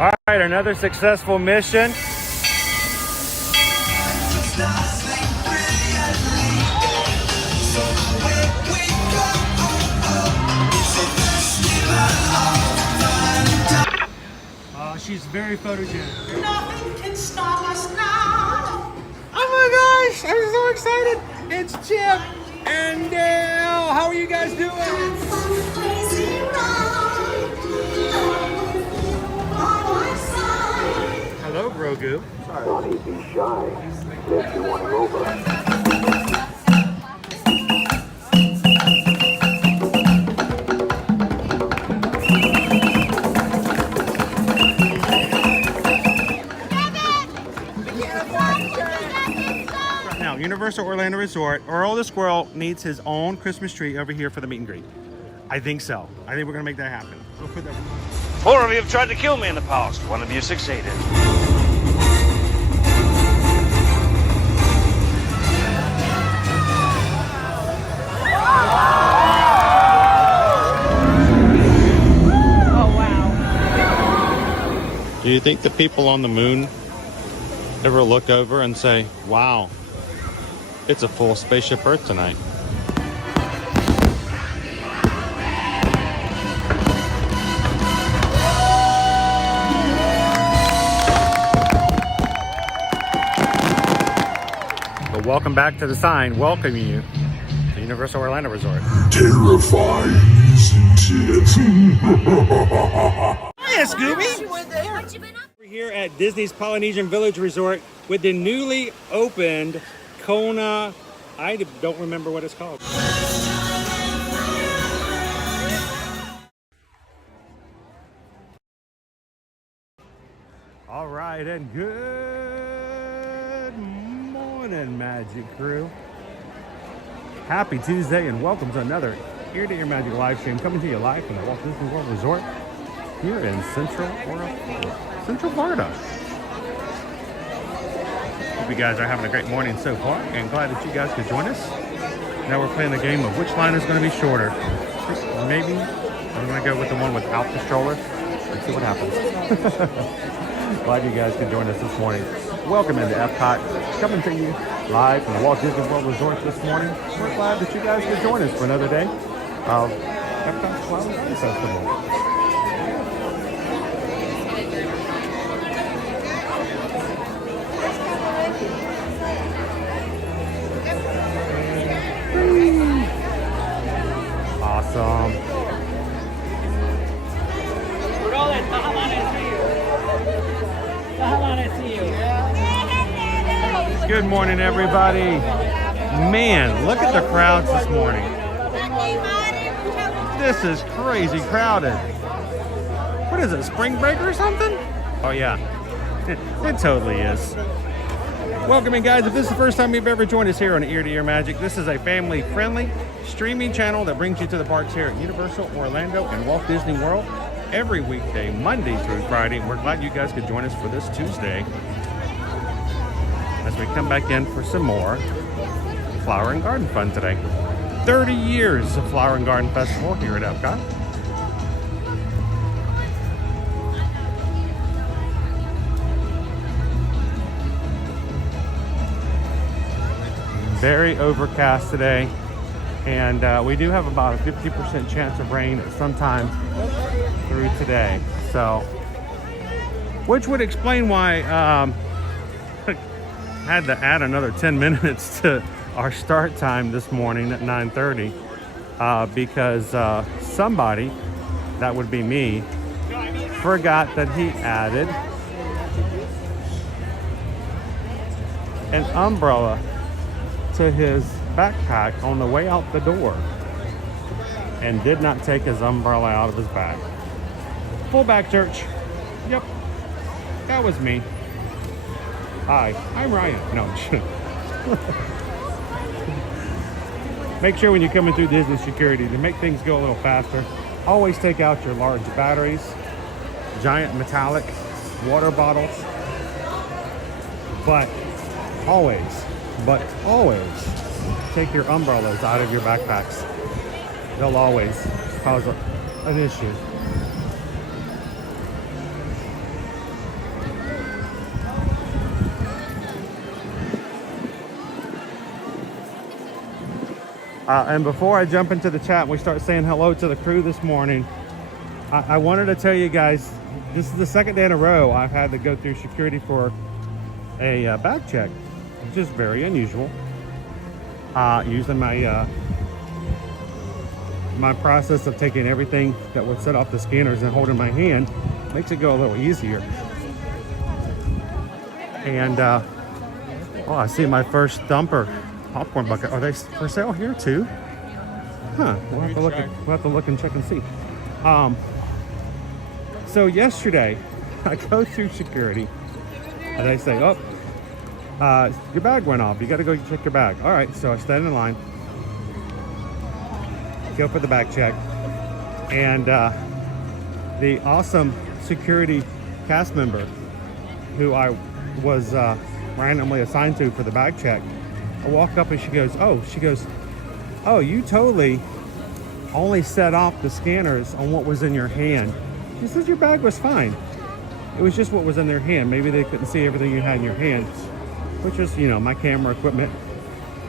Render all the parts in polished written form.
All right, another successful mission. She's very photogenic. Nothing can stop us now. Oh my gosh, I'm so excited. It's Chip and Dale. How are you guys doing? Hello, Grogu. Sorry. Don't be shy. If you want him over. Universal Orlando Resort, Earl the Squirrel needs his own Christmas tree over here for the meet and greet. I think so. I think we're gonna make that happen. We'll put that. 4 of you have tried to kill me in the past. 1 of you succeeded. Oh wow. Do you think the people on the moon ever look over and say, wow, it's a full Spaceship Earth tonight? But welcome back to the sign welcoming you to Universal Orlando Resort. Terrifying, isn't it? Hiya, Scooby! We're here at Disney's Polynesian Village Resort with the newly opened Kona, I don't remember what it's called. All right, and good morning, Magic Crew. Happy Tuesday and welcome to another Ear to Ear Magic live stream coming to you live from the Walt Disney World Resort here in Central Florida. Hope you guys are having a great morning so far and glad that you guys could join us. Now we're playing the game of which line is going to be shorter. Maybe I'm going to go with the one without the stroller and see what happens. Glad you guys could join us this morning. Welcome into Epcot, coming to you live from the Walt Disney World Resort this morning. We're glad that you guys could join us for another day of Epcot's Flower and Garden Festival. Awesome. Good morning, everybody. Man, look at the crowds this morning. This is crazy crowded. What is it, spring break or something? Oh yeah, it totally is. Welcome in, guys. If this is the first time you've ever joined us here on Ear to Ear Magic, this is a family-friendly streaming channel that brings you to the parks here at Universal Orlando and Walt Disney World every weekday, Monday through Friday. We're glad you guys could join us for this Tuesday as we come back in for some more Flower and Garden fun today. 30 years of Flower and Garden Festival here at Epcot. Very overcast today, and we do have about a 50% chance of rain at some time through today. So, which would explain why I had to add another 10 minutes to our start time this morning at 9:30 because somebody, that would be me, forgot that he added an umbrella to his backpack on the way out the door and did not take his umbrella out of his bag. Full back church. Yep, that was me. Hi, I'm Ryan. No, I'm kidding. Make sure when you're coming through Disney security to make things go a little faster, always take out your large batteries, giant metallic water bottles, but always take your umbrellas out of your backpacks. They'll always cause an issue. And before I jump into the chat and we start saying hello to the crew this morning, I wanted to tell you guys, this is the second day in a row I've had to go through security for a bag check, which is very unusual. Using my my process of taking everything that would set off the scanners and holding my hand makes it go a little easier. And oh, I see my first Thumper popcorn bucket. Are they for sale here too? Huh? We'll have to look and check and see. So yesterday, I go through security, and they say, "Oh, your bag went off. You got to go check your bag." All right, so I stand in line, go for the bag check, and the awesome security cast member who I was randomly assigned to for the bag check, I walk up and she goes, "Oh, you totally only set off the scanners on what was in your hand." She says, "Your bag was fine. It was just what was in their hand. Maybe they couldn't see everything you had in your hand," which was, you know, my camera equipment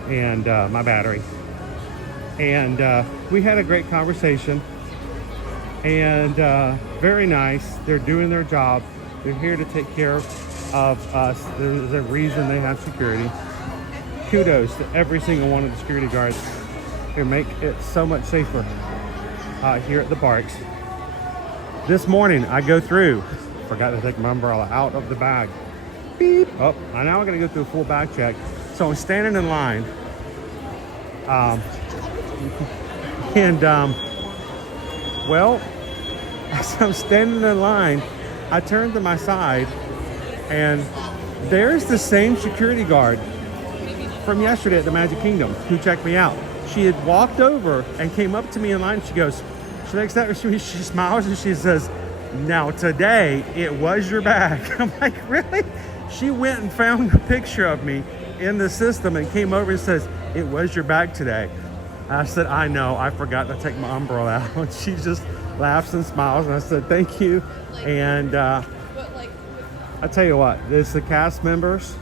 and my battery. And we had a great conversation, and very nice. They're doing their job. They're here to take care of us. There's a reason they have security. Kudos to every single one of the security guards who make it so much safer here at the parks. This morning I go through, forgot to take my umbrella out of the bag. Beep. Oh, I now gotta go through a full bag check. So I'm standing in line. Well, as I'm standing in line, I turn to my side and there's the same security guard from yesterday at the Magic Kingdom who checked me out. She had walked over and came up to me in line. She goes, she looks at me, she smiles and she says, "Now today it was your bag." I'm like, "Really?" She went and found a picture of me in the system and came over and says, "It was your bag today." I said, "I know, I forgot to take my umbrella out." And she just laughs and smiles and I said, "Thank you." And I tell you what, it's the cast members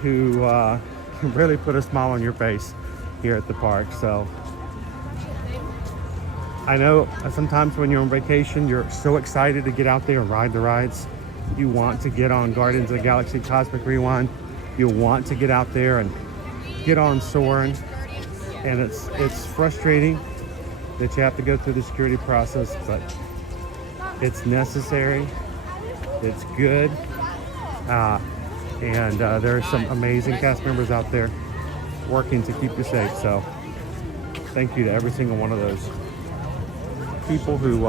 who really put a smile on your face here at the park. So I know sometimes when you're on vacation, you're so excited to get out there and ride the rides. You want to get on Guardians of the Galaxy Cosmic Rewind. You want to get out there and get on Soarin'. And it's frustrating that you have to go through the security process, but it's necessary. It's good. And there are some amazing cast members out there working to keep you safe. So thank you to every single one of those people who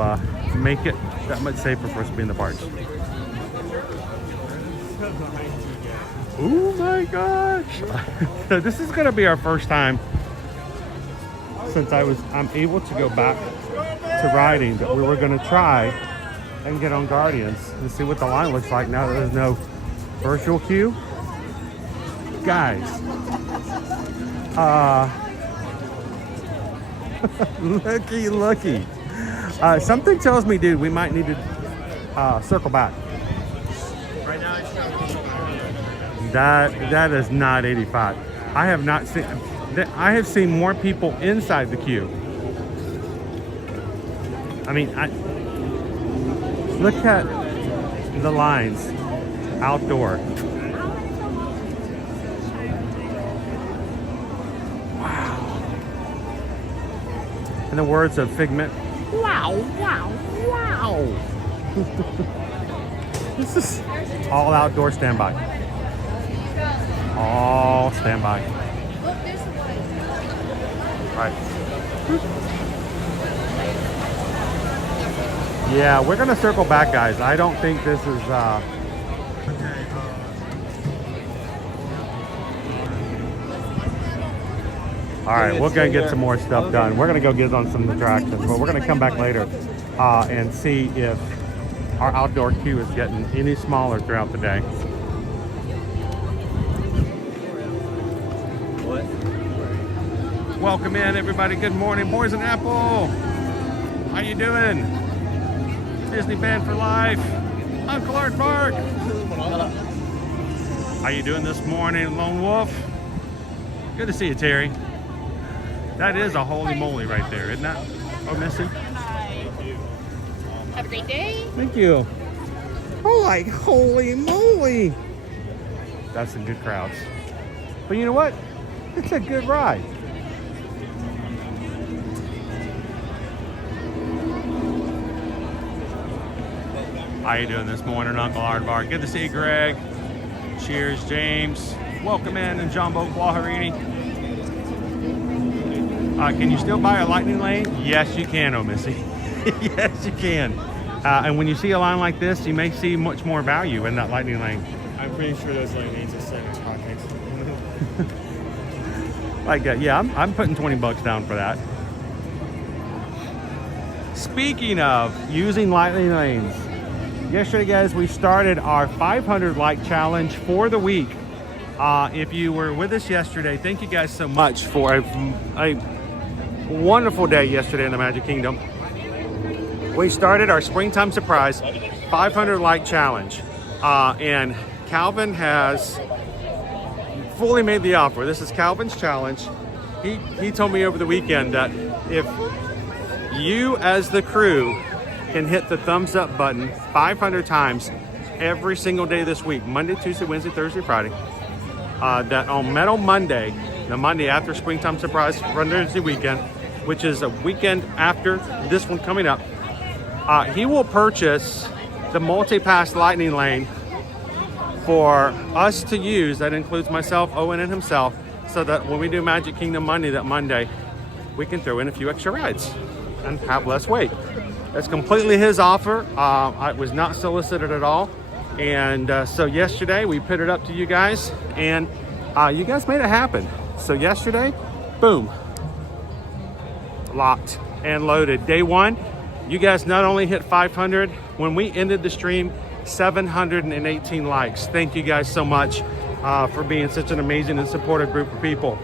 make it that much safer for us to be in the parks. Oh my gosh. So this is going to be our first time since I'm able to go back to riding, that we were going to try and get on Guardians and see what the line looks like now that there's no virtual queue. Guys, looky. Something tells me, dude, we might need to circle back. Right now it's showing. That is not 85. I have not seen. I have seen more people inside the queue. I mean, look at the lines outdoor. Wow. In the words of Figment, wow. This is all outdoor standby. All standby. Right. Yeah, we're gonna circle back, guys. I don't think this is all right, we're gonna get some more stuff done. We're gonna go get on some attractions, but we're gonna come back later and see if our outdoor queue is getting any smaller throughout the day. Welcome in, everybody. Good morning, Poison Apple. How you doing? Disney Band for Life. Uncle Art Park. How you doing this morning, Lone Wolf? Good to see you, Terry. That is a holy moly right there, isn't that? Oh, Missy. Have a great day. Thank you. Oh, like holy moly. That's some good crowds. But you know what? It's a good ride. How you doing this morning, Uncle Aardvark? Good to see you, Greg. Cheers, James. Welcome in, and Jumbo Guaharini. Can you still buy a lightning lane? Yes, you can, oh Missy. Yes, you can. And when you see a line like this, you may see much more value in that lightning lane. I'm pretty sure those lanes are selling pockets. Like, yeah, I'm putting 20 bucks down for that. Speaking of using lightning lanes, yesterday, guys, we started our 500 like challenge for the week. If you were with us yesterday, thank you guys so much for a wonderful day yesterday in the Magic Kingdom. We started our springtime surprise 500 like challenge, and Calvin has fully made the offer. This is Calvin's challenge. He told me over the weekend that if you as the crew can hit the thumbs up button 500 times every single day this week, Monday, Tuesday, Wednesday, Thursday, Friday, that on Metal Monday, the Monday after springtime surprise Run Thursday weekend, which is a weekend after this one coming up, he will purchase the multi-pass lightning lane for us to use. That includes myself, Owen, and himself, so that when we do Magic Kingdom Monday that Monday, we can throw in a few extra rides and have less wait. That's completely his offer. It was not solicited at all. And so yesterday we put it up to you guys, and you guys made it happen. So yesterday, boom, locked and loaded. Day one, you guys not only hit 500, when we ended the stream, 718 likes. Thank you guys so much for being such an amazing and supportive group of people.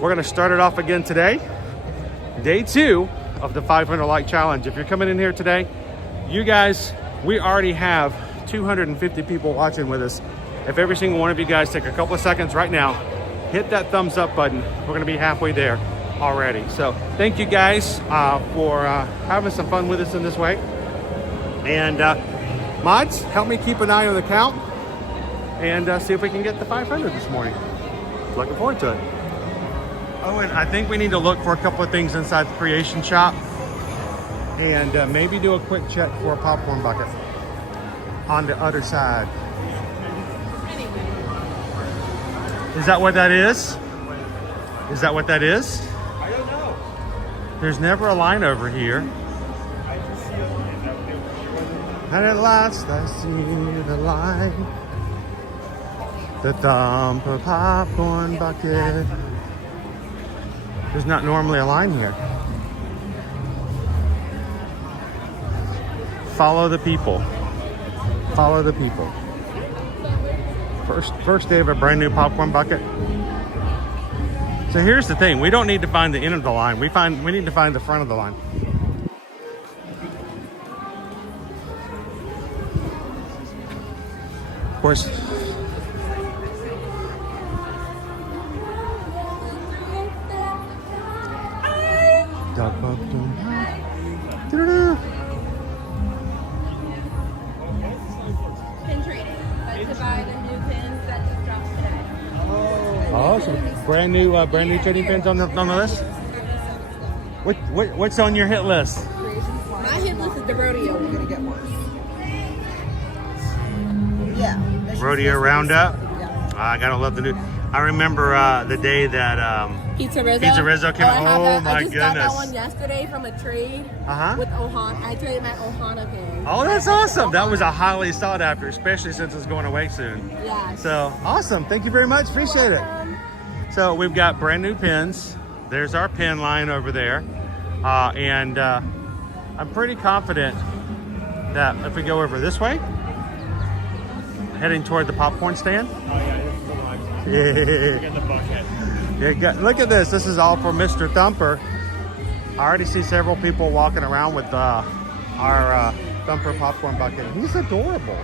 We're gonna start it off again today. Day two of the 500 like challenge. If you're coming in here today, you guys, we already have 250 people watching with us. If every single one of you guys take a couple of seconds right now, hit that thumbs up button, we're gonna be halfway there already. So thank you guys for having some fun with us in this way. And mods, help me keep an eye on the count and see if we can get the 500 this morning. Looking forward to it. Oh, and I think we need to look for a couple of things inside the creation shop, and maybe do a quick check for a popcorn bucket on the other side. Is that what that is? Is that what that is? I don't know. There's never a line over here. I just see it. And at last I see the light. The thumper popcorn bucket. There's not normally a line here. Follow the people. Follow the people. First day of a brand new popcorn bucket. So here's the thing. We don't need to find the end of the line. We need to find the front of the line. Of course. Pin trading. Like to buy the new pins that just dropped today. Oh, some brand new trading pins on the list. What's on your hit list? My hit list is the rodeo. We're gonna get worse. Yeah. Rodeo Roundup. I gotta love the new. I remember the day that Pizza Rizzo. Pizza Rizzo came out. Oh my I just got that goodness. one yesterday from a trade Uh-huh. with Ohana. I traded my Ohana pin. Oh, that's awesome. That was a highly sought after, especially since it's going away soon. Yeah. So awesome. Thank you very much. Appreciate it. So we've got brand new pins. There's our pin line over there. And I'm pretty confident that if we go over this way, heading toward the popcorn stand. Oh yeah, this is the line. Yeah. Get the bucket. Yeah, look at this. This is all for Mr. Thumper. I already see several people walking around with our Thumper popcorn bucket. He's adorable.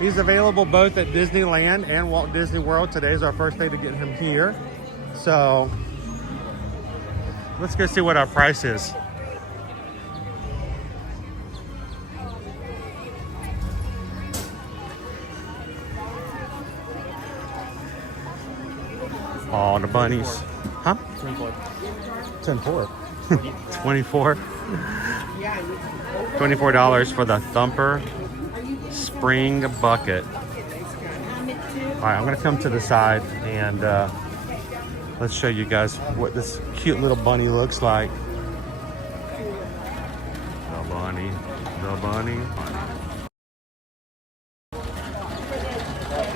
He's available both at Disneyland and Walt Disney World. Today's our first day to get him here. So Let's go see what our price is. All the bunnies. Huh? 10-4. 24. $24 for the Thumper Spring Bucket. All right, I'm gonna come to the side and let's show you guys what this cute little bunny looks like. The bunny, the bunny.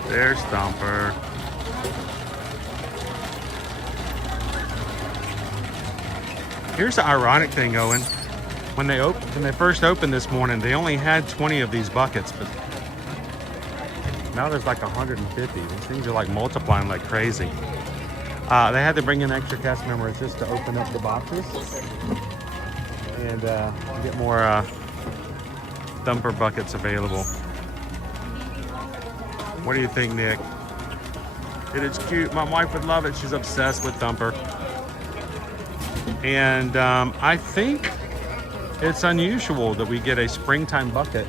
There's Thumper. Here's the ironic thing, Owen. When they first opened this morning, they only had 20 of these buckets, but now there's like 150. These things are like multiplying like crazy. They had to bring in extra cast members just to open up the boxes and get more Thumper buckets available. What do you think, Nick? It is cute. My wife would love it. She's obsessed with Thumper. And I think it's unusual that we get a springtime bucket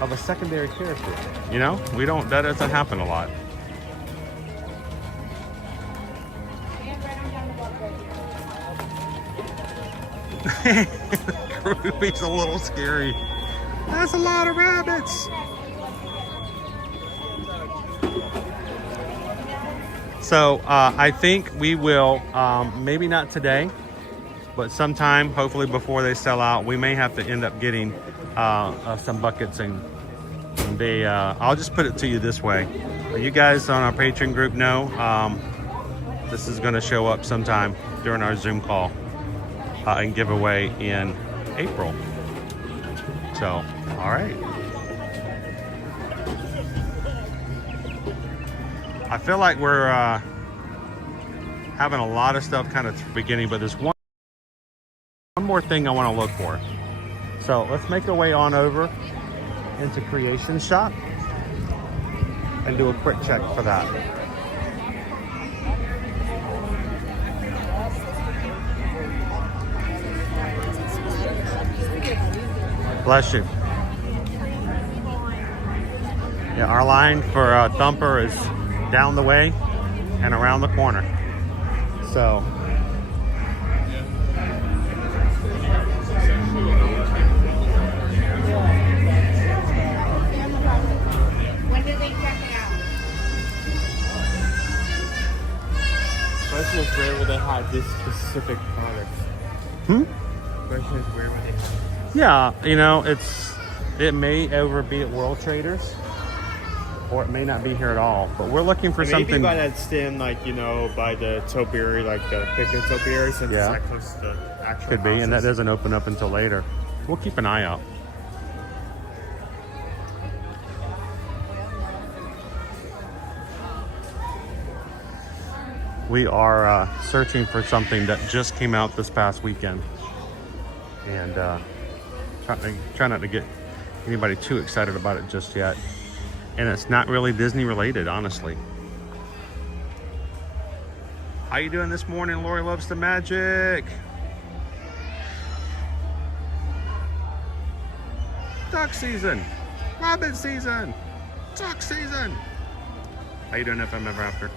of a secondary character. You know, that doesn't happen a lot. Ruby's a little scary. That's a lot of rabbits. So I think we will, maybe not today, but sometime, hopefully before they sell out, we may have to end up getting some buckets, and they, I'll just put it to you this way. You guys on our Patreon group know this is going to show up sometime during our Zoom call and giveaway in April. So, all right. I feel like we're having a lot of stuff kind of beginning, but there's one more thing I want to look for. So let's make our way on over into Creation Shop and do a quick check for that. Bless you. Yeah, our line for Thumper is down the way and around the corner. So When do they check it out? Question is, where will they have this specific product? Question is, where will they have? yeah, you know, it may over be at World Traders, or it may not be here at all. But we're looking for something. Maybe by that stand, like, you know, by the topiary, like the picnic topiary, since Yeah. it's that close to the actual Could be, and that houses. doesn't open up until later. We'll keep an eye out. We are searching for something that just came out this past weekend, and try not to get anybody too excited about it just yet. And it's not really Disney related, honestly. How you doing this morning? Lori loves the magic. Duck season, rabbit season, duck season. How you doing, FM Ever After?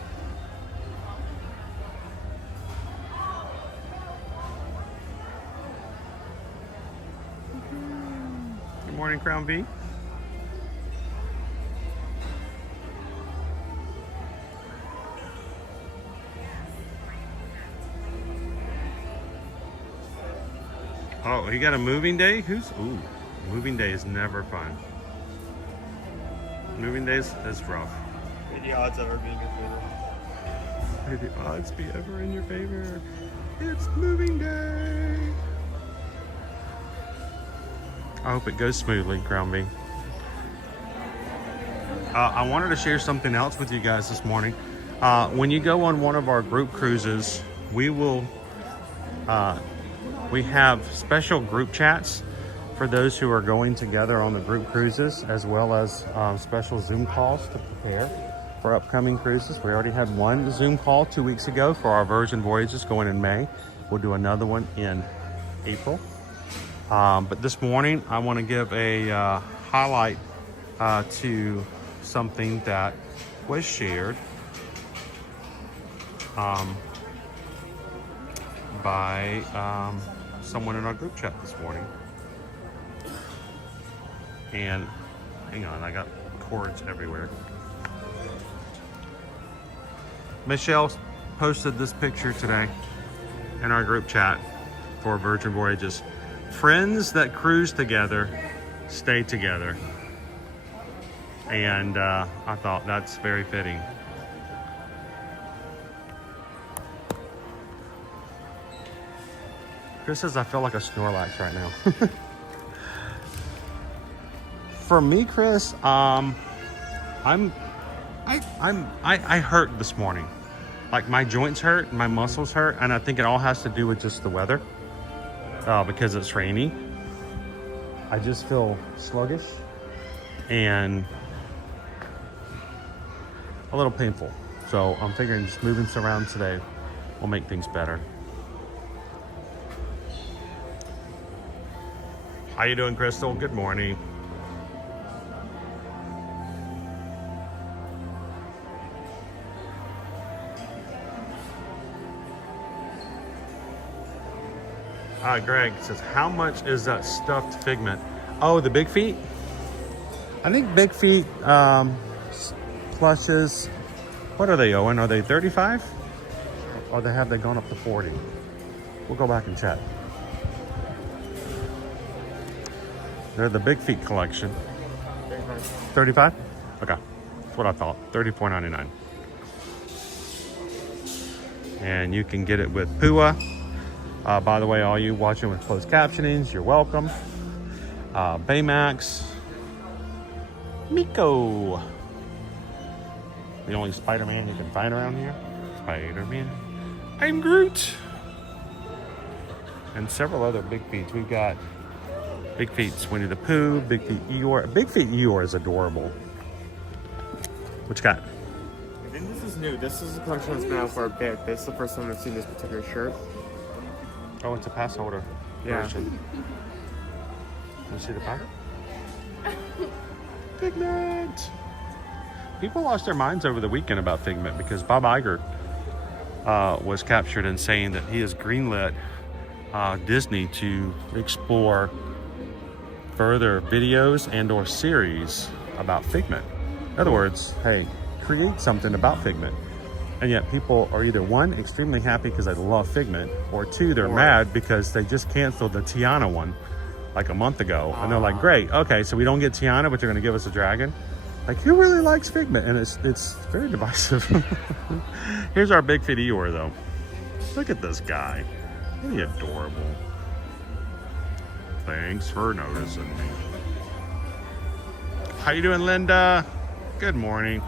Good morning, Crown V. Oh, you got a moving day? Ooh, moving day is never fun. Moving days is rough. May the odds ever be in your favor. May the odds be ever in your favor. It's moving day. I hope it goes smoothly, Crown V. I wanted to share something else with you guys this morning. When you go on one of our group cruises, we have special group chats for those who are going together on the group cruises, as well as special Zoom calls to prepare for upcoming cruises. We already had one Zoom call 2 weeks ago for our Virgin Voyages going in May, We'll do another one in April. But this morning, I want to give a highlight to something that was shared by someone in our group chat this morning. And hang on, I got cords everywhere. Michelle posted this picture today in our group chat for Virgin Voyages. Friends that cruise together stay together. And I thought that's very fitting. Chris says I feel like a Snorlax right now. For me, Chris, I hurt this morning. Like my joints hurt, my muscles hurt, and I think it all has to do with just the weather. Because it's rainy. I just feel sluggish and a little painful. So I'm figuring just moving around today will make things better. How you doing, Crystal? Good morning. Greg says, how much is that stuffed Figment? Oh, the Big Feet? I think Big Feet plushes, what are they, Owen? Are they 35? Or have they gone up to 40? We'll go back and check. They're the Big Feet collection. 35? Okay, that's what I thought. $34.99. And you can get it with Pua. By the way, all you watching with closed captionings, you're welcome. Baymax. Miko. The only Spider-Man you can find around here. Spider-Man. I'm Groot. And several other Big Feet. We've got Big Feet's Winnie the Pooh, Big Feet Eeyore. Big Feet Eeyore is adorable. What you got? I think this is new. This is a collection that's been out for a bit. This is the first time I've seen this particular shirt. Oh, it's a pass holder version. You see the pack? Figment! People lost their minds over the weekend about Figment because Bob Iger was captured in saying that he has greenlit Disney to explore further videos and or series about Figment. In other words, hey, create something about Figment. And yet people are either one, extremely happy because they love Figment, or two, they're mad because they just canceled the Tiana one like a month ago. And they're like, great, okay, so we don't get Tiana, but they're gonna give us a dragon. Like, who really likes Figment? And it's very divisive. Here's our Big Feet Eeyore though. Look at this guy. Isn't he adorable? Thanks for noticing me. How you doing, Linda? Good morning.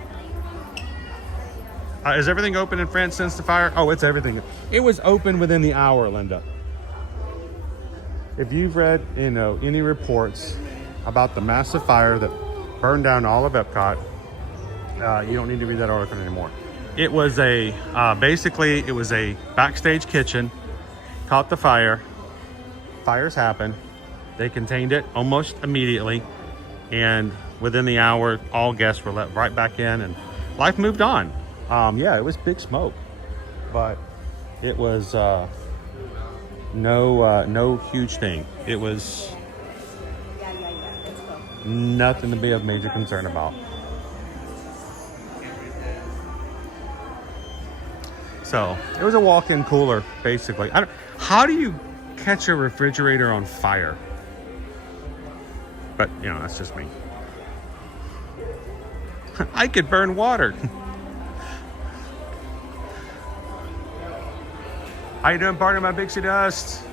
Is everything open in France since the fire? Oh, it's everything. It was open within the hour, Linda. If you've read, any reports about the massive fire that burned down all of Epcot, you don't need to read that article anymore. It was basically it was a backstage kitchen, caught the fire. Fires happen. They contained it almost immediately, and within the hour, all guests were let right back in, and life moved on. Yeah, it was big smoke, but it was no huge thing. It was nothing to be of major concern about. So it was a walk-in cooler, basically. How do you catch a refrigerator on fire? But that's just me. I could burn water. How you doing, partner? My Bixie Dust.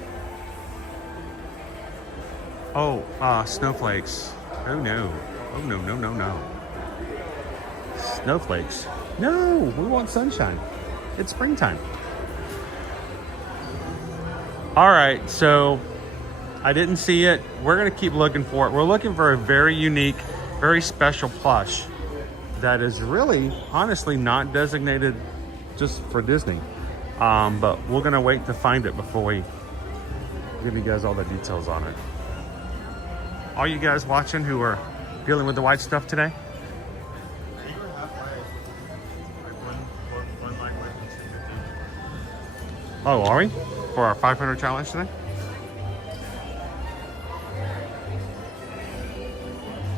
Oh, snowflakes. Oh no. Oh no, no, no, no. Snowflakes. No, we want sunshine. It's springtime. All right, so I didn't see it. We're gonna keep looking for it. We're looking for a very unique, very special plush that is really, honestly, not designated just for Disney. But we're gonna wait to find it before we give you guys all the details on it. All you guys watching who are dealing with the white stuff today? Oh, are we? For our 500 challenge today?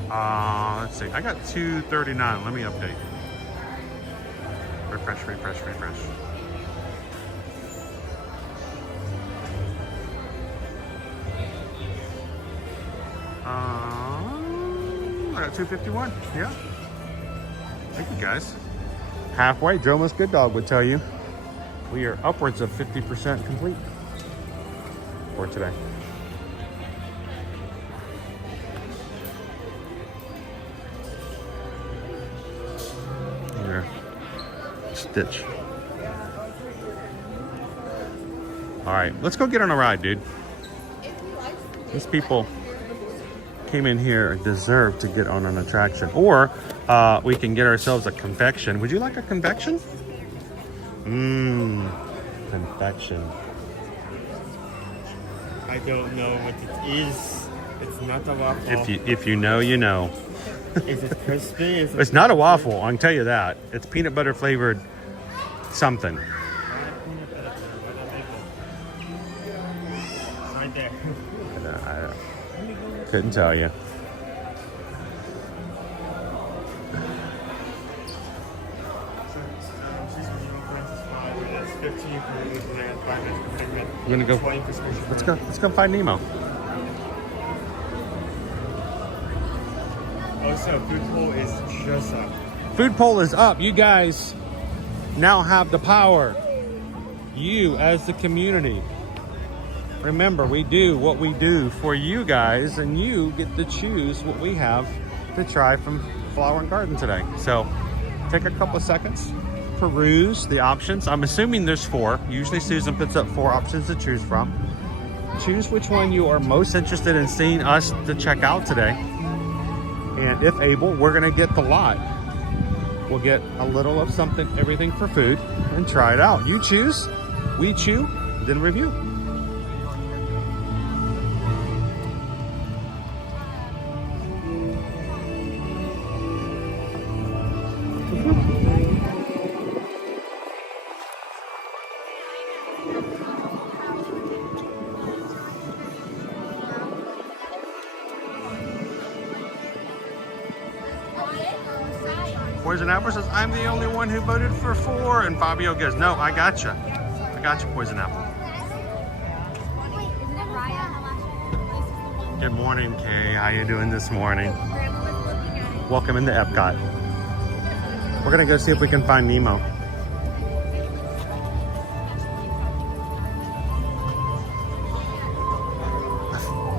Let's see. I got 239. Let me update. Refresh, refresh, refresh. I got 251. Yeah. Thank you guys. Halfway. Jomas Good Dog would tell you we are upwards of 50% complete for today. Here. Stitch. All right, let's go get on a ride, dude. These people came in here and deserve to get on an attraction. Or we can get ourselves a convection. Would you like a convection? Convection. I don't know what it is. It's not a waffle. If you know, you know. Is it crispy? Is it It's not a waffle, I can tell you that. It's peanut butter flavored something. right there? I couldn't tell you. We're gonna go. Let's go find Nemo. Also, food poll is just up. Food poll is up. You guys now have the power. You as the community. Remember, we do what we do for you guys, and you get to choose what we have to try from Flower and Garden today. So take a couple of seconds, peruse the options. I'm assuming there's 4. Usually Susan puts up 4 options to choose from. Choose which one you are most interested in seeing us to check out today. And if able, we're gonna get the lot. We'll get a little of something, everything for food, and try it out. You choose, we chew, then review. Poison Apple says, I'm the only one who voted for 4. And Fabio goes, no, I got you. I got you, Poison Apple. Good morning, Kay. How you doing this morning? Welcome into Epcot. We're going to go see if we can find Nemo.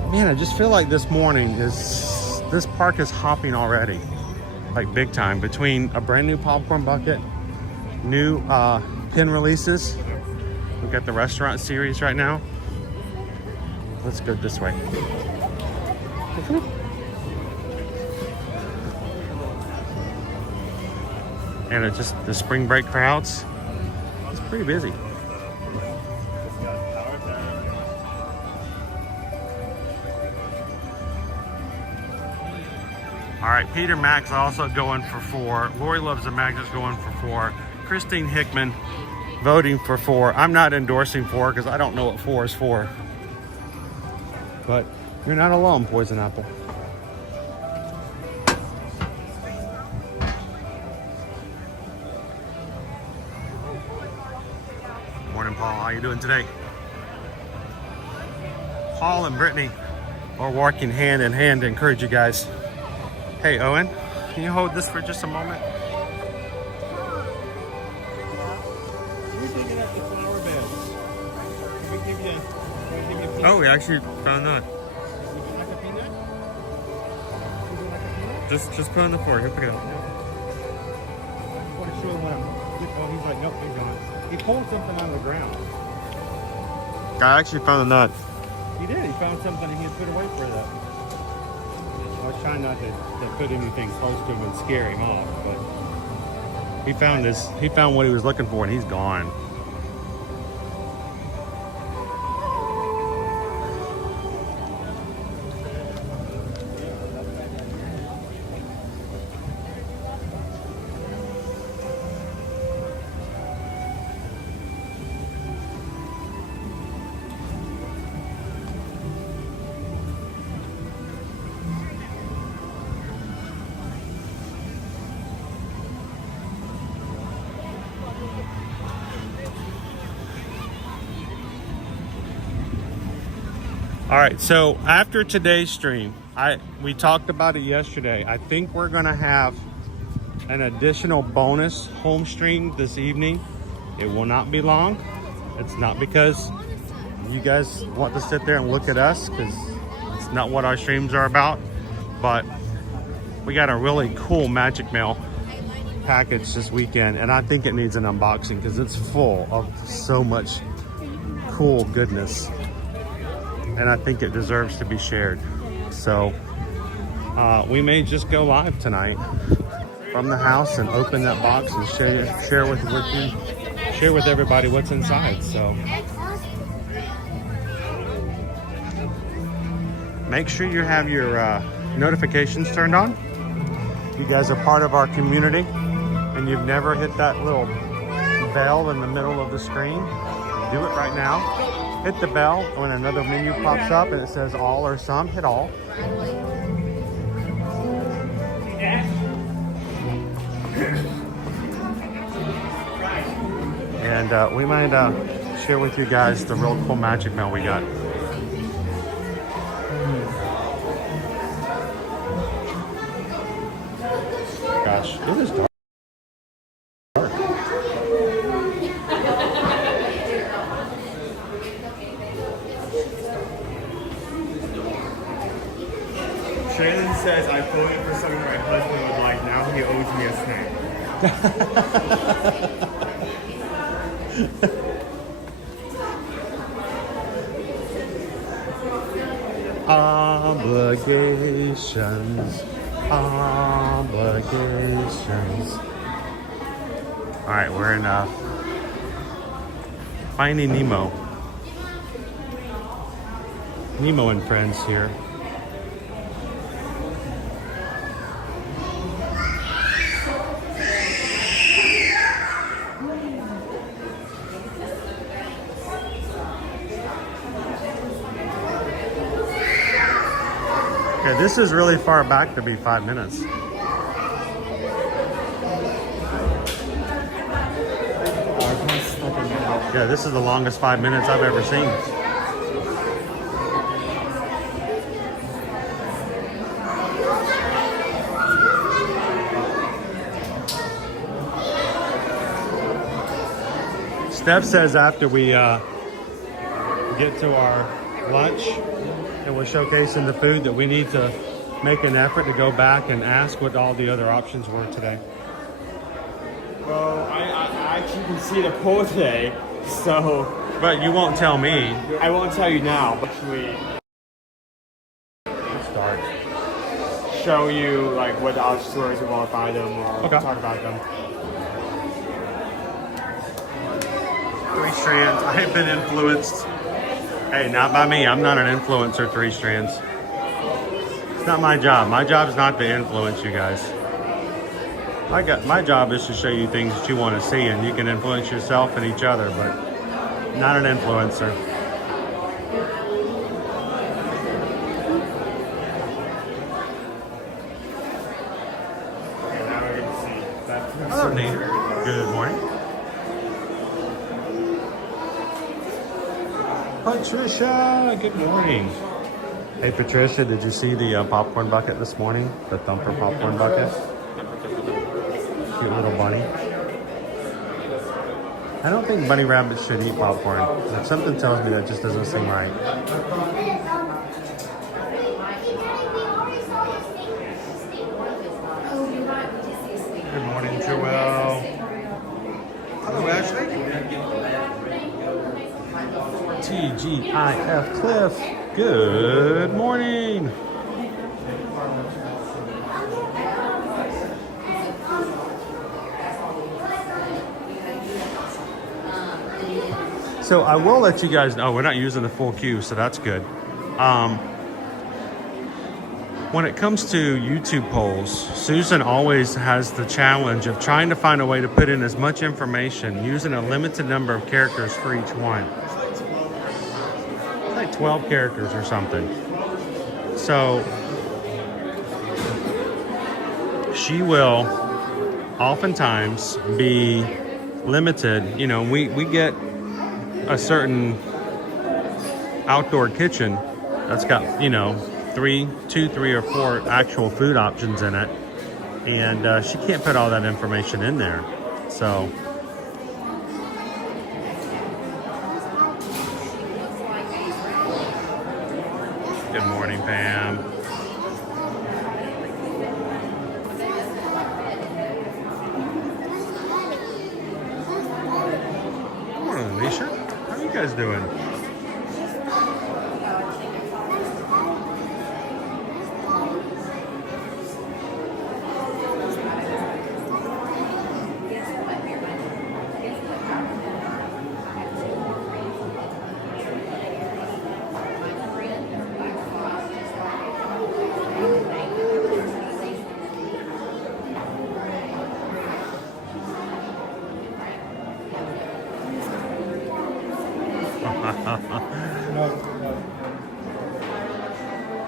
Man, I just feel like this park is hopping already. Like big time, between a brand new popcorn bucket, new pin releases. We've got the restaurant series right now. Let's go this way. And it's just the spring break crowds. It's pretty busy. All right, Peter Mack's also going for 4. Lori Loves the Magnus going for 4. Christine Hickman voting for 4. I'm not endorsing 4 because I don't know what 4 is for. But you're not alone, Poison Apple. Morning, Paul. How you doing today? Paul and Brittany are working hand in hand to encourage you guys. Hey, Owen, can you hold this for just a moment? Oh, we actually found that. Just put it on the floor. He'll pick it up. I want to show him what oh, he's like, nope, he's gone. He pulled something out of the ground. I actually found a nut. He did. He found something he had put away for that. I was trying not to put anything close to him and scare him off, but he found this. He found what he was looking for, and he's gone. All right, so after today's stream, we talked about it yesterday. I think we're gonna have an additional bonus home stream this evening. It will not be long. It's not because you guys want to sit there and look at us, because it's not what our streams are about, but we got a really cool Magic Mail package this weekend, and I think it needs an unboxing because it's full of so much cool goodness, and I think it deserves to be shared. So we may just go live tonight from the house and open that box and share with everybody what's inside. So make sure you have your notifications turned on. You guys are part of our community and you've never hit that little bell in the middle of the screen, do it right now. Hit the bell when another menu pops up and it says all or some, hit all. And we might share with you guys the real cool Magic Mail we got. Gosh, it is dark. Shaylin says, I voted for something my husband would like. Now he owes me a snack. Obligations. All right, we're in Finding Nemo. Nemo and friends here. Okay, this is really far back to be 5 minutes. Yeah, this is the longest 5 minutes I've ever seen. Steph says after we get to our lunch and we're showcasing the food that we need to make an effort to go back and ask what all the other options were today. Well, I actually can see the poll today, so... But you won't tell me. I won't tell you now, but actually Start. show you like what the other stores you want to buy them or Okay. talk about them. 3 strands. I have been influenced. Hey, not by me. I'm not an influencer, 3 strands. It's not my job. My job is not to influence you guys. My job is to show you things that you want to see, and you can influence yourself and each other, but not an influencer. Okay, now we're going to see that. Hello, Nate. Good morning. Patricia, good morning. Hey, Patricia, did you see the popcorn bucket this morning? The Thumper popcorn bucket? Cute little bunny. I don't think bunny rabbits should eat popcorn. Like, something tells me that just doesn't seem right. Good morning, Joelle. Hello, Ashley. TGIF Cliff. Good morning. So I will let you guys know, we're not using the full queue, so that's good. When it comes to YouTube polls, Susan always has the challenge of trying to find a way to put in as much information using a limited number of characters for each one. It's like 12 characters or something. So she will oftentimes be limited. You know, we get a certain outdoor kitchen that's got, you know, 3, 3 or 4 actual food options in it. And she can't put all that information in there. So good morning, Pam. Good morning, Alicia. How are you guys doing?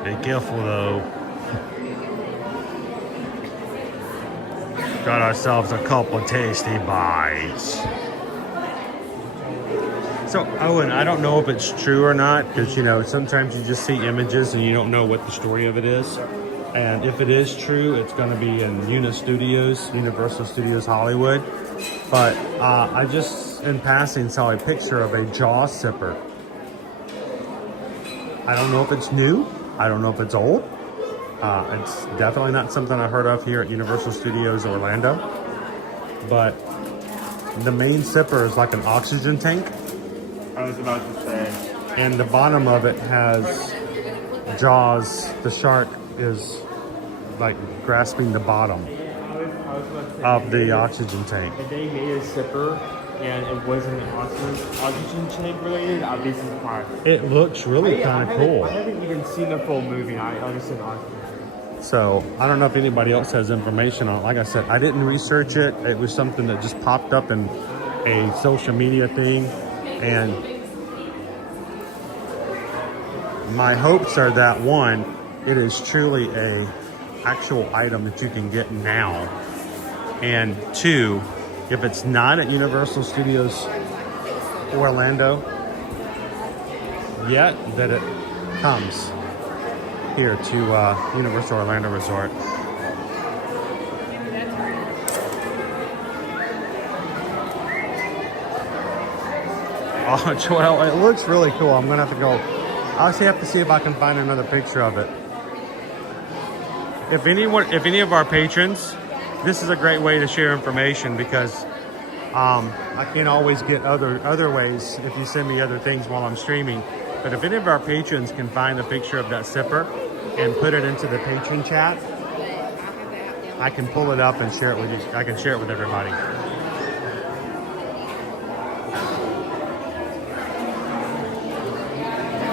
Be careful though. Got ourselves a couple tasty bites. So Owen, I don't know if it's true or not, because you know sometimes you just see images and you don't know what the story of it is. And if it is true, it's going to be in Universal Studios Hollywood. But I just in passing saw a picture of a jaw sipper. I don't know if it's new. I don't know if it's old. It's definitely not something I heard of here at Universal Studios Orlando. But the main sipper is like an oxygen tank. I was about to say. And the bottom of it has jaws. The shark is like grasping the bottom of the oxygen tank. If they made a sipper and it wasn't oxygen tank related, I'd be surprised. It looks really kind of cool. I haven't even seen the full movie. I understand oxygen tank. So I don't know if anybody else has information on it. Like I said, I didn't research it. It was something that just popped up in a social media thing. And my hopes are that one, it is truly a actual item that you can get now. And 2, if it's not at Universal Studios Orlando yet, that it comes here to Universal Orlando Resort. Oh, Joel, it looks really cool. I'm gonna have to go. I'll actually have to see if I can find another picture of it. If any of our patrons, this is a great way to share information, because I can't always get other ways if you send me other things while I'm streaming. But if any of our patrons can find a picture of that sipper and put it into the patron chat, I can pull it up and share it with you. I can share it with everybody.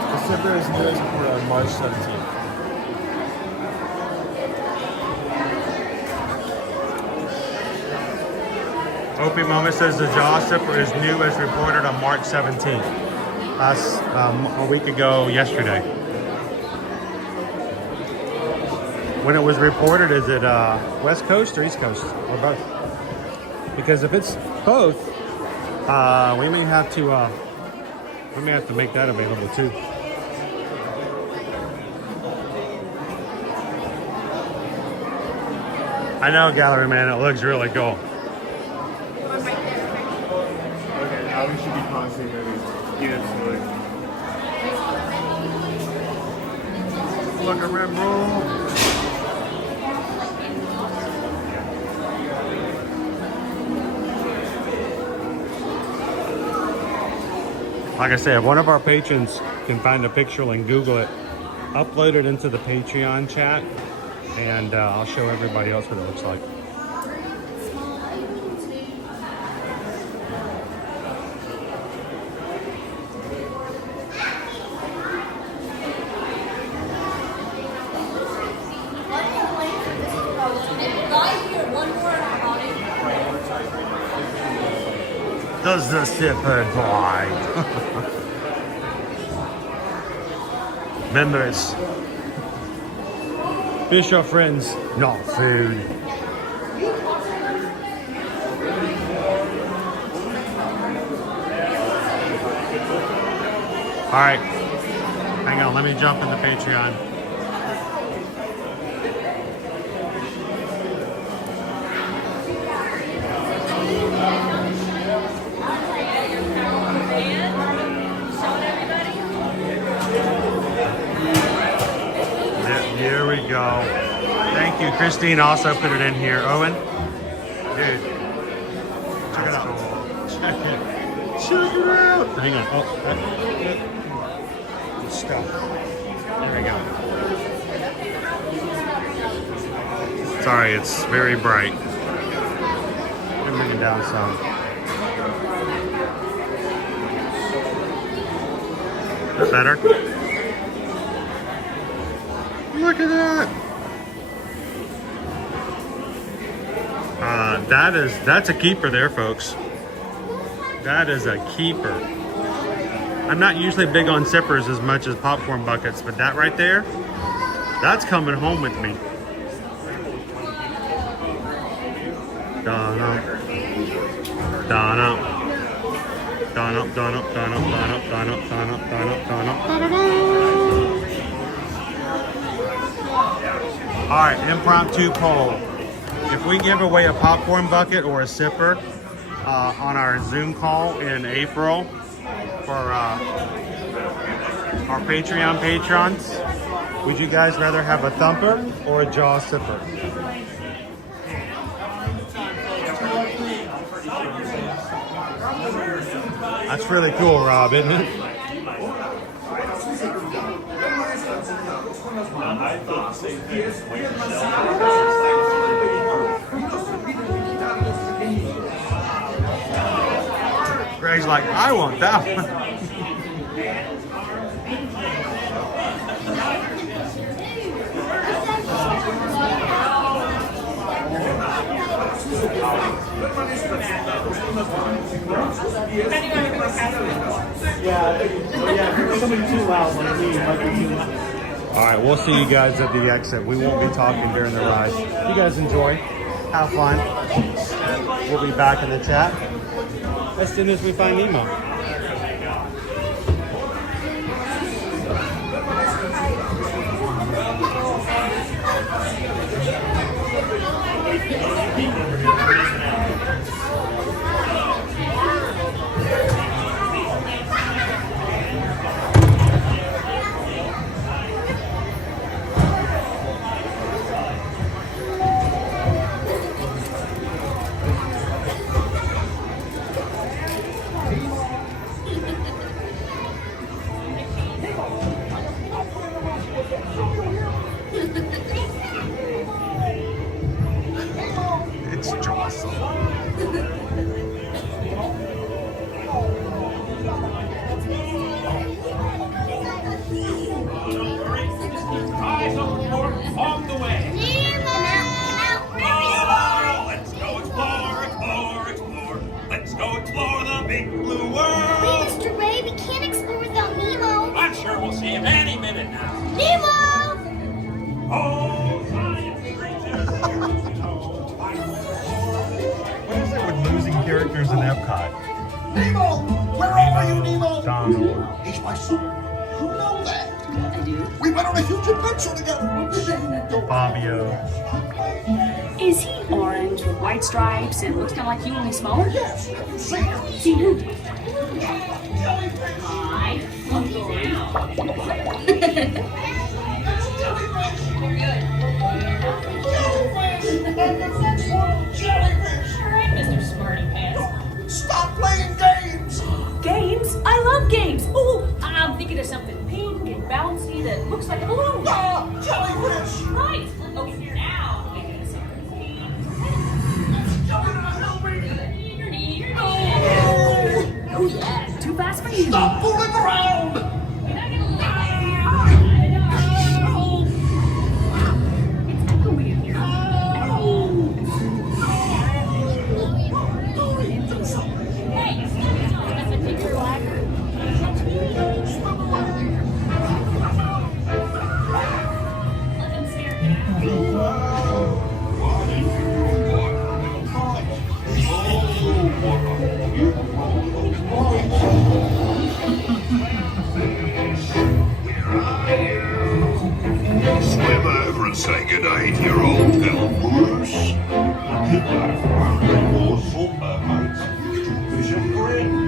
The sipper is new on March 17th. Opie Mama says the jaw sipper is new as reported on March 17th. That's a week ago yesterday. When it was reported, is it West Coast or East Coast or both? Because if it's both, we may have to make that available too. I know, Gallery Man, it looks really cool. Okay, now we should be constantly moving. Absolutely. Look at Red Bull. Like I said, if one of our patrons can find a picture and Google it, upload it into the Patreon chat, and I'll show everybody else what it looks like. Does the sipper bite? Remember, it's fish are friends, not food. All right, hang on. on, let me jump into Patreon. Here we go. Thank you. Christine also put it in here. Owen, dude, check it out. Check it out. Hang on. Oh, good stuff. There we go. Sorry, it's very bright. Let me bring it down some. Is that better? Look at that. That's a keeper there, folks. That is a keeper. I'm not usually big on sippers as much as popcorn buckets, but that right there, that's coming home with me. Done up. Done up. Done up, done up, done up, done up, done up, done up, done up, done up, done up. All right, impromptu poll. If we give away a popcorn bucket or a sipper on our Zoom call in April for our Patreon patrons, would you guys rather have a thumper or a jaw sipper? That's really cool, Rob, isn't it? Greg's like, I want that one. All right, we'll see you guys at the exit. We won't be talking during the ride. You guys enjoy. Have fun. We'll be back in the chat as soon as we find Nemo. Characters in Epcot. Nemo! Where are you, Nemo? Donald. He's my son. You know that. I do. We went on a huge adventure together. Fabio. Is he orange with white stripes and looks kind of like you, only smaller? Yes. See him. See who? Jellyfish. Hi. Look now. Jellyfish. All right, Mr. Smarty Pants. Stop playing games. Games? I love games. Oh, I'm thinking of something pink and bouncy that looks like a balloon. Ah, jellyfish. Right. Okay, now I'm thinking of something pink. Oh yeah, too fast for you. Stop fooling around. You're not gonna live It's echoey in here. Hey, that's a picture lagger. Let them stare at For mermaids, vision grins.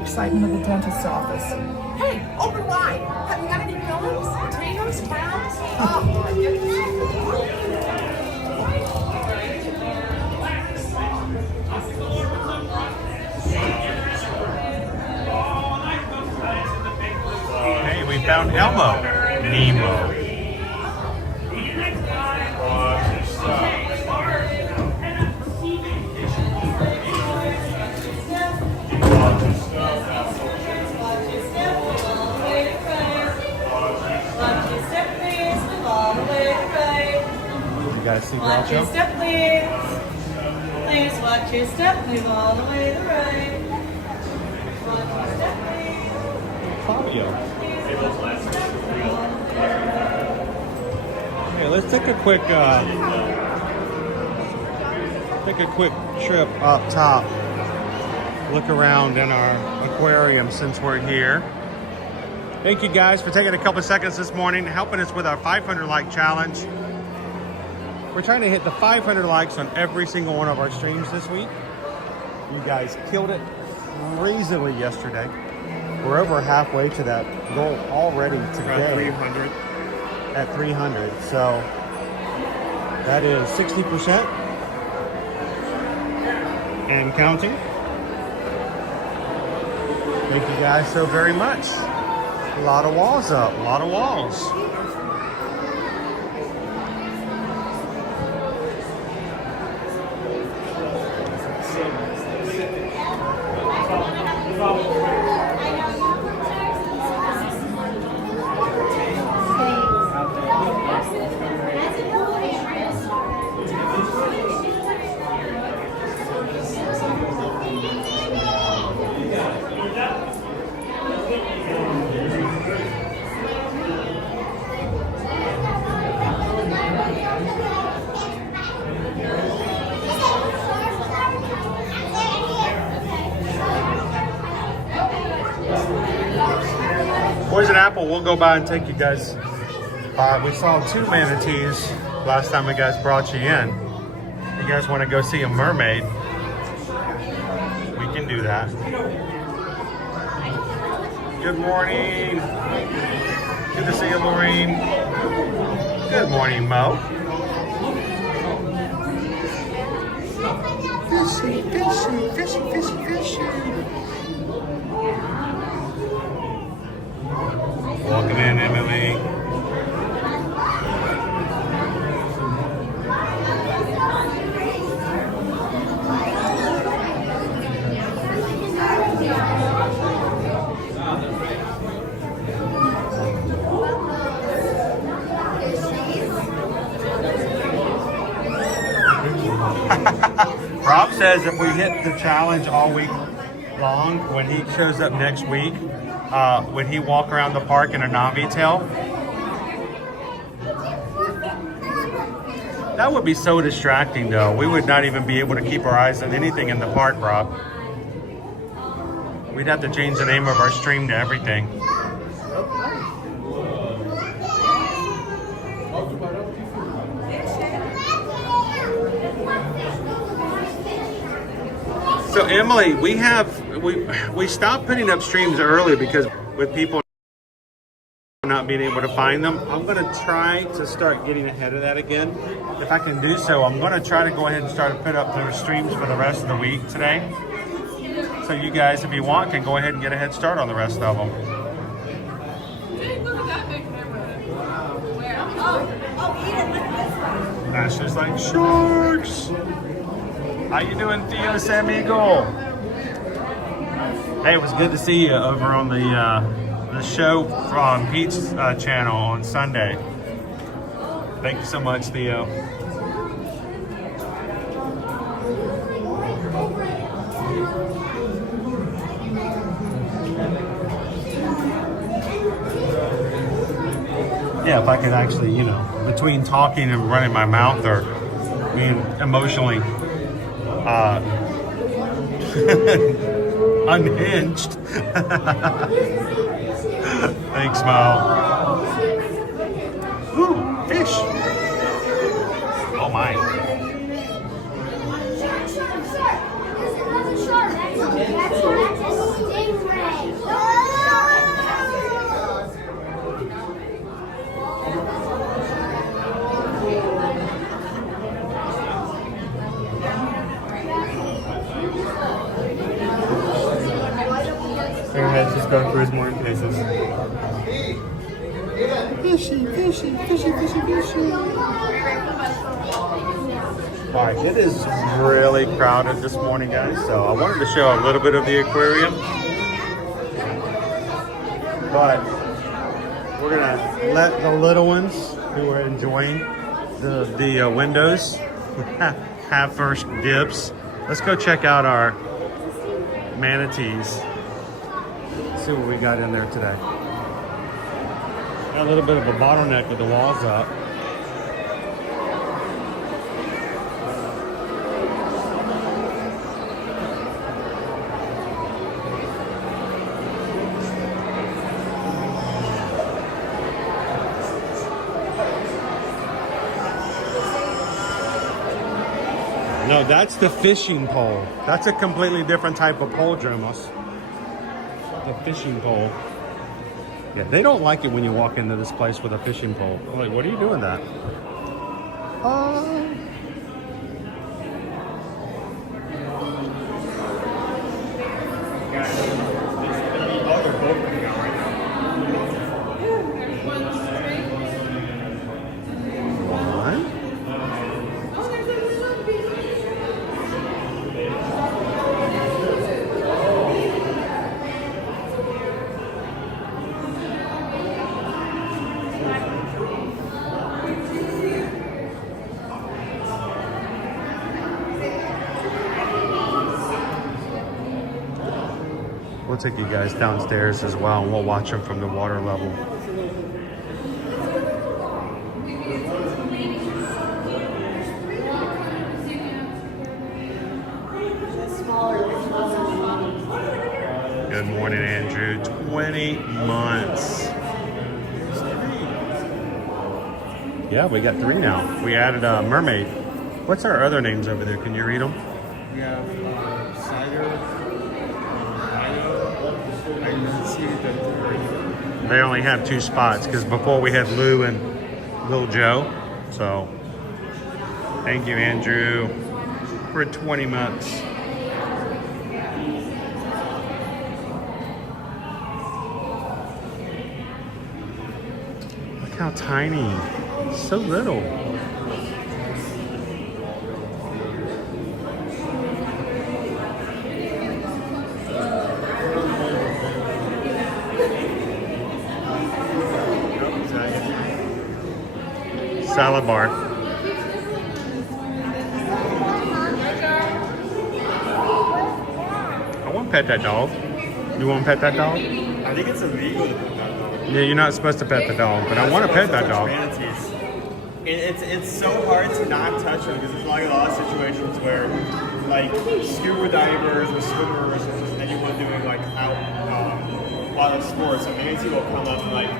Excitement of the dentist's office. Hey, open wide. Have you got any fillings? Potatoes, crowns? Oh, my goodness. Hey, we found Elmo. Nemo. See watch your step, please. Please watch your step. Move all the way to the right. Watch your step, please. Fabio. Okay, let's take a quick trip up top. Look around in our aquarium since we're here. Thank you guys for taking a couple seconds this morning, helping us with our 500 like challenge. We're trying to hit the 500 likes on every single one of our streams this week. You guys killed it crazily yesterday. We're over halfway to that goal already today. At 300. So that is 60% and counting. Thank you guys so very much. A lot of walls up, a lot of walls. Poison Apple, we'll go by and take you guys. We saw 2 manatees last time we guys brought you in. You guys want to go see a mermaid? We can do that. Good morning. Good to see you, Maureen. Good morning, Mo. Fishy, fishy, fishy, fishy, fishy. Welcome in, Emily. Rob says if we hit the challenge all week long, when he shows up next week, would he walk around the park in a Navi tail? That would be so distracting though. We would not even be able to keep our eyes on anything in the park, Rob. We'd have to change the name of our stream to everything. So Emily, we stopped putting up streams early because with people not being able to find them. I'm going to try to start getting ahead of that again. If I can do so, I'm going to try to go ahead and start to put up the streams for the rest of the week today. So you guys, if you want, can go ahead and get a head start on the rest of them. That's just like sharks. How you doing, Theos Amigo? Hey, it was good to see you over on the show from Pete's channel on Sunday. Thank you so much, Theo. Yeah, if I could actually, you know, between talking and running my mouth or being emotionally unhinged. Thanks, Mo. Ooh, fish. Oh my. Let's just go through his morning paces. Fishy, fishy, fishy, fishy, fishy. Alright, it is really crowded this morning, guys, so I wanted to show a little bit of the aquarium. But we're gonna let the little ones who are enjoying the windows have first dibs. Let's go check out our manatees. See what we got in there today. Got a little bit of a bottleneck with the walls up. No, that's the fishing pole. That's a completely different type of pole, Dromos. The fishing pole. Yeah, they don't like it when you walk into this place with a fishing pole. I'm like, what are you doing that? We'll take you guys downstairs as well, and we'll watch them from the water level. Good morning, Andrew. 20 months. Yeah, we got 3 now. We added a mermaid. What's our other names over there? Can you read them? We have Cider. They only have 2 spots because before we had Lou and Lil Joe. So thank you, Andrew, for 20 months. Look how tiny. So little. Salad bar. pet that dog. You want to pet that dog? I think it's illegal to pet that dog. Yeah, you're not supposed to pet the dog, but I want to pet that dog. Manatees. It's so hard to not touch them because there's like a lot of situations where like scuba divers or swimmers or just anyone doing like out water sports, a manatee will come up and like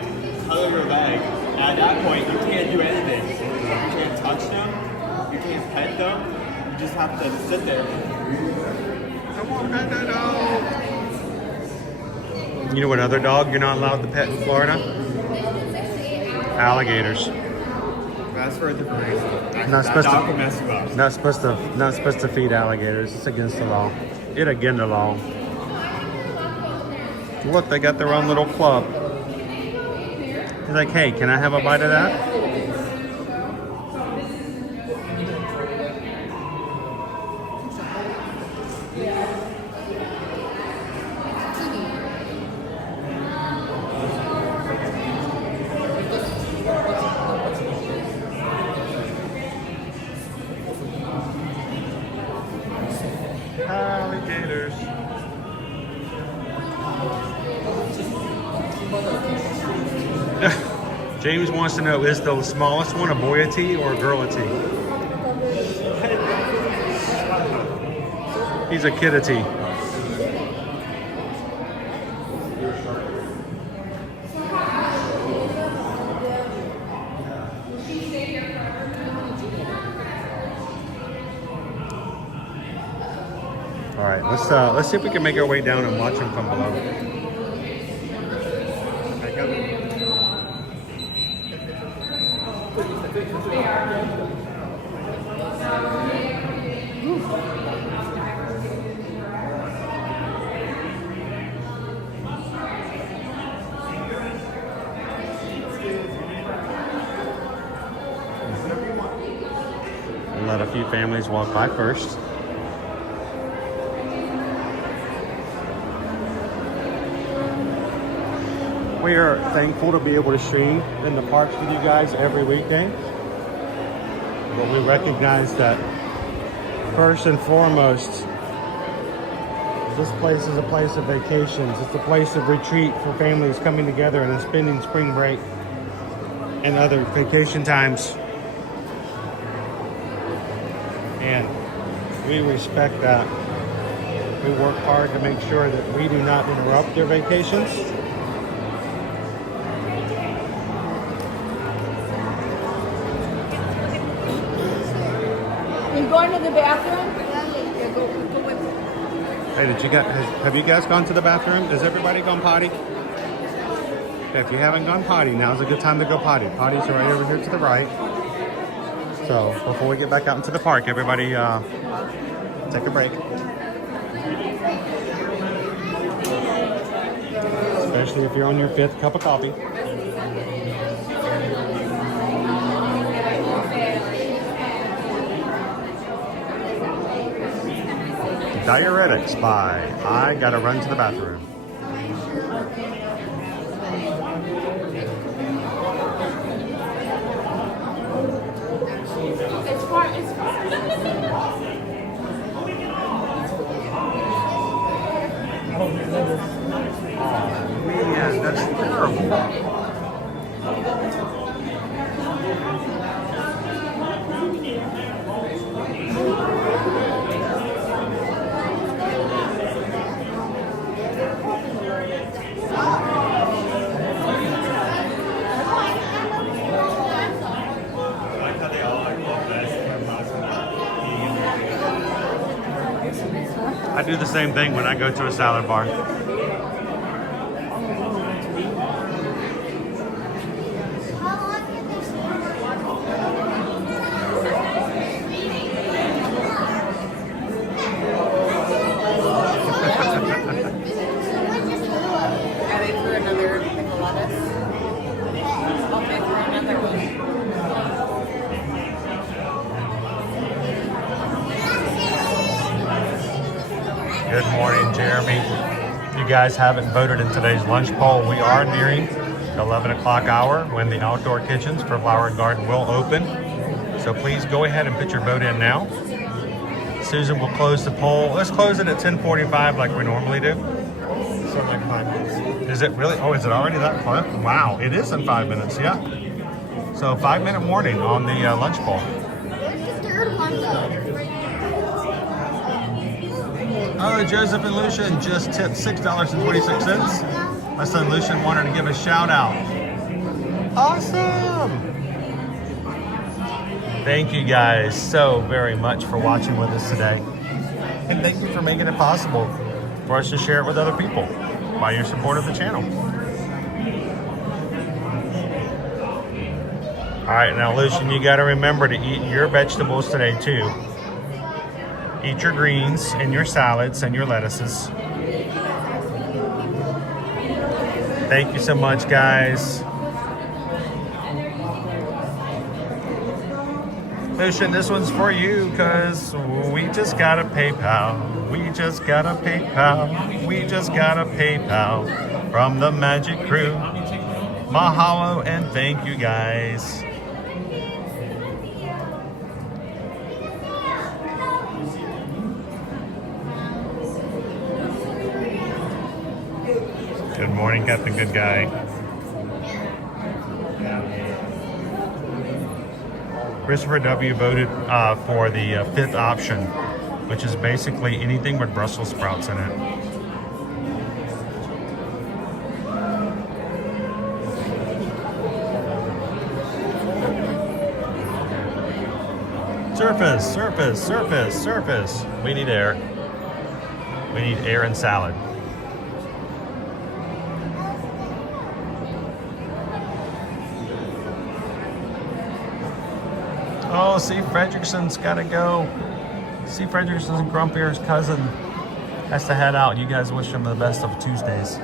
cuddle your leg. And at that point, you can't do anything. You can't touch them. You can't pet them. You just have to sit there. I want to pet that dog. You know what other dog you're not allowed to pet in Florida? Alligators. That's for a different reason. Not That supposed dog to. will mess you up. Not supposed to feed alligators. It's against the law. It's against the law. Look, they got their own little club. He's like, hey, can I have a bite of that? Alligators. James wants to know, is the smallest one a boyatee or a girlatee? He's a kidatee. All right, let's see if we can make our way down and watch him from below. Let a few families walk by first. We are thankful to be able to stream in the parks with you guys every weekday. But we recognize that first and foremost, this place is a place of vacations. It's a place of retreat for families coming together and spending spring break and other vacation times. And we respect that. We work hard to make sure that we do not interrupt their vacations. You going to the bathroom? Hey, have you guys gone to the bathroom? Has everybody gone potty? If you haven't gone potty, now's a good time to go potty. Potties are right over here to the right. So before we get back out into the park, everybody take a break. Especially if you're on your 5th cup of coffee. Diuretics by I Gotta Run to the Bathroom. Man, that's terrible. I do the same thing when I go to a salad bar. Good morning, Jeremy. If you guys haven't voted in today's lunch poll, we are nearing the 11 o'clock hour when the outdoor kitchens for Flower and Garden will open. So please go ahead and put your vote in now. Susan will close the poll. Let's close it at 10:45 like we normally do. So like 5 minutes. Is it really? Oh, is it already that close? Wow, it is in 5 minutes, yeah. So 5-minute warning on the lunch poll. Oh, Joseph and Lucian just tipped $6.26. My son Lucian wanted to give a shout out. Awesome! Thank you guys so very much for watching with us today. And thank you for making it possible for us to share it with other people by your support of the channel. All right, now Lucian, you got to remember to eat your vegetables today too. Eat your greens and your salads and your lettuces. Thank you so much, guys. Lucian, this one's for you because we just got a PayPal. We just got a PayPal. We just got a PayPal from the Magic Crew. Mahalo and thank you, guys. Good morning, Captain Good Guy. Christopher W. voted for the fifth option, which is basically anything with Brussels sprouts in it. Surface, surface, surface, surface. We need air. We need air and salad. Oh, see, Fredrickson's got to go. See, Fredrickson's Grumpier's cousin has to head out. You guys wish him the best of Tuesdays.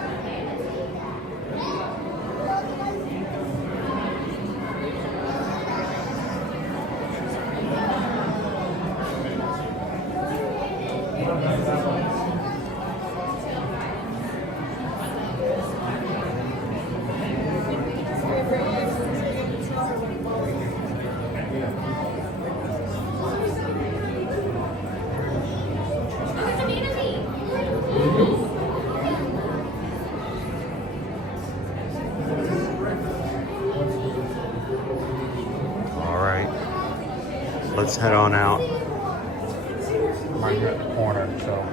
Let's head on out. I'm right here at the corner, so.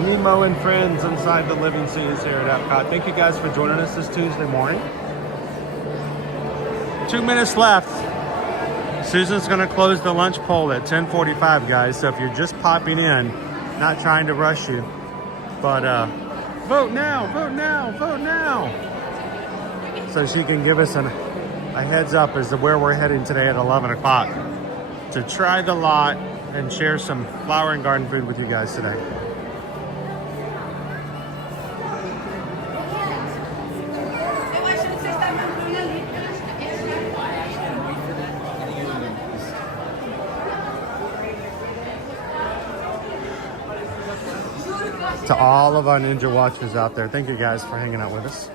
Nemo and friends inside the Living Seas here at Epcot. Thank you guys for joining us this Tuesday morning. 2 minutes left. Susan's going to close the lunch poll at 10:45, guys. So if you're just popping in, not trying to rush you, but vote now, vote now, vote now. So she can give us a heads up as to where we're heading today at 11 o'clock to try the lot and share some flower and garden food with you guys today. To all of our Ninja Watchers out there, thank you guys for hanging out with us.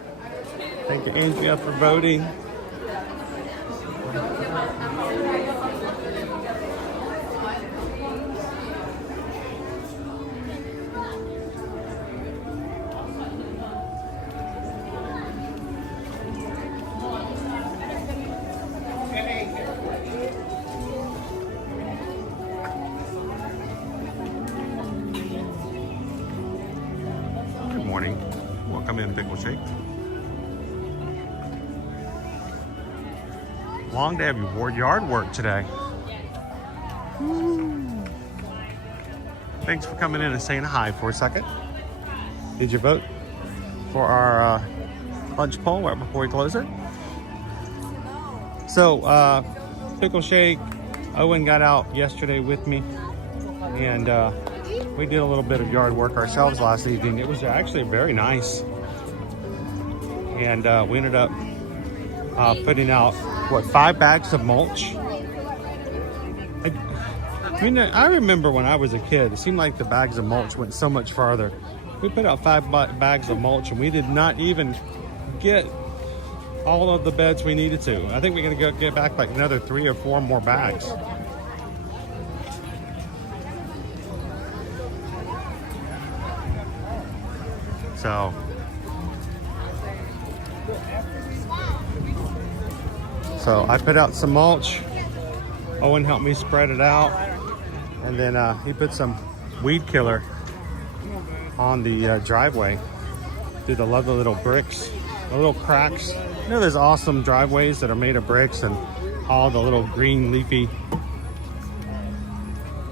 Thank you, Andrea, for voting. Welcome in, Pickle Shake. Long day of yard work today. Woo. Thanks for coming in and saying hi for a second. Did you vote for our lunch poll right before we close it? So, Pickle Shake, Owen got out yesterday with me, and we did a little bit of yard work ourselves last evening. It was actually very nice. And we ended up putting out what, 5 bags of mulch? I mean, I remember when I was a kid, it seemed like the bags of mulch went so much farther. We put out 5 bags of mulch and we did not even get all of the beds we needed to. I think we're gonna go get back like another 3 or 4 more bags. So I put out some mulch. Owen helped me spread it out. And then he put some weed killer on the driveway through the lovely little bricks, the little cracks. You know, there's awesome driveways that are made of bricks and all the little green leafy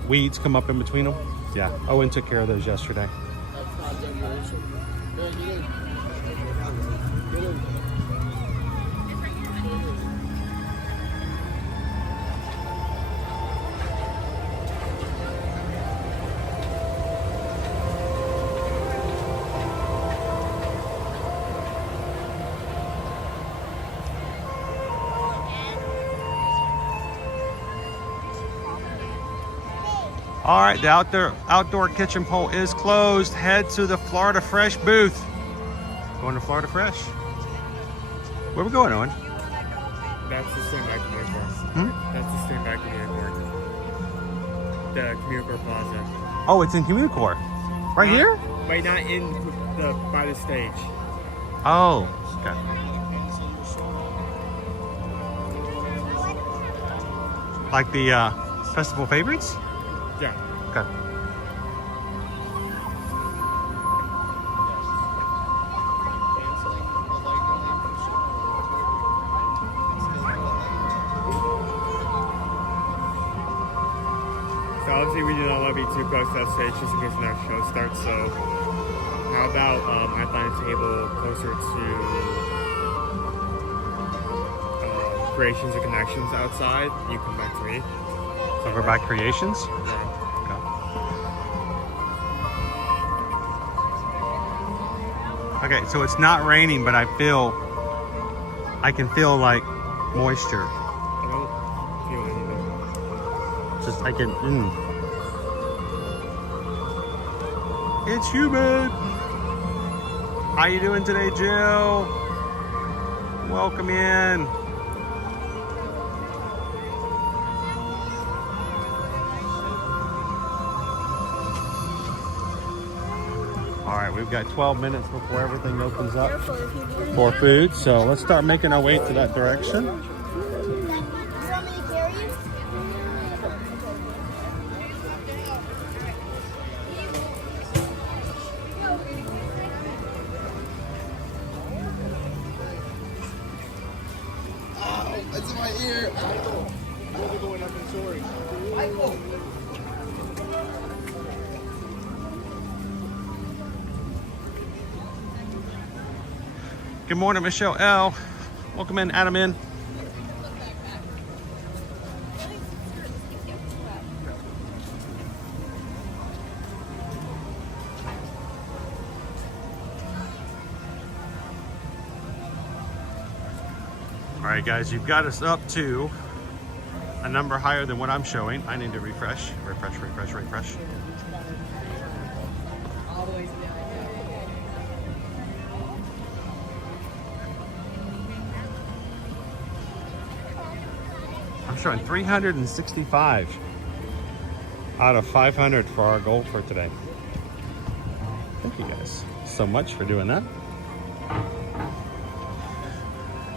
weeds come up in between them. Yeah, Owen took care of those yesterday. All right, the outdoor kitchen pole is closed. Head to the Florida Fresh booth. Going to Florida Fresh. Where we going, Owen? That's the same back to the airport. That's the same back to the airport. The Communicore Plaza. Oh, it's in Communicore. Right here? Wait, not in the by the stage. Oh, okay. Like the festival favorites? Yeah. Okay. So obviously we do not want to be too close to that stage just in case when our show starts. So how about I find a table closer to Creations and Connections outside. You come back to me. Over by Creations? Yeah. Okay, so it's not raining, but I can feel like moisture. I don't feel anything. Just I can. It's humid. How you doing today, Jill? Welcome in. All right, we've got 12 minutes before everything opens up for food. So let's start making our way to that direction. That's in my ear. Michael. Going up in soaring. Michael. Good morning, Michelle L. Welcome in, Adam in. All right, guys, you've got us up to a number higher than what I'm showing. I need to refresh. I'm showing 365 out of 500 for our goal for today. Thank you guys so much for doing that.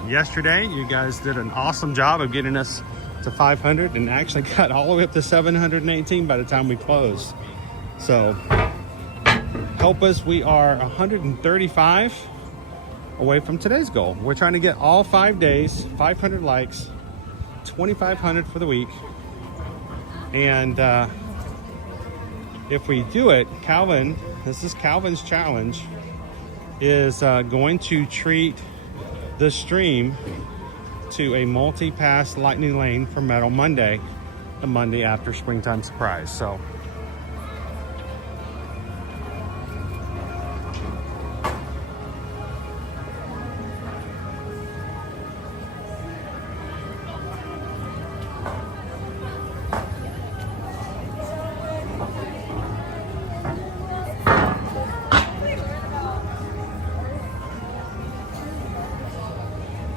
Yesterday, you guys did an awesome job of getting us to 500 and actually got all the way up to 718 by the time we closed. So help us. We are 135 away from today's goal. We're trying to get all 5 days, 500 likes, 2,500 for the week. And if we do it, Calvin, this is Calvin's challenge, is going to treat the stream to a multi-pass lightning lane for Metal Monday, the Monday after Springtime Surprise. So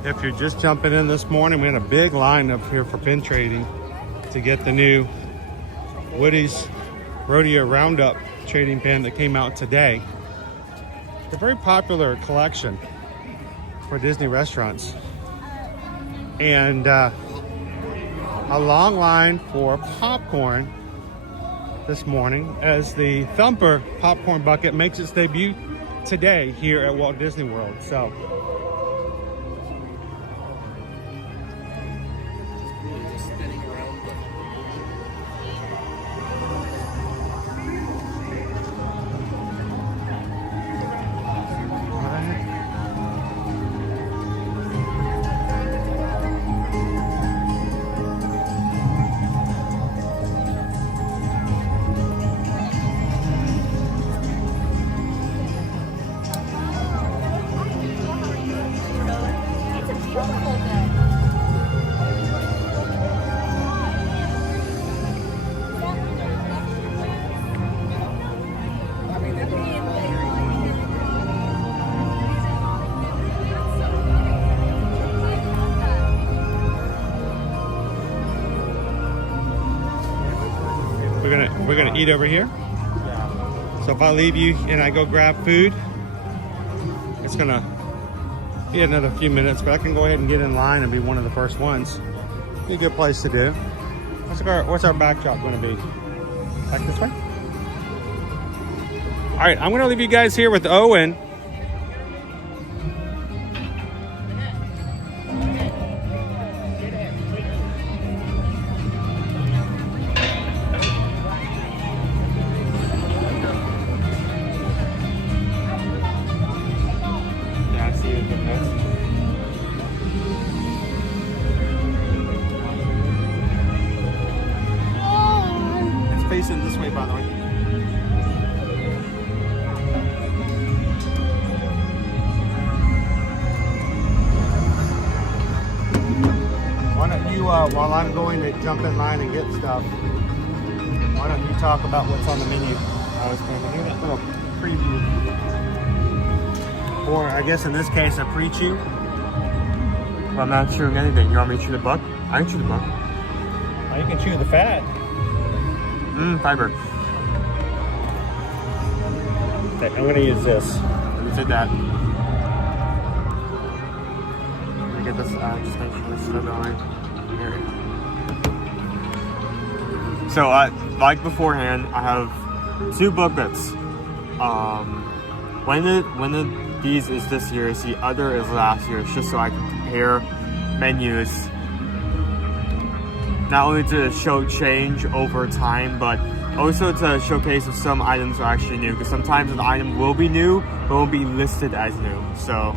If you're just jumping in this morning, we had a big line up here for pin trading to get the new Woody's Rodeo Roundup trading pin that came out today. It's a very popular collection for Disney restaurants. And a long line for popcorn this morning as the Thumper popcorn bucket makes its debut today here at Walt Disney World. So we're gonna eat over here. So if I leave you and I go grab food, it's gonna be another few minutes, but I can go ahead and get in line and be one of the first ones. Be a good place to do. What's our backdrop gonna be? Back this way? All right, I'm gonna leave you guys here with Owen. Facing this way, by the way. Why don't you, while I'm going to jump in line and get stuff, why don't you talk about what's on the menu? I was going to do that little preview. Or I guess in this case, a pre-chew. Well, I'm not chewing anything. You want me to chew the book? I can chew the book. Oh, you can chew the fat. Fiber. Okay, I'm gonna use this. Let me take that. Let me get this just make sure this is going. Here. So, like beforehand, I have 2 booklets. One of these is this year's, the other is last year's, just so I can compare menus. Not only to show change over time, but also to showcase if some items are actually new. Because sometimes an item will be new, but won't be listed as new. So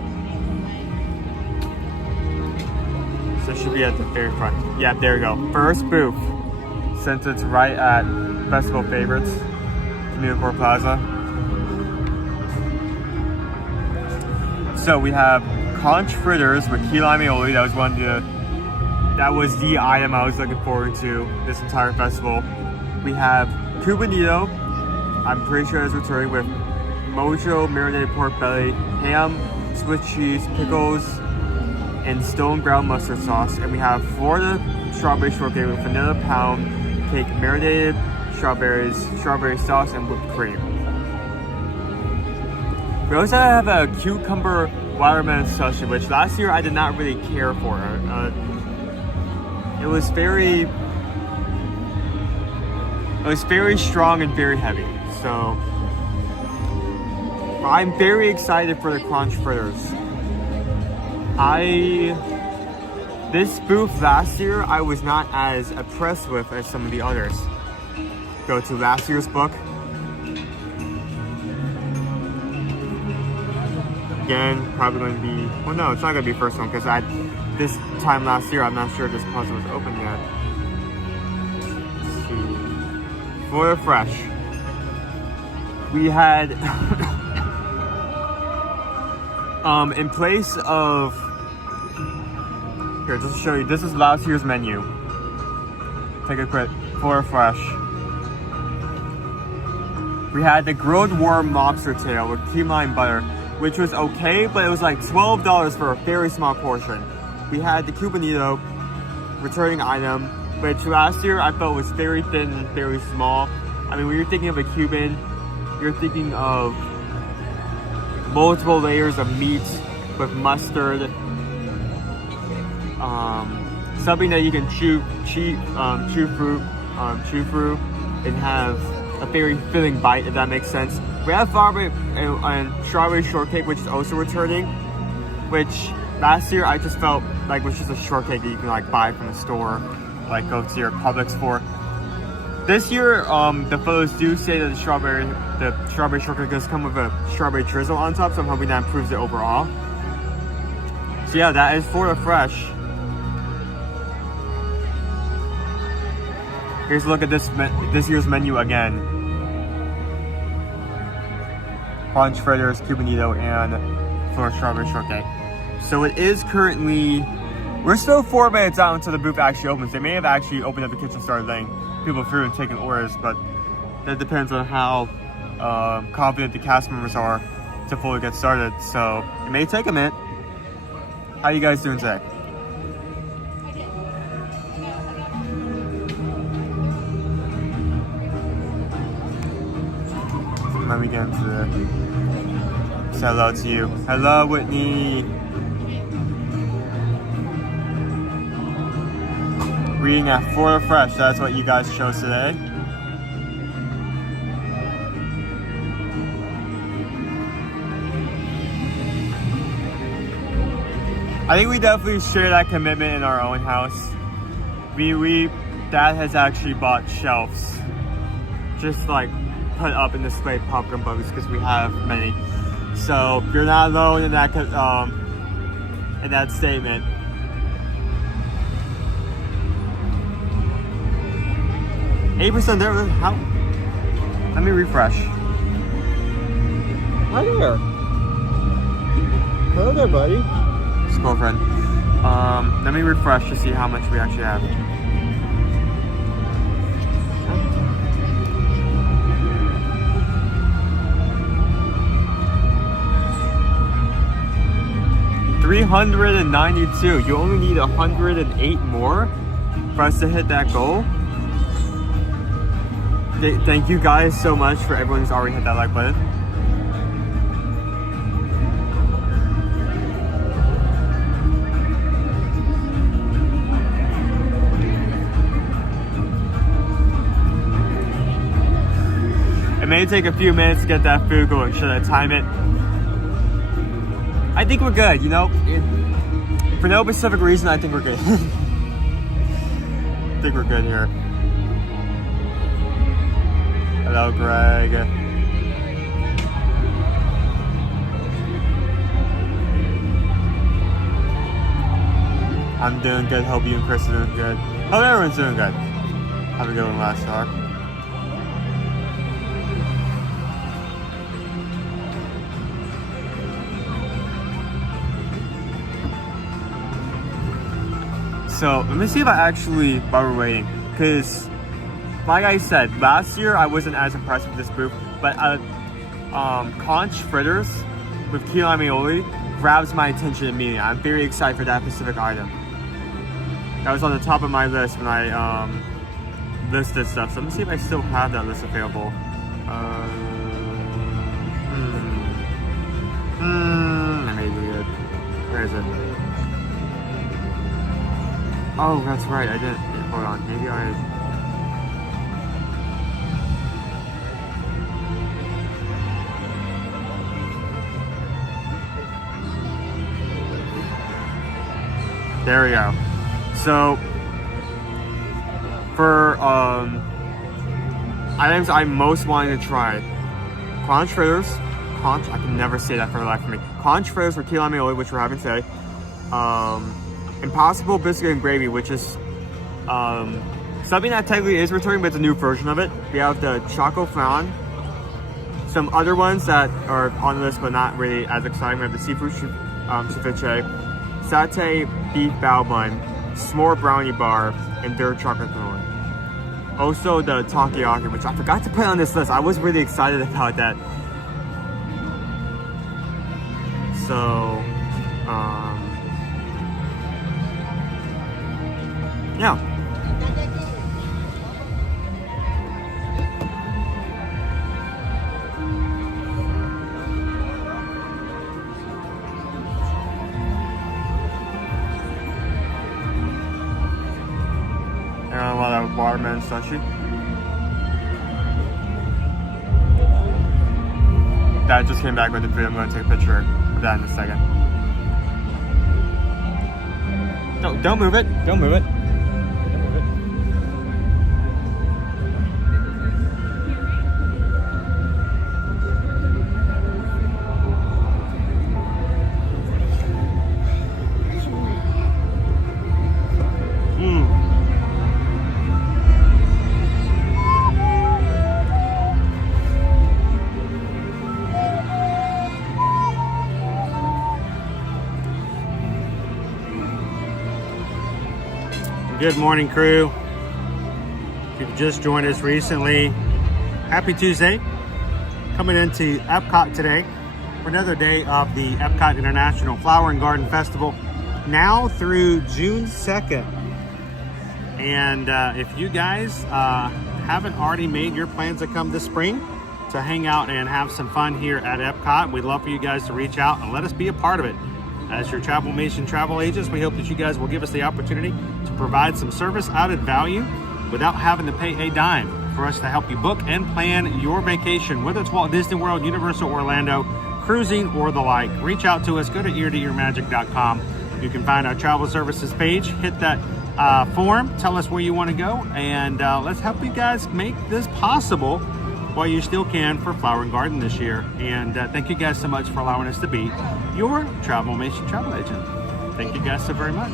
it should be at the very front. Yeah, there we go. First booth, since it's right at Festival Favorites, Communicore Plaza. So we have conch fritters with key lime aioli. That was the item I was looking forward to this entire festival. We have Cubanito, I'm pretty sure it's returning, with mojo marinated pork belly, ham, Swiss cheese, pickles, and stone ground mustard sauce. And we have Florida strawberry shortcake with vanilla pound cake, marinated strawberries, strawberry sauce, and whipped cream. We also have a cucumber watermelon slushy, which last year I did not really care for. It was very strong and very heavy. So I'm very excited for the crunch fritters. This booth last year I was not as impressed with as some of the others. Go to last year's book. Again, probably going to be, well no, it's not going to be first one because this time last year, I'm not sure if this puzzle was open yet. Let's see. Florida Fresh. We had, in place of, here, just to show you, this is last year's menu. Take a quick, Florida Fresh. We had the grilled worm lobster tail with key lime butter, which was okay, but it was like $12 for a very small portion. We had the Cubanito, returning item, which last year I felt was very thin and very small. I mean, when you're thinking of a Cuban, you're thinking of multiple layers of meat with mustard, something that you can chew through and have a very filling bite, if that makes sense. We have strawberry and strawberry shortcake, which is also returning, which last year I just felt like was just a shortcake that you can like buy from the store, like go to your Publix for. This year, the photos do say that the strawberry shortcake does come with a strawberry drizzle on top, so I'm hoping that improves it overall. So yeah, that is Florida Fresh. Here's a look at this year's menu again. Crunch fritters, Cubanito, and Florida strawberry shortcake. So it is currently, we're still 4 minutes out until the booth actually opens. They may have actually opened up the kitchen, started letting people through and taking orders, but that depends on how confident the cast members are to fully get started. So it may take a minute. How you guys doing today? Let me get into the say hello to you. Hello, Whitney. Reading at Florida Fresh, that's what you guys chose today. I think we definitely share that commitment in our own house. Dad has actually bought shelves just like put up and display popcorn bugs because we have many. So you're not alone in that statement. $8% there. How? Let me refresh. Hi there. Hello there, buddy. It's girlfriend. Let me refresh to see how much we actually have. $392. You only need 108 more for us to hit that goal. Thank you guys so much for everyone who's already hit that like button. It may take a few minutes to get that food going. Should I time it? I think we're good, you know? For no specific reason, I think we're good. I think we're good here. Hello, Greg. I'm doing good. Hope you and Chris are doing good. Hope everyone's doing good. Have a good one, last star. So let me see if I actually, while we're waiting, because like I said, last year I wasn't as impressed with this booth, but conch fritters with key lime aioli grabs my attention immediately. I'm very excited for that specific item. That was on the top of my list when I listed stuff. So let me see if I still have that list available. That may be good. Where is it? Oh, that's right. I didn't. Hold on. Maybe I. There we go. So for items I most wanted to try, conch fritters. I can never say that for the life of me. Conch fritters with key lime aioli, which we're having today. Impossible biscuit and gravy, which is something that technically is returning, but it's a new version of it. We have the choco flan. Some other ones that are on the list, but not really as exciting. We have the seafood ceviche, satay beef bao bun, s'more brownie bar, and dirt chocolate cone. Also the takoyaki, which I forgot to put on this list. I was really excited about that. So, yeah. And while that watermelon sushi. Dad just came back with the food. I'm going to take a picture of that in a second. No, don't move it. Don't move it. Good morning, crew. If you've just joined us recently, happy Tuesday. Coming into Epcot today for another day of the Epcot International Flower and Garden Festival, now through June 2nd. And if you guys haven't already made your plans to come this spring to hang out and have some fun here at Epcot, we'd love for you guys to reach out and let us be a part of it. As your Travelmation travel agents, we hope that you guys will give us the opportunity to provide some service added value without having to pay a dime for us to help you book and plan your vacation, whether it's Walt Disney World, Universal Orlando, cruising, or the like. Reach out to us, go to eartoearmagic.com. You can find our travel services page, hit that form, tell us where you want to go, and let's help you guys make this possible while you still can for Flower and Garden this year. And thank you guys so much for allowing us to be your Travelmation travel agent. Thank you guys so very much.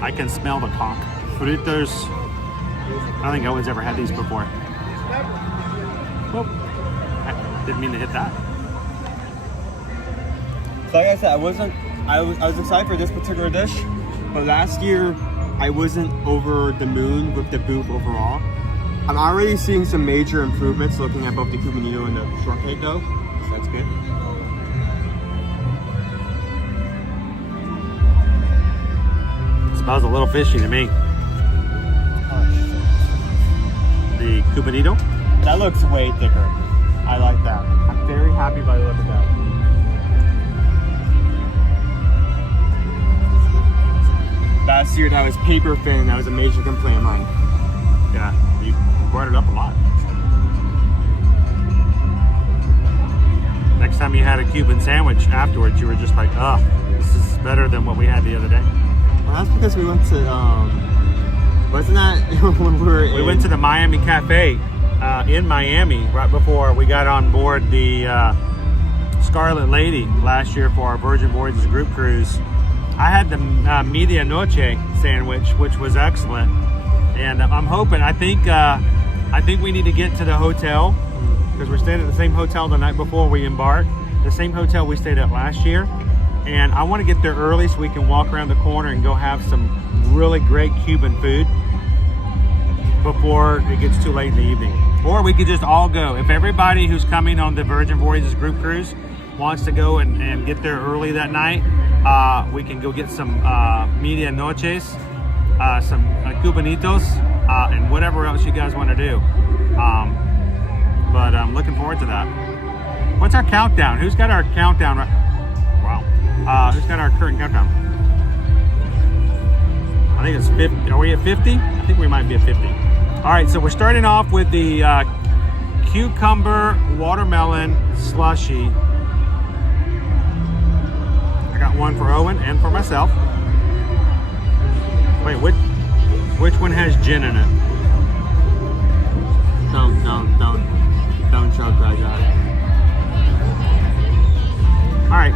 I can smell the conch fritters. I don't think Owen's ever had these before. Whoop. I didn't mean to hit that. So like I said, I was excited for this particular dish, but last year I wasn't over the moon with the booth overall. I'm already seeing some major improvements looking at both the Cubanito and the shortcake dough, so that's good. It smells a little fishy to me. The Cubanito. That looks way thicker. I like that. I'm very happy by the look of that. Last year that was paper thin. That was a major complaint of mine. Yeah, you brought it up a lot. Next time you had a Cuban sandwich afterwards, you were just like, oh, this is better than what we had the other day. Well, that's because we went to, wasn't that when we went to the Miami Cafe in Miami right before we got on board the Scarlet Lady last year for our Virgin Voyages group cruise. I had the Medianoche sandwich, which was excellent. And I'm hoping, I think we need to get to the hotel because we're staying at the same hotel the night before we embark, the same hotel we stayed at last year. And I want to get there early so we can walk around the corner and go have some really great Cuban food before it gets too late in the evening. Or we could just all go. If everybody who's coming on the Virgin Voyages group cruise wants to go and get there early that night, we can go get some Medianoches, some Cubanitos, and whatever else you guys want to do. But I'm looking forward to that. What's our countdown? Who's got our countdown? Wow. Who's got our current countdown? I think it's 50. Are we at 50? I think we might be at 50. All right, so we're starting off with the cucumber watermelon slushy. I got one for Owen and for myself. Wait, which one has gin in it? Don't choke right now. All right.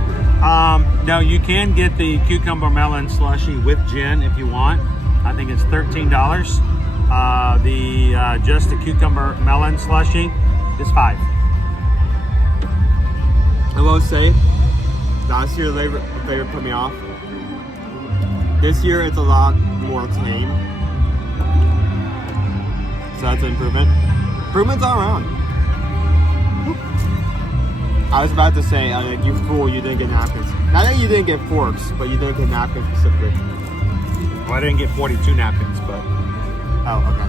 No, you can get the cucumber melon slushy with gin if you want. I think it's $13. Just the cucumber melon slushy is $5. I will say, last year the flavor put me off. This year it's a lot more tame. So that's an improvement. Improvements all around. I was about to say, like, you fool, you didn't get napkins. Not that you didn't get forks, but you didn't get napkins specifically. Well, I didn't get 42 napkins, but... Oh, okay.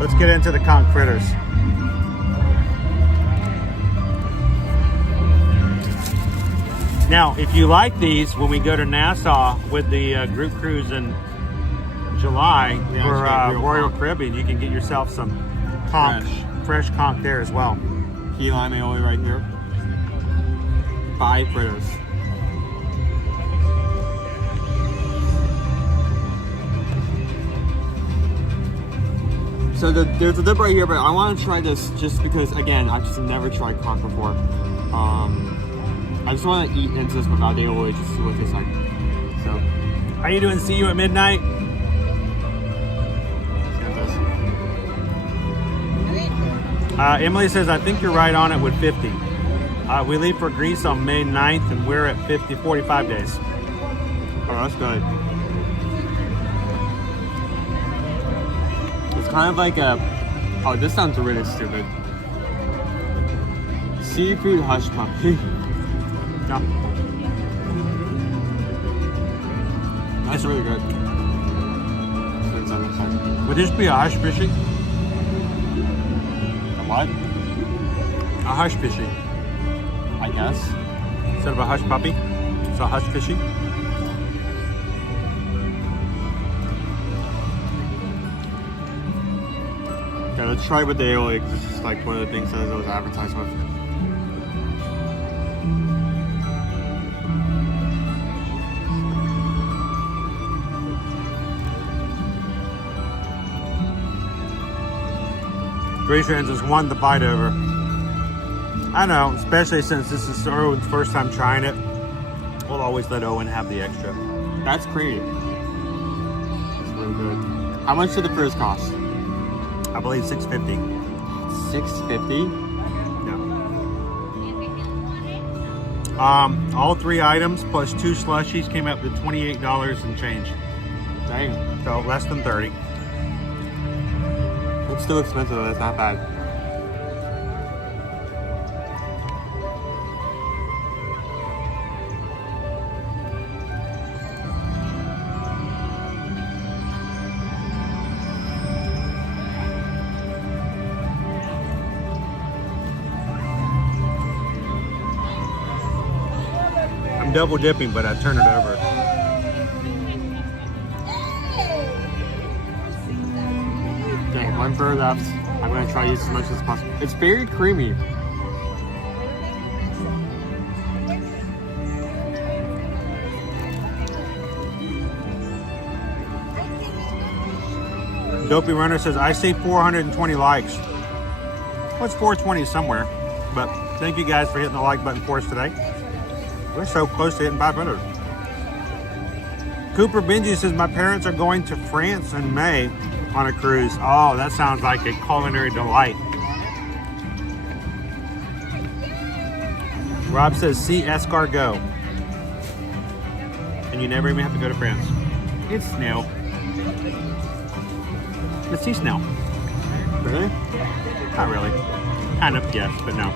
Let's get into the conch fritters. Now, if you like these, when we go to Nassau with the group cruise in July for Royal Caribbean, you can get yourself some conch, fresh conch there as well. Key lime aioli right here. 5 fritters. So there's a dip right here, but I want to try this just because, again, I've just never tried conch before. I just want to eat into this without the aioli, just see what it tastes like. So, how you doing? See you at midnight. Emily says, I think you're right on it with 50. We leave for Greece on May 9th, and we're at 45 days. Oh, that's good. It's kind of like a... Oh, this sounds really stupid. Seafood hush puppy. No. That's really good. Would this be a hush fishy? What? A hush fishy. I guess. Instead of a hush puppy, it's a hush fishy. Yeah, let's try with the aioli because it's just like one of the things that it was advertised with. Grace Rans has won the bite over. I know, especially since this is Owen's first time trying it. We'll always let Owen have the extra. That's creamy. That's really good. How much did the fritters cost? I believe $6.50. $6.50? Yeah. All 3 items plus 2 slushies came up to $28 and change. Dang. So less than 30. It's still expensive, though. It's not bad. I'm double dipping, but I turn it over. Dang, 1 fritter left. I'm gonna try to use as much as possible. It's very creamy. Dopey Runner says, I see 420 likes. Well, it's 420 somewhere. But thank you guys for hitting the like button for us today. We're so close to hitting 500. Cooper Benji says, my parents are going to France in May on a cruise. Oh, that sounds like a culinary delight. Rob says, see escargot. And you never even have to go to France. It's snail. It's sea snail. Really? Not really. Kind of, yes, but no.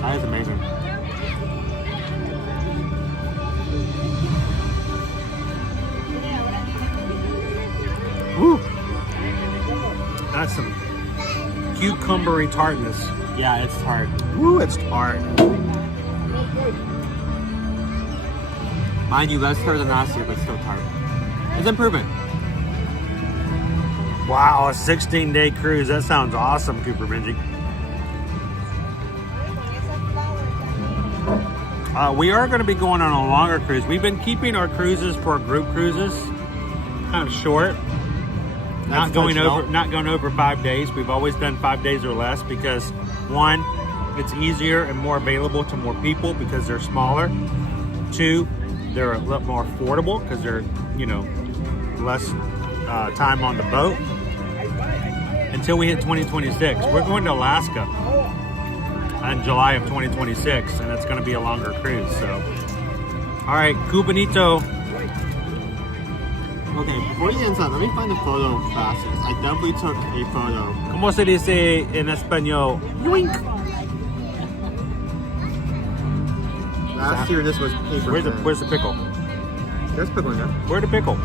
That is amazing. Woo! That's some cucumbery tartness. Yeah, it's tart. Woo, it's tart. Mind you, less tart than last year, but still tart. It's improvement. Wow, a 16-day cruise. That sounds awesome, Cooper Benji. We are going to be going on a longer cruise. We've been keeping our cruises for group cruises kind of short. Not going over 5 days. We've always done 5 days or less because, one, it's easier and more available to more people because they're smaller. 2, they're a lot more affordable because they're, less time on the boat. Until we hit 2026. We're going to Alaska in July of 2026, and it's going to be a longer cruise. So, all right, Cubanito. Okay, before you get inside, let me find the photo fastest. I definitely took a photo. ¿Cómo se dice en español? Yoink. Last year this was paper. Where's the pickle? There's pickle in there. Where's the pickle?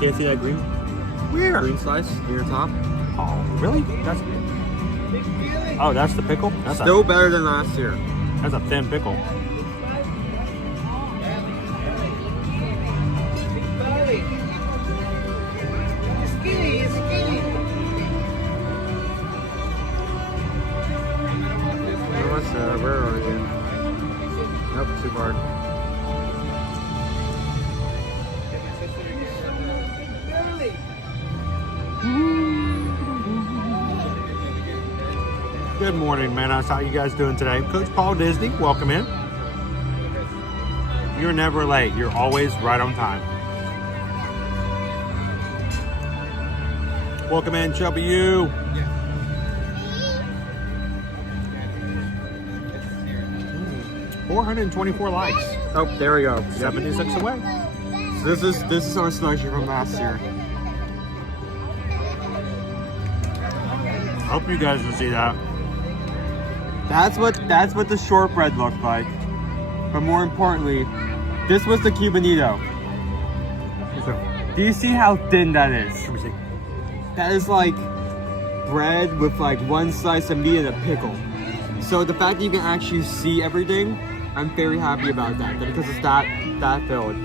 Can't see that green? Where? Green slice near the top. Oh, really? That's the pickle? Still better than last year. That's a thin pickle. Where are we again? Nope, too hard. Good morning, man. How you guys doing today? Coach Paul Disney, welcome in. You're never late. You're always right on time. Welcome in, Chubby U. 424 likes. Oh, there we go. 76 away. So this is our selection from last year. Hope you guys will see that. That's what the shortbread looked like. But more importantly, this was the Cubanito. Do you see how thin that is? Let me see. That is like bread with like one slice of meat and a pickle. So the fact that you can actually see everything, I'm very happy about that because it's that filled.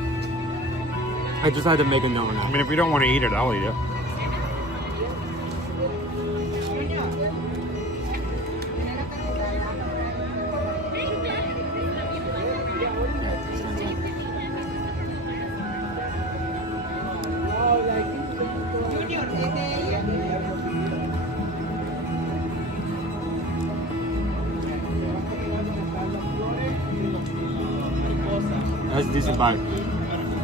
I just had to make a note on that. I mean, if you don't want to eat it, I'll eat it. That's a decent bite.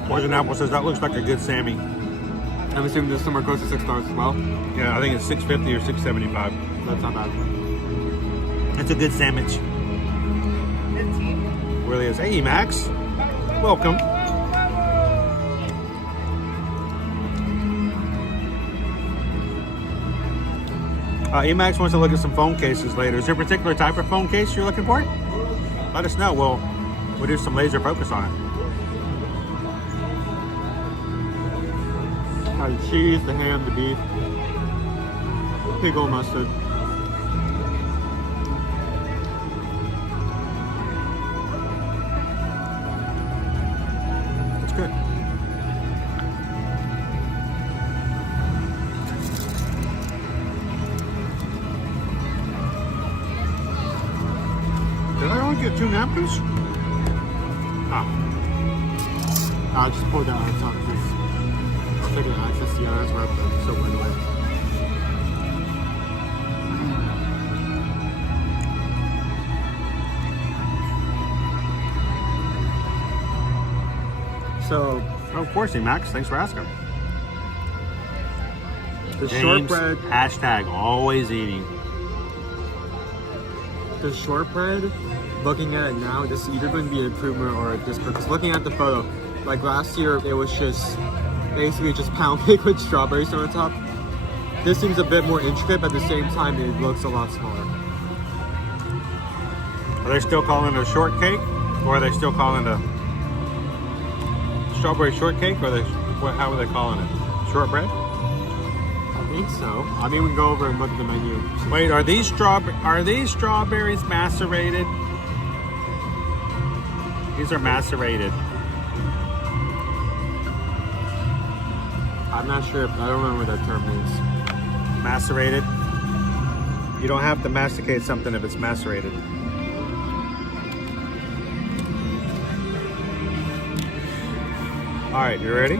Poison Apple says that looks like a good Sammy. I'm assuming this somewhere close to $6 as well. Yeah, I think it's $6.50 or $6.75. That's not bad. It's a good sandwich. Really is. Hey, Max. Welcome. Emax wants to look at some phone cases later. Is there a particular type of phone case you're looking for? Let us know. We'll do some laser focus on it. The cheese, the ham, the beef, pickle, mustard. It's good. Did I only get 2 napkins? I'll just pour that on top because taking access to the others where I'm so went away. So, of course, Max. Thanks for asking. The James, shortbread. Hashtag always eating. The shortbread, looking at it now, this is either going to be an improvement or just because looking at the photo, like last year, it was just basically just pound cake with strawberries on the top. This seems a bit more intricate, but at the same time, it looks a lot smaller. Are they still calling it a shortcake, or are they still calling it a strawberry shortcake, or how are they calling it? Shortbread? I think so. I mean, we can go over and look at the menu. Wait, are these strawberries macerated? These are macerated. I'm not sure. I don't remember what that term means. Macerated? You don't have to masticate something if it's macerated. All right, you ready?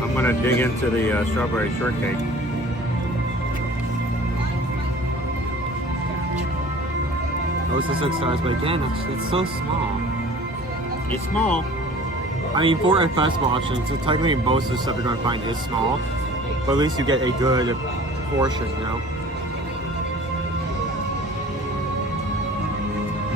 I'm gonna dig into the strawberry shortcake. Oh, it's $6, but again, it's so small. It's small. I mean, for a festival option, so technically most of the stuff you're going to find is small, but at least you get a good portion, you know?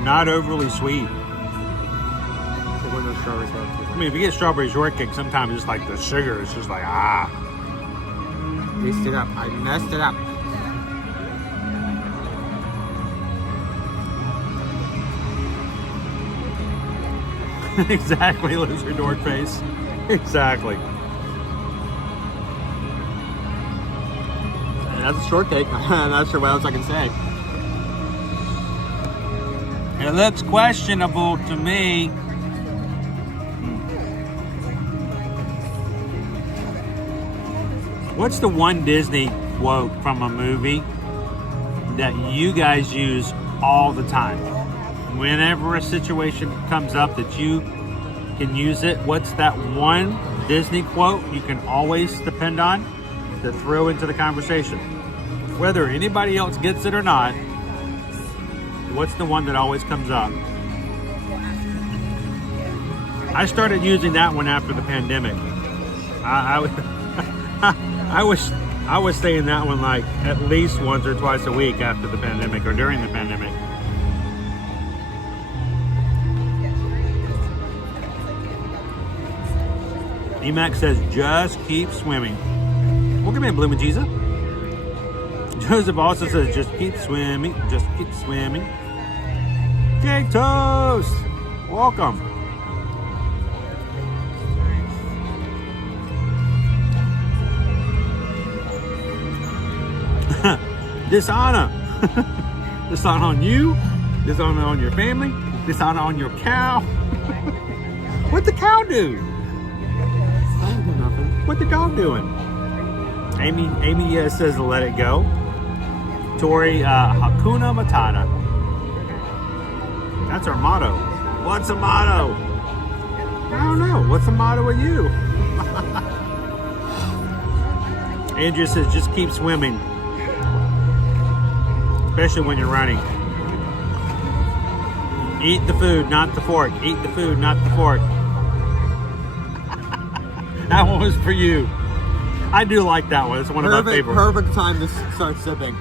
Not overly sweet. So when the strawberry shortcake. I mean, if you get strawberry shortcake, sometimes it's like the sugar is just like, ah. Taste it up. I messed it up. Exactly, lizard dork face. Exactly. That's a shortcake. I'm not sure what else I can say. It looks questionable to me. What's the one Disney quote from a movie that you guys use all the time? Whenever a situation comes up that you can use it, what's that one Disney quote you can always depend on to throw into the conversation? Whether anybody else gets it or not, what's the one that always comes up? I started using that one after the pandemic. I was saying that one like at least once or twice a week after the pandemic or during the pandemic. Emac says, just keep swimming. Welcome in, Blooming Jesus. Joseph also says, just keep swimming, just keep swimming. Cake Toast, welcome. Dishonor. Dishonor on you, dishonor on your family, dishonor on your cow. What the cow do? I don't do nothing. What the dog doing? Amy says let it go. Tori, Hakuna Matata. That's our motto. What's a motto? I don't know. What's the motto with you? Andrea says just keep swimming. Especially when you're running. Eat the food, not the fork. Eat the food, not the fork. That one was for you. I do like that one. It's one of my favorites. Perfect time to start sipping.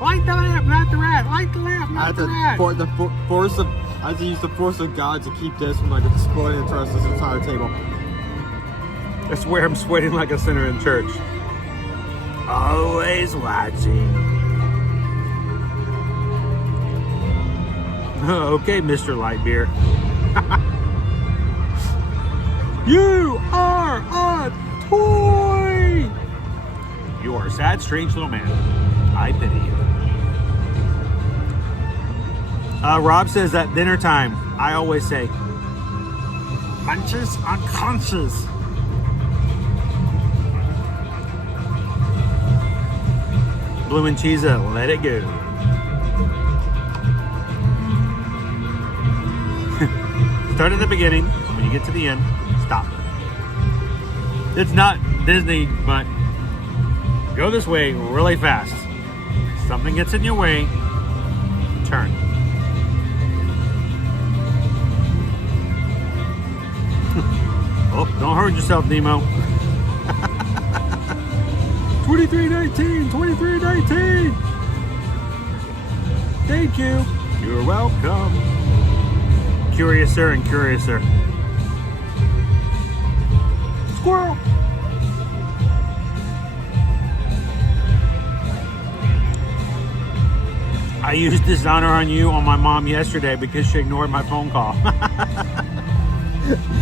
Light the lamp, not the rat. Light the lamp, not the rat. I had to use the force of God to keep this from like exploding across this entire table. I swear I'm sweating like a sinner in church. Always watching. Okay, Mr. Lightbeer. You are a toy! You are a sad, strange little man. I pity you. Rob says at dinner time, I always say, punches on conches. Bloomin' cheese, let it go. Start at the beginning. When you get to the end, stop. It's not Disney, but go this way really fast. Something gets in your way, turn. Oh, don't hurt yourself, Nemo. 2319, 2319. Thank you. You're welcome. Curiouser and curiouser. Squirrel. I used dishonor on you on my mom yesterday because she ignored my phone call.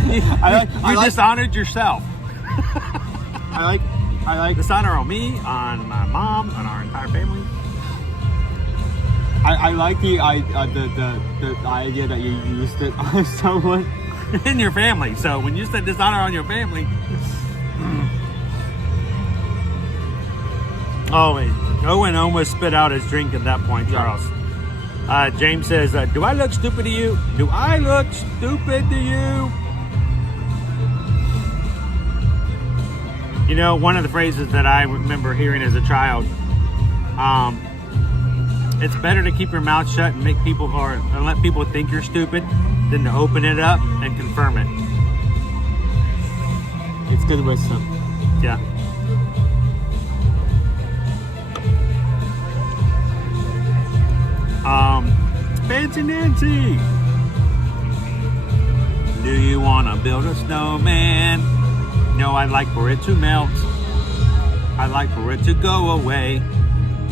You dishonored yourself. I like dishonor on me, on my mom, on our entire family. I like the idea that you used it on someone in your family. So when you said dishonor on your family, Owen almost spit out his drink at that point, Charles. James says, "Do I look stupid to you? Do I look stupid to you?" You know, one of the phrases that I remember hearing as a child, it's better to keep your mouth shut and make people and let people think you're stupid than to open it up and confirm it. It's good wisdom. Yeah. Fancy Nancy. wanna build a snowman. No, I'd like for it to melt. I'd like for it to go away.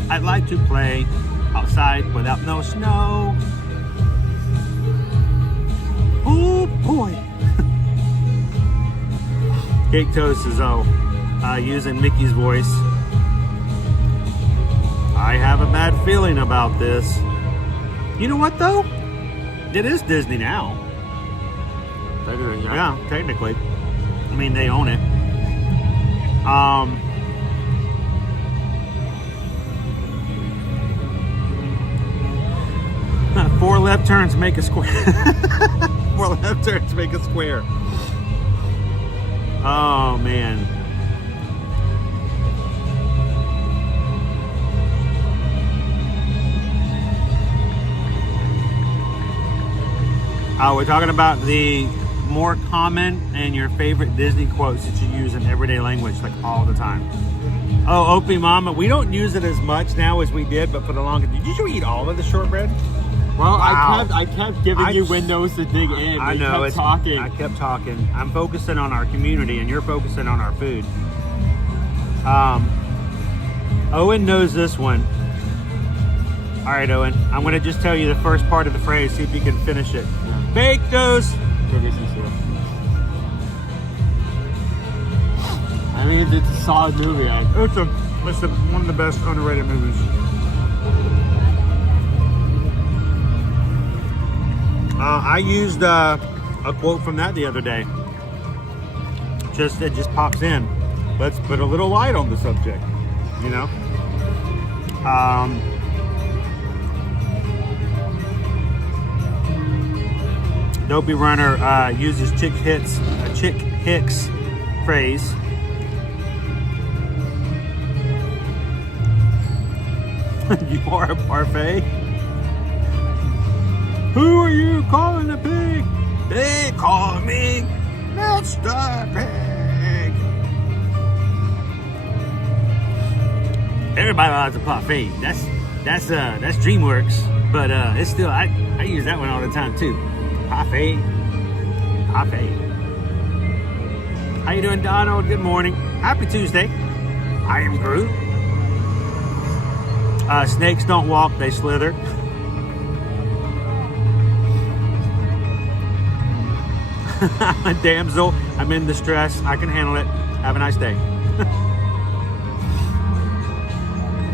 I'd like to play outside without no snow. Oh boy. Cake Toast is using Mickey's voice. I have a bad feeling about this. You know what though? It is Disney now. Yeah, technically. I mean, they own it. 4 left turns make a square. 4 left turns make a square. Oh man. We're talking about the more common and your favorite Disney quotes that you use in everyday language, like all the time. Oh, Opie Mama, we don't use it as much now as we did, but for the longest. Did you eat all of the shortbread? Well, Wow. I kept giving you windows to dig in. I You know. kept talking. I kept talking. I'm focusing on our community, and you're focusing on our food. Owen knows this one. All right, Owen. I'm going to just tell you the first part of the phrase. See if you can finish it. Bake those. I mean, it's a solid movie. It's one of the best underrated movies. I used a quote from that the other day. It just pops in. Let's put a little light on the subject, you know? Dopey Runner uses Chick Hicks phrase. You are a parfait. Who are you calling a pig? They call me Mr. Pig. Everybody loves a parfait. That's DreamWorks, but it's still I use that one all the time too. Parfait. How you doing, Donald? Good morning. Happy Tuesday. I am Groot. Snakes don't walk, they slither. I'm a damsel. I'm in distress. I can handle it. Have a nice day.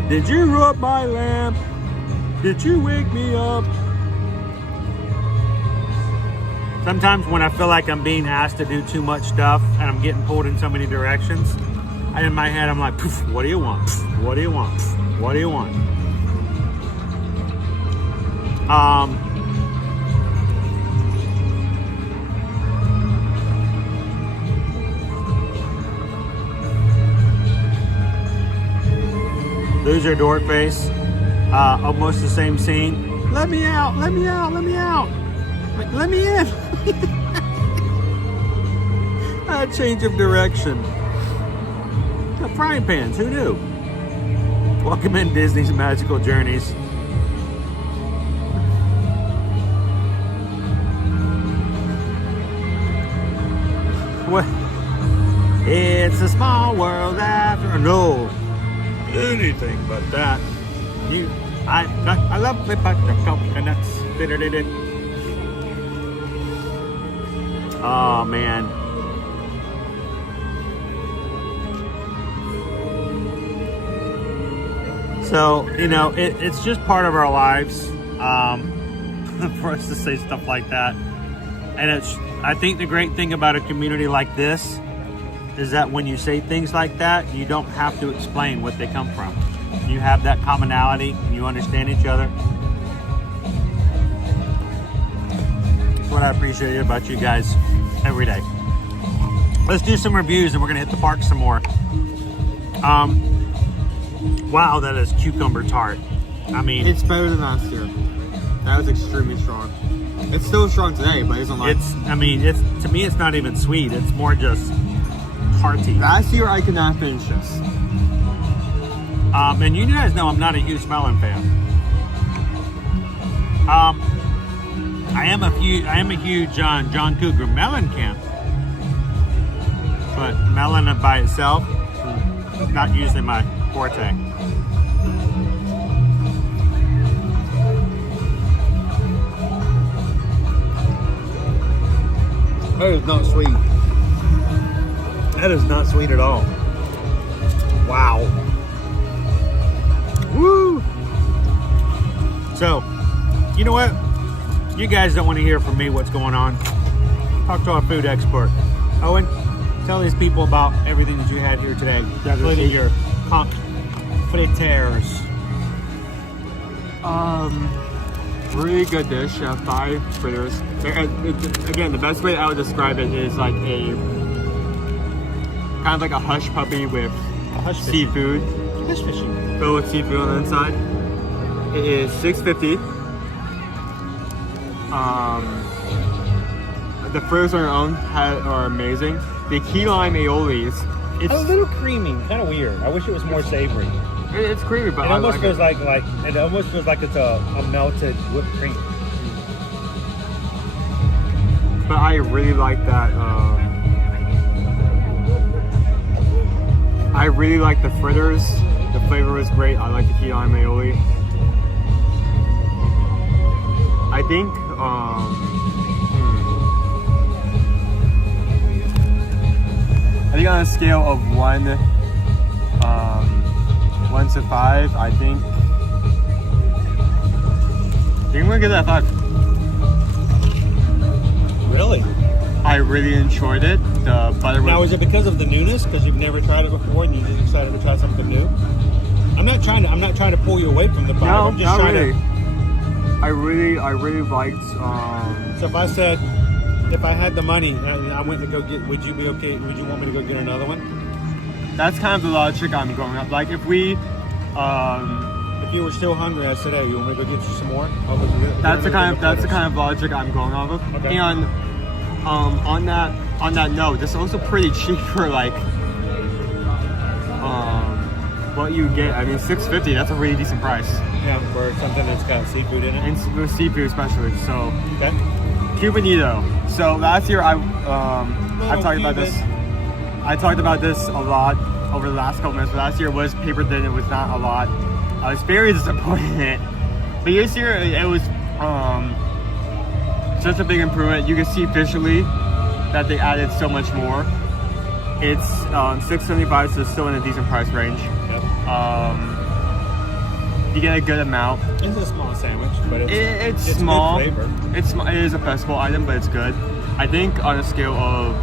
Did you rub my lamp? Did you wake me up? Sometimes when I feel like I'm being asked to do too much stuff and I'm getting pulled in so many directions, in my head I'm like, poof, what do you want? What do you want? What do you want? Loser dork face. Almost the same scene. Let me out, let me out, let me out. Let me in. A change of direction. The frying pans, who knew? Welcome in Disney's Magical Journeys. What? It's a small world after no. Anything but that. I love the butter coconuts. Oh man. So, you know, it's just part of our lives for us to say stuff like that. And I think the great thing about a community like this is that when you say things like that, you don't have to explain what they come from. You have that commonality, you understand each other. That's what I appreciate about you guys every day. Let's do some reviews and we're gonna hit the park some more. Wow, that is cucumber tart. I mean, it's better than last year. That was extremely strong. It's still strong today, but it's like to me it's not even sweet. It's more just hearty. Last year I could not finish this. And you guys know I'm not a huge melon fan. I am a huge John Cougar melon can, but melon by itself, not usually my forte. That is not sweet. That is not sweet at all. Wow. Woo! So, you know what? You guys don't want to hear from me what's going on. Talk to our food expert. Owen, tell these people about everything that you had here today, including your conch fritters. Really good dish. 5 fritters. Again, the best way I would describe it is like a kind of like a hush puppy with seafood. Fish fishing. Filled with seafood on the inside. It is $6.50. The fritters on their own are amazing. The key lime aiolis. It's a little creamy, kind of weird. I wish it was more savory. It's creamy, but It almost feels like it almost feels like it's a melted whipped cream. But I really like that. I really like the fritters. The flavor was great. I like the key lime aioli. I think on a scale of 1 to 5, I think I'm gonna give that 5. Really? I really enjoyed it. The butter was... Now, is it because of the newness? Because you've never tried it before and you're just excited to try something new? I'm not trying to pull you away from the vibe. No, I'm just not trying really. to. I really liked. So if I said, if I had the money and I went to go get, would you be okay? Would you want me to go get another one? That's kind of the logic I'm going up. Like if we, if you were still hungry, I said, hey, you want me to go get you some more? That's the kind of logic I'm going off of. Okay. And on that note, this is also pretty cheap for like what you get. I mean, $6.50. That's a really decent price. Yeah, for something that's got seafood in it. And with seafood especially. So okay. Cubanito. So last year I talked about this. I talked about this a lot over the last couple minutes. Last year was paper thin. It was not a lot. I was very disappointed in it. But this year it was such a big improvement. You can see visually that they added so much more. It's $6.75, so it's still in a decent price range. Yep. You get a good amount. It's a small sandwich, but it's small. Good flavor. It is a festival item, but it's good. I think on a scale of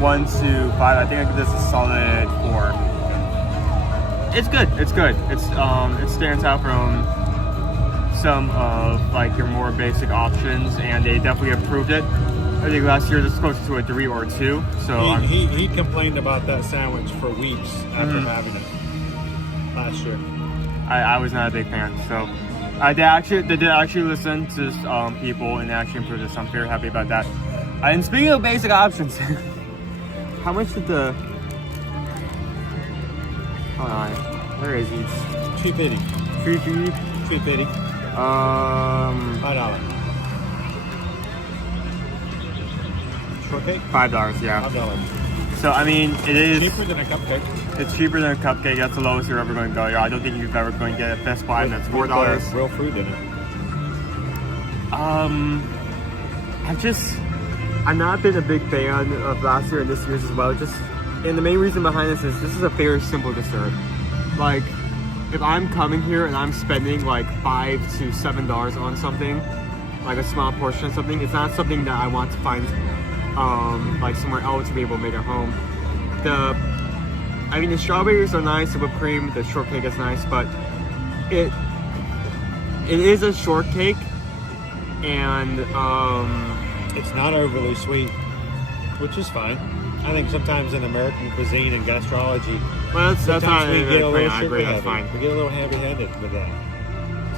1 to 5, I think I give this a solid 4. It's good. It's good. It stands out from some of like your more basic options, and they definitely improved it. I think last year this was close to a 3 or 2. So he complained about that sandwich for weeks after having it last year. I was not a big fan. So they did actually listen to people and they actually improved it. So I'm very happy about that. And speaking of basic options, how much did the... Hold on, where is he? $2.50. $3.50? $3.50. $5. Shortcake? $5, yeah. $5. So I mean, it is cheaper than a cupcake. It's cheaper than a cupcake. That's the lowest you're ever going to go. I don't think you're ever going to get a fest buy that's $4. Real fruit in it. I've not been a big fan of last year and this year's as well. And the main reason behind this is a very simple dessert. Like, if I'm coming here and I'm spending like $5 to $7 on something, like a small portion of something, it's not something that I want to find like somewhere else to be able to make at home. The strawberries are nice, the whipped cream, the shortcake is nice, but it is a shortcake, and it's not overly sweet, which is fine. I think sometimes in American cuisine and gastrology, that's not we get a little I agree, that's fine. We get a little heavy-handed with that.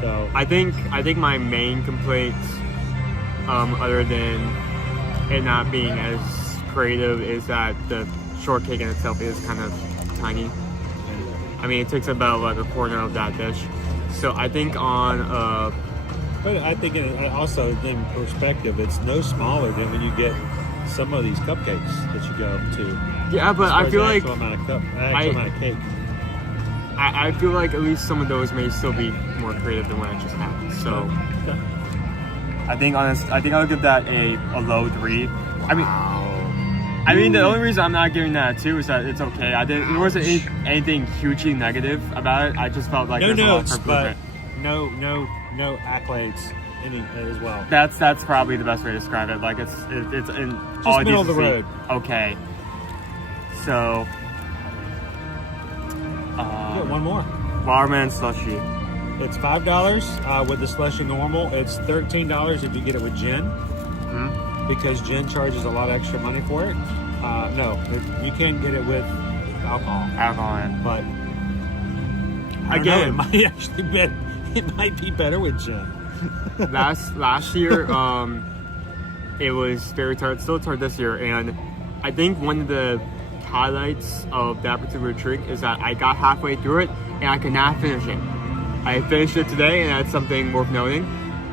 So I think my main complaint, other than it not being as creative, is that the shortcake in itself is kind of tiny. I mean, it takes about like a corner of that dish. So I think on But I think also in perspective, it's no smaller than when you get some of these cupcakes that you go to. yeah, but I feel like amount of cake. I feel like at least some of those may still be more creative than what I just had. So Okay. I think I'll give that a low 3. I mean, the only reason I'm not giving that a 2 is that it's okay. There wasn't anything hugely negative about it. I just felt like No there's a lot notes, of but improvement. no accolades any as well. That's probably the best way to describe it. Like it's in Just all middle of the decency, road. okay. So Get one more. Watermelon slushy. It's $5 with the slushy normal. It's $13 if you get it with gin, because gin charges a lot of extra money for it. You can get it with alcohol. But Again, it might actually be. It might be better with gin. last year, it was very tart. Still tart this year, and I think one of the highlights of that particular trick is that I got halfway through it and I could not finish it. I finished it today, and that's something worth noting.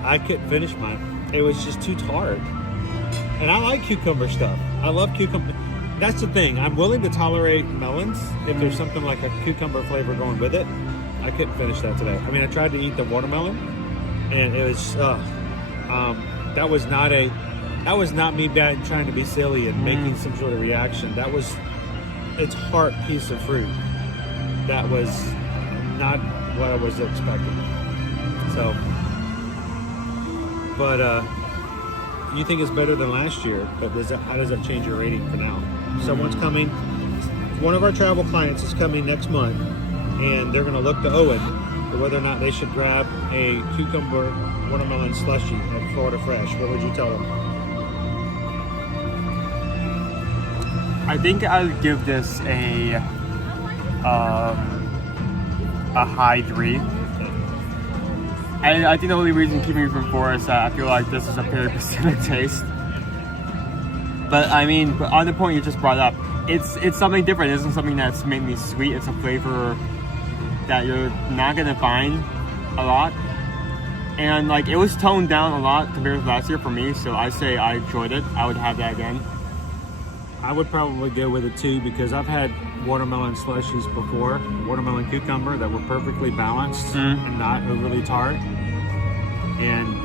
I couldn't finish mine. It was just too tart. And I like cucumber stuff. I love cucumber. That's the thing. I'm willing to tolerate melons if there's something like a cucumber flavor going with it. I couldn't finish that today. I mean, I tried to eat the watermelon, and it was that was not me trying to be silly and making some sort of reaction. That was a tart piece of fruit. That was not what I was expecting. So, but you think it's better than last year, but how does that change your rating for now? Someone's coming, one of our travel clients is coming next month, and they're going to look to Owen for whether or not they should grab a cucumber watermelon slushy at Florida Fresh. What would you tell them? I think I would give this a high 3. And I think the only reason keeping me from 4 is that I feel like this is a very specific taste. But I mean, on the point you just brought up, it's something different. It isn't something that's mainly sweet. It's a flavor that you're not gonna find a lot. And like, it was toned down a lot compared to last year for me, so I say I enjoyed it. I would have that again. I would probably go with a 2 because I've had watermelon slushies before, watermelon cucumber, that were perfectly balanced and not overly tart. And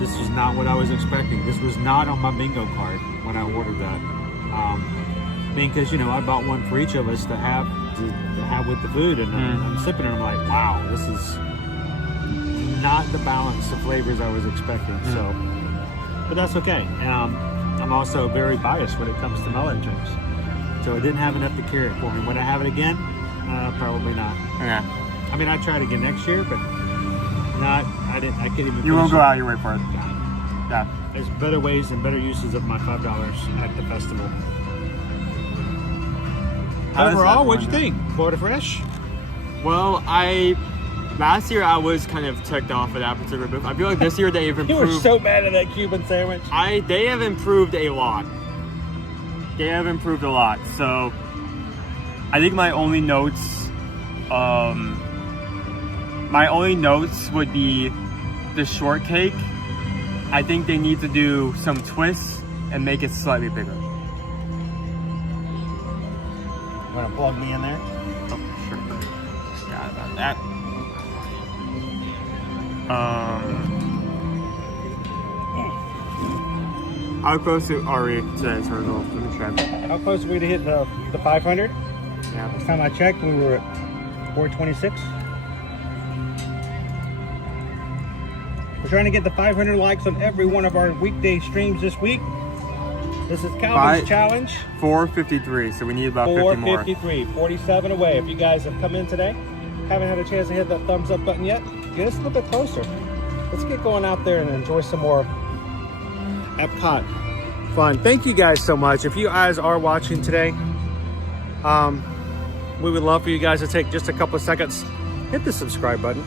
this was not what I was expecting. This was not on my bingo card when I ordered that. Because I bought one for each of us to have with the food, and I'm sipping it and I'm like, wow, this is not the balance of flavors I was expecting. So, but that's okay. I'm also very biased when it comes to melon drinks, so it didn't have enough to carry it for me. Would I have it again? Probably not. Yeah. I mean, I'd try it again next year, but not. I can't even. You won't go out of your way for it. Yeah. There's better ways and better uses of my $5 at the festival. Overall, what'd you think? Florida Fresh? Well, last year I was kind of ticked off at that particular booth. I feel like this year they've improved. You were so mad at that Cuban sandwich. They have improved a lot. So I think my only notes would be the shortcake. I think they need to do some twists and make it slightly bigger. You want to plug me in there? Oh, sure. Forgot about that. How close are we today, Turtle? Let me check. How close are we to hit the 500? Yeah. Last time I checked, we were at 426. We're trying to get the 500 likes on every one of our weekday streams this week. This is Calvin's challenge. 453, so we need about 50 more. 453, 47 away. If you guys have come in today, haven't had a chance to hit that thumbs up button yet, get us a little bit closer. Let's get going out there and enjoy some more Epcot fun. Thank you guys so much. If you guys are watching today, we would love for you guys to take just a couple of seconds, hit the subscribe button.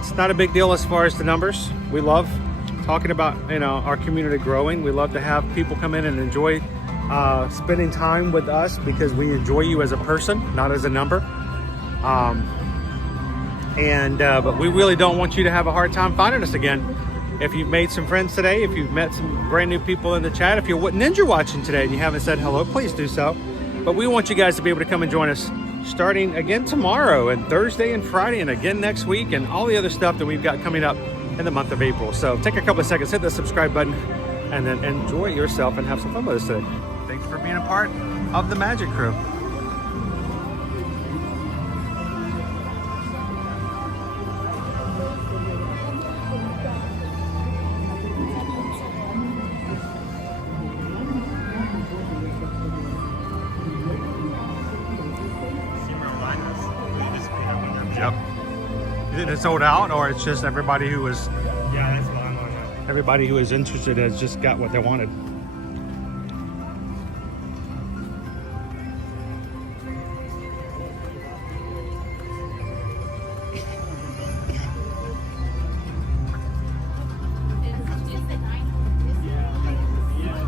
It's not a big deal as far as the numbers. We love talking about our community growing. We love to have people come in and enjoy spending time with us because we enjoy you as a person, not as a number. And but we really don't want you to have a hard time finding us again. If you've made some friends today, if you've met some brand new people in the chat, if you're Ninja watching today and you haven't said hello, please do so. But we want you guys to be able to come and join us starting again tomorrow and Thursday and Friday and again next week and all the other stuff that we've got coming up in the month of April. So take a couple of seconds, hit the subscribe button, and then enjoy yourself and have some fun with us today. Thanks for being a part of the Magic Crew. Yep. Is it sold out, or it's just everybody who was? Yeah, that's what I'm on. Everybody who is interested has just got what they wanted.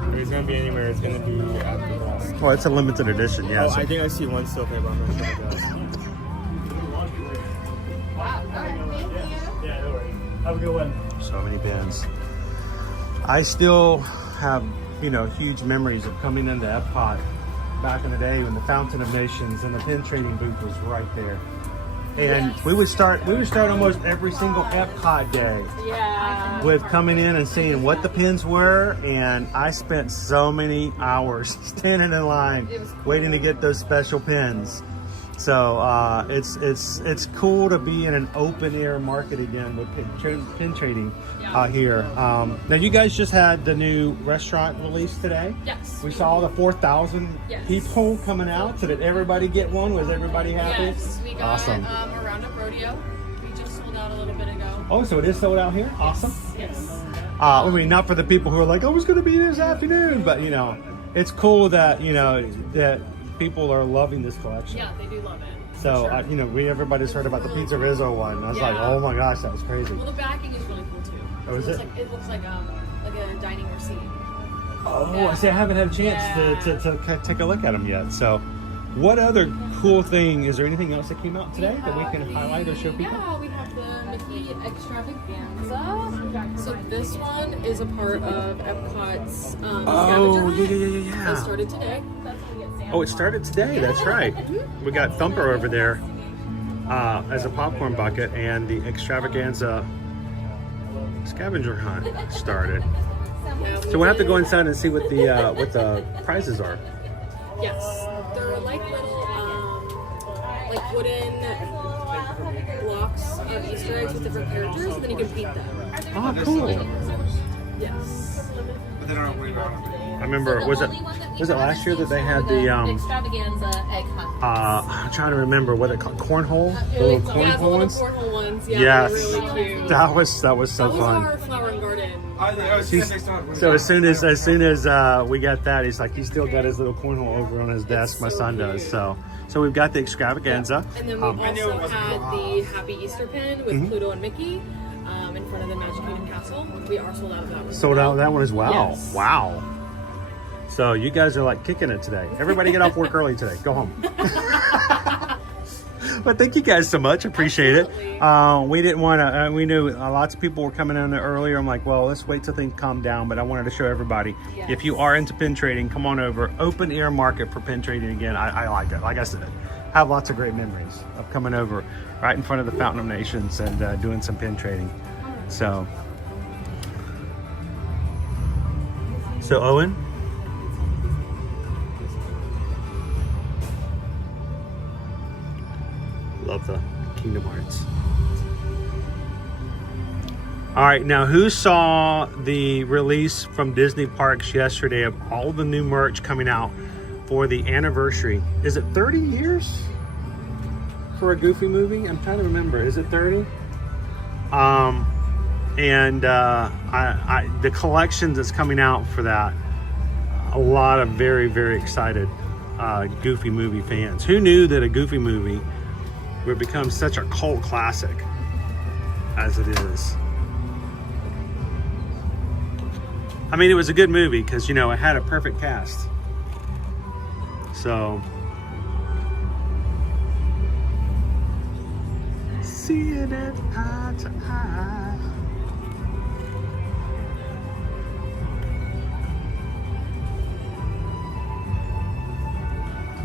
If it's gonna be anywhere, it's gonna be at the ball. Well, it's a limited edition, yeah. Oh, So I think I see one still there, but I'm not sure what it does. Yeah, no worries. Have a good one. so many pins. I still have, you know, huge memories of coming into Epcot back in the day when the Fountain of Nations and the pin trading booth was right there. And we would start almost every single Epcot day with coming in and seeing what the pins were, and I spent so many hours standing in line waiting to get those special pins. So it's cool to be in an open air market again with pin trading here. Now you guys just had the new restaurant release today. Yes. We saw the 4,000 people coming out. So did everybody get one? Was everybody happy? Yes, we got awesome. A Roundup Rodeo. We just sold out a little bit ago. Oh, so it is sold out here? Awesome. Yes. I mean, not for the people who are like, oh, it's going to be this afternoon, but you know, it's cool that, you know, that people are loving this collection. Yeah, they do love it. So, you know, everybody's heard about the Pizza Rizzo one. I was like, oh my gosh, that was crazy. Well, the backing is really cool too. Oh, is it? It looks like a dining room seat. Oh, Yeah. I see. I haven't had a chance to take a look at them yet. So, what other cool thing, is there anything else that came out today that we can highlight or show people? Yeah, we have the Mickey Extravaganza. So this one is a part of Epcot's Oh, scavenger yeah. hunt. It started today. Oh, it started today. That's right. We got Thumper over there as a popcorn bucket, and the Extravaganza scavenger hunt started. So we'll have to go inside and see what the prizes are. Yes, they're like little like wooden blocks of Easter eggs with different characters, and then you can beat them. Oh, cool. Yes. But they aren't weird. I remember, was it last year that they had the Extravaganza egg hunt? I'm trying to remember what it called, cornhole, the little cornhole ones. Cornhole ones. Yeah, Yes, really cute. that was so Those fun. are Flower and Garden. So as soon as we got that, he's like, he's still got his little cornhole over on his desk. My son does. So we've got the Extravaganza. And then we also had the Happy Easter pin with Pluto and Mickey in front of the Magic Kingdom Castle. We are sold out of that one. Sold out of that one as well. Yes. Wow. So you guys are like kicking it today. Everybody get off work early today. Go home. But thank you guys so much. Appreciate it. We didn't want to, we knew lots of people were coming in there earlier. I'm like, well, let's wait till things calm down. But I wanted to show everybody, if you are into pin trading, come on over. Open air market for pin trading again. I like it. Like I said, I have lots of great memories of coming over right in front of the Fountain of Nations and doing some pin trading. So Owen, love the Kingdom Hearts. All right, now who saw the release from Disney Parks yesterday of all the new merch coming out for the anniversary? Is it 30 years for a Goofy movie? I'm trying to remember. Is it 30? The collection that's coming out for that, a lot of very, very excited Goofy movie fans. Who knew that a Goofy movie would become such a cult classic as it is? I mean, it was a good movie because, you know, it had a perfect cast. So seeing it eye to eye.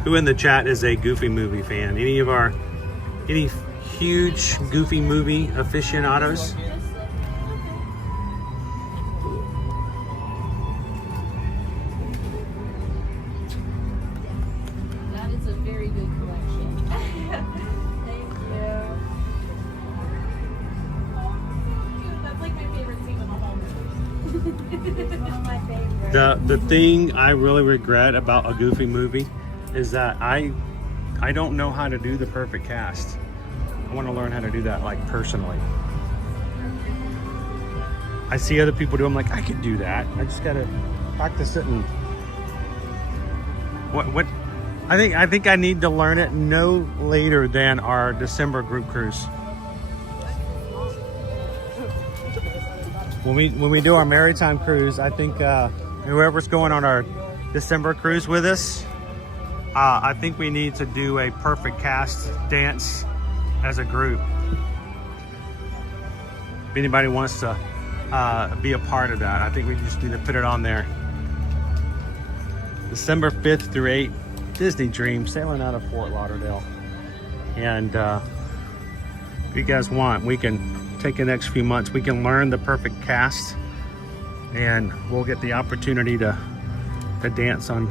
Who in the chat is a Goofy movie fan? Any huge Goofy movie aficionados? That is a very good collection. Thank you. That's like my favorite scene in the whole movie. It's one of my favorites. The thing I really regret about a Goofy movie is that I don't know how to do the perfect cast. I want to learn how to do that, like, personally. I see other people do. I'm like, I could do that. I just gotta practice it. And what? I think I need to learn it no later than our December group cruise. When we do our maritime cruise, I think whoever's going on our December cruise with us, I think we need to do a perfect cast dance as a group. If anybody wants to be a part of that, I think we just need to put it on there. December 5th through 8th, Disney Dream, sailing out of Fort Lauderdale. And if you guys want, we can take the next few months, we can learn the perfect cast, and we'll get the opportunity to dance on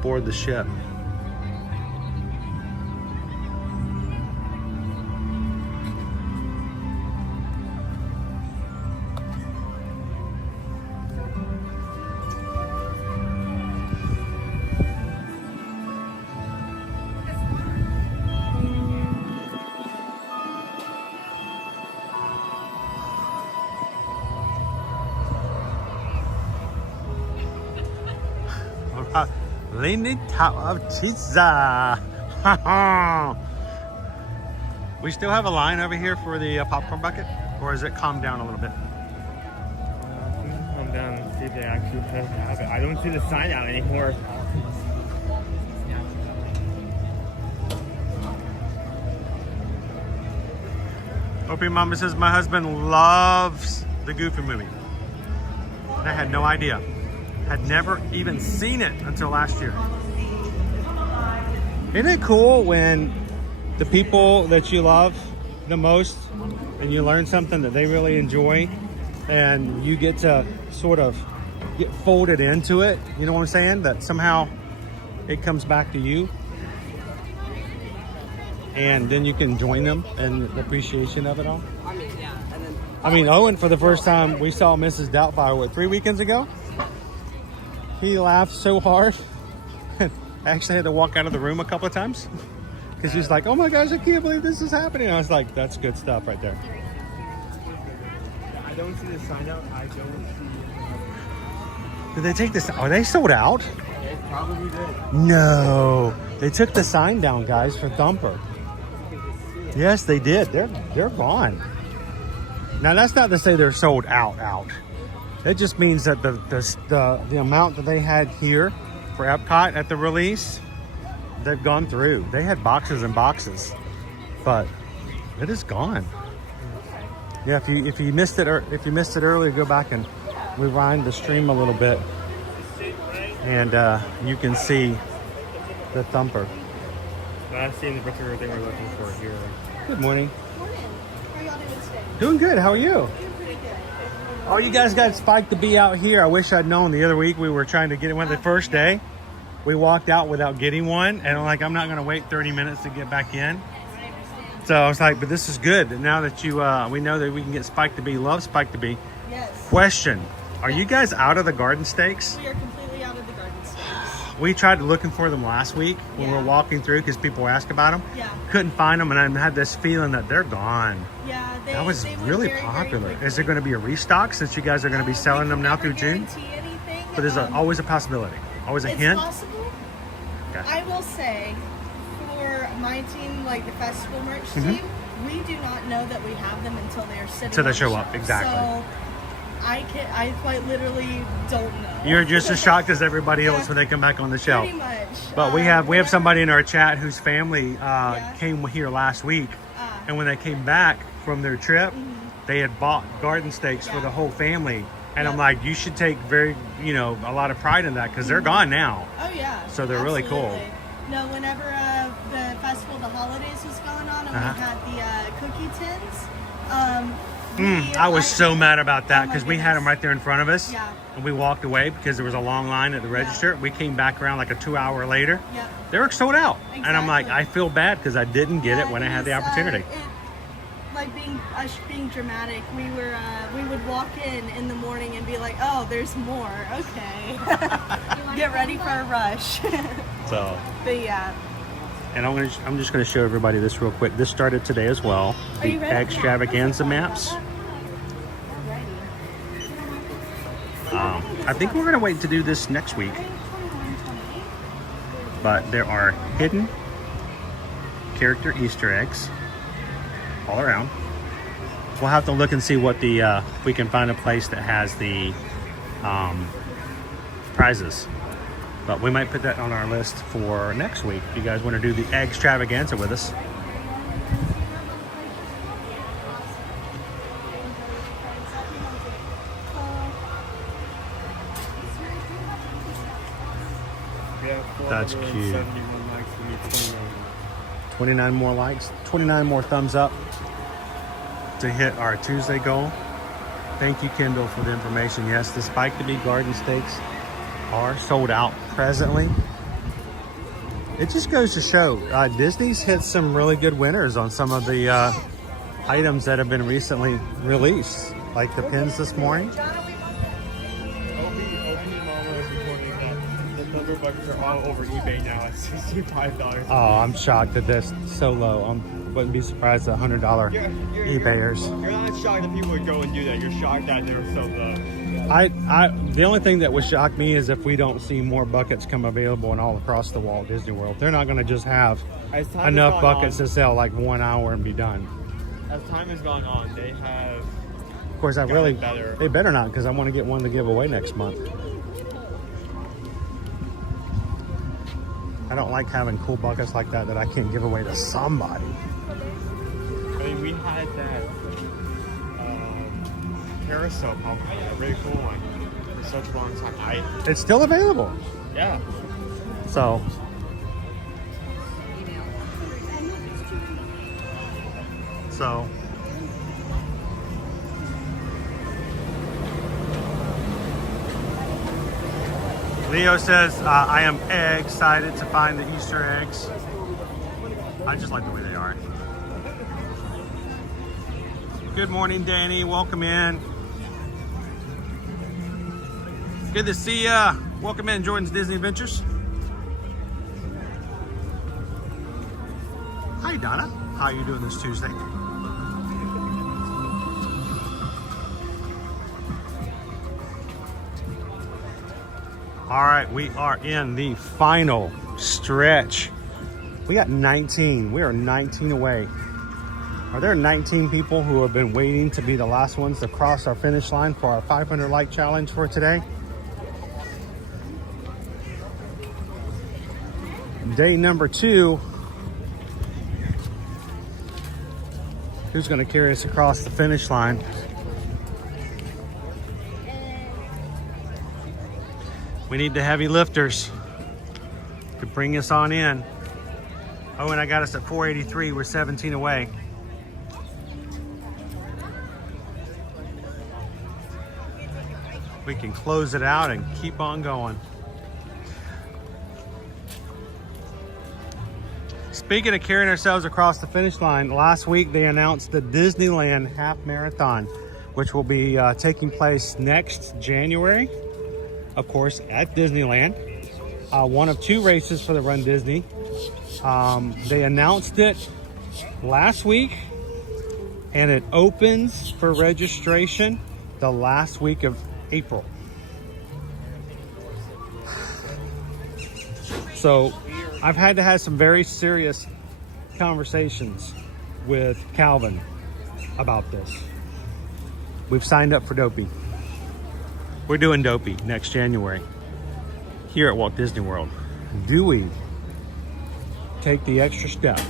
board the ship. Leaning Tower of Pizza. We still have a line over here for the popcorn bucket, or has it calmed down a little bit? Calm down and see if they actually have it. I don't see the sign out anymore. Opie Mama says my husband loves the Goofy movie. I had no idea. Had never even seen it until last year. Isn't it cool when the people that you love the most and you learn something that they really enjoy and you get to sort of get folded into it? You know what I'm saying? That somehow it comes back to you. And then you can join them in the appreciation of it all. I mean, Owen, for the first time, we saw Mrs. Doubtfire, 3 weekends ago? He laughed so hard. I actually had to walk out of the room a couple of times because he's like, oh my gosh, I can't believe this is happening. I was like, that's good stuff right there. I don't see the sign out. I don't see. Did they take this? Are they sold out? They probably did. No. They took the sign down, guys, for Thumper. Yes, they did. They're gone. Now, that's not to say they're sold out. It just means that the amount that they had here for Epcot at the release, they've gone through. They had boxes and boxes, but it is gone. Yeah, if you missed it earlier, go back and rewind the stream a little bit, and you can see the Thumper. I've seen the particular thing we're looking for here. Good morning. Morning. How are y'all doing today? Doing good. How are you? Doing pretty good. Oh, you guys got Spike to be out here. I wish I'd known. The other week we were trying to get it. The first day, we walked out without getting one, and I'm like, I'm not going to wait 30 minutes to get back in. So I was like, but this is good. Now that we know that we can get Spike to be. Love Spike to be. Yes. Question: are you guys out of the garden steaks? We are completely out of the garden steaks. We tried looking for them last week when we were walking through because people were asking about them. Yeah. Couldn't find them, and I had this feeling that they're gone. Yeah, That was they went really very, popular. very Is there going to be a restock since you guys are going to be selling them now through June? Anything, But there's always a possibility. Always a it's hint. possible. Okay. I will say, for my team, like the festival merch Mm-hmm. team, we do not know that we have them until they're sitting. Till they on the show shelf. up, exactly. So I quite literally don't know. You're just as shocked as everybody else when they come back on the shelf. Pretty much. But we have somebody in our chat whose family came here last week, And when they came back from their trip, they had bought garden steaks for the whole family. And I'm like, you should take a lot of pride in that because they're gone now. Oh yeah. So they're really cool. No, whenever the festival of the holidays was going on and we had the cookie tins, I was so mad about that because we had goodness. them right there in front of us. Yeah. And we walked away because there was a long line at the register. We came back around like a 2 hour later. Yep. They were sold out. And I'm like, Exactly. I feel bad because I didn't get it when I had the opportunity. Like being dramatic, we would walk in the morning and be like, oh, there's more. Okay. Get ready for a rush. So. But yeah. And I'm just going to show everybody this real quick. This started today as well. Are you The ready? extravaganza maps. I think we're going to wait to do this next week. But there are hidden character Easter eggs all around. We'll have to look and see what we can find a place that has the prizes. But we might put that on our list for next week. If you guys want to do the extravaganza with us. That's cute. 29 more likes, 29 more thumbs up to hit our Tuesday goal. Thank you, Kendall, for the information. Yes, the Spike to Be garden steaks are sold out presently. It just goes to show Disney's hit some really good winners on some of the items that have been recently released, like the pins this morning. Buckets are all over eBay now at $65. Oh, I'm shocked that that's so low. I wouldn't be surprised at $100 eBayers. You're not shocked that people would go and do that. You're shocked that they're so low. The only thing that would shock me is if we don't see more buckets come available and all across the Walt Disney World. They're not going to just have enough buckets to sell like 1 hour and be done. As time has gone on, they have. Of course, they better not, because I want to get one to give away next month. I don't like having cool buckets like that I can't give away to somebody. I mean, we had that carousel pump, a really cool one, for such a long time. It's still available. Yeah. So. Leo says, I am excited to find the Easter eggs. I just like the way they are. Good morning, Danny. Welcome in. Good to see ya. Welcome in, Jordan's Disney Adventures. Hi, Donna. How are you doing this Tuesday? All right, we are in the final stretch. We got 19. We are 19 away. Are there 19 people who have been waiting to be the last ones to cross our finish line for our 500 like challenge for today? Day number 2. Who's going to carry us across the finish line? We need the heavy lifters to bring us on in. Oh, and I got us at 483. We're 17 away. We can close it out and keep on going. Speaking of carrying ourselves across the finish line, last week they announced the Disneyland Half Marathon, which will be taking place next January, of course, at Disneyland. One of 2 races for the Run Disney. They announced it last week, and it opens for registration the last week of April. So I've had to have some very serious conversations with Calvin about this. We've signed up for Dopey. We're doing Dopey next January here at Walt Disney World. Do we take the extra step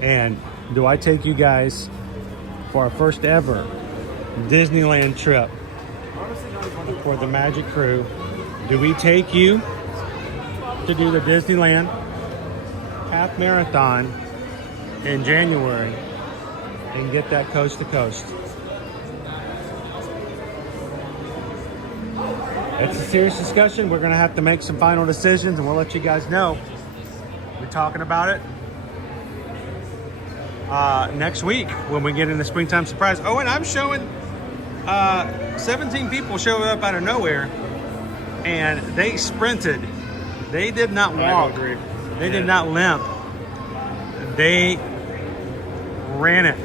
and do I take you guys for our first ever Disneyland trip for the Magic Crew? Do we take you to do the Disneyland Half Marathon in January and get that coast to coast? It's a serious discussion. We're gonna have to make some final decisions and we'll let you guys know. We're talking about it next week when we get in the springtime surprise. Oh, and I'm showing 17 people showed up out of nowhere and they sprinted. They did not walk. They did not limp. They ran it.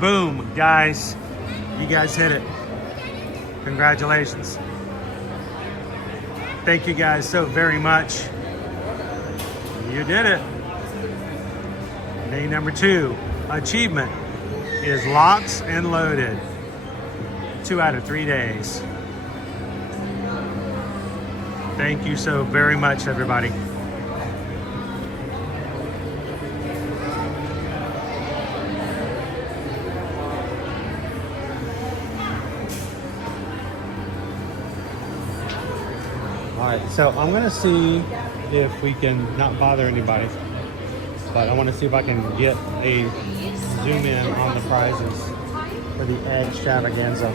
Boom, guys. You guys hit it. Congratulations. Thank you guys so very much. You did it. Day number 2, achievement is locked and loaded. 2 out of 3 days. Thank you so very much, everybody. All right, so I'm gonna see if we can not bother anybody, but I want to see if I can get a zoom in on the prizes for the egg extravaganza.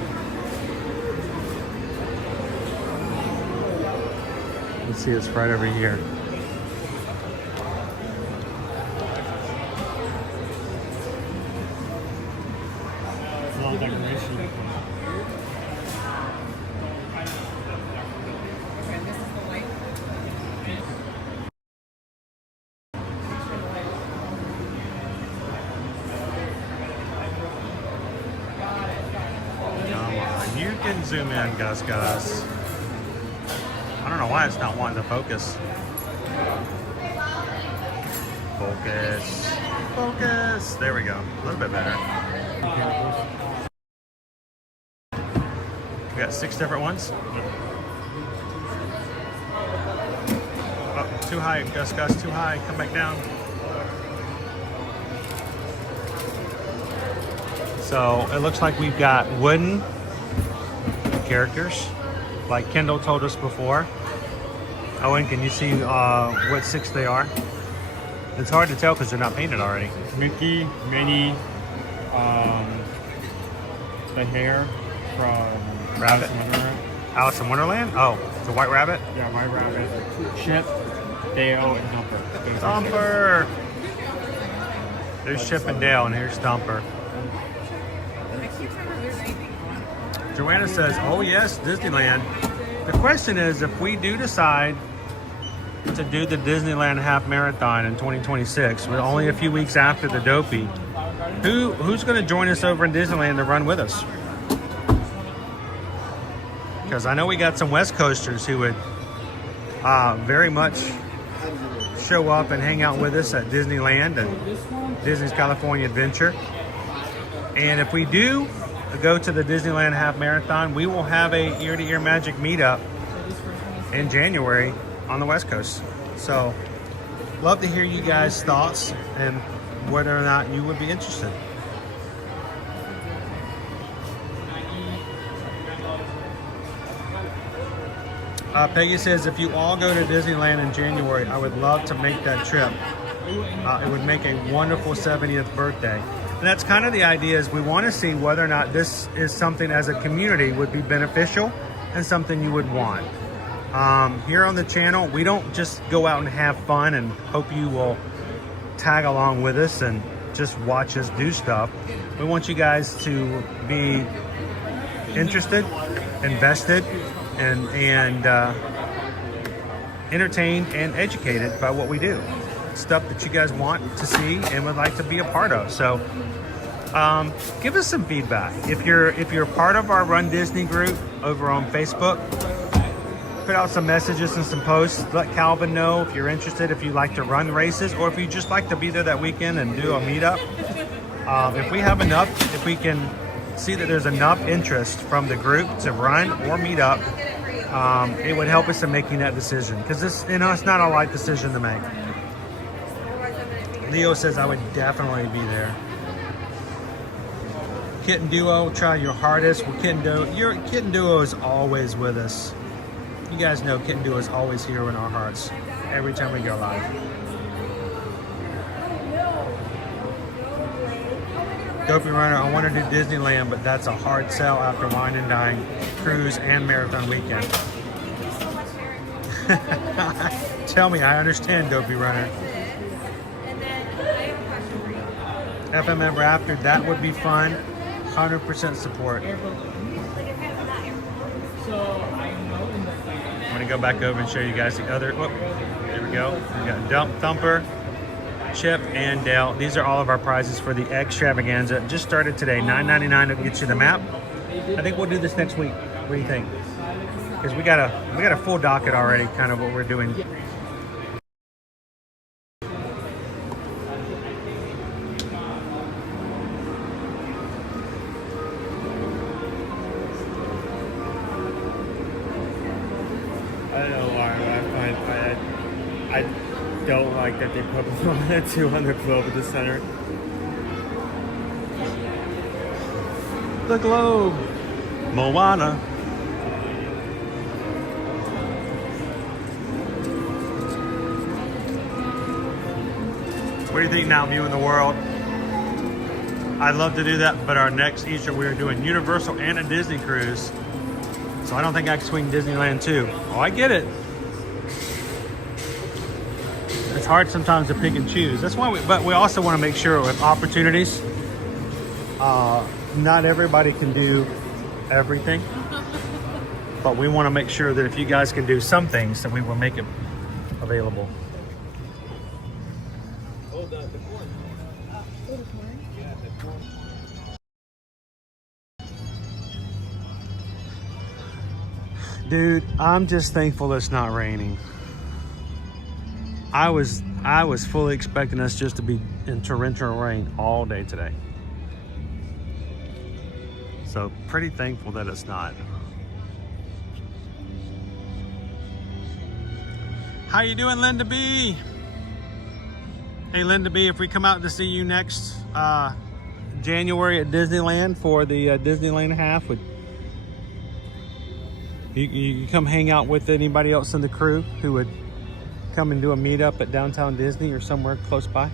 Let's see, it's right over here. Long decoration. You can zoom in, Gus. I don't know why it's not wanting to focus. Focus. There we go. A little bit better. We got 6 different ones. Oh, too high, Gus, too high. Come back down. So it looks like we've got wooden characters, like Kendall told us before. Owen, can you see what 6 they are? It's hard to tell because they're not painted already. Mickey, Minnie, the hare from Rabbit. Alice in Wonderland? Oh, the White Rabbit? Yeah, White Rabbit. Chip, Dale, and Dumper. Dumper! There's Chip and Dale, and here's Dumper. Joanna says, oh yes, Disneyland. The question is, if we do decide to do the Disneyland Half Marathon in 2026, with only a few weeks after the Dopey, who's going to join us over in Disneyland to run with us? Because I know we got some West Coasters who would very much show up and hang out with us at Disneyland and Disney's California Adventure. And if we do go to the Disneyland Half Marathon, we will have a ear-to-ear magic meetup in January on the West Coast. So love to hear you guys' thoughts and whether or not you would be interested. Peggy says, if you all go to Disneyland in January, I would love to make that trip. It would make a wonderful 70th birthday. And that's kind of the idea, is we want to see whether or not this is something as a community would be beneficial and something you would want. Here on the channel, we don't just go out and have fun and hope you will tag along with us and just watch us do stuff. We want you guys to be interested, invested, and entertained and educated by what we do. Stuff that you guys want to see and would like to be a part of. So give us some feedback. If you're part of our Run Disney group over on Facebook, put out some messages and some posts. Let Calvin know if you're interested, if you like to run races, or if you just like to be there that weekend and do a meetup. If we have enough, if we can see that there's enough interest from the group to run or meet up, it would help us in making that decision, because this, it's not a light decision to make. Leo says I would definitely be there. Kitten Duo, try your hardest. Well, Kitten Duo is always with us. You guys know Kitten Duo is always here in our hearts every time we go live. Dopey Runner, I want to do Disneyland, but that's a hard sell after Wine and Dine cruise and marathon weekend. Tell me, I understand, Dopey Runner. FM Ever After, that would be fun. 100% support. I'm gonna go back over and show you guys the other. Whoop, there we go. We got Dump Thumper, Chip, and Dale. These are all of our prizes for the extravaganza. Just started today. $9.99 to get you the map. I think we'll do this next week. What do you think? Because we got a full docket already. Kind of what we're doing. I don't know why I don't like that they put the 200 globe at the center. The globe. Moana. What do you think now, viewing the world? I'd love to do that, but our next Easter we are doing Universal and a Disney cruise. So I don't think I can swing Disneyland too. Oh, I get it. It's hard sometimes to pick and choose. That's why but we also want to make sure with opportunities, not everybody can do everything, but we want to make sure that if you guys can do some things, that we will make it available. Dude, I'm just thankful it's not raining. I was fully expecting us just to be in torrential rain all day today. So pretty thankful that it's not. How you doing, Linda B? Hey, Linda B, if we come out to see you next January at Disneyland for the Disneyland half, would you come hang out with anybody else in the crew who would come and do a meetup at downtown Disney or somewhere close by?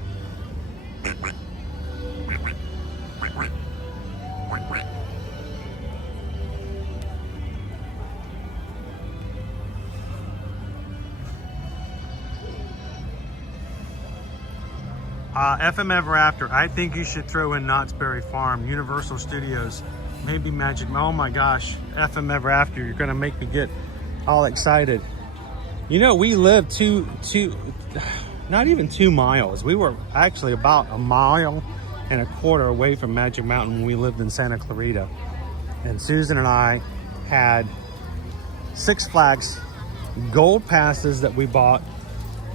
FM Ever After, I think you should throw in Knott's Berry Farm, Universal Studios, maybe Magic. Oh my gosh, FM Ever After, you're gonna make me get all excited. You know, we lived not even 2 miles. We were actually about 1.25 miles away from Magic Mountain when we lived in Santa Clarita. And Susan and I had Six Flags gold passes that we bought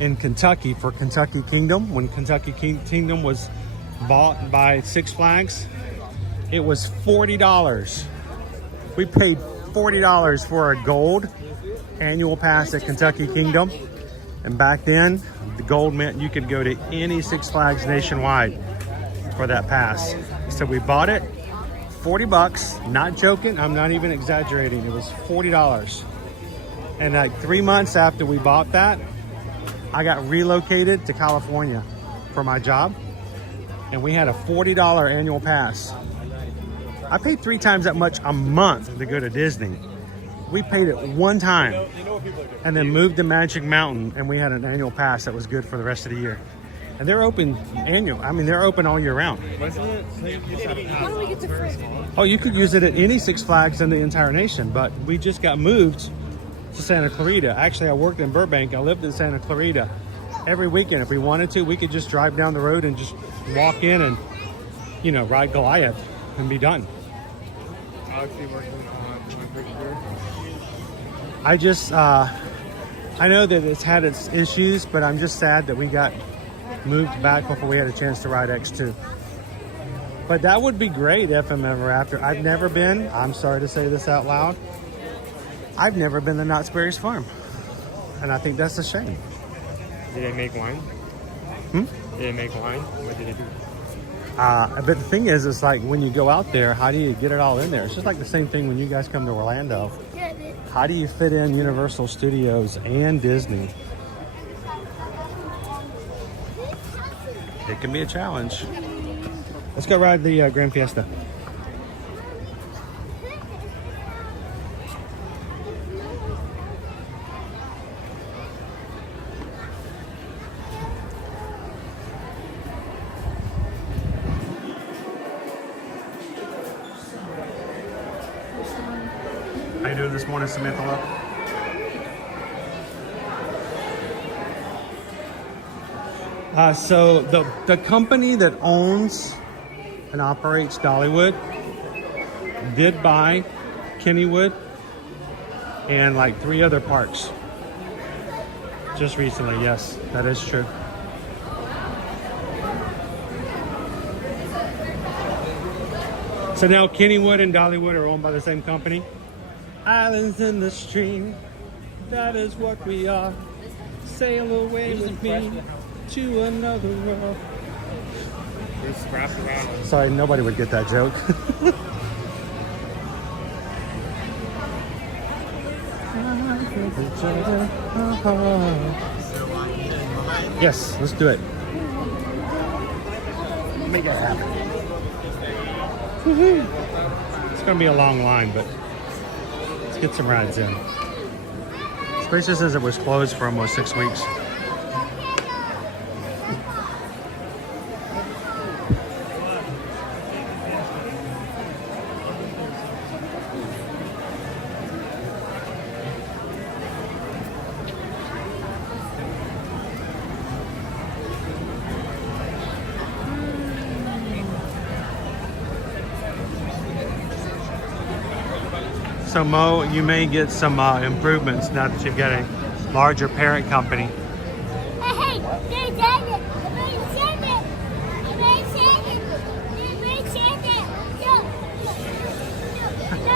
in Kentucky for Kentucky Kingdom. When Kentucky Kingdom was bought by Six Flags, it was $40. We paid $40 for a gold annual pass at Kentucky Kingdom. And back then, the gold meant you could go to any Six Flags nationwide for that pass. So we bought it, 40 bucks, not joking, I'm not even exaggerating, it was $40. And like 3 months after we bought that, I got relocated to California for my job, and we had a $40 annual pass. I paid 3 times that much a month to go to Disney. We paid it one time and then moved to Magic Mountain, and we had an annual pass that was good for the rest of the year. And they're open annual. I mean, they're open all year round. Oh, you could use it at any Six Flags in the entire nation, but we just got moved to Santa Clarita. Actually, I worked in Burbank. I lived in Santa Clarita. Every weekend, if we wanted to, we could just drive down the road and just walk in and, you know, ride Goliath and be done. I just, I know that it's had its issues, but I'm just sad that we got moved back before we had a chance to ride X2. But that would be great, FM Ever After. I've never been, I'm sorry to say this out loud, I've never been to Knott's Berry Farm. And I think that's a shame. Did they make wine? Hmm? Did Did it make wine? What did it do? But the thing is, it's like when you go out there, how do you get it all in there? It's just like the same thing when you guys come to Orlando. How do you fit in Universal Studios and Disney? It can be a challenge. Let's go ride the Grand Fiesta. How you doing this morning, Samantha Love? So the company that owns and operates Dollywood did buy Kennywood and like 3 other parks just recently. Yes, that is true. So now Kennywood and Dollywood are owned by the same company. Islands in the stream, that is what we are. Sail away with me to another world. Sorry, nobody would get that joke. Yes, let's do it. Make it happen. It's gonna be a long line, but let's get some rides in. Spaceship says it was closed for almost 6 weeks. So Mo, you may get some improvements now that you've got a larger parent company. Hey, they did it.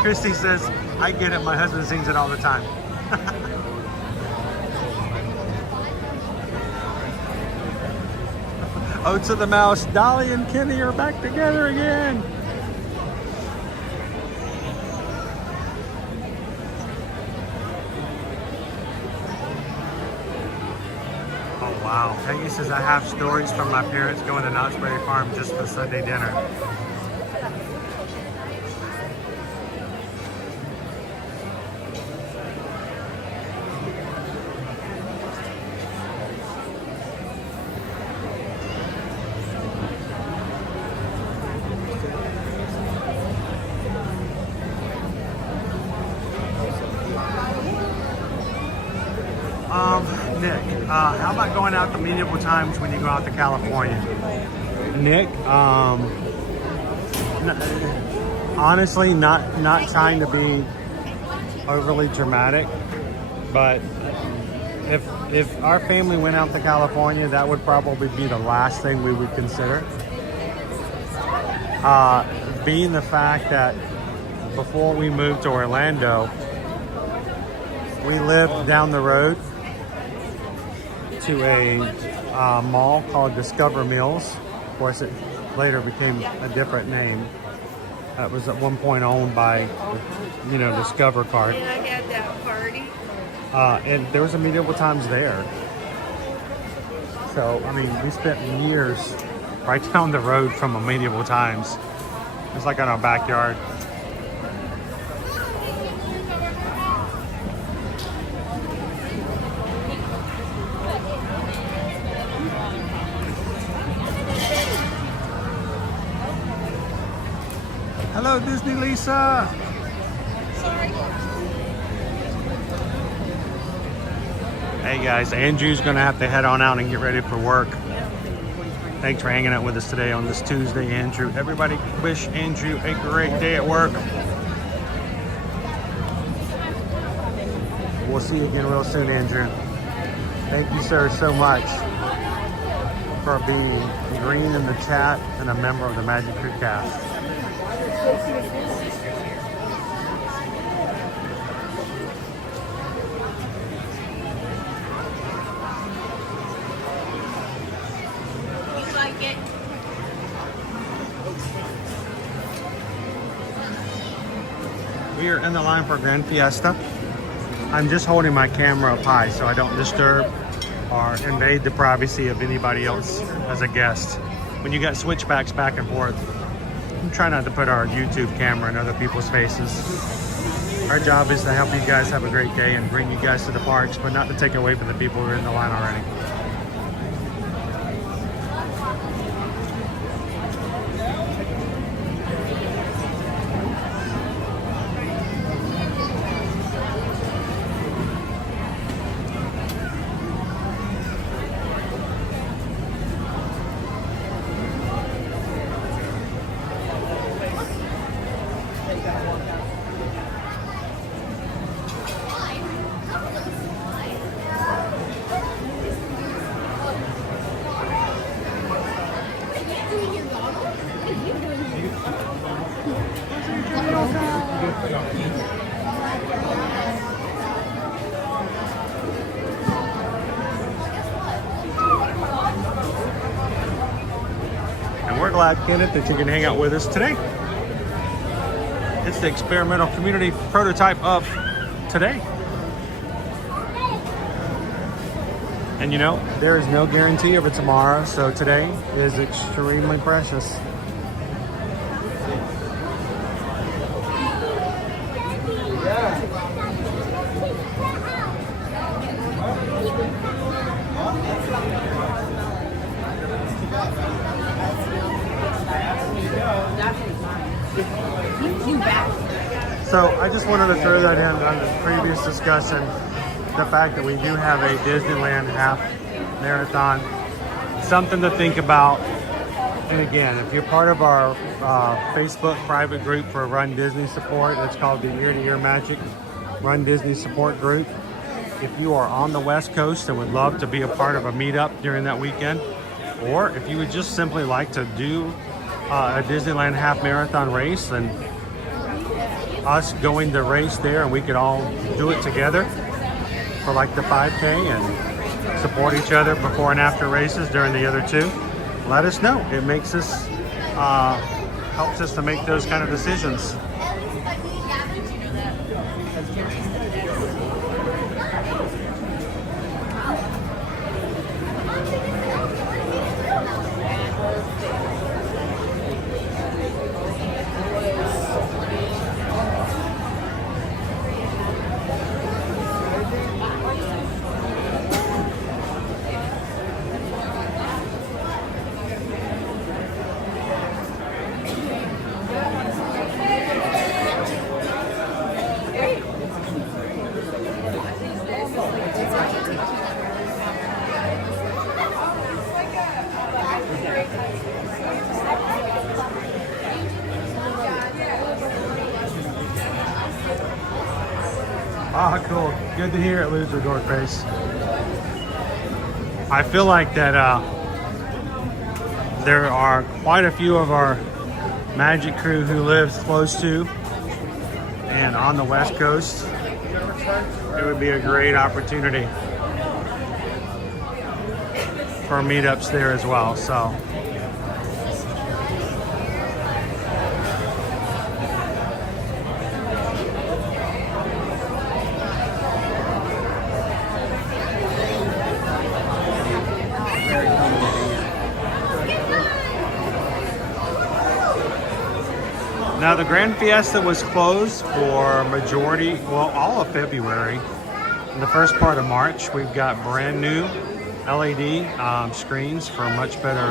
Christy says, I get it, my husband sings it all the time. Oh, to the mouse, Dolly and Kenny are back together again. Oh wow, Peggy says I have stories from my parents going to Knott's Berry Farm just for Sunday dinner. Nick, how about going out the medieval times when you go out to California? Nick, honestly, not trying to be overly dramatic, but if our family went out to California, that would probably be the last thing we would consider. Being the fact that before we moved to Orlando, we lived down the road to a mall called Discover Mills. Of course, it later became a different name. It was at one point owned by, Discover Card. And I had that party. And there was a medieval times there. So, I mean, we spent years right down the road from a medieval times. It's like in our backyard. Hello, Disney Lisa. Sorry. Hey guys, Andrew's gonna have to head on out and get ready for work. Thanks for hanging out with us today on this Tuesday, Andrew. Everybody wish Andrew a great day at work. We'll see you again real soon, Andrew. Thank you, sir, so much for being green in the chat and a member of the Magic Crew cast. ticket. We are in the line for Grand Fiesta. I'm just holding my camera up high so I don't disturb or invade the privacy of anybody else as a guest. When you got switchbacks back and forth, I'm trying not to put our YouTube camera in other people's faces. Our job is to help you guys have a great day and bring you guys to the parks, but not to take away from the people who are in the line already. And we're glad, Kenneth, that you can hang out with us today. It's the experimental community prototype of today. And you know, there is no guarantee of it tomorrow, so today is extremely precious. So I just wanted to throw that in on the previous discussion, the fact that we do have a Disneyland half marathon, something to think about. And again, if you're part of our Facebook private group for Run Disney Support, it's called the Ear to Ear Magic Run Disney Support Group. If you are on the West Coast and would love to be a part of a meetup during that weekend, or if you would just simply like to do a Disneyland half marathon race, and us going to race there and we could all do it together for like the 5K and support each other before and after races during the other two, let us know. It makes us, helps us to make those kind of decisions. Ah, cool. Good to hear it, Loser Dorkface. I feel like that there are quite a few of our Magic crew who lives close to and on the West Coast. It would be a great opportunity for meetups there as well. So now, the Grand Fiesta was closed for majority, well, all of February. In the first part of March, we've got brand new LED screens for much better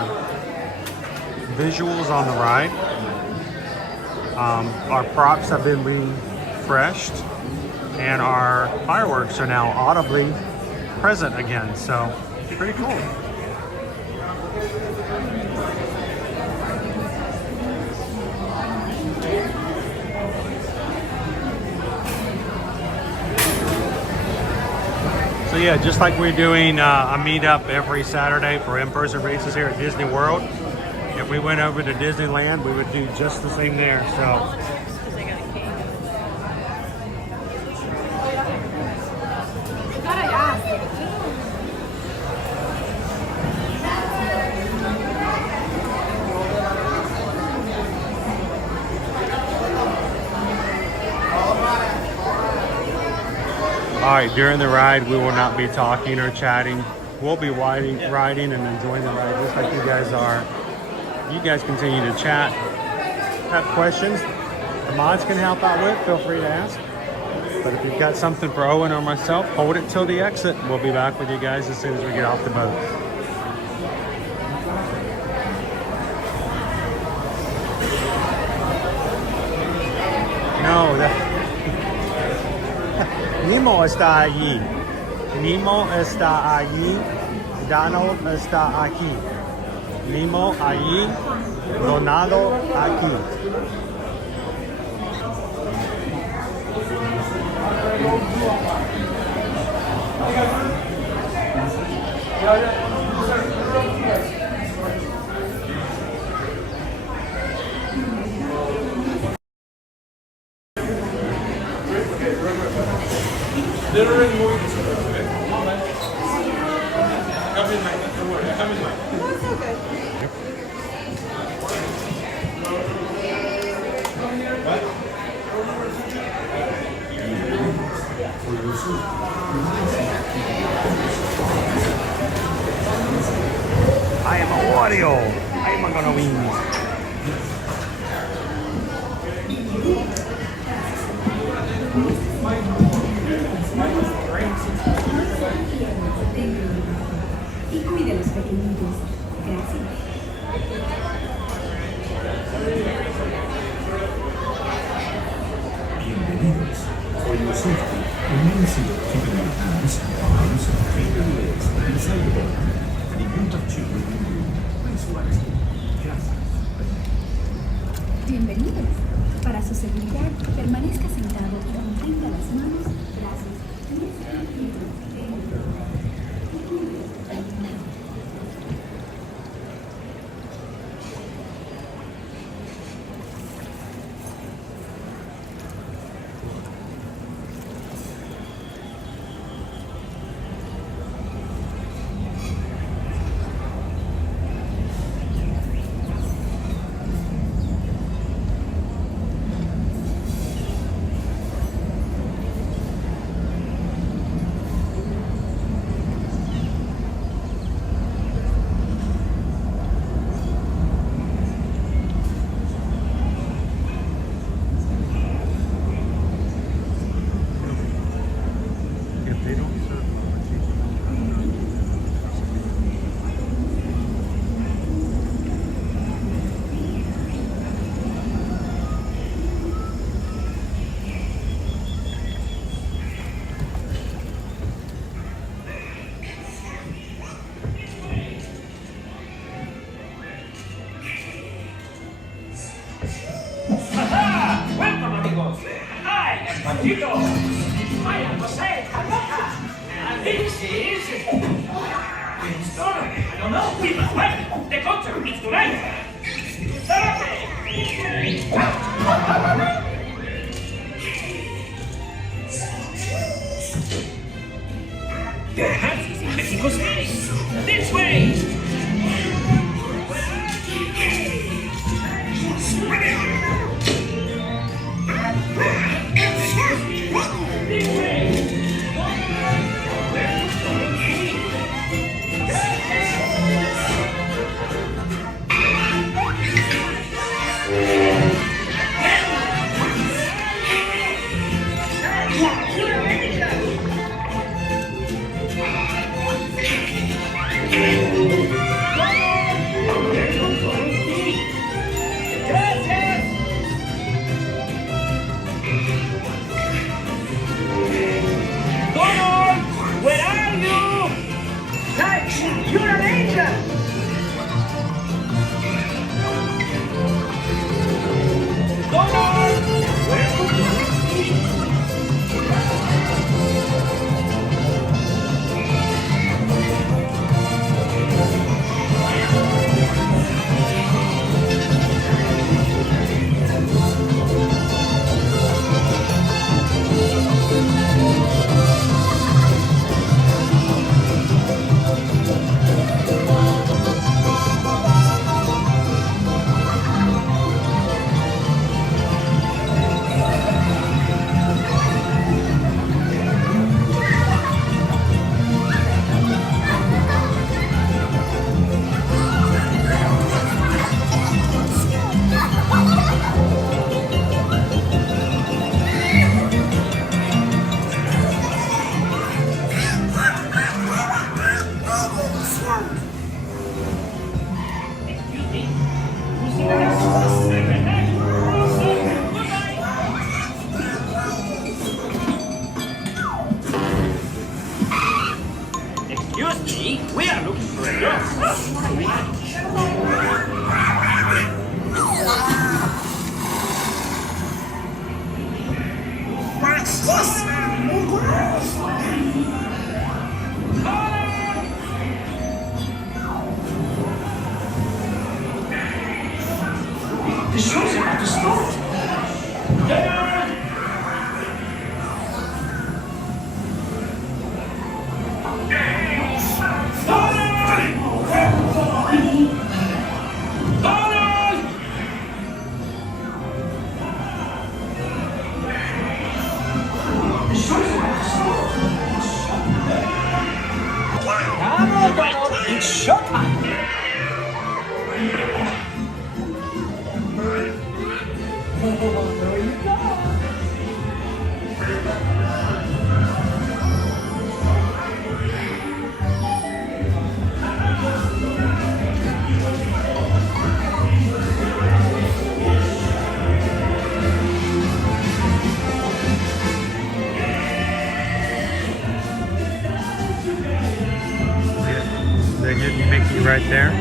visuals on the ride. Our props have been refreshed, and our fireworks are now audibly present again. So, pretty cool. So yeah, just like we're doing a meetup every Saturday for in-person races here at Disney World, if we went over to Disneyland, we would do just the same there. So All right, during the ride, we will not be talking or chatting. We'll be riding and enjoying the ride just like you guys are. You guys continue to chat, have questions the mods can help out with, feel free to ask. But if you've got something for Owen or myself, hold it till the exit. We'll be back with you guys as soon as we get off the boat. No, Nemo está allí. Nemo está allí. Donald está aquí. Nemo allí. Donado aquí. I am a Wario. I am gonna win. Y cuide a los pequeñitos. Gracias. Bienvenidos. For your safety, remain seated, keeping your hands, arms, feet and legs inside the boat. Ningún touch will be removed. Please relax. Gracias. Bienvenidos. Para su seguridad, permanezca sentado y mantenga las manos, brazos, pies y Welcome, amigos. I am Patito. I am Jose Carlotta. And this is... I don't know. We must wait. The concert is tonight. The house is in Mexico City. This way. The show's about to start. Come on, Donald, it's showtime. There you go. The hidden Mickey right there.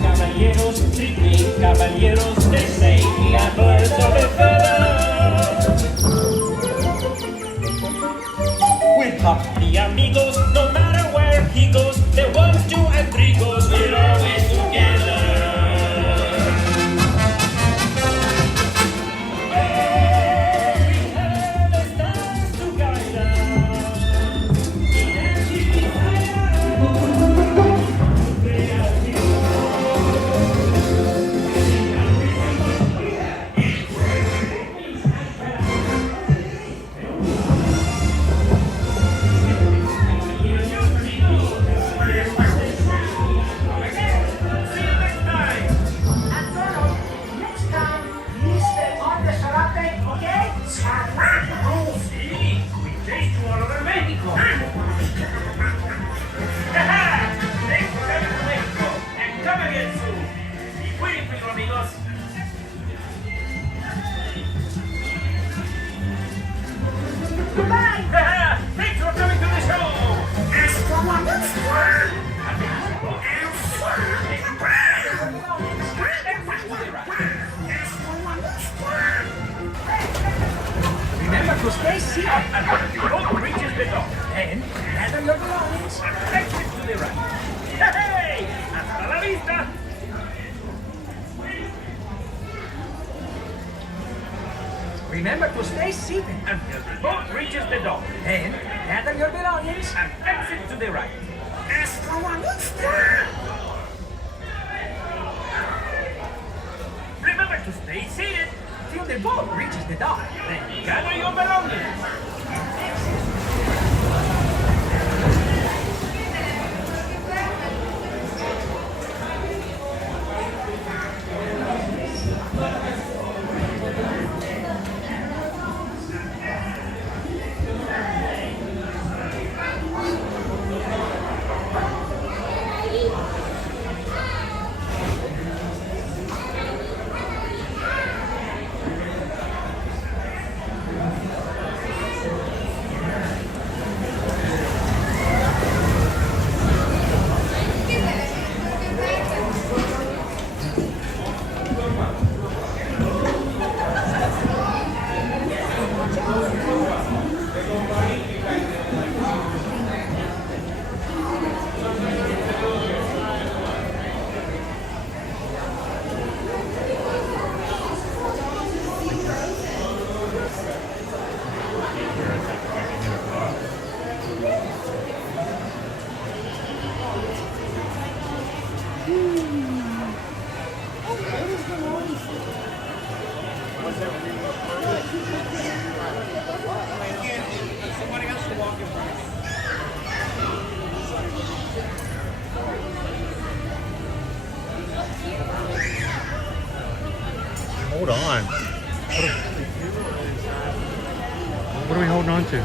Caballeros, treat me, caballeros, they say, we are birds of a feather. We're company amigos, no matter where he goes, the 1, 2, and 3 goes, we're always together. Oh, we have the stars to guide us. Remember to stay seated until your boat reaches the dock. Then gather your belongings and exit to the right. Hey! Hasta la vista! Remember to stay seated until the boat reaches the dock. Then gather your belongings and exit to the right. Hasta la vista! Remember to stay seated till the boat reaches the dock. Then gather your belongings. Hold on. What are we holding on to?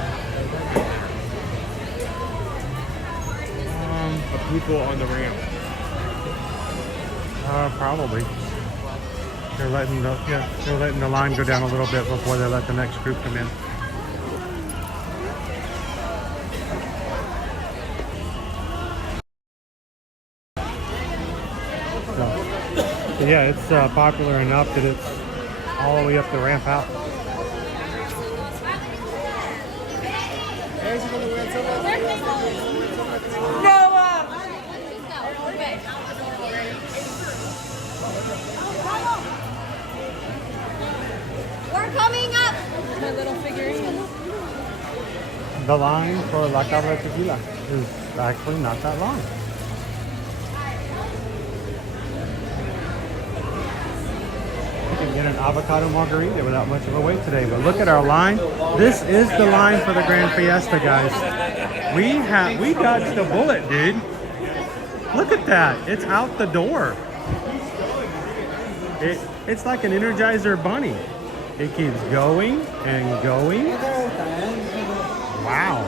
People on the ramp. Probably. They're letting the line go down a little bit before they let the next group come in. So, yeah, it's popular enough that it's all the way up the ramp out. We're coming up. My little figurine. The line for La Cabra Tequila is actually not that long. You can get an avocado margarita without much of a wait today. But look at our line. This is the line for the Grand Fiesta, guys. We dodged a bullet, dude. Look at that. It's out the door. It's like an Energizer bunny. It keeps going and going. Wow.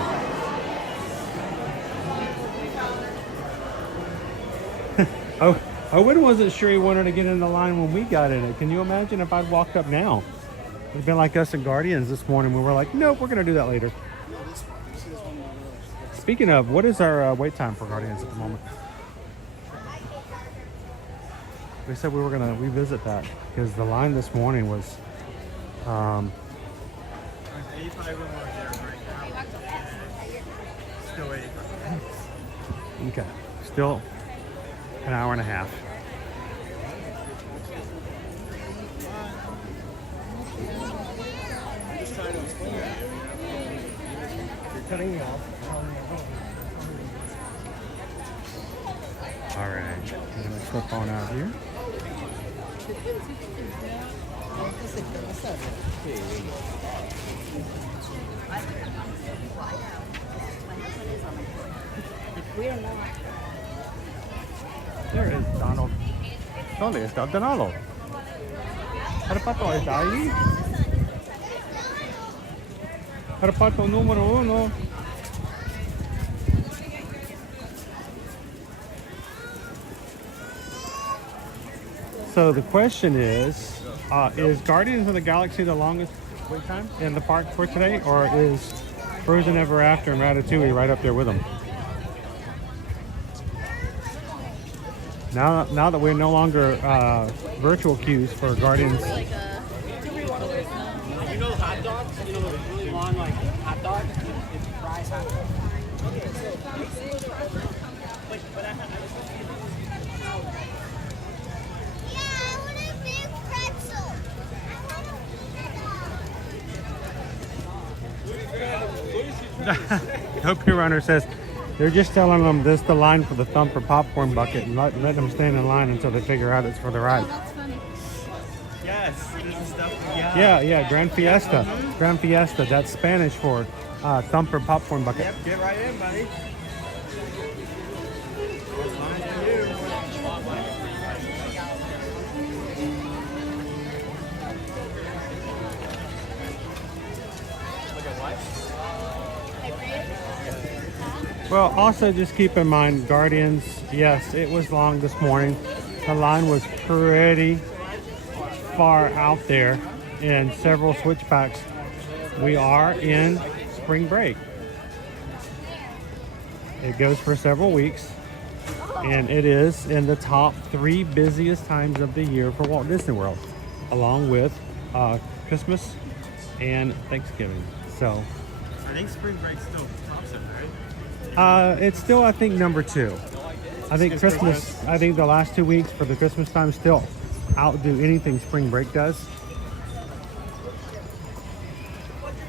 Oh, Owen wasn't sure he wanted to get in the line when we got in it. Can you imagine if I'd walked up now? It'd been like us and Guardians this morning. We were like, nope, we're going to do that later. Speaking of, what is our wait time for Guardians at the moment? We said we were going to revisit that because the line this morning was... Still 85. Okay, still an hour and a half. You're cutting me off. All right, I'm gonna flip on out here. There is Donald. ¿Dónde está Donald? El pato está ahí. El pato número 1. So the question is Guardians of the Galaxy the longest wait time in the park for today, or is Frozen Ever After and Ratatouille right up there with them? Now that we're no longer virtual queues for Guardians. You know the hot dogs? You know the really long like hot dog? It's fries hot dog. Hope Your Runner says they're just telling them this is the line for the Thumper popcorn bucket and let them stand in line until they figure out it's for the ride. That's funny. Yes, this is stuff. Yeah, Grand Fiesta. Grand Fiesta, that's Spanish for Thumper popcorn bucket. Yep, get right in, buddy. That's mine for you. Well, also just keep in mind, Guardians, yes, it was long this morning. The line was pretty far out there in several switchbacks. We are in spring break. It goes for several weeks, and it is in the top 3 busiest times of the year for Walt Disney World, along with Christmas and Thanksgiving. So I think spring break still tops it, right? it's still, I think, number 2. I think Christmas, I think the last 2 weeks for the Christmas time still outdo anything spring break does.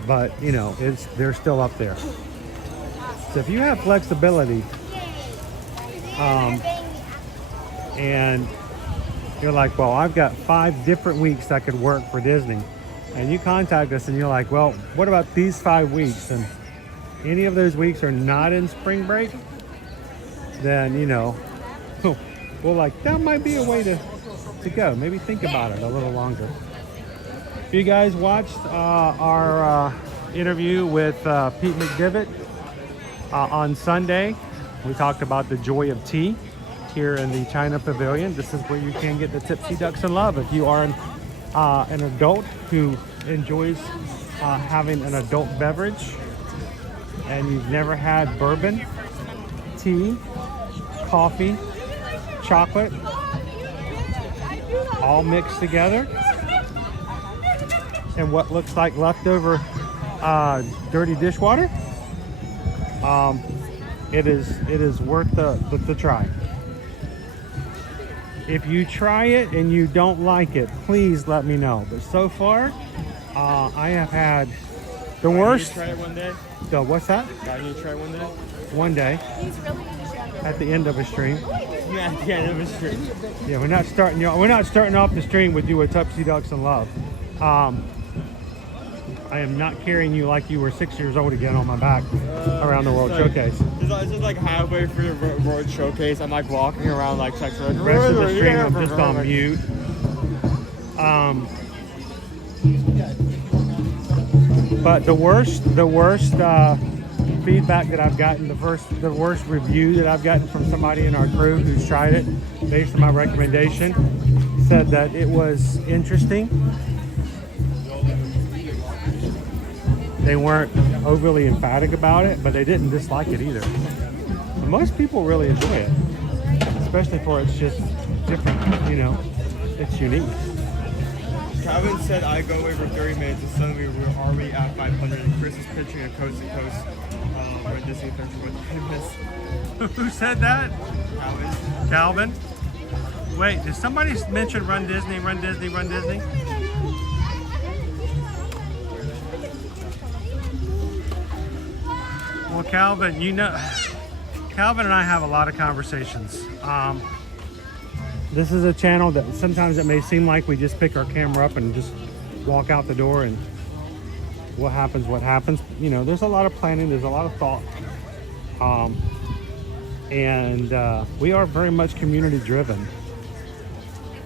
But, you know, they're still up there. So if you have flexibility, and you're like, well, I've got 5 different weeks that could work for Disney, and you contact us and you're like, well, what about these 5 weeks? And any of those weeks are not in spring break, then, you know, well, like, that might be a way to go. Maybe think about it a little longer. If you guys watched our interview with Pete McDivitt on Sunday, we talked about the joy of tea here in the China Pavilion. This is where you can get the Tipsy Ducks in Love if you are an adult who enjoys having an adult beverage and you've never had bourbon, tea, coffee, chocolate, all mixed together. and what looks like leftover dirty dishwater, it is worth the try. If you try it and you don't like it, please let me know. But so far, I have had the worst. Try it one day. So what's that? Got you try one day. One day. At the end of a stream. Yeah, at the end of a stream. Yeah, we're not starting off the stream with you with Tupsy Ducks and Love. I am not carrying you like you were 6 years old again on my back around the World Showcase. It's just like halfway through the World Showcase. I'm like walking around like sex. The rest of the stream I'm just on mute. But the worst feedback that I've gotten, the worst review that I've gotten from somebody in our crew who's tried it, based on my recommendation, said that it was interesting. They weren't overly emphatic about it, but they didn't dislike it either. And most people really enjoy it, especially for it's just different, you know, it's unique. Calvin said I go away for 30 minutes and suddenly we're already at 500 and Chris is pitching a coast to coast Run Disney adventure with famous. Who said that? Calvin. Calvin? Wait, did somebody mention Run Disney, Run Disney, Run Disney? Well, Calvin, you know, Calvin and I have a lot of conversations. This is a channel that sometimes it may seem like we just pick our camera up and just walk out the door and what happens, what happens. You know, there's a lot of planning, there's a lot of thought. And we are very much community driven.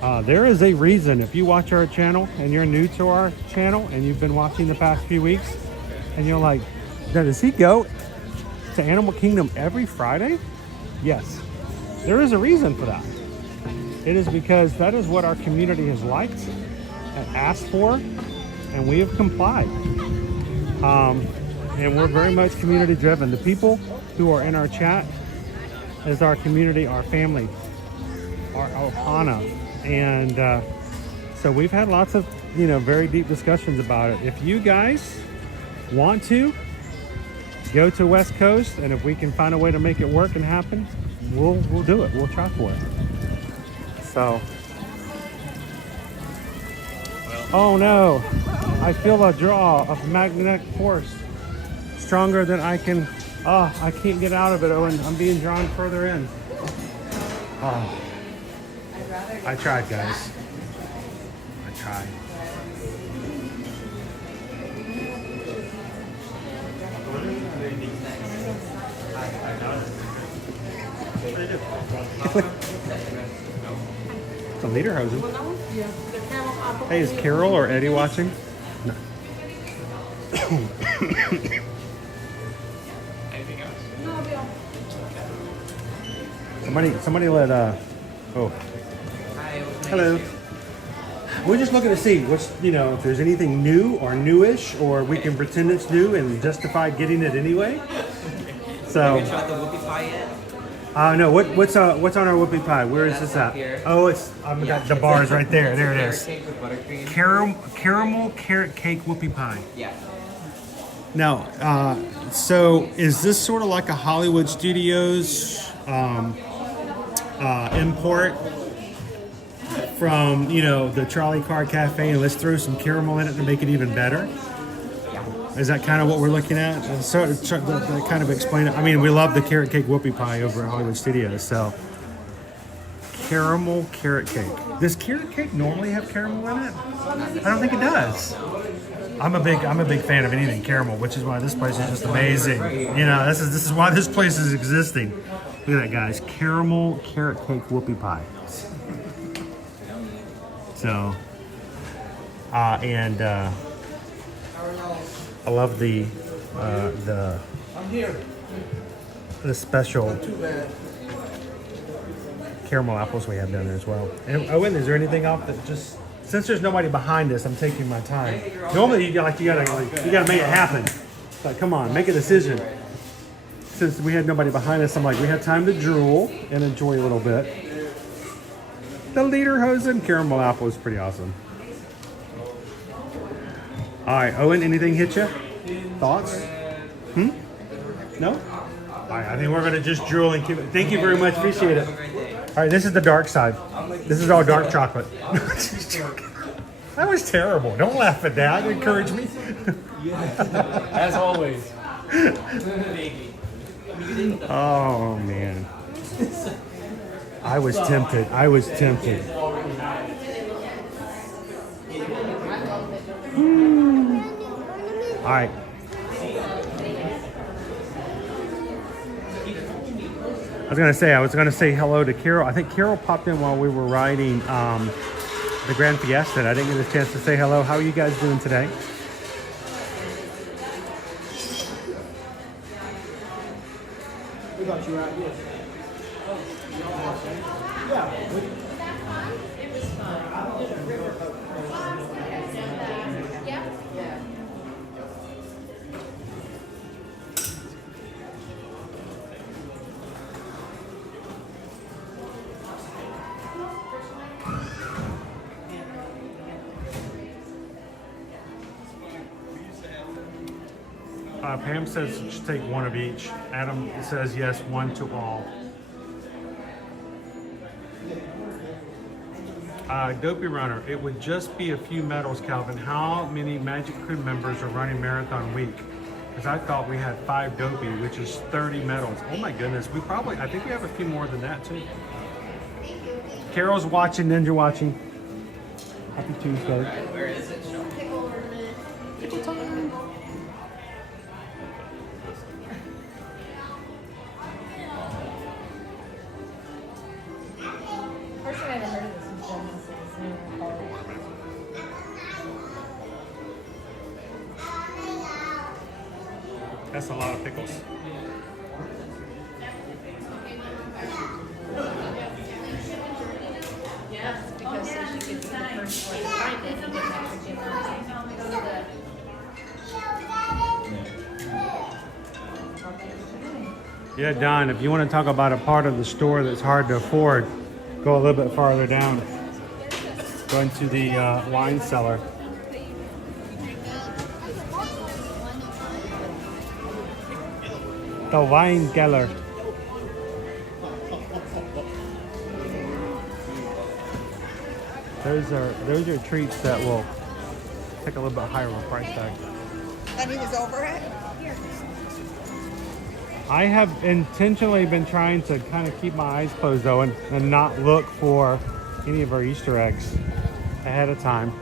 There is a reason, if you watch our channel and you're new to our channel and you've been watching the past few weeks and you're like, does he go to Animal Kingdom every Friday? Yes, there is a reason for that. It is because that is what our community has liked and asked for, and we have complied. And we're very much community driven. The people who are in our chat is our community, our family, our ohana. And so we've had lots of, you know, very deep discussions about it. If you guys want to go to West Coast, and if we can find a way to make it work and happen, we'll do it. We'll try for it. So, oh no, I feel a draw of magnetic force stronger than I can. Oh, I can't get out of it, Owen. I'm being drawn further in. Oh, I tried, guys. I tried. It's a lederhosen. Hey, is Carol or Eddie watching? No. Somebody let oh. Hello. We're just looking to see what's, you know, if there's anything new or newish, or we can pretend it's new and justify getting it anyway. So. Have you tried the whoopie pie yet? No. What's on our whoopie pie? Where is this at? Oh, it's the bar is right there. There it is. Caramel carrot cake whoopie pie. Yeah. Now, so is this sort of like a Hollywood Studios import from, you know, the Charlie Car Cafe, and let's throw some caramel in it to make it even better? Is that kind of what we're looking at? And so to kind of explain it. I mean, we love the carrot cake whoopie pie over at Hollywood Studios. So, caramel carrot cake. Does carrot cake normally have caramel in it? I don't think it does. I'm a big fan of anything caramel, which is why this place is just amazing. You know, this is why this place is existing. Look at that, guys. Caramel carrot cake whoopie pie. So, I love the special caramel apples we have down there as well. And Owen, is there anything else that just, since there's nobody behind us, I'm taking my time. Normally you gotta make it happen. Like, come on, make a decision. Since we had nobody behind us, I'm like, we have time to drool and enjoy a little bit. The lederhosen caramel apple is pretty awesome. All right, Owen, anything hit you? Thoughts? No? All right, I think we're gonna just drool and keep it. Thank you very much, appreciate it. All right, this is the dark side. This is all dark chocolate. That was terrible. Don't laugh at that. Encourage me. As always. Oh man. I was tempted. I was tempted. All right. I was gonna say hello to Carol. I think Carol popped in while we were riding the Grand Fiesta. And I didn't get a chance to say hello. How are you guys doing today? We got you out here. Yeah. It was fun. Yeah? Yeah. Pam says just take one of each. Adam says yes, one to all. Dopey Runner, it would just be a few medals, Calvin. How many Magic Crew members are running Marathon Week? Because I thought we had 5 Dopey, which is 30 medals. Oh my goodness, I think we have a few more than that too. Carol's watching, Ninja watching. Happy Tuesday. Where is it? Pickle time. First time I ever heard of this was That's a lot of pickles. Yes, because she could be the first one to find it and get nitrogen on Yeah, Don, if you want to talk about a part of the store that's hard to afford, go a little bit farther down. Go into the wine cellar. The wine cellar. Those are treats that will take a little bit higher of a price tag. And he was over it? I have intentionally been trying to kind of keep my eyes closed, though, and not look for any of our Easter eggs ahead of time.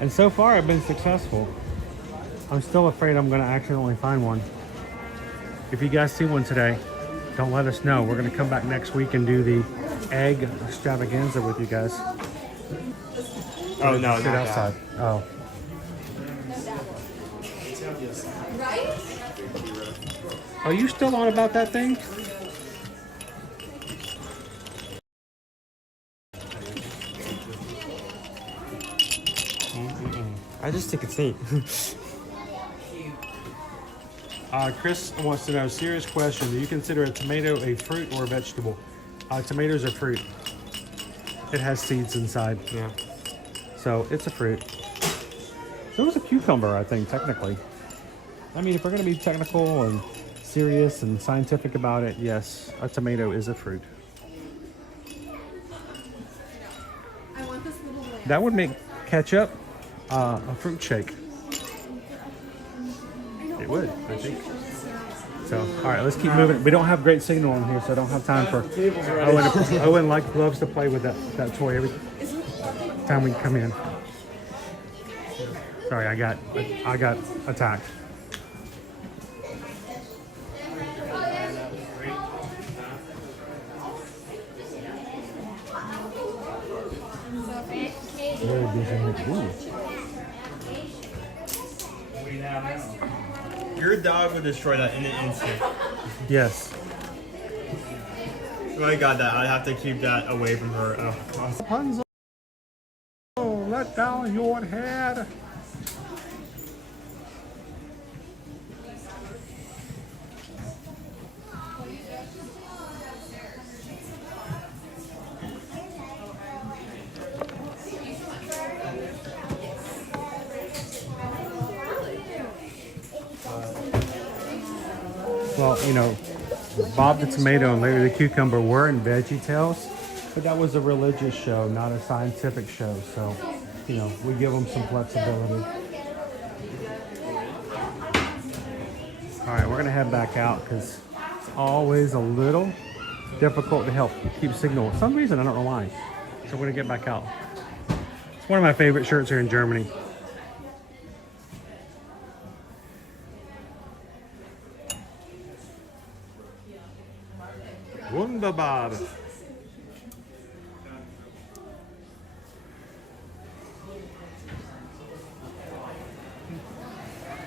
And so far, I've been successful. I'm still afraid I'm going to accidentally find one. If you guys see one today, don't let us know. We're going to come back next week and do the egg extravaganza with you guys. Oh, no, Sit not outside. that. Oh. Right? Are you still on about that thing? I just take a seat. Chris wants to know, serious question. Do you consider a tomato a fruit or a vegetable? Tomatoes are fruit. It has seeds inside. Yeah. So it's a fruit. So is a cucumber, I think, technically. I mean, if we're going to be technical and serious and scientific about it, yes, a tomato is a fruit. I want this little lamp. That would make ketchup a fruit shake. It would, I think. So, all right, let's keep moving. We don't have great signal on here, so I don't have time for Owen. Owen loves to play with that toy every time we come in. Sorry, I got attacked. Your dog would destroy that in an instant. Yes. If I got that, I'd have to keep that away from her. Oh. Rapunzel, let down your head. Well, you know, Bob the Tomato and Larry the Cucumber were in Veggie Tales, but that was a religious show, not a scientific show. So, you know, we give them some flexibility. All right, we're gonna head back out because it's always a little difficult to help keep signal. For some reason, I don't know why. So we're gonna get back out. It's one of my favorite shirts here in Germany. Wunderbar.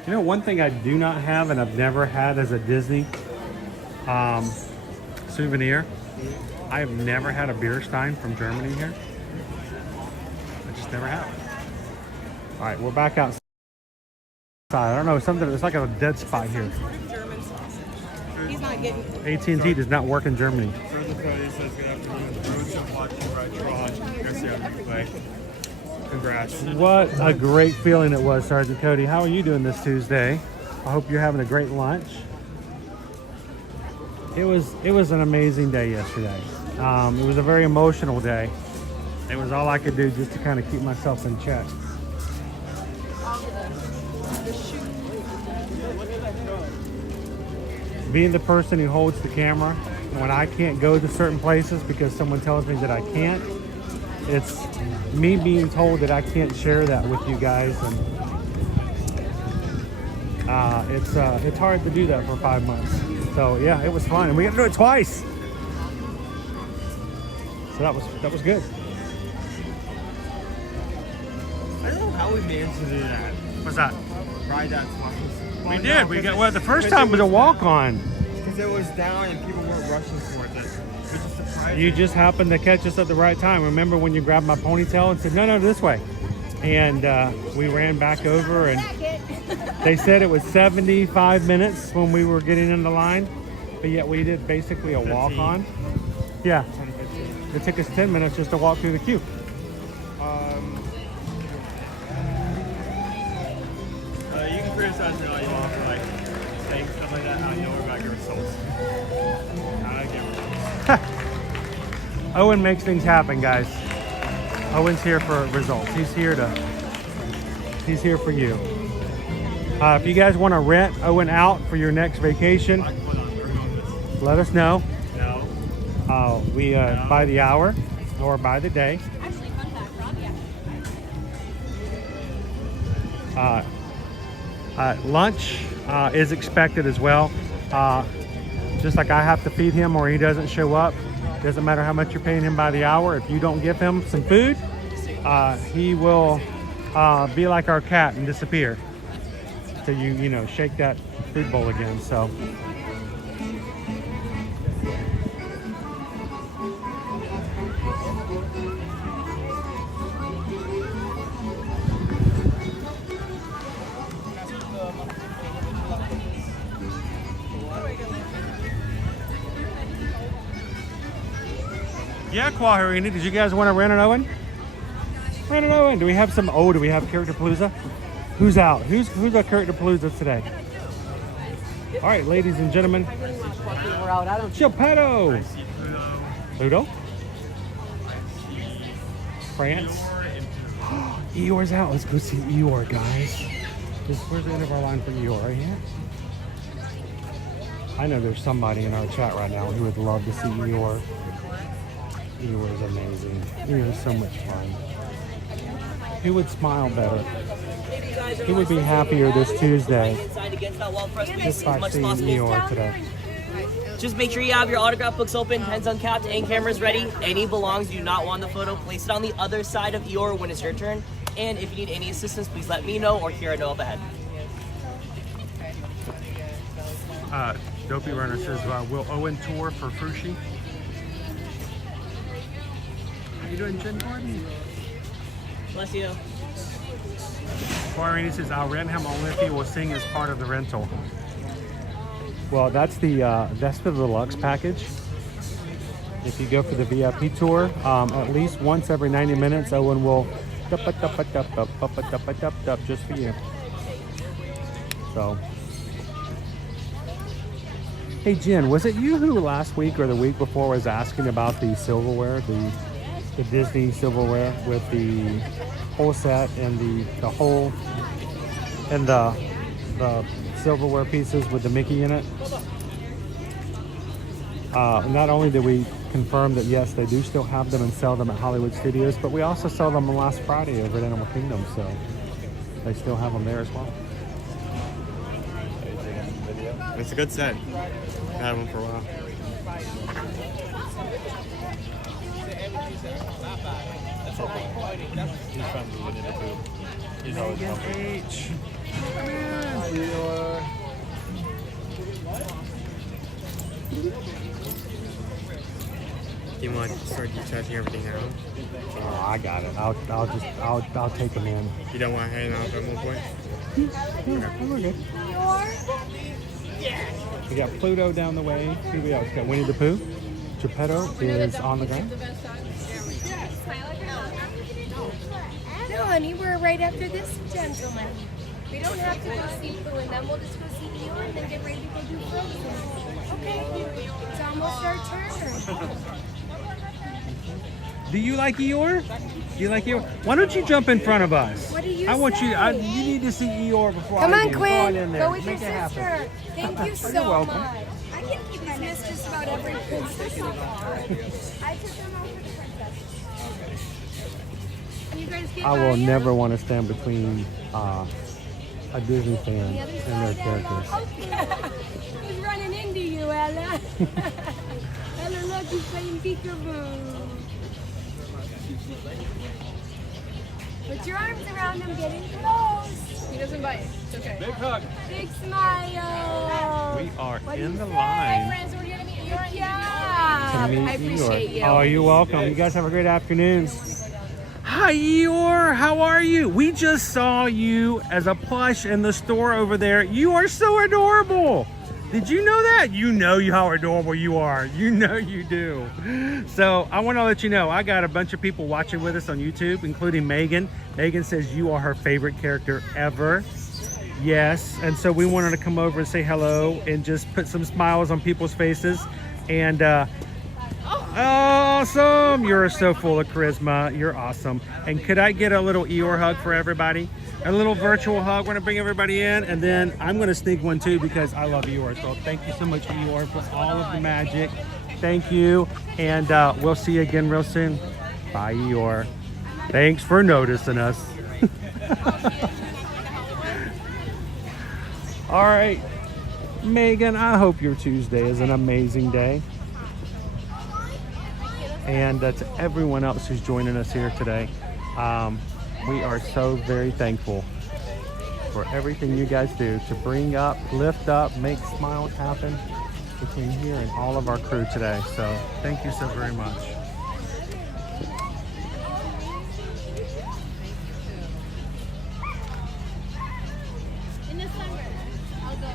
You know, one thing I do not have and I've never had as a Disney souvenir, I have never had a beer stein from Germany here. I just never have. All right, we're back outside. I don't know, something, it's like a dead spot here. German sausage. He's not getting. AT&T does not work in Germany. Congrats. What a great feeling it was, Sergeant Cody. How are you doing this Tuesday? I hope you're having a great lunch. It was an amazing day yesterday. It was a very emotional day. It was all I could do just to kind of keep myself in check. Being the person who holds the camera when I can't go to certain places because someone tells me that I can't, it's me being told that I can't share that with you guys, and it's hard to do that for 5 months. So yeah, it was fun, and we got to do it twice. So that was good. I don't know how we managed to do that. What's that? Ride that twice. We did. We got, well, the first time was a walk-on. Because it was down and people weren't rushing towards it. We just surprised You them. just happened to catch us at the right time. Remember when you grabbed my ponytail and said, no, this way. And we ran back over, and they said it was 75 minutes when we were getting in the line, but yet we did basically a walk-on. Yeah. 10, 15. It took us 10 minutes just to walk through the queue. You can criticize me all you want for like saying stuff like that. I know about your results. I get results. Owen makes things happen, guys. Owen's here for results. He's here for you. If you guys want to rent Owen out for your next vacation, let us know. No. We by the hour or by the day. Actually, fun fact, Robbie Lunch is expected as well. Just like I have to feed him or he doesn't show up. Doesn't matter how much you're paying him by the hour. If you don't give him some food, he will be like our cat and disappear. So you know, shake that food bowl again. So. Yeah, Quaharini, did you guys want to rent an Owen? Rent an Owen. Do we have some? Oh, do we have Character Palooza? Who's out? Who's got Character Palooza today? All right, ladies and gentlemen. Geppetto. Pluto. France. Eeyore's out. Let's go see Eeyore, guys. Where's the end of our line for Eeyore? Right here? I know there's somebody in our chat right now who would love to see Eeyore. Eeyore is amazing. Eeyore is so much fun. Who would smile better? Who would be happier this Tuesday just by seeing Eeyore today? Just make sure you have your autograph books open, pens uncapped, and cameras ready. Any belongs you do not want the photo, place it on the other side of Eeyore when it's your turn. And if you need any assistance, please let me know or Kira know up ahead. Dopey Runner says, will Owen tour for Fushi? How you doing, Jen Gordon? Bless you. Quaharini says, I'll rent him only if he will sing as part of the rental. Well, that's the deluxe package. If you go for the VIP tour, at least once every 90 minutes, Owen will just for you. So, Hey Jen, was it you who last week or the week before was asking about the silverware, the Disney silverware with the whole set and the whole and the silverware pieces with the Mickey in it? Not only did we confirm that yes, they do still have them and sell them at Hollywood Studios, but we also saw them last Friday over at Animal Kingdom, so they still have them there as well. It's a good set. I had one for a while. He's fun to get into food. He's always fun. H. Do you want to start touching everything now? Oh, I got it. I'll take them in. You don't want to hang out at one point? We're good. We got Pluto down the way. Who we else got? Winnie the Pooh. Geppetto is on the ground. No, honey, we're right after this gentleman. We don't have to go see Pooh, and then we'll just go see Eeyore and then get ready to go do Frozen. Okay, it's almost our turn. Do you like Eeyore? Do you like Eeyore? Why don't you jump in front of us? What do you I want say? you. You need to see Eeyore before Come I on, do. Quinn. in there. Go with Make your it happen. sister. Thank you You're so welcome. much. I can keep my missed just about every princess so far. I took them out for the princess. You guys get I will Mario? never want to stand between a Disney fan and their characters. He's running into you, Ella. Ella, look, he's playing peekaboo. Put your arms around him, getting close. He doesn't bite. It's okay. Big hug. Big smile. We are What do in you the say? line Friends, we're gonna meet you. Yeah. to meet I appreciate Eeyore. you. Oh, you're welcome. You guys have a great afternoon. Hi, Eeyore. How are you? We just saw you as a plush in the store over there. You are so adorable. Did you know that? You know how adorable you are. You know you do. So I want to let you know, I got a bunch of people watching with us on YouTube, including Megan. Megan says you are her favorite character ever. Yes, and so we wanted to come over and say hello and just put some smiles on people's faces. And awesome! You're so full of charisma. You're awesome. And could I get a little Eeyore hug for everybody? A little virtual hug. We're gonna bring everybody in, and then I'm gonna sneak one too because I love Eeyore. So thank you so much, Eeyore, for all of the magic. Thank you, and we'll see you again real soon. Bye, Eeyore. Thanks for noticing us. All right, Megan, I hope your Tuesday is an amazing day. And to everyone else who's joining us here today, we are so very thankful for everything you guys do to bring up, lift up, make smiles happen between here and all of our crew today. So thank you so very much. In the summer, I'll go.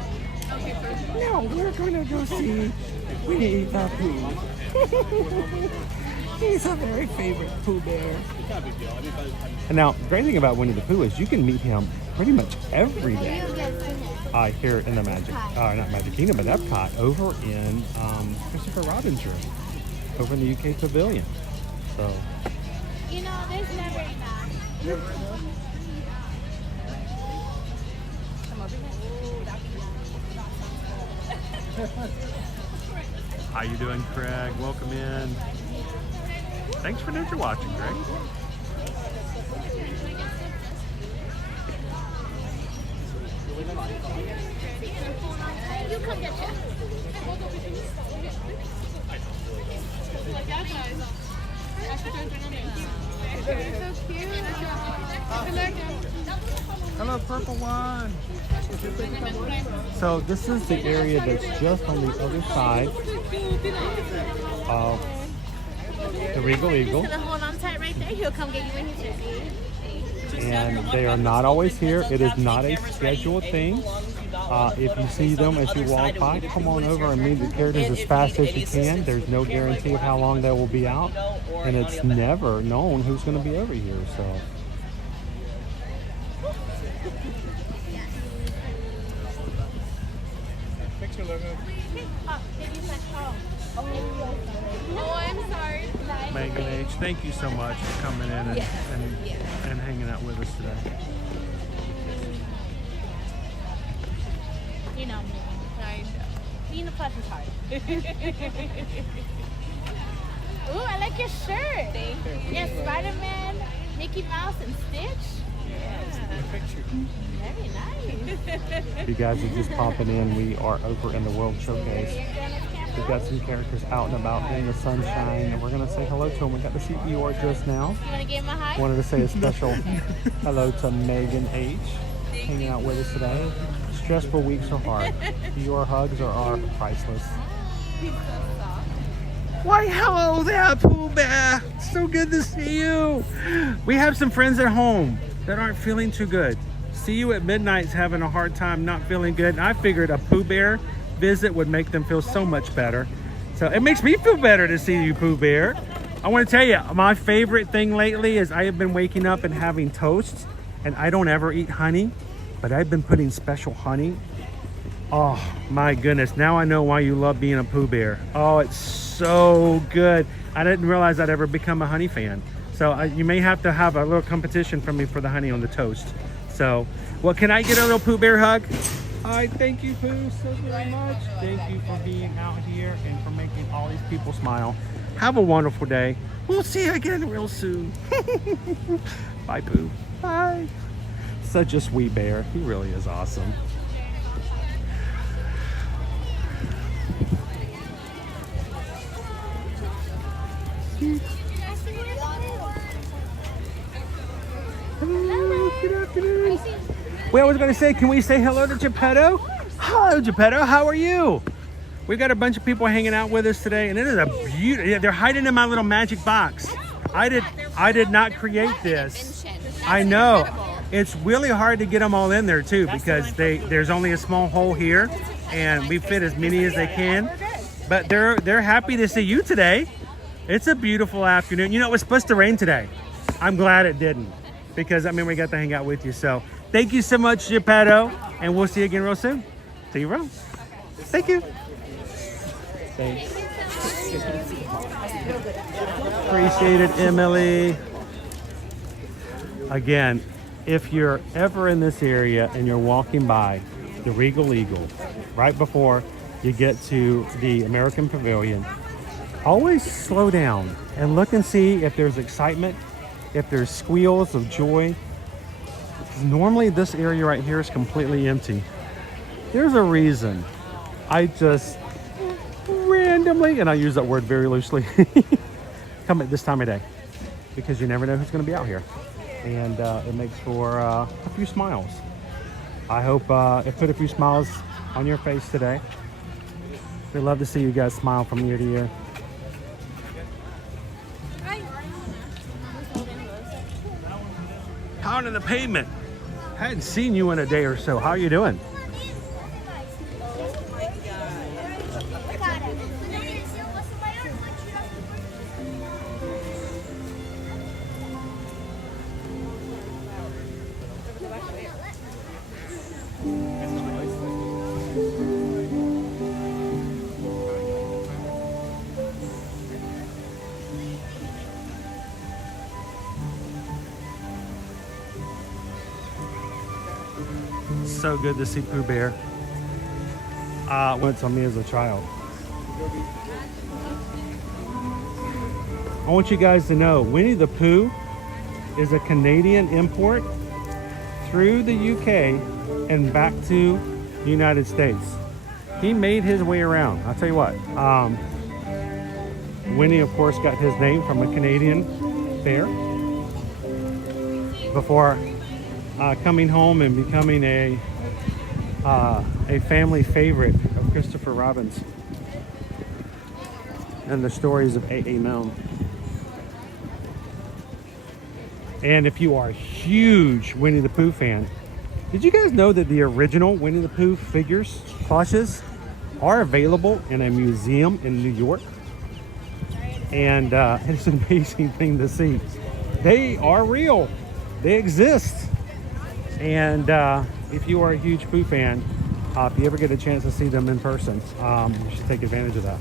Okay, perfect. No, we're gonna go see Winnie the Pooh. He's a very favorite Pooh Bear. And now, the great thing about Winnie the Pooh is you can meet him pretty much every day. Here in the not Magic Kingdom, but Epcot, over in Christopher Robin's room, over in the UK Pavilion. So, You know, there's never enough. how you doing, Craig? Welcome in. Thanks for nature watching, Greg. You come get you. Hello, purple one. So this is the area that's just on the other side of the Regal Eagle. Hold on tight right there. He'll come get you when he's ready. And they are not always here. It is not a scheduled thing. If you see them as you walk by, come on over and meet the characters as fast as you can. There's no guarantee of how long they will be out, and it's never known who's going to be over here. So. Oh, I'm sorry. Megan H, thank you so much for coming in and, and hanging out with us today. You know me. I know. Being a plus is hard. Ooh, I like your shirt. Thank you. Yes, Spider-Man, Mickey Mouse, and Stitch. Yeah. Very nice. You guys are just popping in. We are over in the World Showcase. We've got some characters out and about in the sunshine, and we're going to say hello to them. We got to see Eeyore just now. You want to give him a hi? Wanted to say a special hello to Megan H, hanging out with us today. Stressful weeks are hard. Your hugs are priceless. Why, hello there, Pooh Bear. So good to see you. We have some friends at home that aren't feeling too good. See you at midnight's having a hard time, not feeling good. And I figured a Pooh Bear visit would make them feel so much better. So it makes me feel better to see you, Pooh Bear. I want to tell you, my favorite thing lately is I have been waking up and having toast, and I don't ever eat honey, but I've been putting special honey. Oh my goodness, now I know why you love being a Pooh Bear. Oh, it's so good. I didn't realize I'd ever become a honey fan. So you may have to have a little competition from me for the honey on the toast. So, well, can I get a little Pooh Bear hug? Hi, thank you, Pooh, so very much. Thank you for being out here and for making all these people smile. Have a wonderful day. We'll see you again real soon. Bye, Pooh. Bye. Such a sweet bear. He really is awesome. Hello, good afternoon. Wait, I was going to say, can we say hello to Geppetto? Hello, Geppetto. How are you? We've got a bunch of people hanging out with us today, and it is a beautiful. They're hiding in my little magic box. I did not create this. I know. It's really hard to get them all in there too, because there's only a small hole here, and we fit as many as they can. But they're happy to see you today. It's a beautiful afternoon. You know, it was supposed to rain today. I'm glad it didn't, because I mean we got to hang out with you. So thank you so much, Geppetto, and we'll see you again real soon. See you around. Thank you. Thanks. Appreciate it, Emily. Again, if you're ever in this area and you're walking by the Regal Eagle, right before you get to the American Pavilion, always slow down and look and see if there's excitement, if there's squeals of joy. Normally this area right here is completely empty. There's a reason I just randomly, and I use that word very loosely, come at this time of day, because you never know who's going to be out here. And it makes for a few smiles. I hope it put a few smiles on your face today. We'd love to see you guys smile from year to year. Pounding the pavement. Hadn't seen you in a day or so. How are you doing? So good to see Pooh Bear. Went on me as a child. I want you guys to know Winnie the Pooh is a Canadian import through the UK and back to the United States. He made his way around. I'll tell you what. Winnie, of course, got his name from a Canadian bear before coming home and becoming a family favorite of Christopher Robin's and the stories of A.A. Milne. And if you are a huge Winnie the Pooh fan, did you guys know that the original Winnie the Pooh figures, plushes, are available in a museum in New York? And it's an amazing thing to see. They are real. They exist. And if you are a huge Pooh fan, If you ever get a chance to see them in person, you should take advantage of that.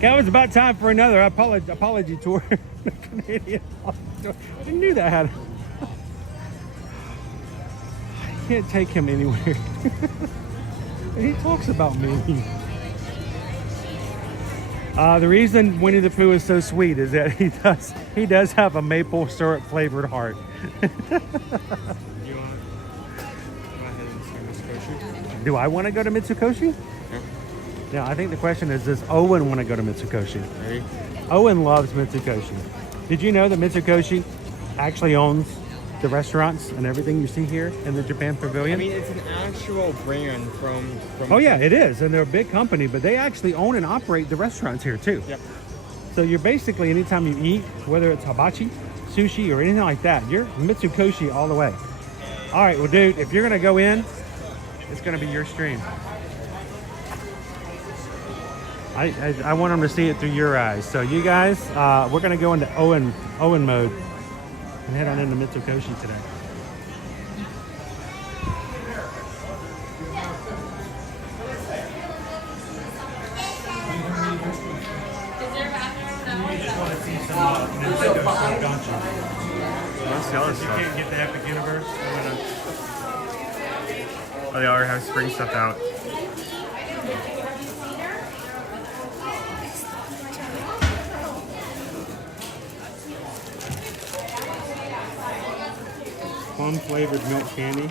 That was about time for another apology tour. Canadian tour. I knew that had. I can't take him anywhere. He talks about me. The reason Winnie the Pooh is so sweet is that he does have a maple syrup flavored heart. Do I want to go to Mitsukoshi? Yeah, I think the question is, does Owen want to go to Mitsukoshi? Maybe. Owen loves Mitsukoshi. Did you know that Mitsukoshi actually owns the restaurants and everything you see here in the Japan Pavilion? I mean, it's an actual brand from Oh yeah, it is, and they're a big company, but they actually own and operate the restaurants here too. Yep. So you're basically, anytime you eat, whether it's hibachi, sushi, or anything like that, you're Mitsukoshi all the way. All right, well, dude, if you're gonna go in, it's gonna be your stream. I want them to see it through your eyes. So you guys, we're gonna go into Owen mode and head on into Mitsukoshi today. What's the other If you stuff? can't get the Epic Universe, Oh, they already have spring stuff out. plum flavored milk candy.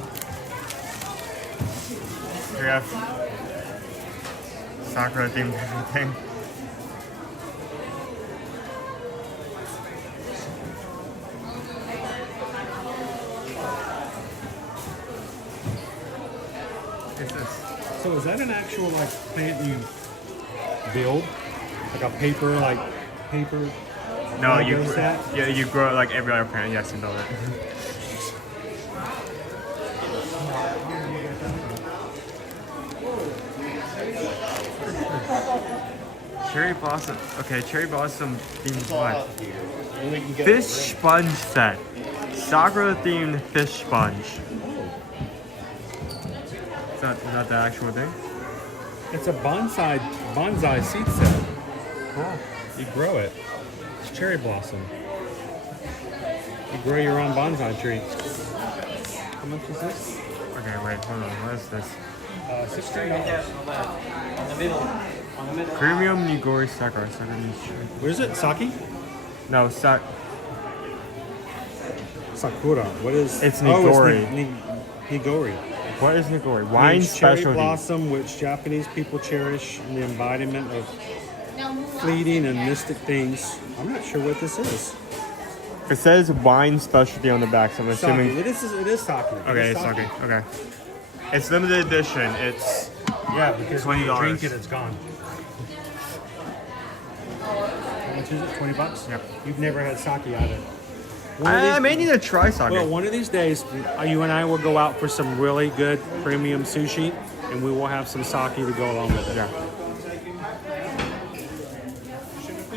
We have Sakura themed everything. What's this? So is that an actual like plant you build? Like a paper No, you Lego set? yeah, you grow it like every other plant. Yes, you build it. Cherry blossom. Okay, cherry blossom themed what? Fish sponge set. Sakura themed fish sponge. Is that the actual thing? It's a bonsai seed set. Cool. You grow it. It's cherry blossom. You grow your own bonsai tree. How much is this? Okay, wait, hold on. What is this? $16. Premium Nigori Sakura. What is it? Sake? No, Sakura. What is? It's Oh, Nigori. it's Nigori. What is Nigori? Wine Means cherry specialty. blossom, which Japanese people cherish in the embodiment of fleeting and mystic things. I'm not sure what this is. It says wine specialty on the back, so I'm assuming. Sake. It is sake. Okay, it's sake. Okay. It's limited edition. It's Yeah, because when you $20. drink it, it's gone. How much is it? $20? Yep. You've never had sake either. I may need to try sake. Well, one of these days, you and I will go out for some really good premium sushi, and we will have some sake to go along with it. Yeah.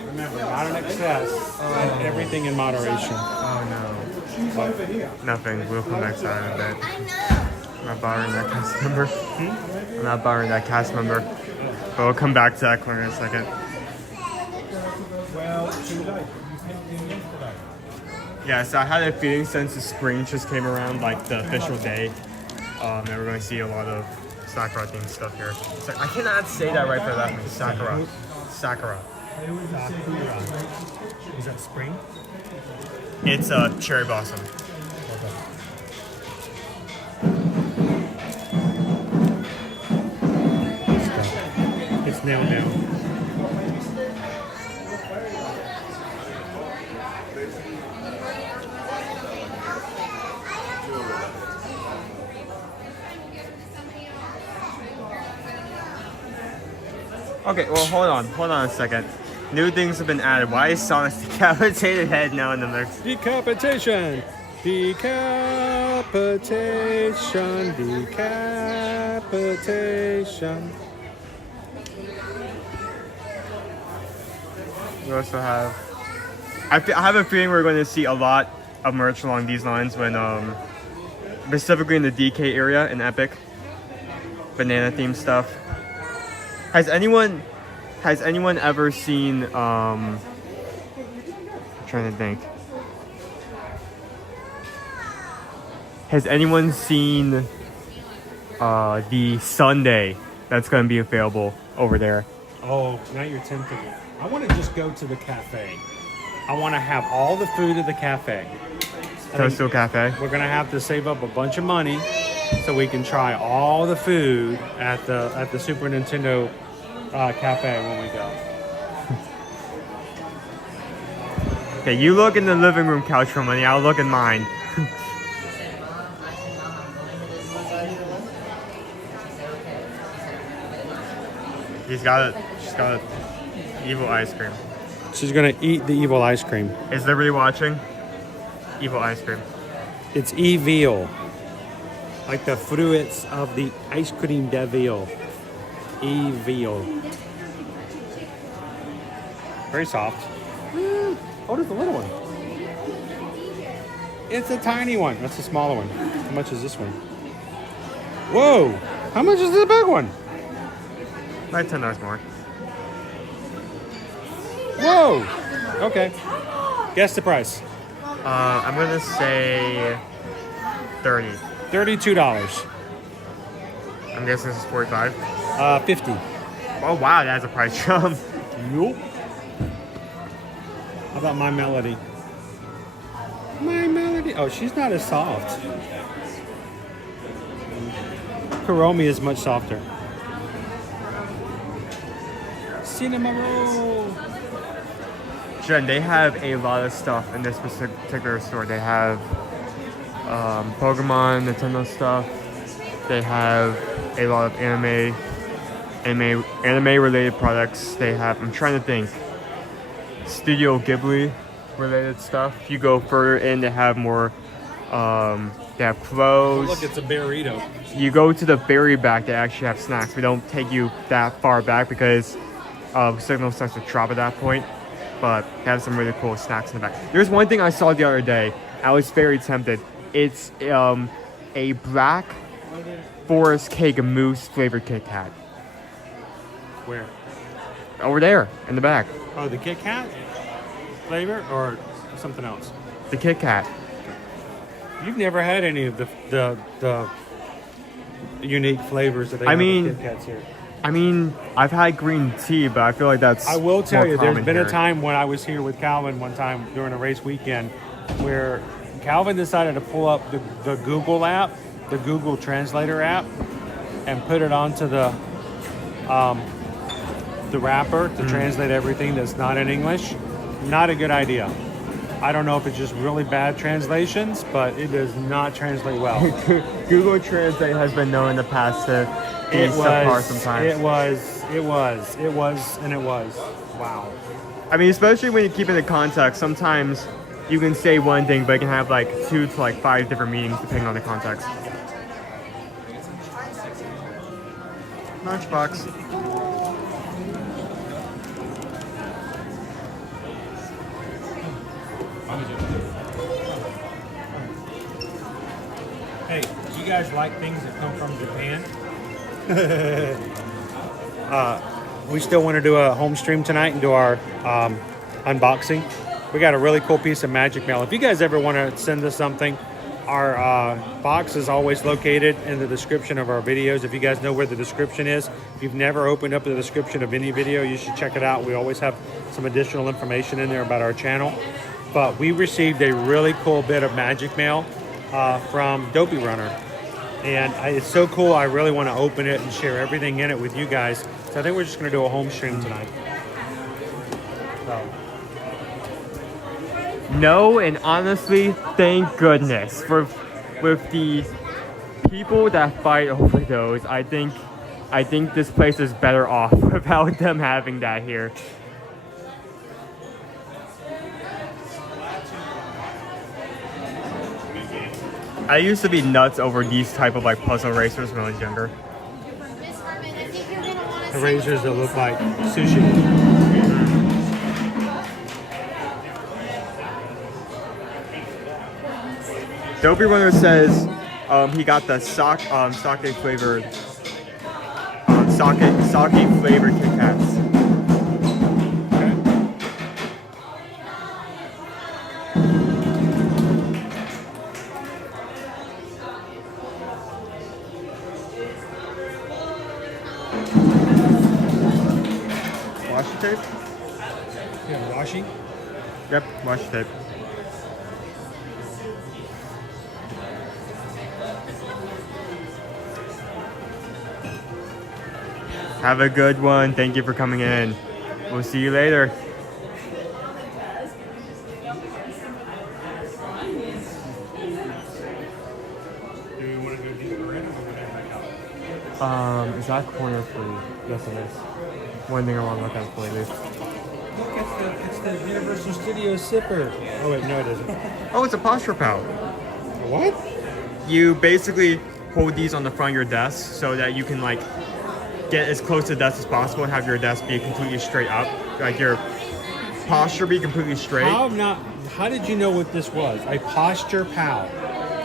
Remember, not in excess, and everything in moderation. Oh no. Nothing. We'll come back to that in a bit. I'm not borrowing that cast member. I'm not borrowing that cast member. But we'll come back to that corner in a second. Well, too late. Yeah, so I had a feeling since the spring just came around, like the official day, that we're going to see a lot of Sakura themed stuff here. So I cannot say that right, but that means Sakura. Sakura. Sakura. Is that spring? It's cherry blossom. It's now. Okay, well, hold on a second. New things have been added. Why is Sonic's decapitated head now in the mix? Decapitation! Decapitation, decapitation. We also have. I have a feeling we're going to see a lot of merch along these lines when, specifically in the DK area in Epic. Banana themed stuff. Has anyone ever seen? I'm trying to think. Has anyone seen the sundae that's going to be available over there? Oh, now you're tempting me. I want to just go to the cafe. I want to have all the food at the cafe. Toasto Cafe. We're going to have to save up a bunch of money so we can try all the food at the Super Nintendo cafe when we go. Okay, you look in the living room couch for money. I'll look in mine. She's got evil ice cream. She's gonna eat the evil ice cream. Is Liberty watching? Evil ice cream. It's evil. Like the fruits of the ice cream devil. Evil. Very soft. Oh, there's a little one. It's a tiny one. That's a smaller one. How much is this one? Whoa! How much is the big one? Like $10 more. Whoa! Okay. Guess the price. I'm gonna say 30. $32. I'm guessing this is 45. 50. Oh wow, that's a price jump. Nope. How about My Melody? My Melody. Oh, she's not as soft. Kuromi is much softer. Cinema roll. Jen, they have a lot of stuff in this particular store. They have Pokemon, Nintendo stuff. They have a lot of anime related products. They have, I'm trying to think, Studio Ghibli related stuff. If you go further in, they have more. They have clothes. Oh, look, it's a burrito. You go to the very back, they actually have snacks. We don't take you that far back because signal starts to drop at that point. But they have some really cool snacks in the back. There's one thing I saw the other day. I was very tempted. It's a black forest cake mousse flavored Kit Kat. Where? Over there in the back. Oh, the Kit Kat flavor or something else? The Kit Kat. You've never had any of the unique flavors that they have in Kit Kats here. I mean, I've had green tea, but I feel like that's. I will tell you, there's been here. a time when I was here with Calvin one time during a race weekend where Calvin decided to pull up the Google app, the Google Translator app, and put it onto the wrapper to translate everything that's not in English. Not a good idea. I don't know if it's just really bad translations, but it does not translate well. Google Translate has been known in the past to be subpar sometimes. It was. Wow. I mean, especially when you keep it in context, sometimes you can say one thing, but it can have like 2 to 5 different meanings depending on the context. Lunchbox. Hey, do you guys like things that come from Japan? We still want to do a home stream tonight and do our unboxing. We got a really cool piece of magic mail. If you guys ever want to send us something, our box is always located in the description of our videos. If you guys know where the description is, if you've never opened up the description of any video, you should check it out. We always have some additional information in there about our channel. But we received a really cool bit of magic mail from Dopey Runner. And it's so cool, I really want to open it and share everything in it with you guys. So I think we're just going to do a home stream tonight. So. No, and honestly, thank goodness. With the people that fight over those, I think this place is better off without them having that here. I used to be nuts over these type of like puzzle racers when I was younger. The razors that look like sushi. Dopey Runner says he got the sake flavored sake flavored Kit Kats. Washi tape? Yeah, washi? Yep, washi tape. Have a good one. Thank you for coming in. We'll see you later. Do we want to go deeper in or go back out? Is that corner free? Yes, it is. One thing I want to look at for you. Look, it's the Universal Studios sipper. Oh wait, no it isn't. Oh, it's a posture pal. What? You basically hold these on the front of your desk so that you can like get as close to the desk as possible and have your desk be completely straight up. Like your posture be completely straight. How did you know what this was? A posture pal.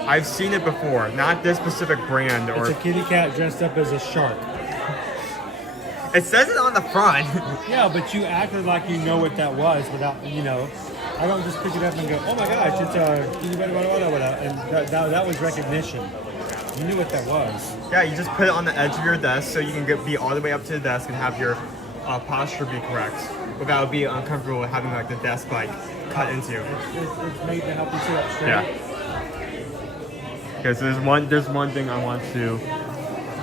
I've seen it before, not this specific brand. It's a kitty cat dressed up as a shark. It says it on the front. Yeah, but you acted like you know what that was without, you know. I don't just pick it up and go, oh my gosh, it's a kitty and that was recognition. You knew what that was. Yeah, you just put it on the edge of your desk so you can be all the way up to the desk and have your posture be correct without it being uncomfortable having like the desk like cut into you. It's made to help you sit up straight. Yeah. Okay, so there's one thing I want to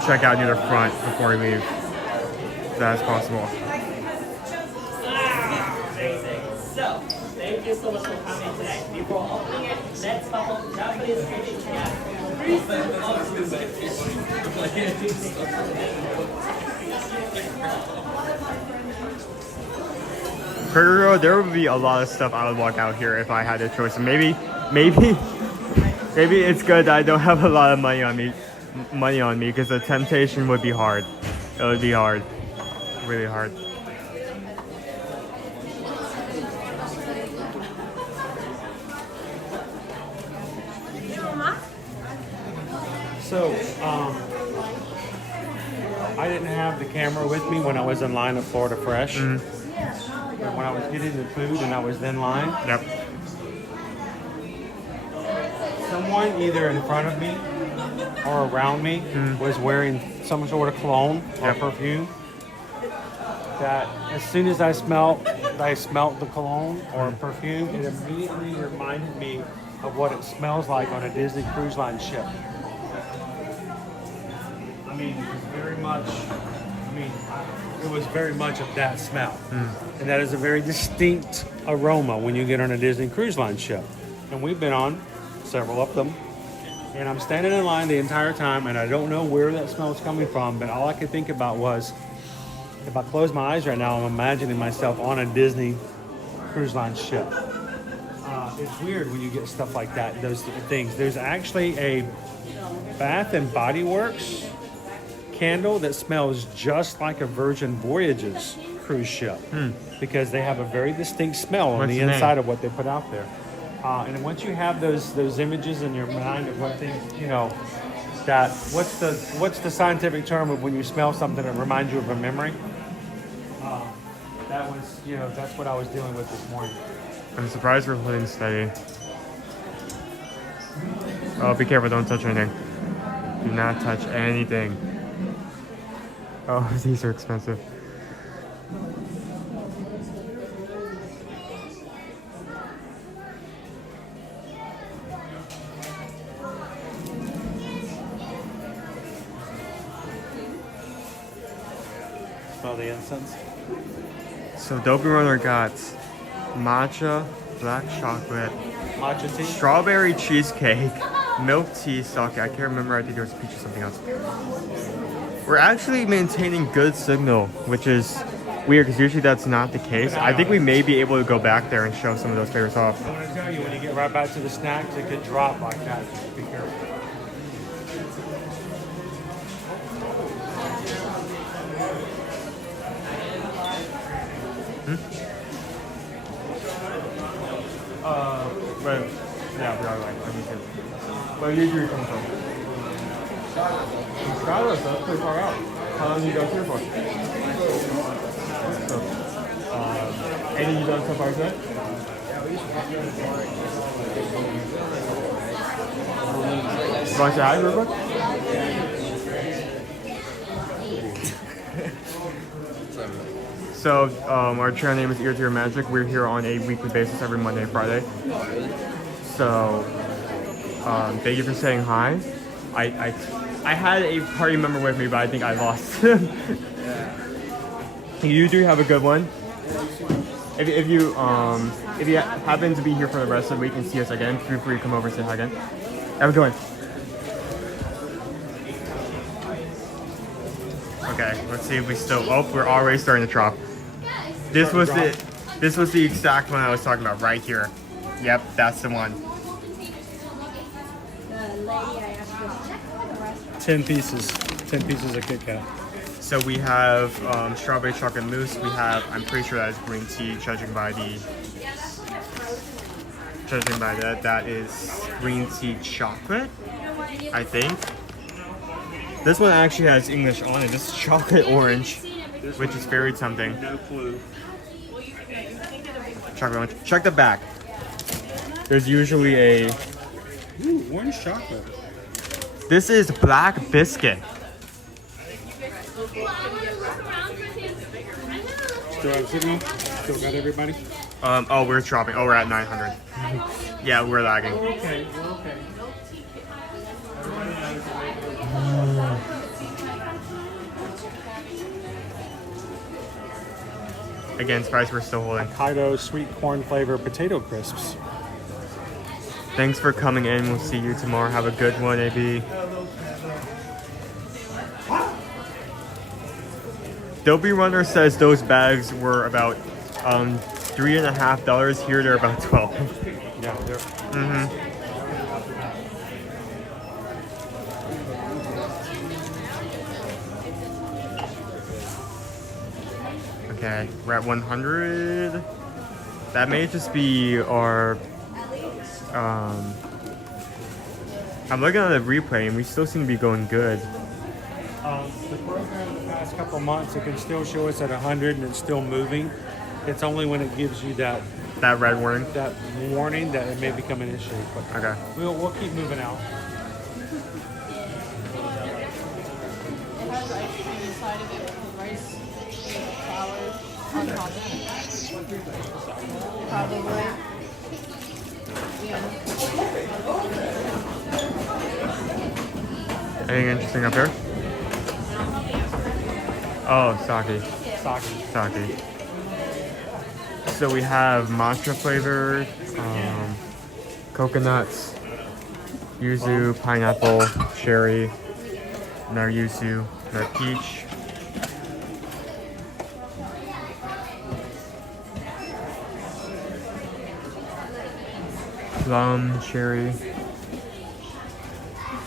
check out near the front before we leave. If that is possible. Amazing. So, thank you so much for coming today. Before opening it, let's talk about the Japanese tradition. Kururo, there would be a lot of stuff I would walk out here if I had a choice. And maybe it's good that I don't have a lot of money on me because the temptation would be hard. It would be hard, really hard. So, I didn't have the camera with me when I was in line at Florida Fresh. But when I was getting the food and I was in line, someone either in front of me or around me was wearing some sort of cologne or perfume. That as soon as I smelt the cologne or perfume, it immediately reminded me of what it smells like on a Disney Cruise Line ship. It was very much of that smell. And that is a very distinct aroma when you get on a Disney Cruise Line ship. And we've been on several of them. And I'm standing in line the entire time and I don't know where that smell is coming from, but all I could think about was, if I close my eyes right now, I'm imagining myself on a Disney Cruise Line ship. It's weird when you get stuff like that, those things. There's actually a Bath and Body Works candle that smells just like a Virgin Voyages cruise ship because they have a very distinct smell on the inside of what they put out there. And once you have those images in your mind of what things, you know, that what's the scientific term of when you smell something that reminds you of a memory? That was, you know, that's what I was dealing with this morning. I'm surprised we're holding steady. Oh, be careful, don't touch anything. Do not touch anything. Oh, these are expensive. Smell the incense. So Dopey Runner got matcha, black chocolate, matcha tea, strawberry cheesecake, milk tea, sake. I can't remember. I think there was a peach or something else. We're actually maintaining good signal, which is weird because usually that's not the case. I think we may be able to go back there and show some of those flavors off. I want to tell you, when you get right back to the snacks, it could drop like that. Be careful. But yeah, we are right. I need to. Where did you come from? Chicago, so that's pretty far out. How long have you guys here for? So, any you done so far today? You want to say hi real quick? So, our channel name is Ear to Your Magic. We're here on a weekly basis every Monday and Friday. So, thank you for saying hi. I had a party member with me, but I think I lost. You do have a good one. If you happen to be here for the rest of the week and see us again, feel free to come over and say hi again. Have a good one. Okay, let's see if we still. Oh, we're already starting to drop. This was the exact one I was talking about right here. Yep, that's the one. 10 pieces. 10 pieces of Kit Kat. So we have strawberry chocolate mousse. We have, I'm pretty sure that is green tea, judging by that, that is green tea chocolate, I think. This one actually has English on it. This is chocolate orange, which is very tempting. No clue. Chocolate orange. Check the back. There's usually a... Ooh, orange chocolate. This is black biscuit. Still have signal? Still got everybody? Oh, we're dropping. Oh, we're at 900. Yeah, we're lagging. Okay, we're okay. Again, Spice, we're still holding. Hokkaido sweet corn flavor potato crisps. Thanks for coming in. We'll see you tomorrow. Have a good one, AB. Dopey Runner says those bags were about $3.50. Here they're about 12. Yeah, they're. Okay, we're at 100. That may just be our. I'm looking at the replay and we still seem to be going good. The program the past couple months, it can still show us at 100 and it's still moving. It's only when it gives you that red warning. That warning that it may become an issue. But okay. We'll keep moving out. It has ice cream inside of it with rice, flour on top of it. Probably. Yeah. Anything interesting up here? Oh, sake. Sake. So we have matcha flavored, coconuts, yuzu, pineapple, cherry, another yuzu, another peach. Plum, cherry.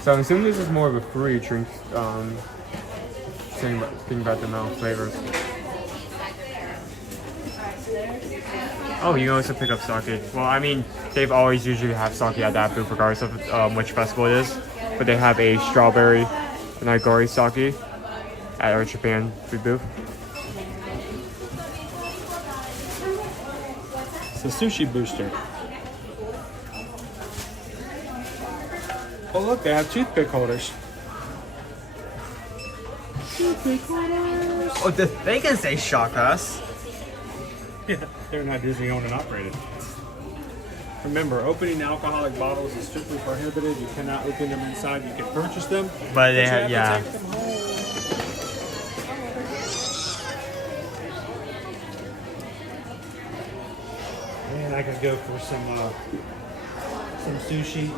So I'm assuming this is more of a fruity drink, thinking about the amount of flavors. Oh, you can also pick up sake. Well, I mean, they've always usually have sake at that booth regardless of which festival it is. But they have a strawberry nigori sake at our Japan food booth. It's a sushi booster. Oh look, they have toothpick holders. Toothpick holders. Oh, they can say shock us. Yeah, they're not Disney owned and operated. Remember, opening alcoholic bottles is strictly prohibited. You cannot open them inside. You can purchase them, but they you have, yeah. To take them home. And I could go for some sushi.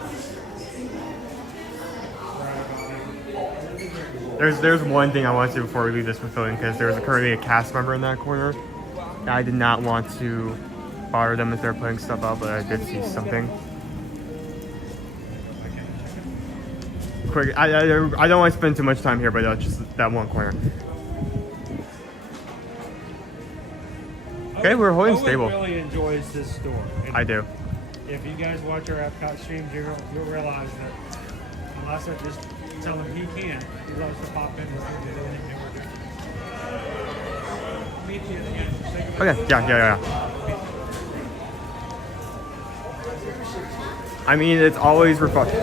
There's one thing I want to do before we leave this pavilion, because there's currently a cast member in that corner. I did not want to bother them if they're putting stuff up, but I did see something. Quick, I don't want to spend too much time here, but just that one corner. Okay, we're holding Owen stable. really enjoys this store. And I do. If you guys watch our Epcot streams, you'll realize that unless I just tell him he can, he loves to pop in and see anything we're doing. Meet you at the end. Say goodbye. Okay, yeah. I mean, it's always refreshing.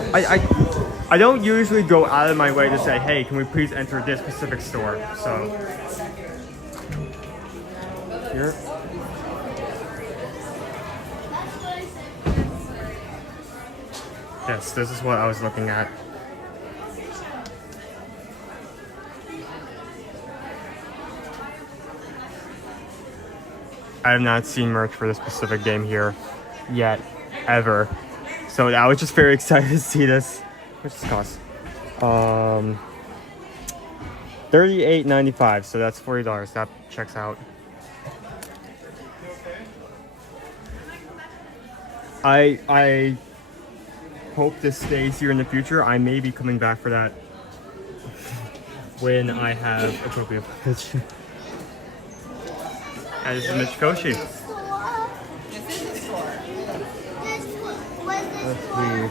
I don't usually go out of my way to say, hey, can we please enter this specific store? So here. Yes, this is what I was looking at. I have not seen merch for this specific game here yet, ever. So I was just very excited to see this. What's this cost? $38.95, so that's $40. That checks out. I hope this stays here in the future. I may be coming back for that when I have appropriate footage. And this is Mitsukoshi. This is a store. Let's see.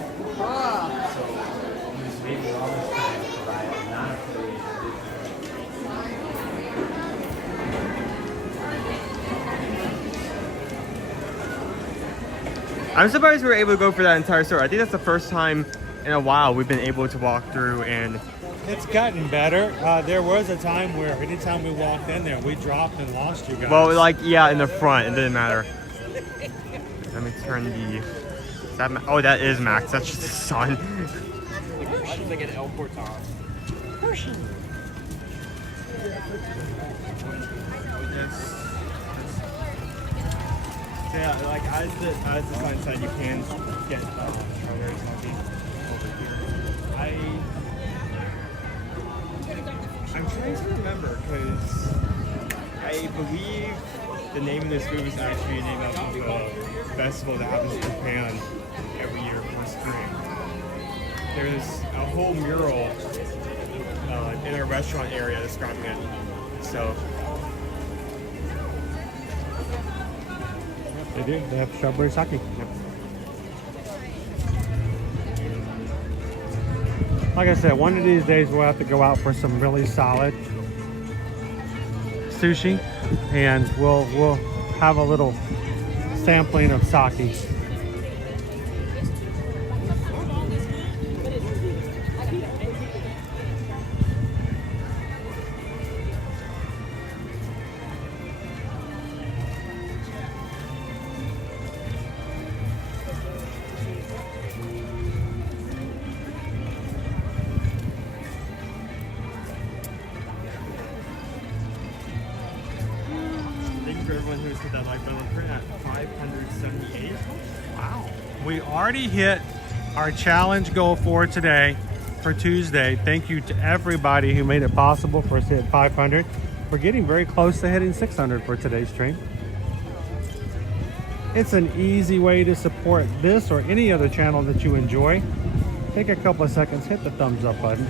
I'm surprised we were able to go for that entire store. I think that's the first time in a while we've been able to walk through, and It's gotten better. There was a time where anytime we walked in there, we dropped and lost you guys. well, like, yeah, in the front, it didn't matter. Let me turn the... oh, that is Max. That's just his son. Why does it get El Porton? Hershey. Yeah, like as the sign said, you can get strawberry coffee over here. I'm trying to remember, because I believe the name of this food is actually a name of a festival that happens in Japan every year for spring. There's a whole mural in our restaurant area describing it. So. They do. They have strawberry sake. Yep. Like I said, one of these days we'll have to go out for some really solid sushi, and we'll have a little sampling of sake. Everyone who's hit that like button, we're at 578. Wow. We already hit our challenge goal for today, for Tuesday. Thank you to everybody who made it possible for us to hit 500. We're getting very close to hitting 600 for today's stream. It's an easy way to support this or any other channel that you enjoy. Take a couple of seconds, hit the thumbs up button.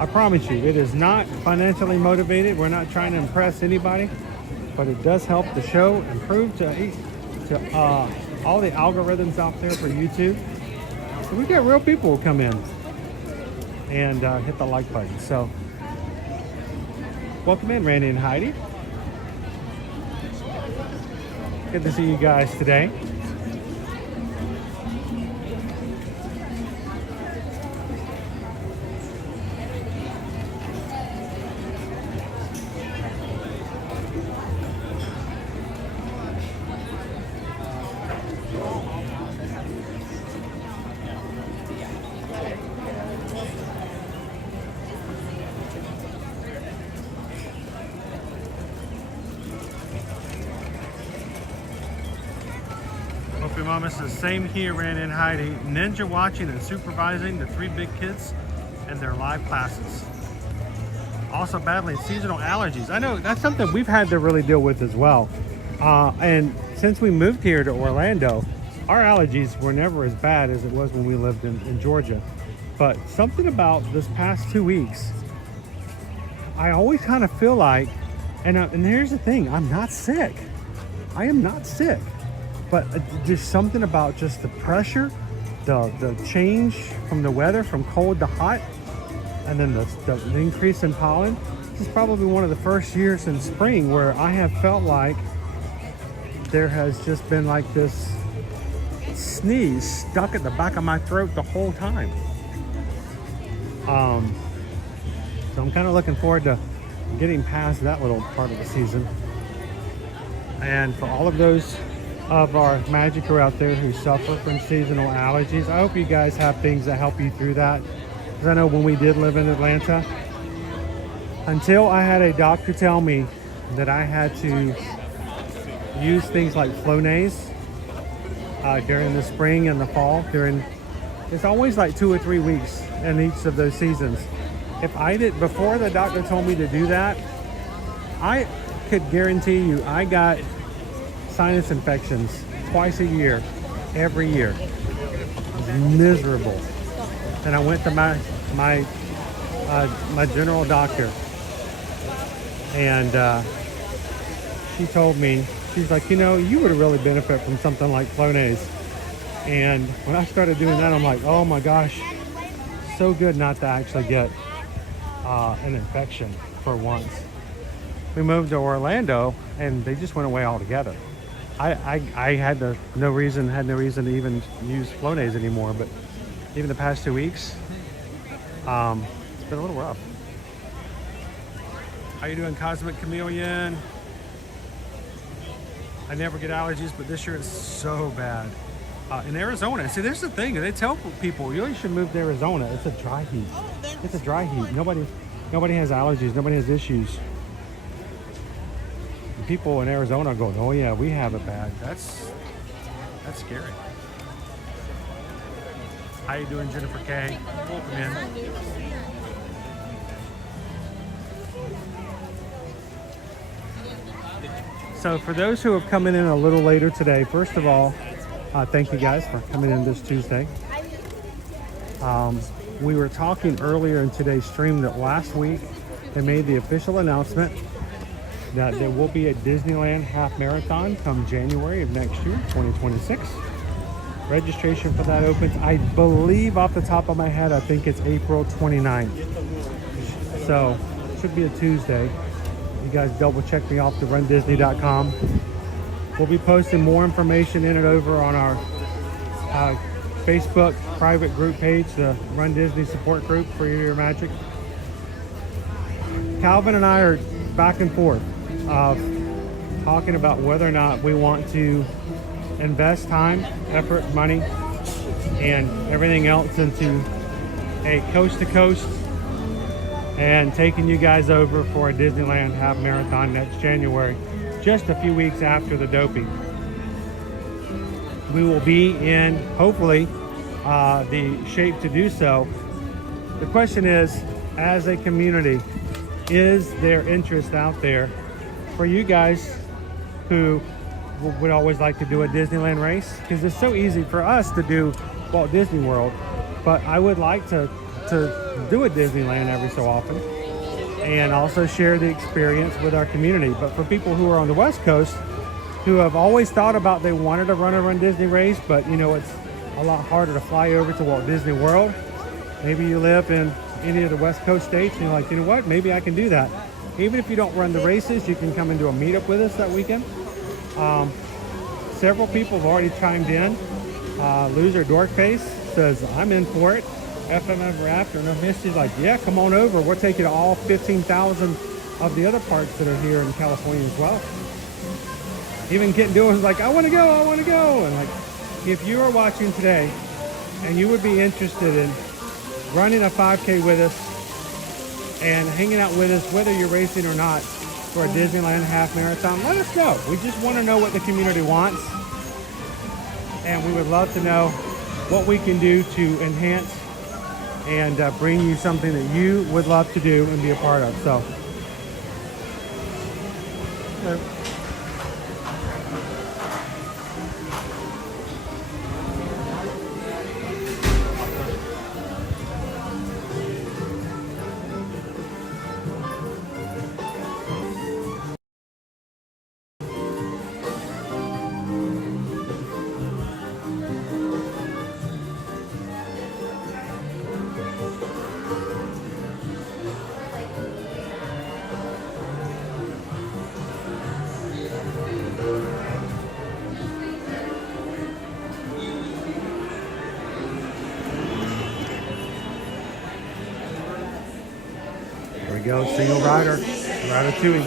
I promise you, it is not financially motivated. We're not trying to impress anybody, but it does help the show improve to all the algorithms out there for YouTube. So we got real people who come in and hit the like button. So welcome in, Randy and Heidi. Good to see you guys today. Mom, it's the same here, Randy and Heidi. Ninja watching and supervising the 3 big kids and their live classes. also battling seasonal allergies. I know that's something we've had to really deal with as well. And since we moved here to Orlando, our allergies were never as bad as it was when we lived in Georgia. But something about this past 2 weeks, I always kind of feel like, and here's the thing, I'm not sick. I am not sick. But there's something about just the pressure, the change from the weather, from cold to hot, and then the increase in pollen. This is probably one of the first years in spring where I have felt like there has just been like this sneeze stuck at the back of my throat the whole time. So I'm kind of looking forward to getting past that little part of the season. And for all of those of our Magic crew out there who suffer from seasonal allergies, I hope you guys have things that help you through that. Because I know when we did live in Atlanta, until I had a doctor tell me that I had to use things like Flonase during the spring and the fall. It's always like 2 or 3 weeks in each of those seasons. If I did, before the doctor told me to do that, I could guarantee you I got sinus infections twice a year, every year. It was miserable. And I went to my general doctor, and she told me, she's like, you know, you would really benefit from something like Flonase. And when I started doing that, I'm like, oh my gosh, so good not to actually get an infection for once. We moved to Orlando and they just went away altogether. I had no reason to even use Flonase anymore, but even the past 2 weeks, it's been a little rough. How you doing, Cosmic Chameleon? I never get allergies, but this year it's so bad. In Arizona, see, there's the thing. They tell people, you should move to Arizona. It's a dry heat. It's a dry heat. Nobody has allergies. Nobody has issues. And people in Arizona are going, oh yeah, we have it bad. That's scary. How you doing, Jennifer K? Welcome in. So for those who have come in a little later today, first of all, thank you guys for coming in this Tuesday. We were talking earlier in today's stream that last week they made the official announcement that there will be a Disneyland half marathon come January of next year, 2026. Registration for that opens, I believe off the top of my head, I think it's April 29th. So it should be a Tuesday. You guys double check me off to rundisney.com. We'll be posting more information in and over on our Facebook private group page, the Run Disney support group for Your Magic. Calvin and I are back and forth talking about whether or not we want to invest time, effort, money, and everything else into a coast-to-coast and taking you guys over for a Disneyland half marathon next January, just a few weeks after the doping. We will be in, hopefully, the shape to do so. The question is, as a community, is there interest out there for you guys who would always like to do a Disneyland race? Because it's so easy for us to do Walt Disney World, but I would like to do a Disneyland every so often and also share the experience with our community. But for people who are on the West Coast who have always thought about they wanted to run a Run Disney race, but you know, it's a lot harder to fly over to Walt Disney World. Maybe you live in any of the West Coast states and you're like, you know what, maybe I can do that. Even if you don't run the races, you can come and do a meetup with us that weekend. Several people have already chimed in. Loser Dorkface says, I'm in for it. FM Ever After. And Misty's like, yeah, come on over. We'll take you to all 15,000 of the other parks that are here in California as well. Even Kitten Doe was like, I want to go. And like, if you are watching today and you would be interested in running a 5K with us and hanging out with us, whether you're racing or not, for a Disneyland half marathon, let us know. We just want to know what the community wants. And we would love to know what we can do to enhance and bring you something that you would love to do and be a part of. So. There we go, single rider, Ratatouille.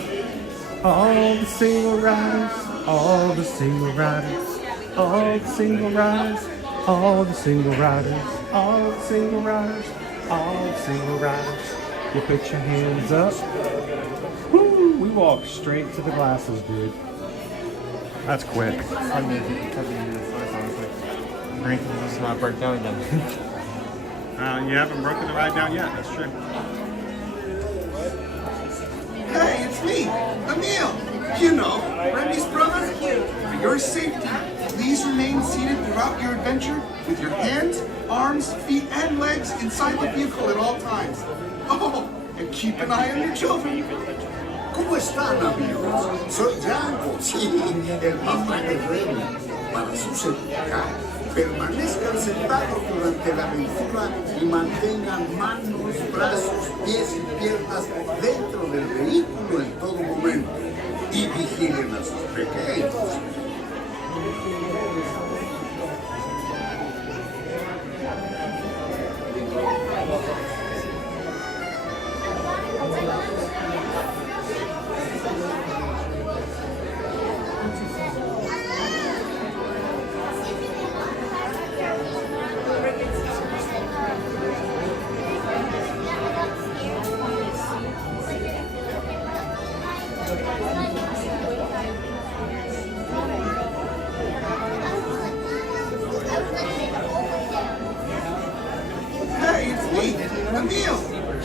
All the single riders, all the single riders, all the single riders, all the single riders, all the single riders, all the single riders. You put your hands up. Woo, we walked straight to the glasses, dude. That's quick. This is not broke down again. You haven't broken the ride down yet, that's true. Hey, it's me, Emil. You know, Remy's brother. For your safety, please remain seated throughout your adventure with your hands, arms, feet, and legs inside the vehicle at all times. Oh, and keep an eye on your children. ¿Cómo están, amigos? Soy Django, sí, el papá de Remy. Para su seguridad, permanezcan sentados durante la aventura y mantengan manos, brazos, pies y piernas dentro del vehículo en todo momento. Y vigilen a sus pequeños. Hey, it's me, Emil.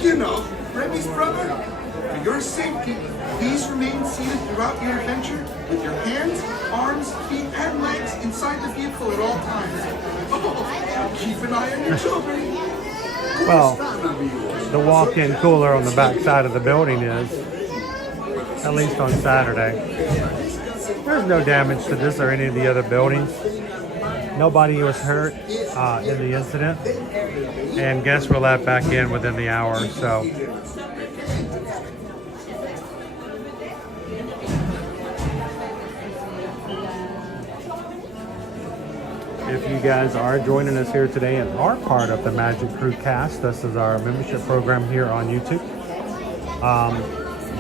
You know, Remy's brother. For your safety, please remain seated throughout your adventure with your hands, arms, feet, and legs inside the vehicle at all times. Oh, keep an eye on your children. Well, the walk-in cooler on the back side of the building is, at least on Saturday. There's no damage to this or any of the other buildings. Nobody was hurt in the incident, and guests were let back in within the hour. So, if you guys are joining us here today and are part of the Magic Crew cast, this is our membership program here on YouTube.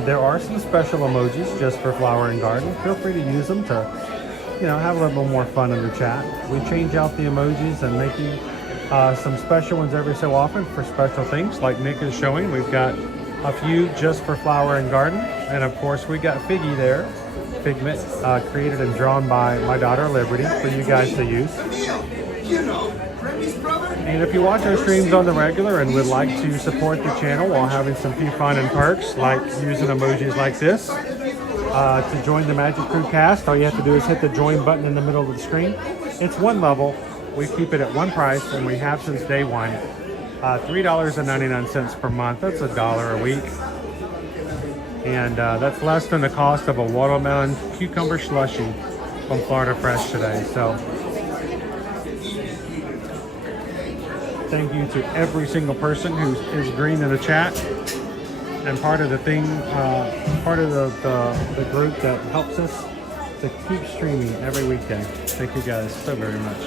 There are some special emojis just for Flower and Garden. Feel free to use them to, you know, have a little more fun in the chat. We change out the emojis and making some special ones every so often for special things like Nick is showing. We've got a few just for Flower and Garden, and of course we got Figgy there, Figment, created and drawn by my daughter Liberty for you guys to use. You know, Remy's brother. And if you watch our streams on the regular and would like to support the channel while having some few fun and perks like using emojis like this, to join the Magic Crew cast, all you have to do is hit the join button in the middle of the screen. It's one level. We keep it at one price, and we have since day one. $3.99 per month. That's $1 a week. And that's less than the cost of a watermelon cucumber slushie from Florida Fresh today. So thank you to every single person who is green in the chat and part of the thing, part of the group that helps us to keep streaming every weekday. Thank you guys so very much.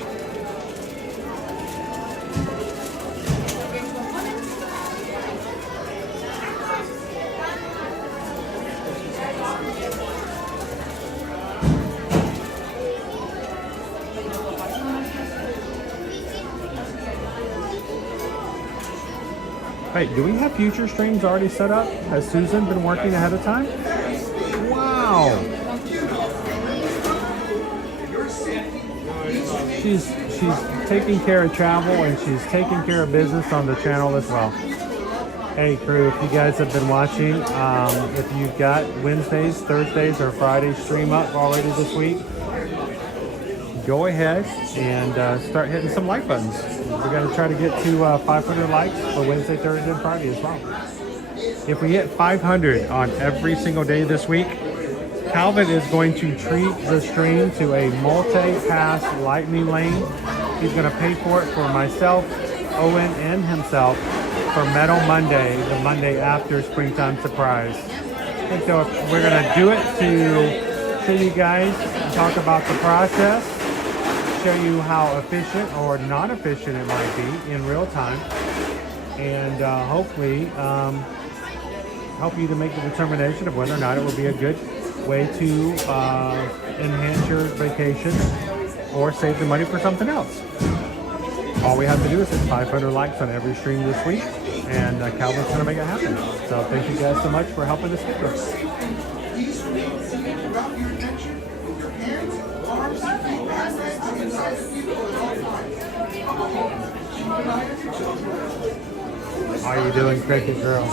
Hey, do we have future streams already set up? Has Susan been working ahead of time? Wow. She's taking care of travel and she's taking care of business on the channel as well. Hey crew, if you guys have been watching, if you've got Wednesdays, Thursdays, or Fridays stream up already this week, go ahead and start hitting some like buttons. We're going to try to get to 500 likes for Wednesday, Thursday, and Friday as well. If we hit 500 on every single day this week, Calvin is going to treat the stream to a multi-pass lightning lane. He's going to pay for it for myself, Owen, and himself for Metal Monday, the Monday after Springtime Surprise. I think though we're going to do it to show you guys, talk about the process, show you how efficient or not efficient it might be in real time, and hopefully help you to make the determination of whether or not it will be a good way to enhance your vacation or save the money for something else. All we have to do is hit 500 likes on every stream this week, and Calvin's going to make it happen. So thank you guys so much for helping us get this. Please remain seated throughout your adventure with your hands, arms, feet, and legs inside the vehicle at all times. How are you doing, Cricket Girl?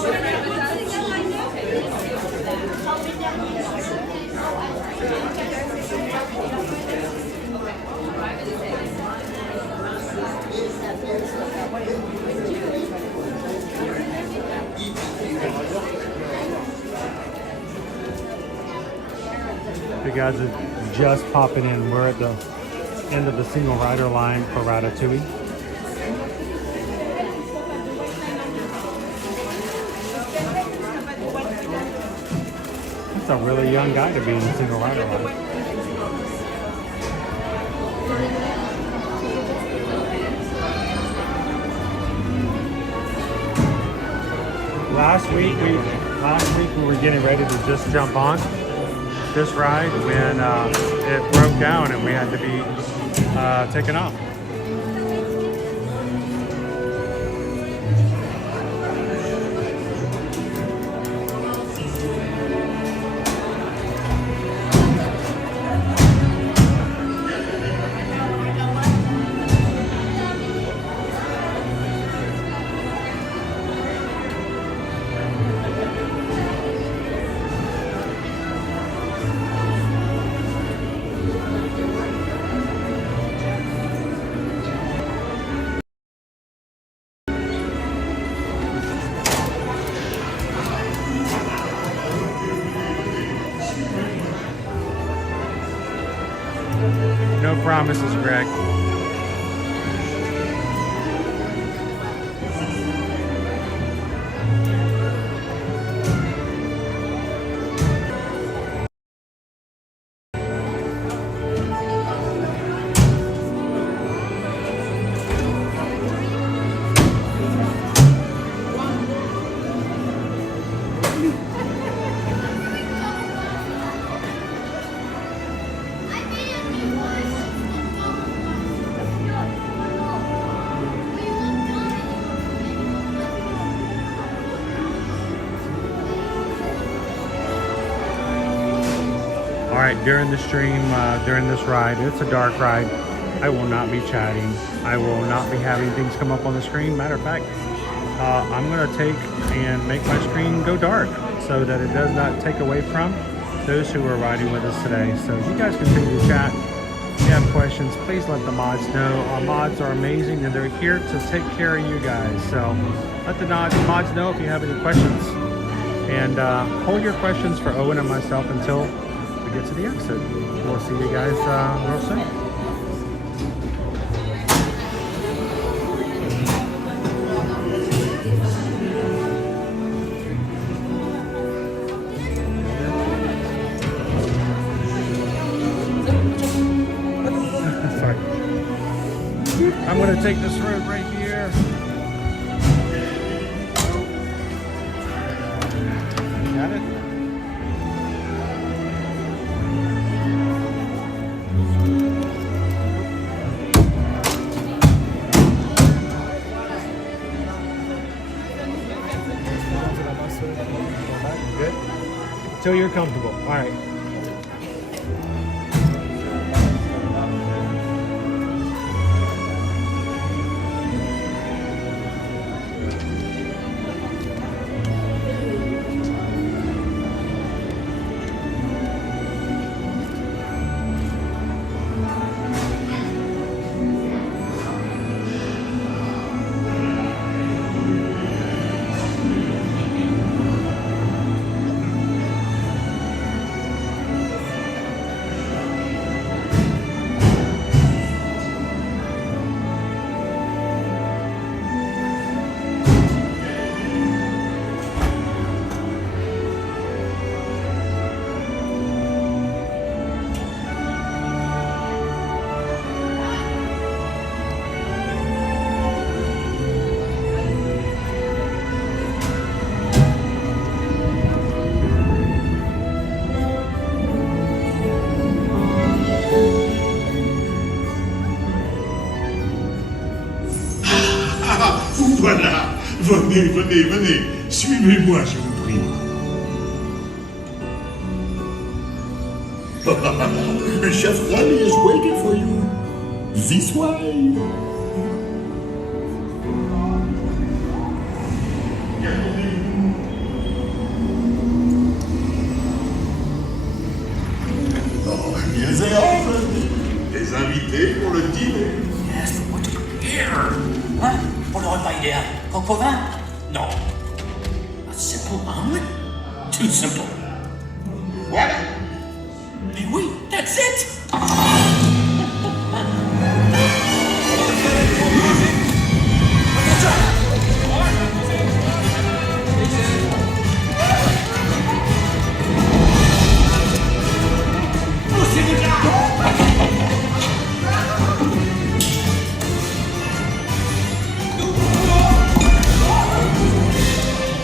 If you guys are just popping in, we're at the end of the single rider line for Ratatouille. That's a really young guy to be in the single rider line. Last week we were getting ready to just jump on this ride when it broke down and we had to be taken off. No promises, Greg. Alright, during the stream, during this ride, it's a dark ride. I will not be chatting. I will not be having things come up on the screen. Matter of fact, I'm going to take and make my screen go dark so that it does not take away from those who are riding with us today. So you guys continue to chat. If you have questions, please let the mods know. Our mods are amazing and they're here to take care of you guys. So let the mods know if you have any questions. And hold your questions for Owen and myself until we get to the exit. We'll see you guys real soon. I'm going to take this road right here. Got it? Good? Until you're comfortable. All right. Venez, venez, venez. Suivez-moi, je vous prie. Chef Rally is waiting for you. This way. Oh, viens et enfin. Les invités pour le dîner. Yes, but what to prepare? Hein? Pour le repas idéal. Coq au vin? Non. A simple omelet? Too simple. Voilà. Mais oui, that's it!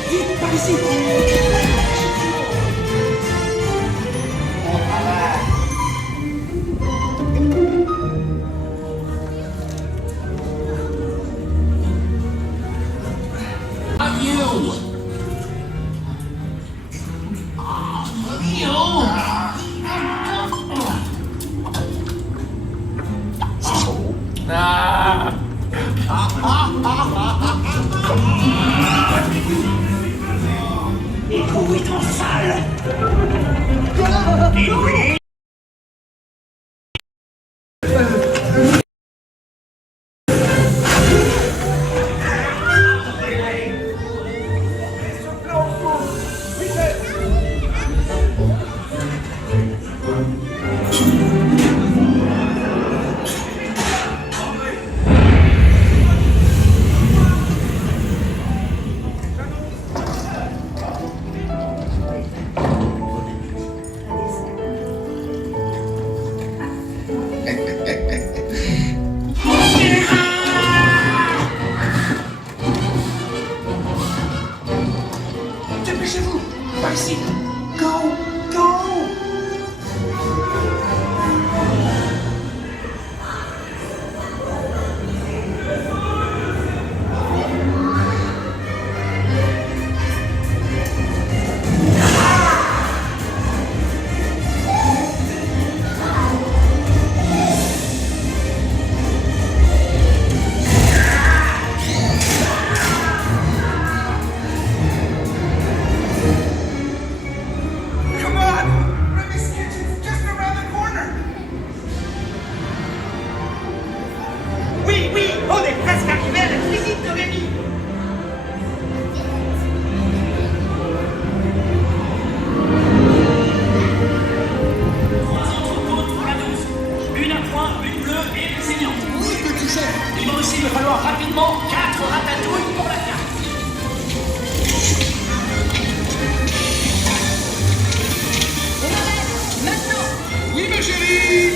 Vite, par ici. L'égout est en salle! Et oui! Dépêchez-vous. Par ici. Go, go. Come on! Remy's kitchen's just around the corner! Oui, oui, on est presque arrivé à la cuisine de Rémi! Trois entrecôtes pour la douce. Une à point, une bleue et une saignante. Oui, petit chef. Il va aussi me falloir rapidement 4 ratatouilles pour la carte. Oui, ma chérie!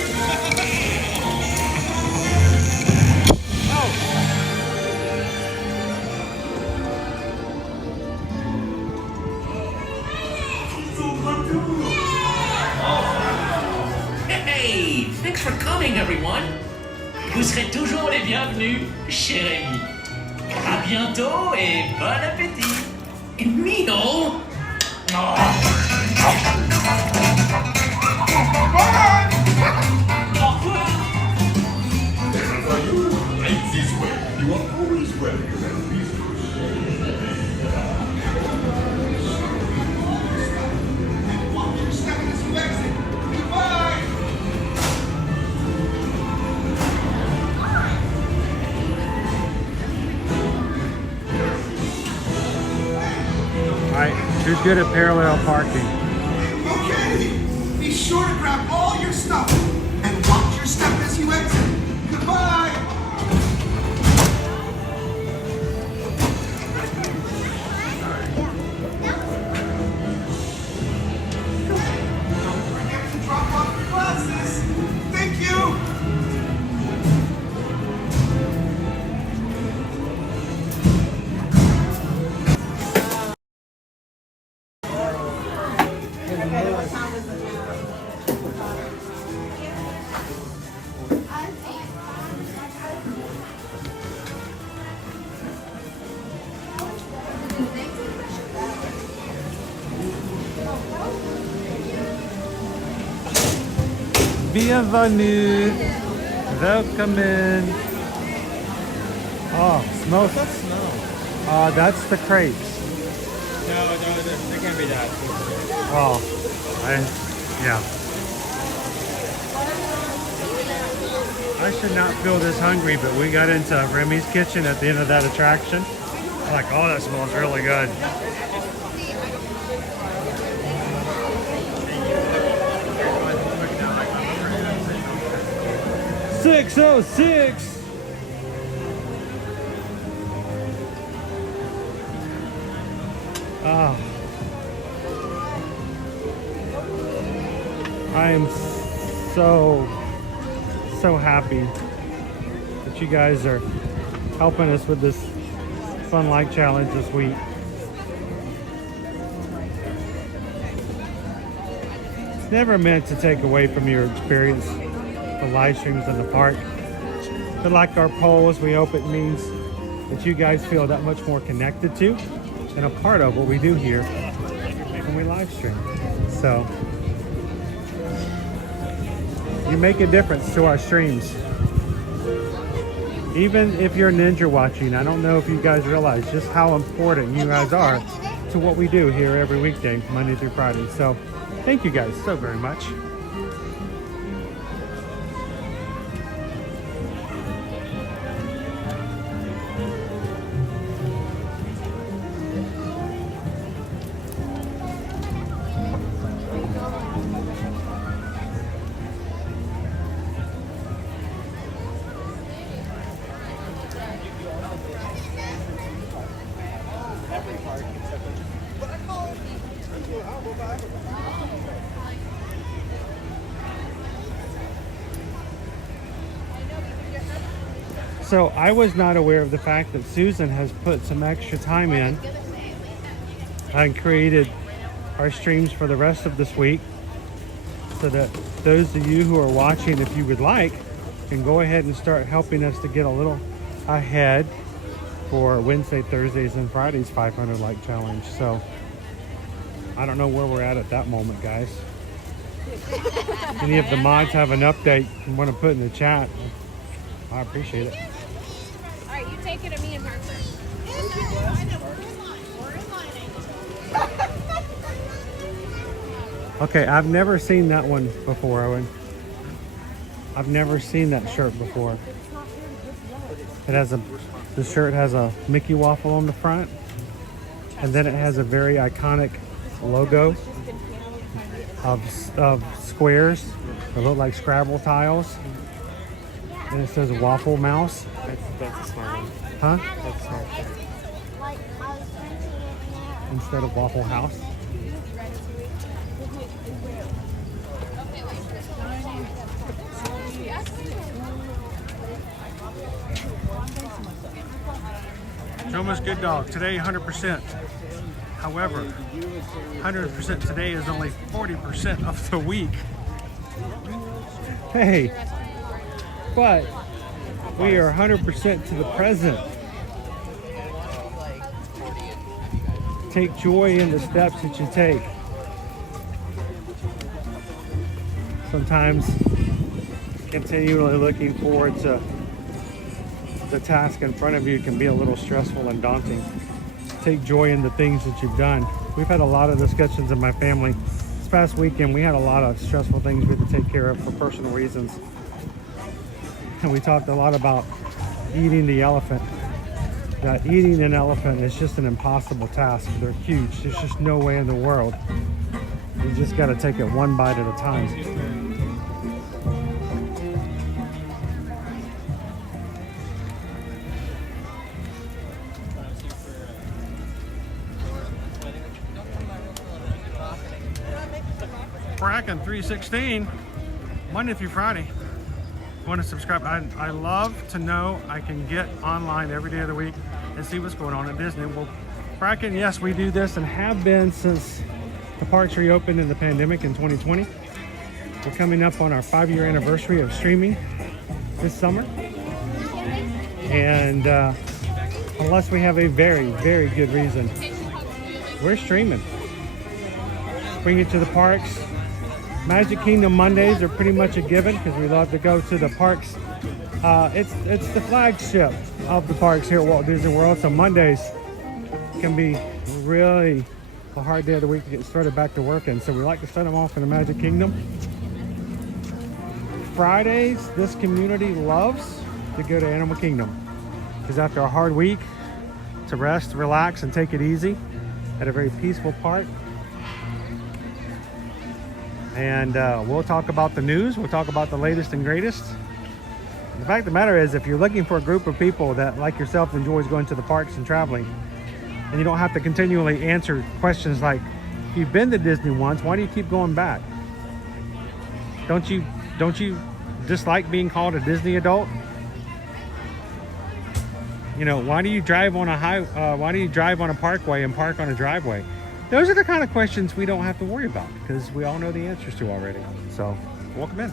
Hey, thanks for coming, everyone. Vous serez toujours les bienvenus chez Rémi. À bientôt et bon appétit. Et Mino. Oh. Au revoir. Wherever you right this way. You are always welcome at Watch your step as you exit. Goodbye! Alright, who's good at parallel parking? Okay. Be sure to grab all your stuff and watch your step as you exit. Goodbye! Forget to drop off your glasses. Thank you. Bienvenue. Welcome in. Oh, smoke. What's that smell? That's the crepes. No, it can't be that. Oh, yeah. I should not feel this hungry, but we got into Remy's kitchen at the end of that attraction. I'm like, oh, that smells really good. $6.06. Ah. I am so happy that you guys are helping us with this fun light challenge this week. It's never meant to take away from your experience for live streams in the park. But like our polls, we hope it means that you guys feel that much more connected to and a part of what we do here when we live stream. So you make a difference to our streams. Even if you're ninja watching, I don't know if you guys realize just how important you guys are to what we do here every weekday, Monday through Friday. So thank you guys so very much. So I was not aware of the fact that Susan has put some extra time in and created our streams for the rest of this week, so that those of you who are watching, if you would like, can go ahead and start helping us to get a little ahead for Wednesday, Thursdays, and Fridays 500 like challenge. So I don't know where we're at that moment, guys. Any of the mods have an update and want to put in the chat, I appreciate it. All right, you take it to me and Harper. Okay, I've never seen that one before, Owen. I've never seen that shirt before. It has the shirt has a Mickey waffle on the front, and then it has a very iconic logo of squares that look like Scrabble tiles, and it says Waffle Mouse. That's a smart one. Huh? That's a smart one. Instead of Waffle House. Joma's Good Dog. Today, 100%. However, 100% today is only 40% of the week. Hey, but we are 100% to the present. Take joy in the steps that you take. Sometimes continually looking forward to the task in front of you can be a little stressful and daunting. Take joy in the things that you've done. We've had a lot of discussions in my family. This past weekend, we had a lot of stressful things we had to take care of for personal reasons. And we talked a lot about eating the elephant. That eating an elephant is just an impossible task. They're huge. There's just no way in the world. You just got to take it one bite at a time. Bracken 316, Monday through Friday. Want to subscribe? I love to know I can get online every day of the week and see what's going on at Disney. Well, Bracken, yes, we do this and have been since the parks reopened in the pandemic in 2020. We're coming up on our 5-year anniversary of streaming this summer, and unless we have a very, very good reason. We're streaming. Bring it to the parks. Magic Kingdom Mondays are pretty much a given because we love to go to the parks. It's the flagship of the parks here at Walt Disney World, so Mondays can be really a hard day of the week to get started back to work in. So we like to start them off in the Magic Kingdom. Fridays, this community loves to go to Animal Kingdom because after a hard week, to rest, relax, and take it easy at a very peaceful park. And we'll talk about the news. We'll talk about the latest and greatest. The fact of the matter is, if you're looking for a group of people that, like yourself, enjoys going to the parks and traveling, and you don't have to continually answer questions like, you've been to Disney once, why do you keep going back? Don't you dislike being called a Disney adult? You know, why do you drive on a parkway and park on a driveway? Those are the kind of questions we don't have to worry about because we all know the answers to already. So, welcome in.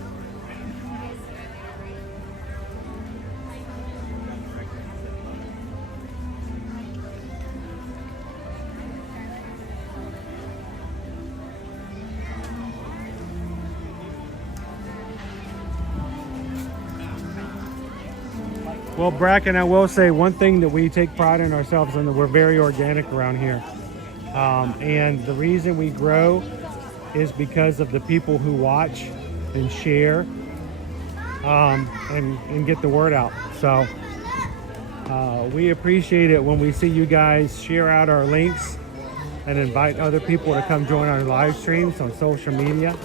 Well, Bracken, I will say one thing that we take pride in ourselves in, that we're very organic around here. And the reason we grow is because of the people who watch and share and get the word out. So we appreciate it when we see you guys share out our links and invite other people to come join our live streams on social media.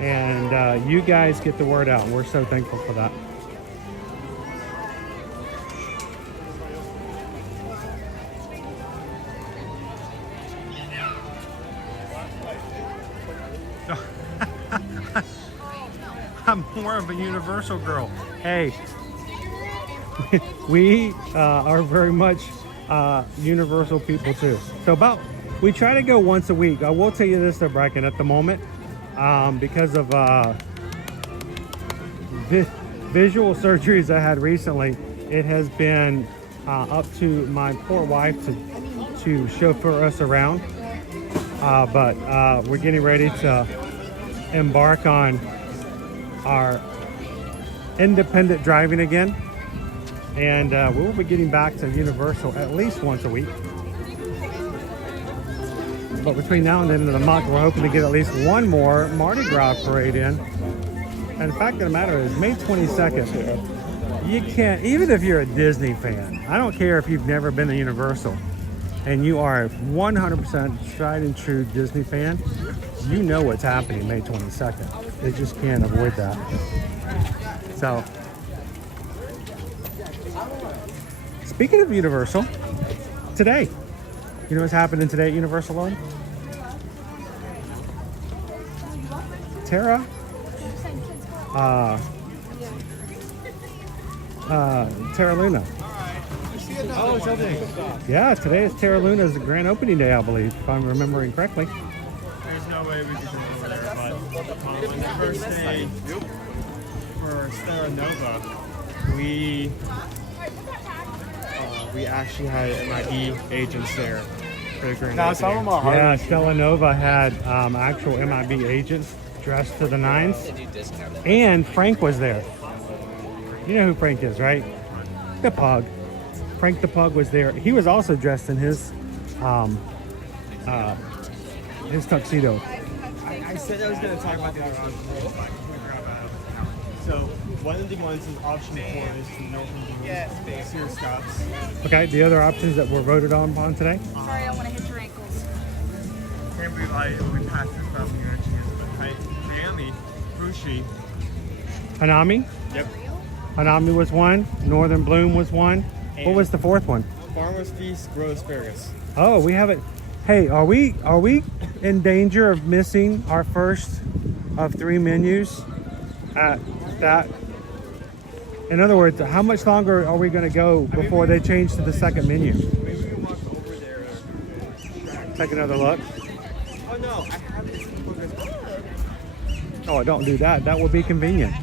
And you guys get the word out. We're so thankful for that. I'm more of a Universal girl. Hey, we are very much Universal people too. So we try to go once a week. I will tell you this though, Bracken, at the moment, because of visual surgeries I had recently, it has been up to my poor wife to chauffeur us around. But we're getting ready to embark on our independent driving again, and we will be getting back to Universal at least once a week. But between now and the end of the month, we're hoping to get at least one more Mardi Gras parade in. And the fact of the matter is, May 22nd, you can't, even if you're a Disney fan, I don't care if you've never been to Universal, and you are a 100% tried and true Disney fan, you know what's happening May 22nd. They just can't avoid that. So, speaking of Universal, today, you know what's happening today at Universal World? Terra Luna. Oh, it's opening. Yeah, today is Terra Luna's grand opening day, I believe, if I'm remembering correctly. There's no way we could come over there, but on the first day for Terra Nova, we actually had MIB agents there for the grand opening. Yeah, Stella Nova had actual MIB agents dressed to the nines, and Frank was there. You know who Frank is, right? The pug. Frank the pug was there. He was also dressed in his tuxedo. I said I was going to talk about the other options. So one of the ones is option 4 is to know from the Sears Scotts. Okay, the other options that were voted on today? Sorry, I don't want to hit your ankles. Can't believe we passed this stuff here. Miami, Rushi. Hanami? Yep. Hanami was one. Northern Bloom was one. And what was the fourth one? Farmer's Feast, grilled asparagus. Oh, we have it. Hey, are we in danger of missing our first of 3 menus at that? In other words, how much longer are we going to go before they change to the second menu? Maybe we can walk over there. Take another look. Oh no, I have this in progress. Oh, don't do that. That would be convenient.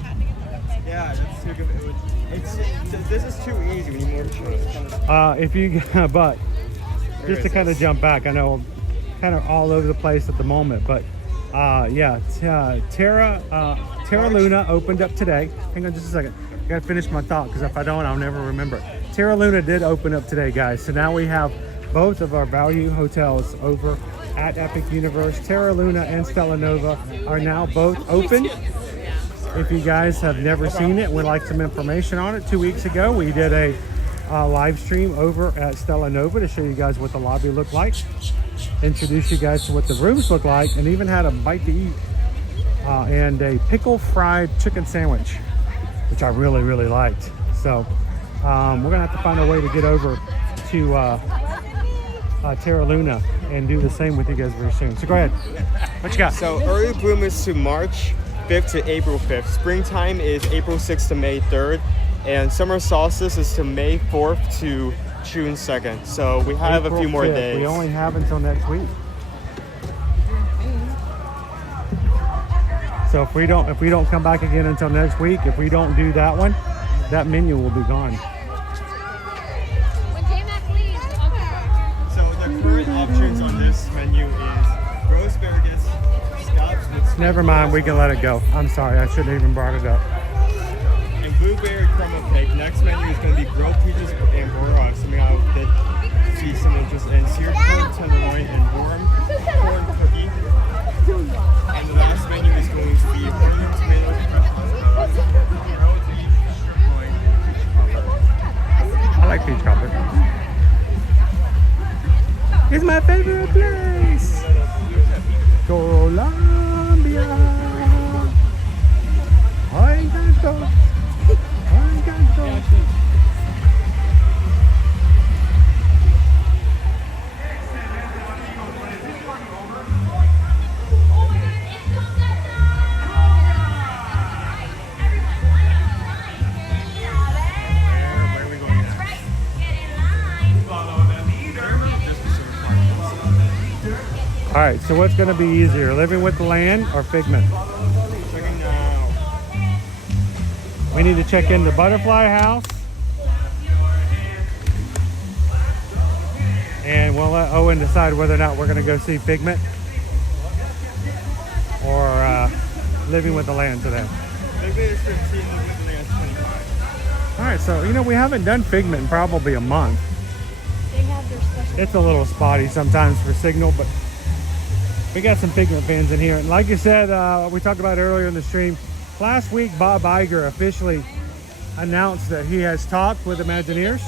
Yeah, that's too good. This is too easy. We need more chance. If you, but just to kind of jump back, I know I'm kind of all over the place at the moment, but yeah, Terra Luna opened up today. Hang on just a second. I gotta finish my thought because if I don't, I'll never remember. Terra Luna did open up today, guys. So now we have both of our value hotels over at Epic Universe. Terra Luna and Stella Nova are now both open. If you guys have never seen it, would like some information on it, 2 weeks ago we did a live stream over at Stella Nova to show you guys what the lobby looked like, introduce you guys to what the rooms look like, and even had a bite to eat and a pickle fried chicken sandwich, which I really, really liked. So we're gonna have to find a way to get over to Terra Luna and do the same with you guys very soon. So go ahead, what you got? So early bloom is to March 5th to April 5th. Springtime is April 6th to May 3rd. And summer solstice is to May 4th to June 2nd. So we have April a few more 5th. days. We only have until next week. So if we don't come back again until next week, if we don't do that one, that menu will be gone. So the current options on this menu is roast asparagus, scallops with Never mind, we can let it go. I'm sorry, I shouldn't have even brought it up. and blueberry crumble cake. Next menu is going to be grilled peaches and borax. Something I did see some interest in. Seared corn tenderloin and warm corn cookie. And the last menu is going to be onion, tomatoes, grilled beef, sirloin, and peach cobbler. I like peach cobbler. It's my favorite place. Colombia. Ay, tanto. Ay, tanto. All right, so what's going to be easier, living with the land or Figment? Checking now. We need to check in the butterfly house. And we'll let Owen decide whether or not we're going to go see Figment or living with the land today. Figment is 15, living with the land is 25. All right, so, you know, we haven't done Figment in probably a month. They have their special. It's a little spotty sometimes for signal, but we got some Figment fans in here. And like you said, we talked about earlier in the stream, last week Bob Iger officially announced that he has talked with Imagineers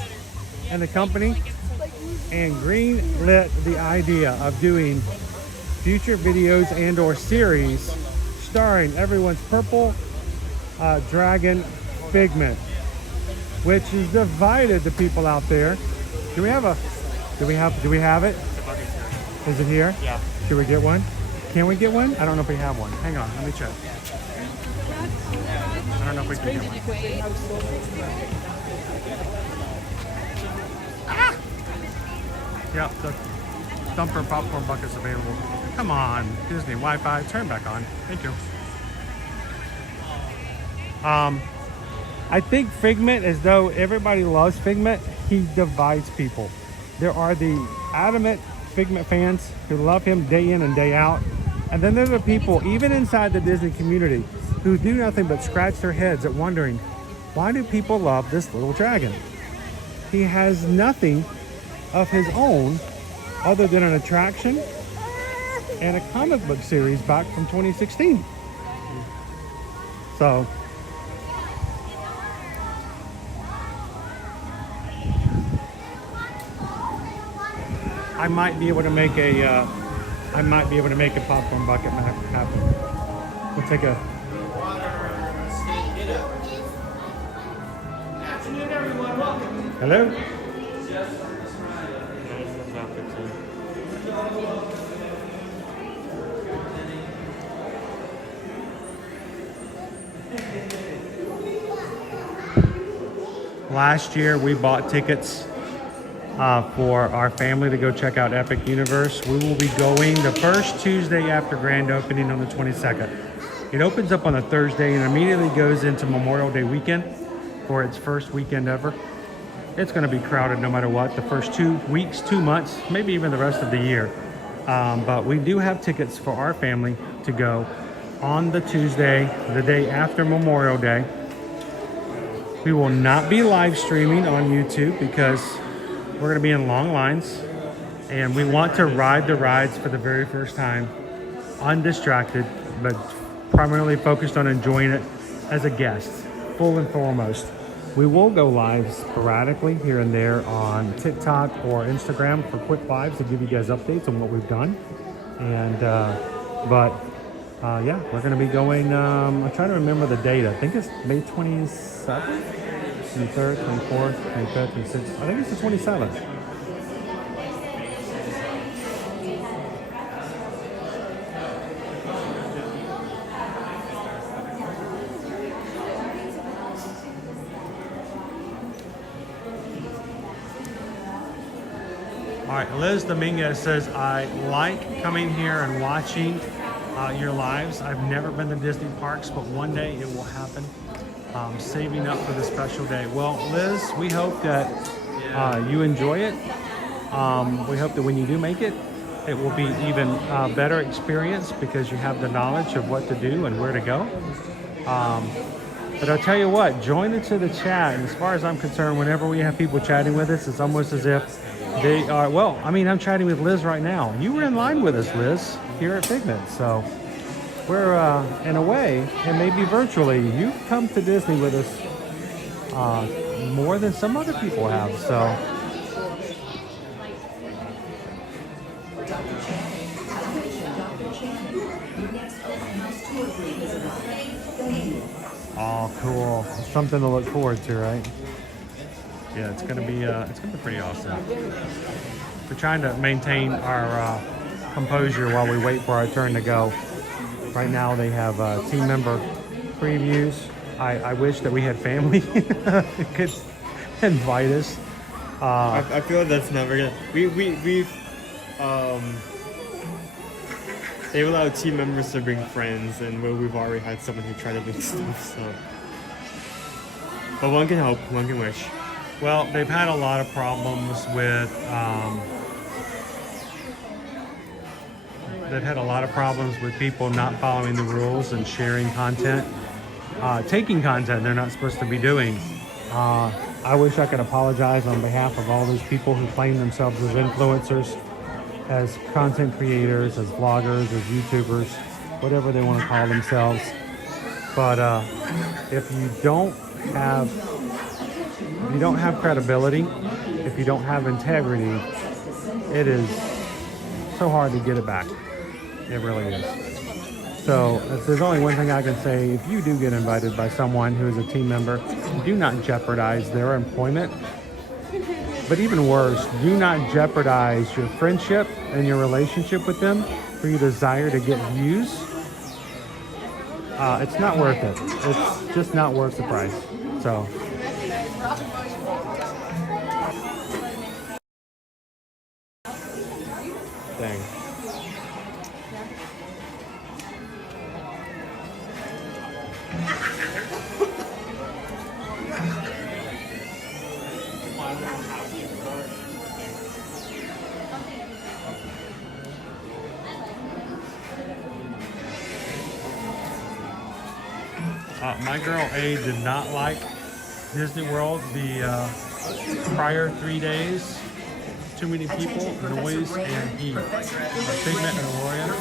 and the company and green-lit the idea of doing future videos and or series starring everyone's purple dragon Figment, which has divided the people out there. Do we have it? Is it here? Yeah. Should we get one? Can we get one? I don't know if we have one. Hang on, let me check. I don't know if we can get one. Yep, the thumper popcorn bucket's available. Come on, Disney Wi-Fi, turn back on. Thank you. I think Figment, as though everybody loves Figment, he divides people. There are the adamant Figment fans who love him day in and day out. And then there are people, even inside the Disney community, who do nothing but scratch their heads at wondering, why do people love this little dragon? He has nothing of his own other than an attraction and a comic book series back from 2016. So, I might be able to make a popcorn bucket happen. We'll take a. Afternoon, everyone. Welcome. Hello. Last year we bought tickets for our family to go check out Epic Universe. We will be going the first Tuesday after grand opening on the 22nd. It opens up on a Thursday and immediately goes into Memorial Day weekend for its first weekend ever. It's going to be crowded no matter what, the first 2 weeks, 2 months, maybe even the rest of the year. But we do have tickets for our family to go on the Tuesday, the day after Memorial Day. We will not be live streaming on YouTube because we're going to be in long lines. And we want to ride the rides for the very first time, undistracted, but primarily focused on enjoying it as a guest, full and foremost. We will go live sporadically here and there on TikTok or Instagram for quick lives to give you guys updates on what we've done. And, yeah, we're going to be going, I'm trying to remember the date. I think it's May 27th, 23rd, 24th, 25th, 26th. I think it's the 27th. All right, Liz Dominguez says, I like coming here and watching your lives. I've never been to Disney parks, but one day it will happen. Saving up for the special day. Well, Liz, we hope that you enjoy it. We hope that when you do make it, it will be even better experience because you have the knowledge of what to do and where to go. But I'll tell you what, join into the chat. And as far as I'm concerned, whenever we have people chatting with us, it's almost as if they are, well, I mean, I'm chatting with Liz right now. You were in line with us, Liz, here at Figment. So we're, in a way, and maybe virtually, you've come to Disney with us more than some other people have. So oh, cool. Something to look forward to, right? Yeah, it's gonna be pretty awesome. We're trying to maintain our composure while we wait for our turn to go. Right now they have team member previews. I wish that we had family who could invite us. I feel like that's never gonna. They've allowed team members to bring friends, and we've already had someone who tried to bring stuff. So, but one can hope, one can wish. Well, they've had a lot of problems with people not following the rules and sharing content, taking content they're not supposed to be doing. I wish I could apologize on behalf of all those people who claim themselves as influencers, as content creators, as vloggers, as YouTubers, whatever they want to call themselves. But if you don't have credibility, if you don't have integrity, it is so hard to get it back. It really is. So if there's only one thing I can say, if you do get invited by someone who is a team member, do not jeopardize their employment. But even worse, do not jeopardize your friendship and your relationship with them for your desire to get views. It's not worth it. It's just not worth the price. So. Dang. My girl A did not like Disney World the prior 3 days. Too many people, noise, and heat. Figment and Aurora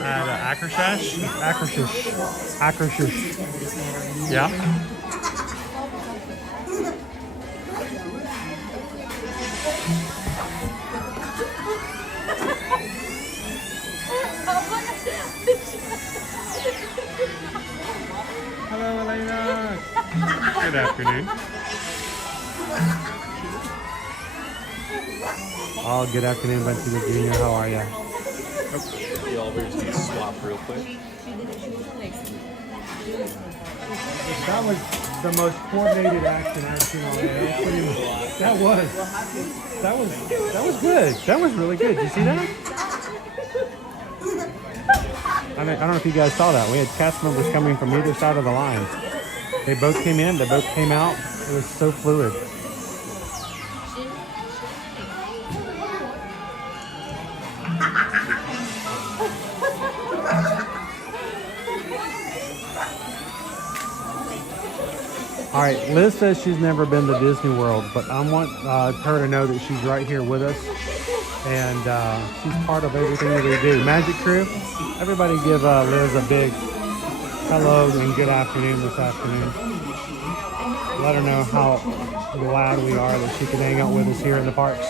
at Akershus. Yeah. Hello, Elena. Good afternoon. Oh, good afternoon, Benson Jr. How are you? The elevators need to swap real quick. That was the most coordinated action I've seen all day. That was good. That was really good. Did you see that? I don't know if you guys saw that. We had cast members coming from either side of the line. They both came in, they both came out. It was so fluid. All right, Liz says she's never been to Disney World, but I want her to know that she's right here with us, and she's part of everything that we do. Magic Crew, everybody give Liz a big hello and good afternoon this afternoon. Let her know how glad we are that she can hang out with us here in the parks.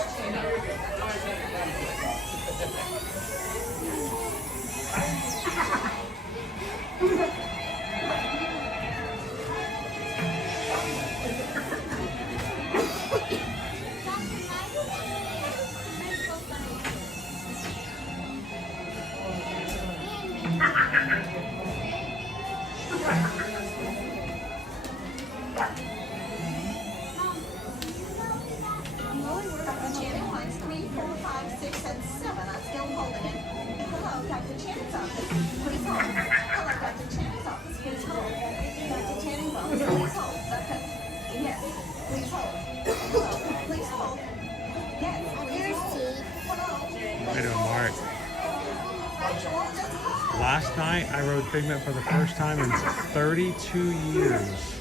Last night I rode Figment for the first time in 32 years.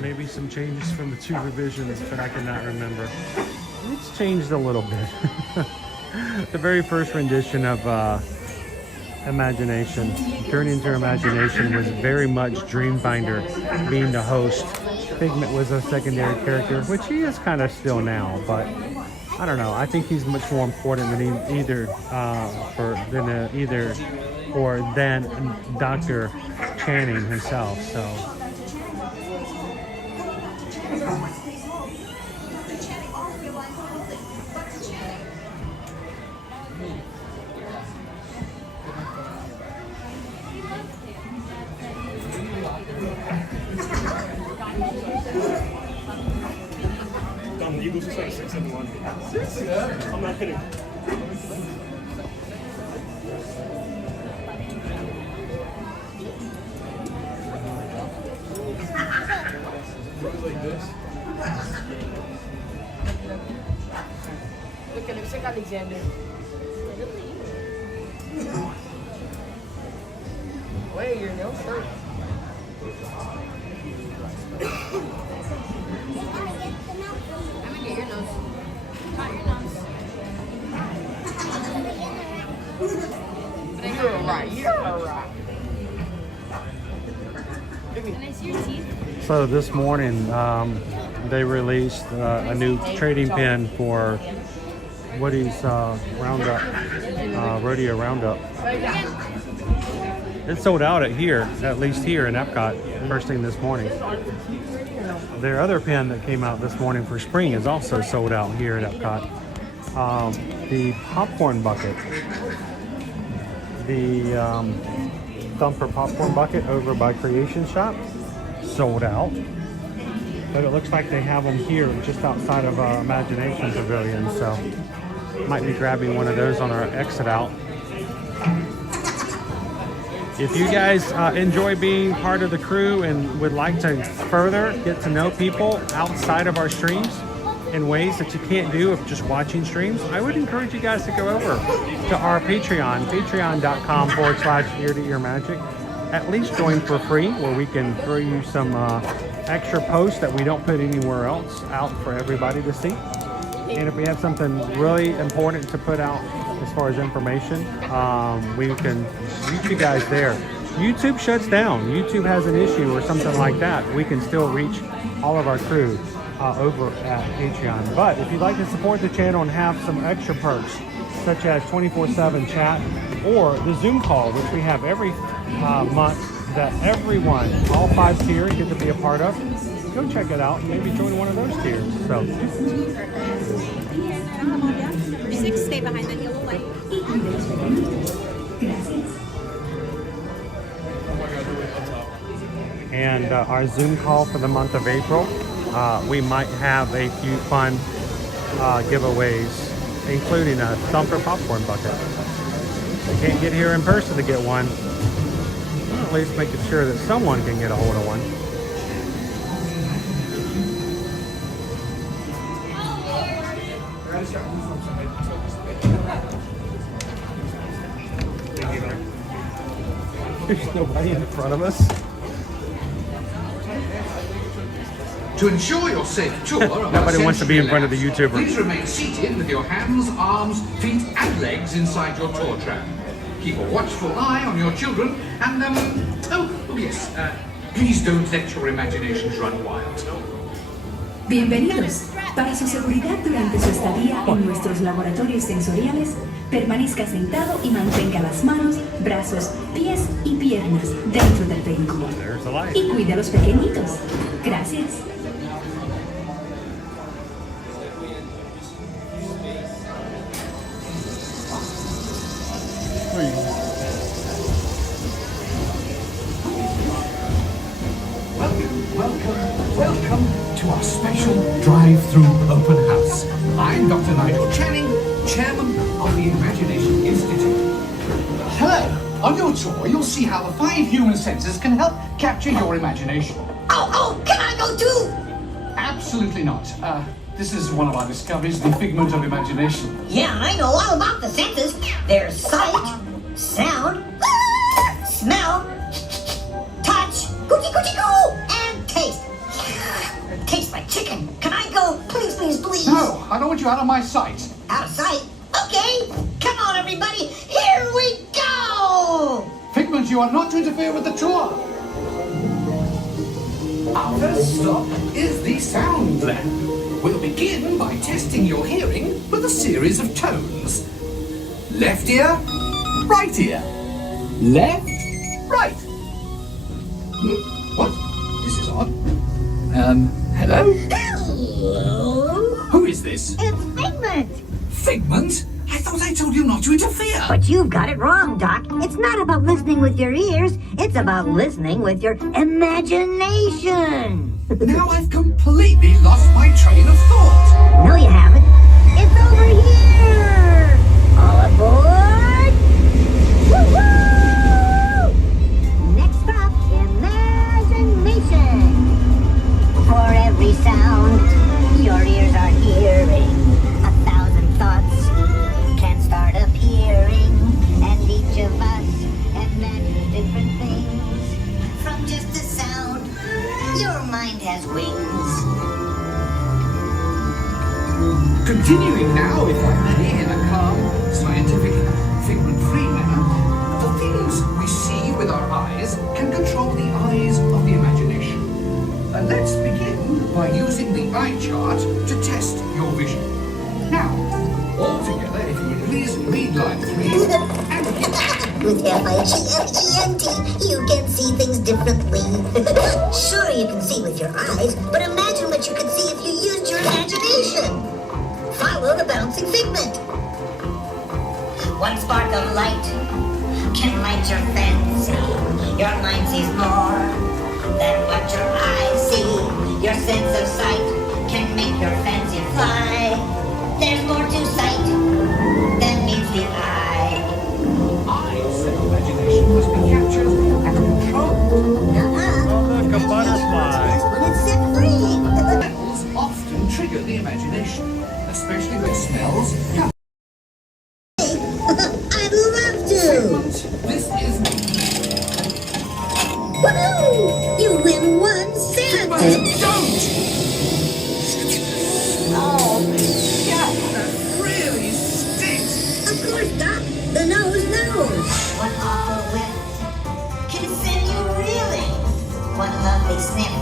Maybe some changes from the 2 revisions, but I cannot remember. It's changed a little bit. The very first rendition of Imagination, Journey into Imagination, was very much Dreamfinder being the host. Figment was a secondary character, which he is kind of still now, but I don't know. I think he's much more important than either Dr. Channing himself. So. The Eagles just like 6-7-1. I'm not kidding. Like this. Look, it looks like Alexander. Wait, your nails hurt. I'm gonna get your nose. Not your nose. You're right. You're right. And it's your teeth. So this morning, they released a new trading pin for Woody's Roundup, Rodeo Roundup. It sold out at least here in Epcot, first thing this morning. Their other pin that came out this morning for spring is also sold out here at Epcot. The popcorn bucket, the Thumper popcorn bucket over by Creation Shop, sold out. But it looks like they have them here just outside of Imagination Pavilion, so might be grabbing one of those on our exit out. If you guys enjoy being part of the crew and would like to further get to know people outside of our streams in ways that you can't do if just watching streams, I would encourage you guys to go over to our Patreon, patreon.com/ear-to-ear-magic. At least join for free, where we can throw you some extra posts that we don't put anywhere else out for everybody to see. And if we have something really important to put out as far as information, we can reach you guys there. YouTube shuts down. YouTube has an issue or something like that. We can still reach all of our crew over at Patreon. But if you'd like to support the channel and have some extra perks, such as 24/7 chat or the Zoom call, which we have every month, that everyone, all 5 tiers, get to be a part of, go check it out and maybe join one of those tiers. So. Number 6, stay behind that yellow light. And our Zoom call for the month of April, we might have a few fun giveaways, including a Thumper popcorn bucket. They can't get here in person to get one. Well, at least making sure that someone can get a hold of one. There's nobody in front of us. To ensure your safe tour, Nobody wants to be in front of the YouTuber. Please remain seated with your hands, arms, feet, and legs inside your tour tram. Keep a watchful eye on your children, and oh yes, please don't let your imaginations run wild. Bienvenidos. Para su seguridad durante su estadía en nuestros laboratorios sensoriales, permanezca sentado y mantenga las manos, brazos, pies y piernas dentro del vehículo. Y cuide a los pequeñitos. Gracias. Welcome to our special drive-through open house. I'm Dr. Nigel Channing, Chairman of the Imagination Institute. Hello. On your tour, you'll see how the 5 human senses can help capture your imagination. Oh, can I go too? Absolutely not. This is one of our discoveries, the figment of imagination. Yeah, I know all about the senses. There's sight, sound, smell, touch, coochie-coochie-coo, and taste. Tastes like chicken. Can I go? Please, please, please. No, I don't want you out of my sight. Out of sight? Okay. Come on, everybody. Here we go. Figment, you are not to interfere with the tour. Our first stop is the sound lab. We'll begin by testing your hearing with a series of tones. Left ear, right ear. Left, right. What? This is odd. Hello? Hello? Who is this? It's Figment. Figment? I thought I told you not to interfere. But you've got it wrong, Doc. It's not about listening with your ears. It's about listening with your imagination. Now I've completely lost my train of thought. No, you haven't. It's over here. All aboard. Woo-hoo! Next stop, imagination. For every sound your ears are hearing, 1,000 thoughts can start appearing, and each of us imagines different things. From just a sound, your mind has wings. Continuing now, if I may, in a calm, scientific, figment-free manner, the things we see with our eyes can control the eyes of the imagination. Let's begin by using the eye chart to test your vision. Now, all together, if you would please read line 3 and With F-I-G-M-E-N-T, you can see things differently. Sure, you can see with your eyes, but imagine what you could see if you used your imagination. Follow the bouncing figment. One spark of light can light your fancy. Your mind sees more than what your eyes see. Your sense of sight can make your fancy fly. There's more to sight than meets the eye. eyes and imagination must be captured and controlled. Oh, look, a butterfly. When it's set free. Smells often trigger the imagination, especially when smells come. I'd love to. This is Woohoo! You win one cent. Don't! Oh, Yeah, that really stinks. of course, Doc. The nose knows. One awful whiff can send you reeling. One lovely sniff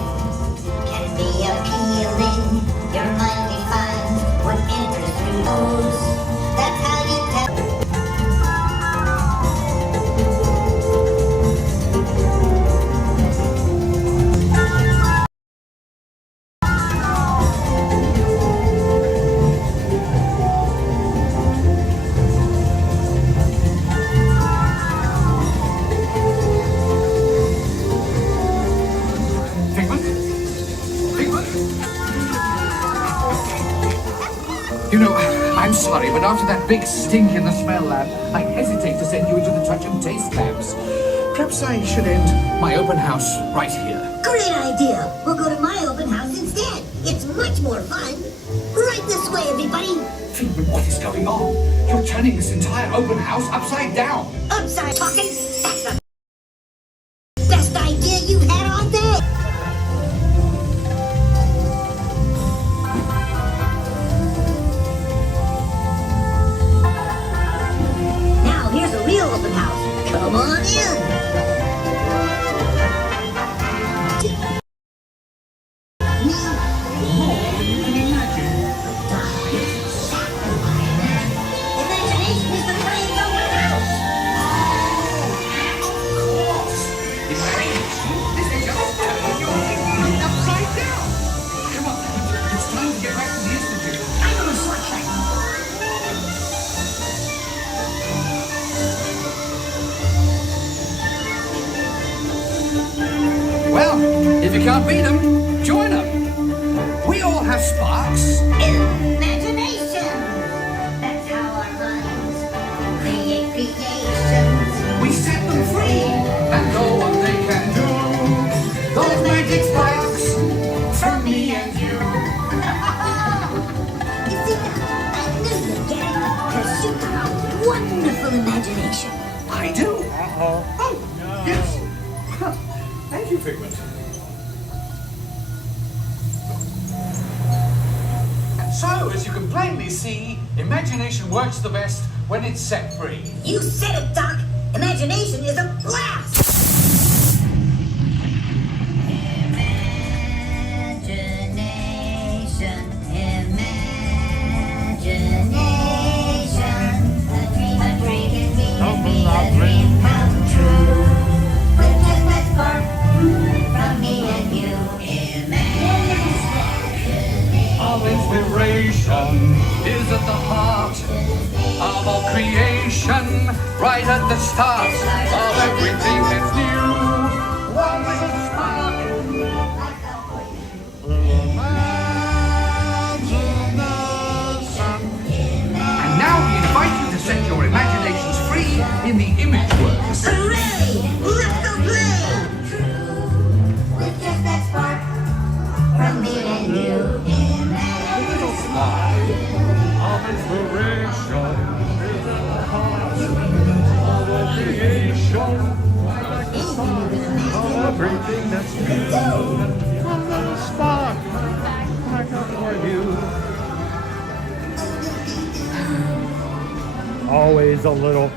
can be appealing. Your mind defines what interests you most. That's how you tell. You know, I I'm sorry, but after that big stink in the smell lab, I hesitate to send you into the touch and taste labs. Perhaps I should end my open house right here. Great idea. We'll go to my open house instead. It's much more fun. Right this way, everybody. Figment, what is going on? You're turning this entire open house upside down. Upside talking? That's the best idea you've had all day. Now, here's a real open house. Come on in. If you can't beat them, join them. We all have sparks. Imagination. That's how our minds create creations. We set them free, and know what they can do. Those magic sparks from me and you. You see, I knew you'd get it, because you have a wonderful imagination. I do. Oh, yes. Thank you, Figment. So, as you can plainly see, imagination works the best when it's set free. You said it, Doc. Imagination is a blast. Inspiration is at the heart of all creation, right at the start of everything that's new. One little spark. And now we invite you to set your imaginations free in the image works. Hooray! Let's go play! With just that spark from me and you. Of inspiration is at the heart of all creation, like the start of everything that's new. From the spark, like a for you. Always a little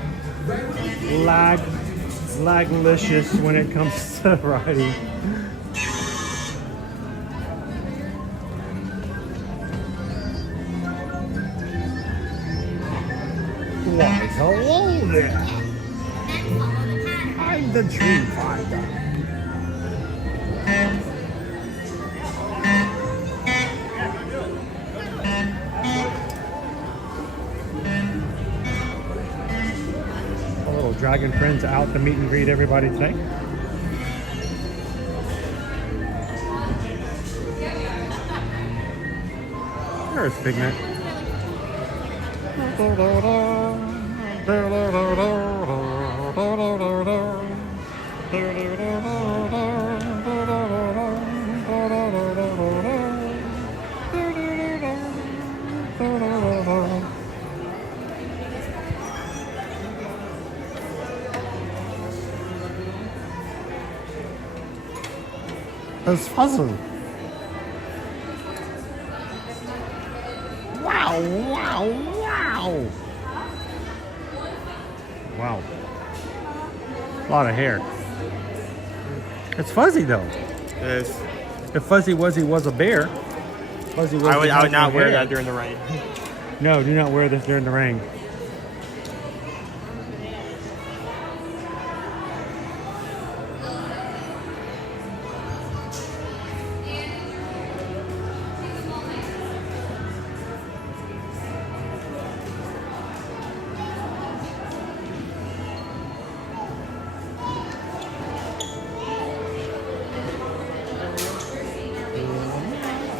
laglicious when it comes to writing. Why, hello there. I'm the tree finder. Our little dragon friends out to meet and greet everybody today. There's Figment. It's fuzzy. Wow, wow, wow. Wow. A lot of hair. It's Fuzzy though. It is. If Fuzzy Wuzzy was a bear, Fuzzy Wuzzy I would not wear hair. that during the rain. No, do not wear this during the rain.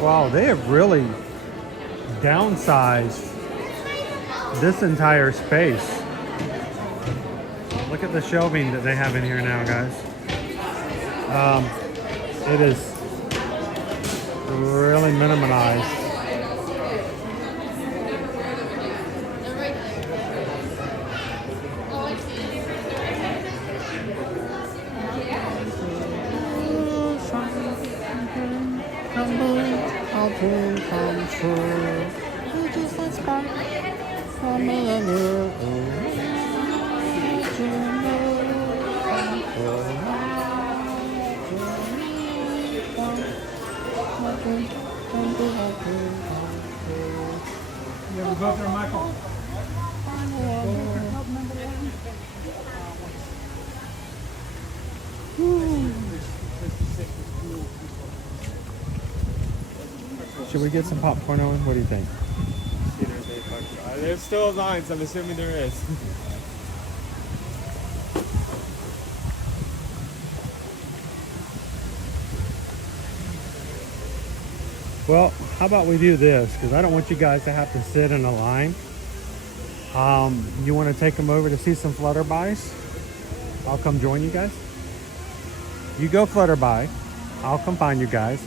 Wow, they have really downsized this entire space. Look at the shelving that they have in here now, guys. It is really minimized. Come true. You just a spark for me and you. You ever go up there, Michael? Should we get some popcorn, Owen? What do you think? There's still lines, I'm assuming there is. Well, how about we do this? Because I don't want you guys to have to sit in a line. You want to take them over to see some flutterbys? I'll come join you guys. You go flutterby. I'll come find you guys.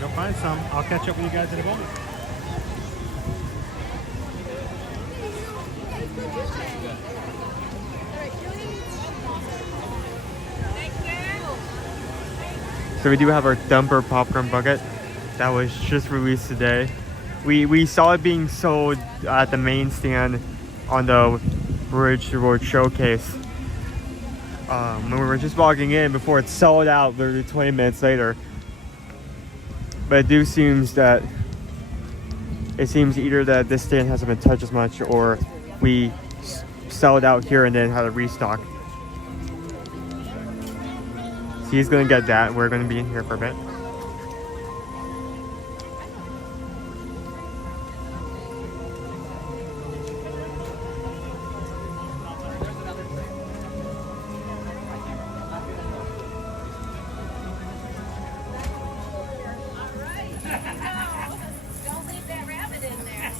Go find some. I'll catch up with you guys in a moment. So we do have our Dumper popcorn bucket that was just released today. We saw it being sold at the main stand on the Bridge to Road showcase. When we were just walking in before it sold out literally 20 minutes later. But it seems either that this stand hasn't been touched as much, or we sold out here and then had a restock. So he's gonna get that. We're gonna be in here for a bit. Don't leave that rabbit in there.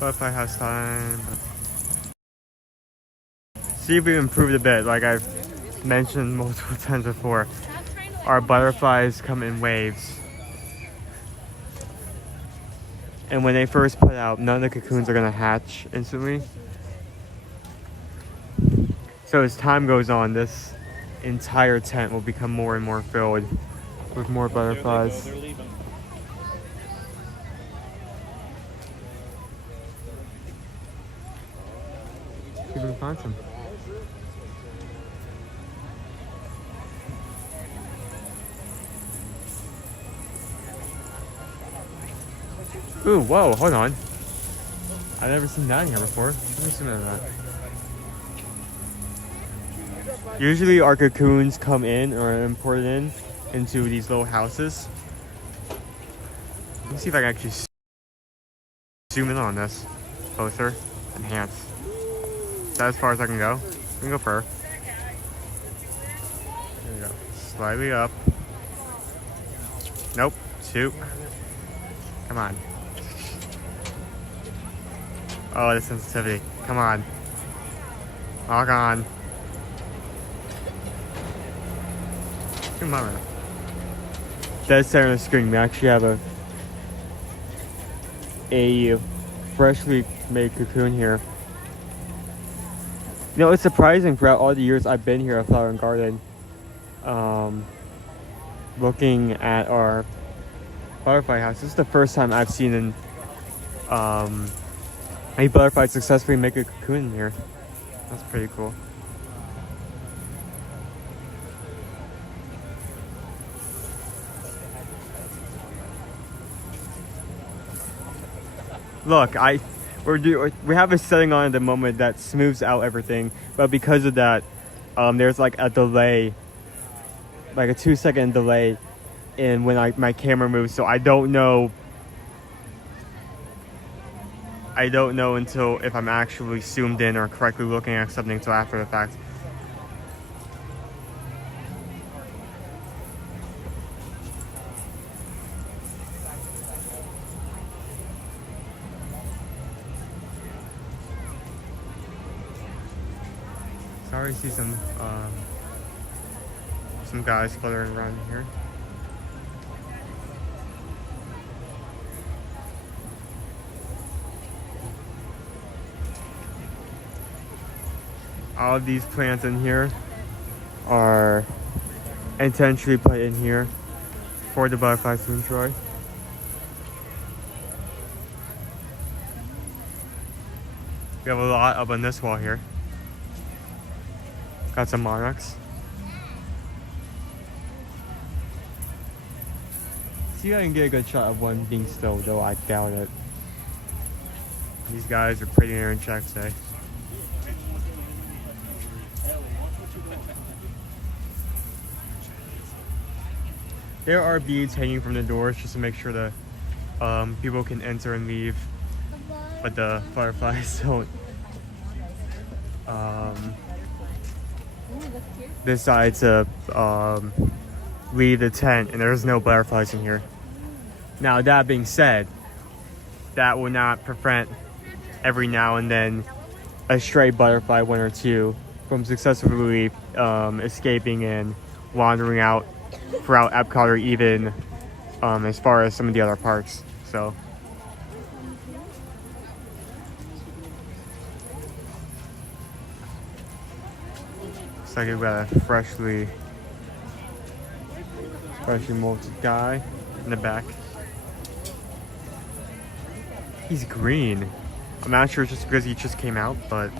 Butterfly house time. See if we improved a bit, like I've mentioned multiple times before. Our butterflies come in waves. And when they first put out, none of the cocoons are gonna hatch instantly. So as time goes on, this entire tent will become more and more filled with more butterflies. See if we can find some. Ooh, whoa, hold on. I've never seen that here before. Let me zoom in on that. Usually our cocoons come in or are imported into these little houses. Let me see if I can actually zoom in on this. Closer. Enhance. Is that as far as I can go? I can go further. There we go. Slightly up. Nope. 2. Come on. Oh, the sensitivity. Come on. Log on. Come on. Dead center of the screen, we actually have a freshly made cocoon here. You know, it's surprising throughout all the years I've been here at Flower and Garden, looking at our butterfly house. This is the first time I've seen a butterfly successfully make a cocoon in here. That's pretty cool. Look, we have a setting on at the moment that smooths out everything, but because of that, there's like a delay, like a 2-second delay in when my camera moves, so I don't know until if I'm actually zoomed in or correctly looking at something until after the fact. So I already see some guys fluttering around here. All of these plants in here are intentionally put in here for the butterflies to enjoy. We have a lot up on this wall here. Got some monarchs. See if I can get a good shot of one being still, though I doubt it. These guys are pretty near in check today. There are beads hanging from the doors just to make sure that people can enter and leave, but the butterflies don't decide to leave the tent, and there's no butterflies in here. Now, that being said, that will not prevent every now and then a stray butterfly, one or two, from successfully escaping and wandering out throughout Epcot, or even as far as some of the other parks. So looks like we've got a freshly molted guy in the back. He's green. I'm not sure just because he just came out, but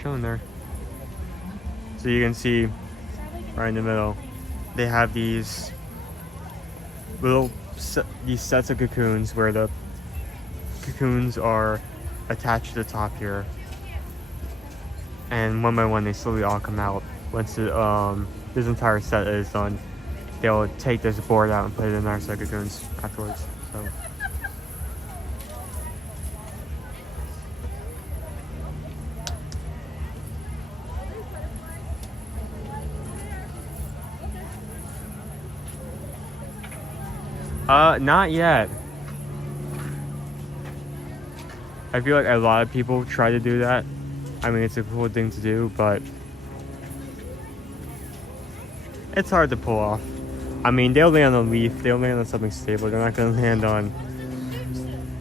chilling there. So you can see right in the middle, they have these these sets of cocoons where the cocoons are attached to the top here, and one by one they slowly all come out. Once this entire set is done, they'll take this board out and put it in our set of cocoons afterwards. So not yet. I feel like a lot of people try to do that. I mean, it's a cool thing to do, but it's hard to pull off. I mean, they'll land on a leaf, they'll land on something stable. They're not gonna land on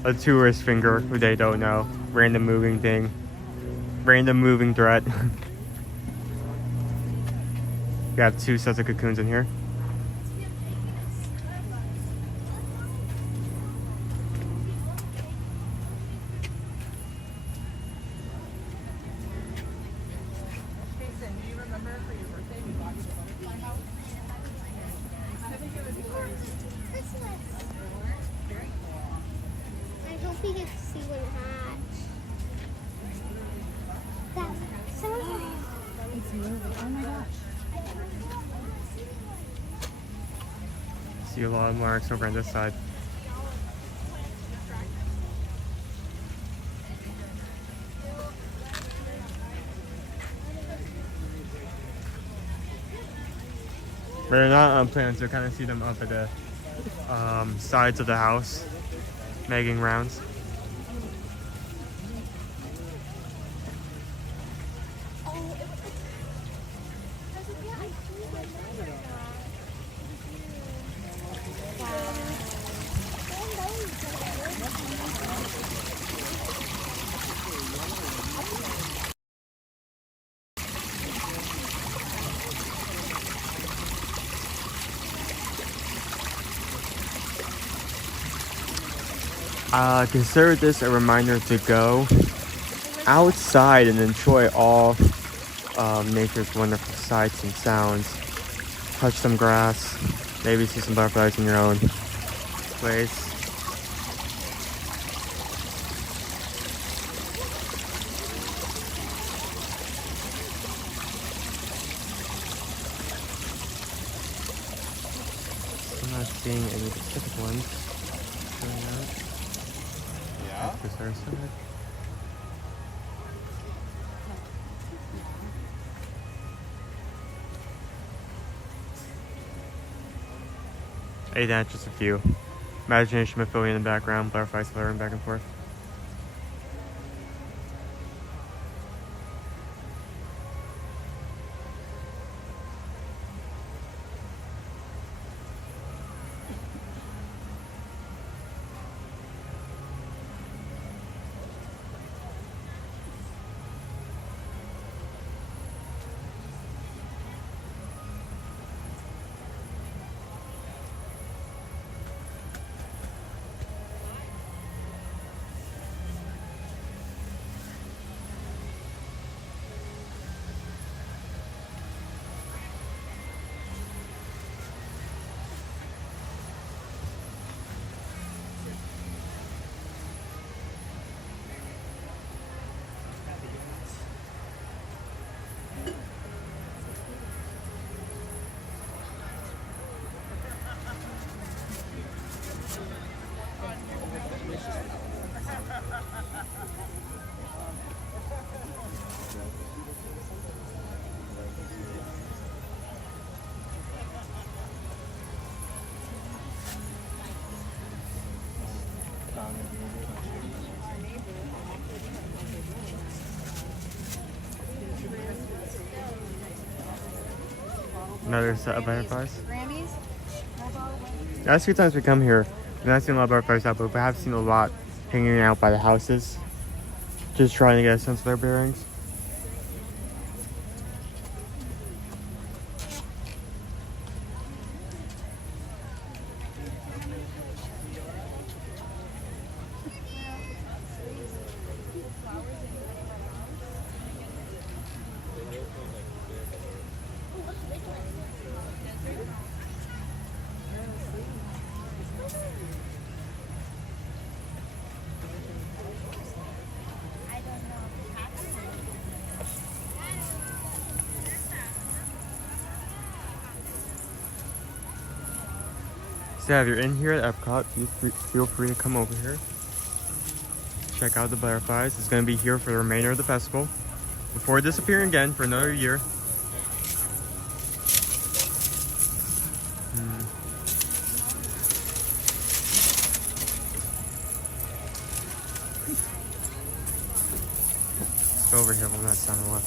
a tourist finger who they don't know. Random moving thing. Random moving threat. We have 2 sets of cocoons in here. See a lot of marks over on this side. They're not on plans, you kind of see them up at the sides of the house, making rounds. Consider this a reminder to go outside and enjoy all nature's wonderful sights and sounds. Touch some grass, maybe see some butterflies in your own place. seeing any Pacific ones showing up. Yeah. This our side. Hey, that's just a few. Imagination Pavilion in the background, butterflies fluttering back and forth. Another set of butterflies. The last few times we come here, we've not seen a lot of butterflies out, but we have seen a lot hanging out by the houses. Just trying to get a sense of their bearings. So yeah, if you're in here at Epcot, feel free to come over here. Check out the butterflies. It's going to be here for the remainder of the festival before disappearing again for another year. Let's go over here on that side on the left.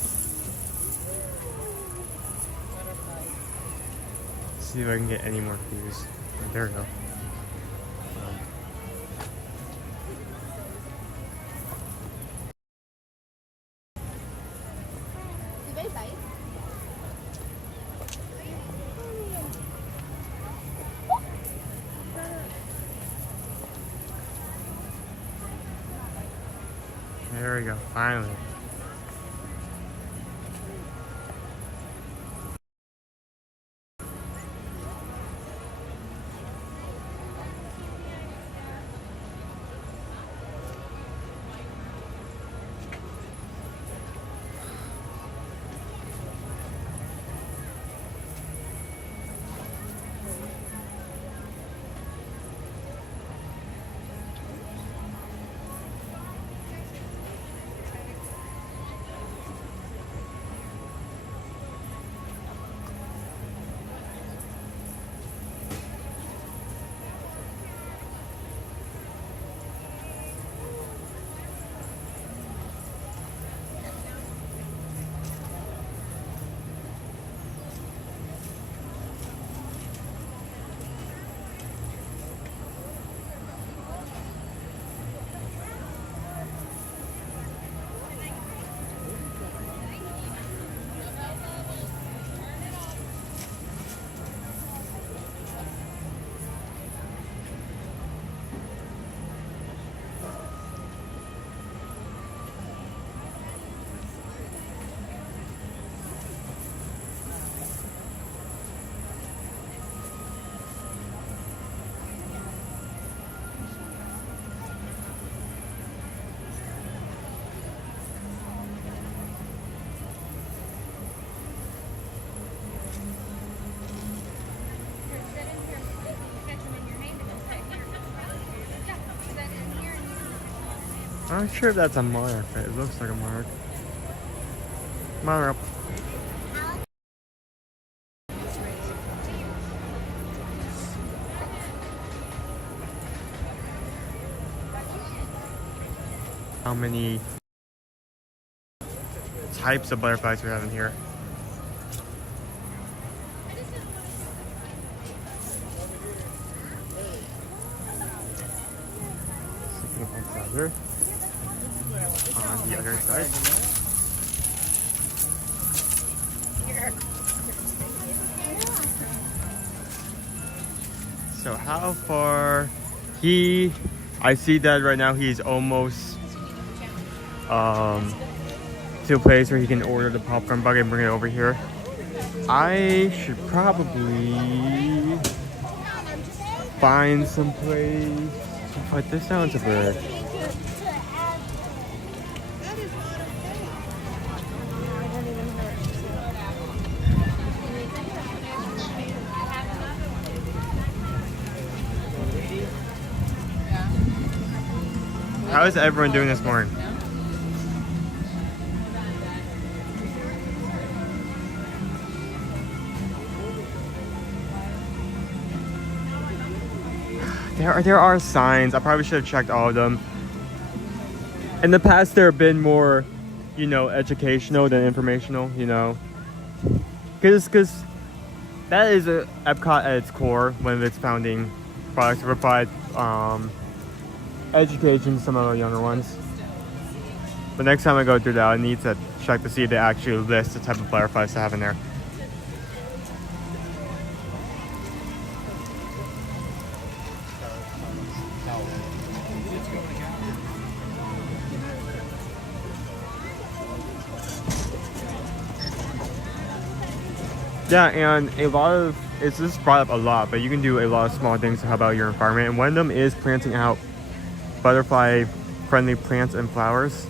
See if I can get any more views. There we go. There we go, finally. not sure if that's a monarch, but it looks like a monarch. Monarch. How many types of butterflies we have in here? Here. On the other side. So how far I see that right now he's almost to a place where he can order the popcorn bucket and bring it over here. I should probably find some place to put this down to bird. How is everyone doing this morning? There are signs. I probably should have checked all of them. In the past, there have been more, you know, educational than informational, you know. Because that is Epcot at its core, one of its founding products to provide education to some of our younger ones. But next time I go through that, I need to check to see if they actually list the type of butterflies to have in there. Yeah, and a lot of, it's just brought up a lot, but you can do a lot of small things to help out your environment. And one of them is planting out butterfly-friendly plants and flowers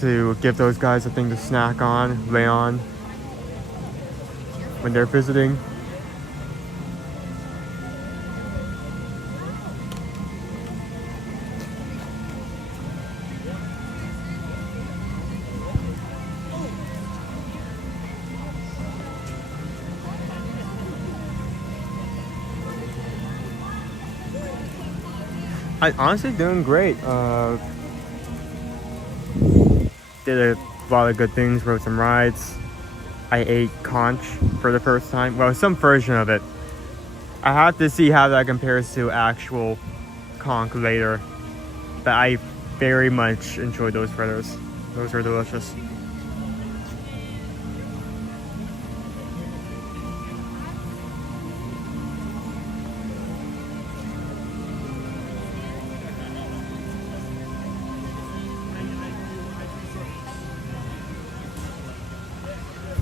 to give those guys a thing to snack on, lay on when they're visiting. I'm honestly doing great. Did a lot of good things, rode some rides. I ate conch for the first time. Well, some version of it. I have to see how that compares to actual conch later. But I very much enjoyed those fritters. Those were delicious.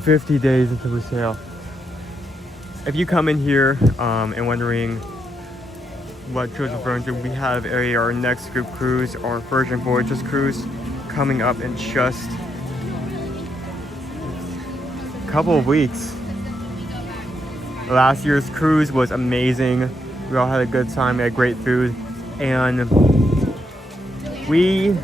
$50 days until we sail. If you come in here and wondering what cruise we're referring to, we have our next group cruise, our Virgin Voyages cruise, coming up in just a couple of weeks. Last year's cruise was amazing. We all had a good time, we had great food, and we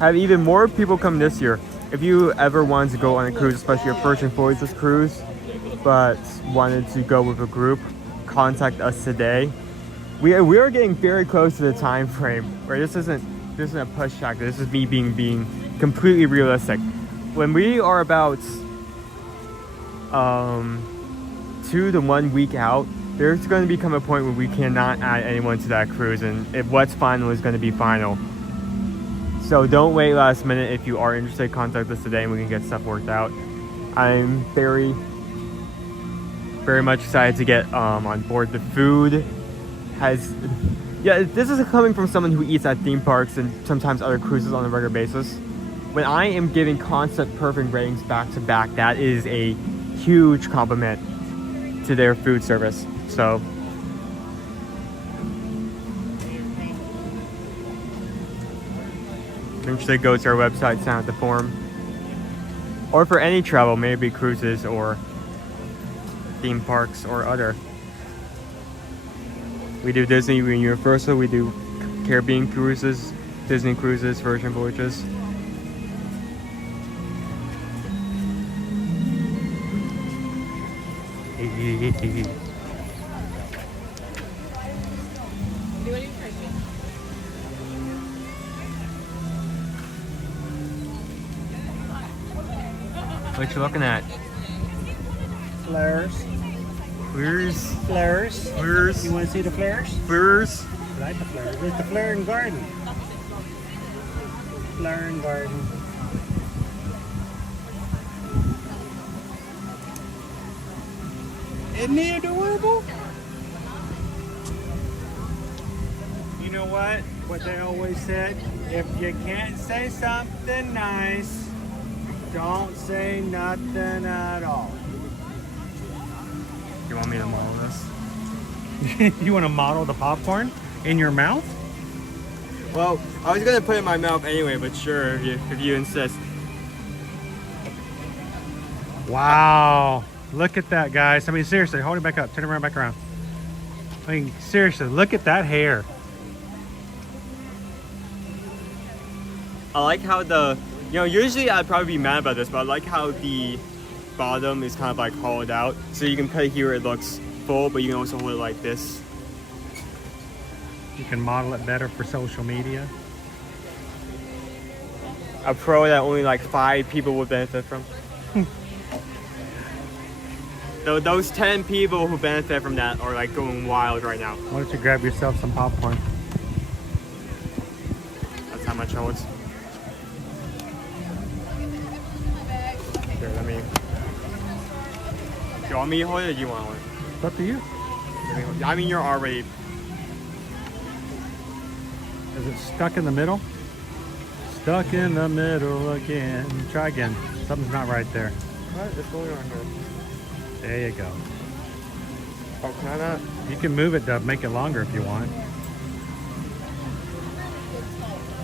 have even more people come this year. If you ever wanted to go on a cruise, especially a Virgin Voyages cruise, but wanted to go with a group, contact us today. We are getting very close to the time frame where this isn't a push factor. This is me being completely realistic. When we are about 2 to 1 week out, there's going to become a point where we cannot add anyone to that cruise, and what's final is going to be final. So don't wait last minute. If you are interested, contact us today and we can get stuff worked out. I'm very much excited to get on board. The food this is coming from someone who eats at theme parks and sometimes other cruises on a regular basis. When I am giving concept perfect ratings back to back, that is a huge compliment to their food service. So eventually go to our website, sign up the form, or for any travel, maybe cruises or theme parks or other. We do Disney, we do Universal, we do Caribbean cruises, Disney cruises, Virgin Voyages. What you looking at? Flares. Flares. Flares. Flares. You want to see the flares? Flares. I like the flares. It's the flaring garden. Flaring garden. Isn't he adorable? You know what they always said? If you can't say something nice, don't say nothing at all. You want me to model this? You want to model the popcorn in your mouth? Well, I was gonna put it in my mouth anyway, but sure, if you insist. Wow. Look at that, guys. I mean, seriously, hold it back up. Turn it around, back around. I mean, seriously, look at that hair. I like how usually I'd probably be mad about this, but I like how the bottom is kind of like hollowed out. So you can put it here, it looks full, but you can also hold it like this. You can model it better for social media. A pro that only like 5 people would benefit from. Those 10 people who benefit from that are like going wild right now. Why don't you grab yourself some popcorn? That's how much holds. Here, let me. Do you want me to hold it or do you want to hold it? It's up to you. I mean, you're already. Is it stuck in the middle? Stuck in the middle again. Try again. Something's not right there. What is going on here? There you go. Oh, can I not? You can move it to make it longer if you want.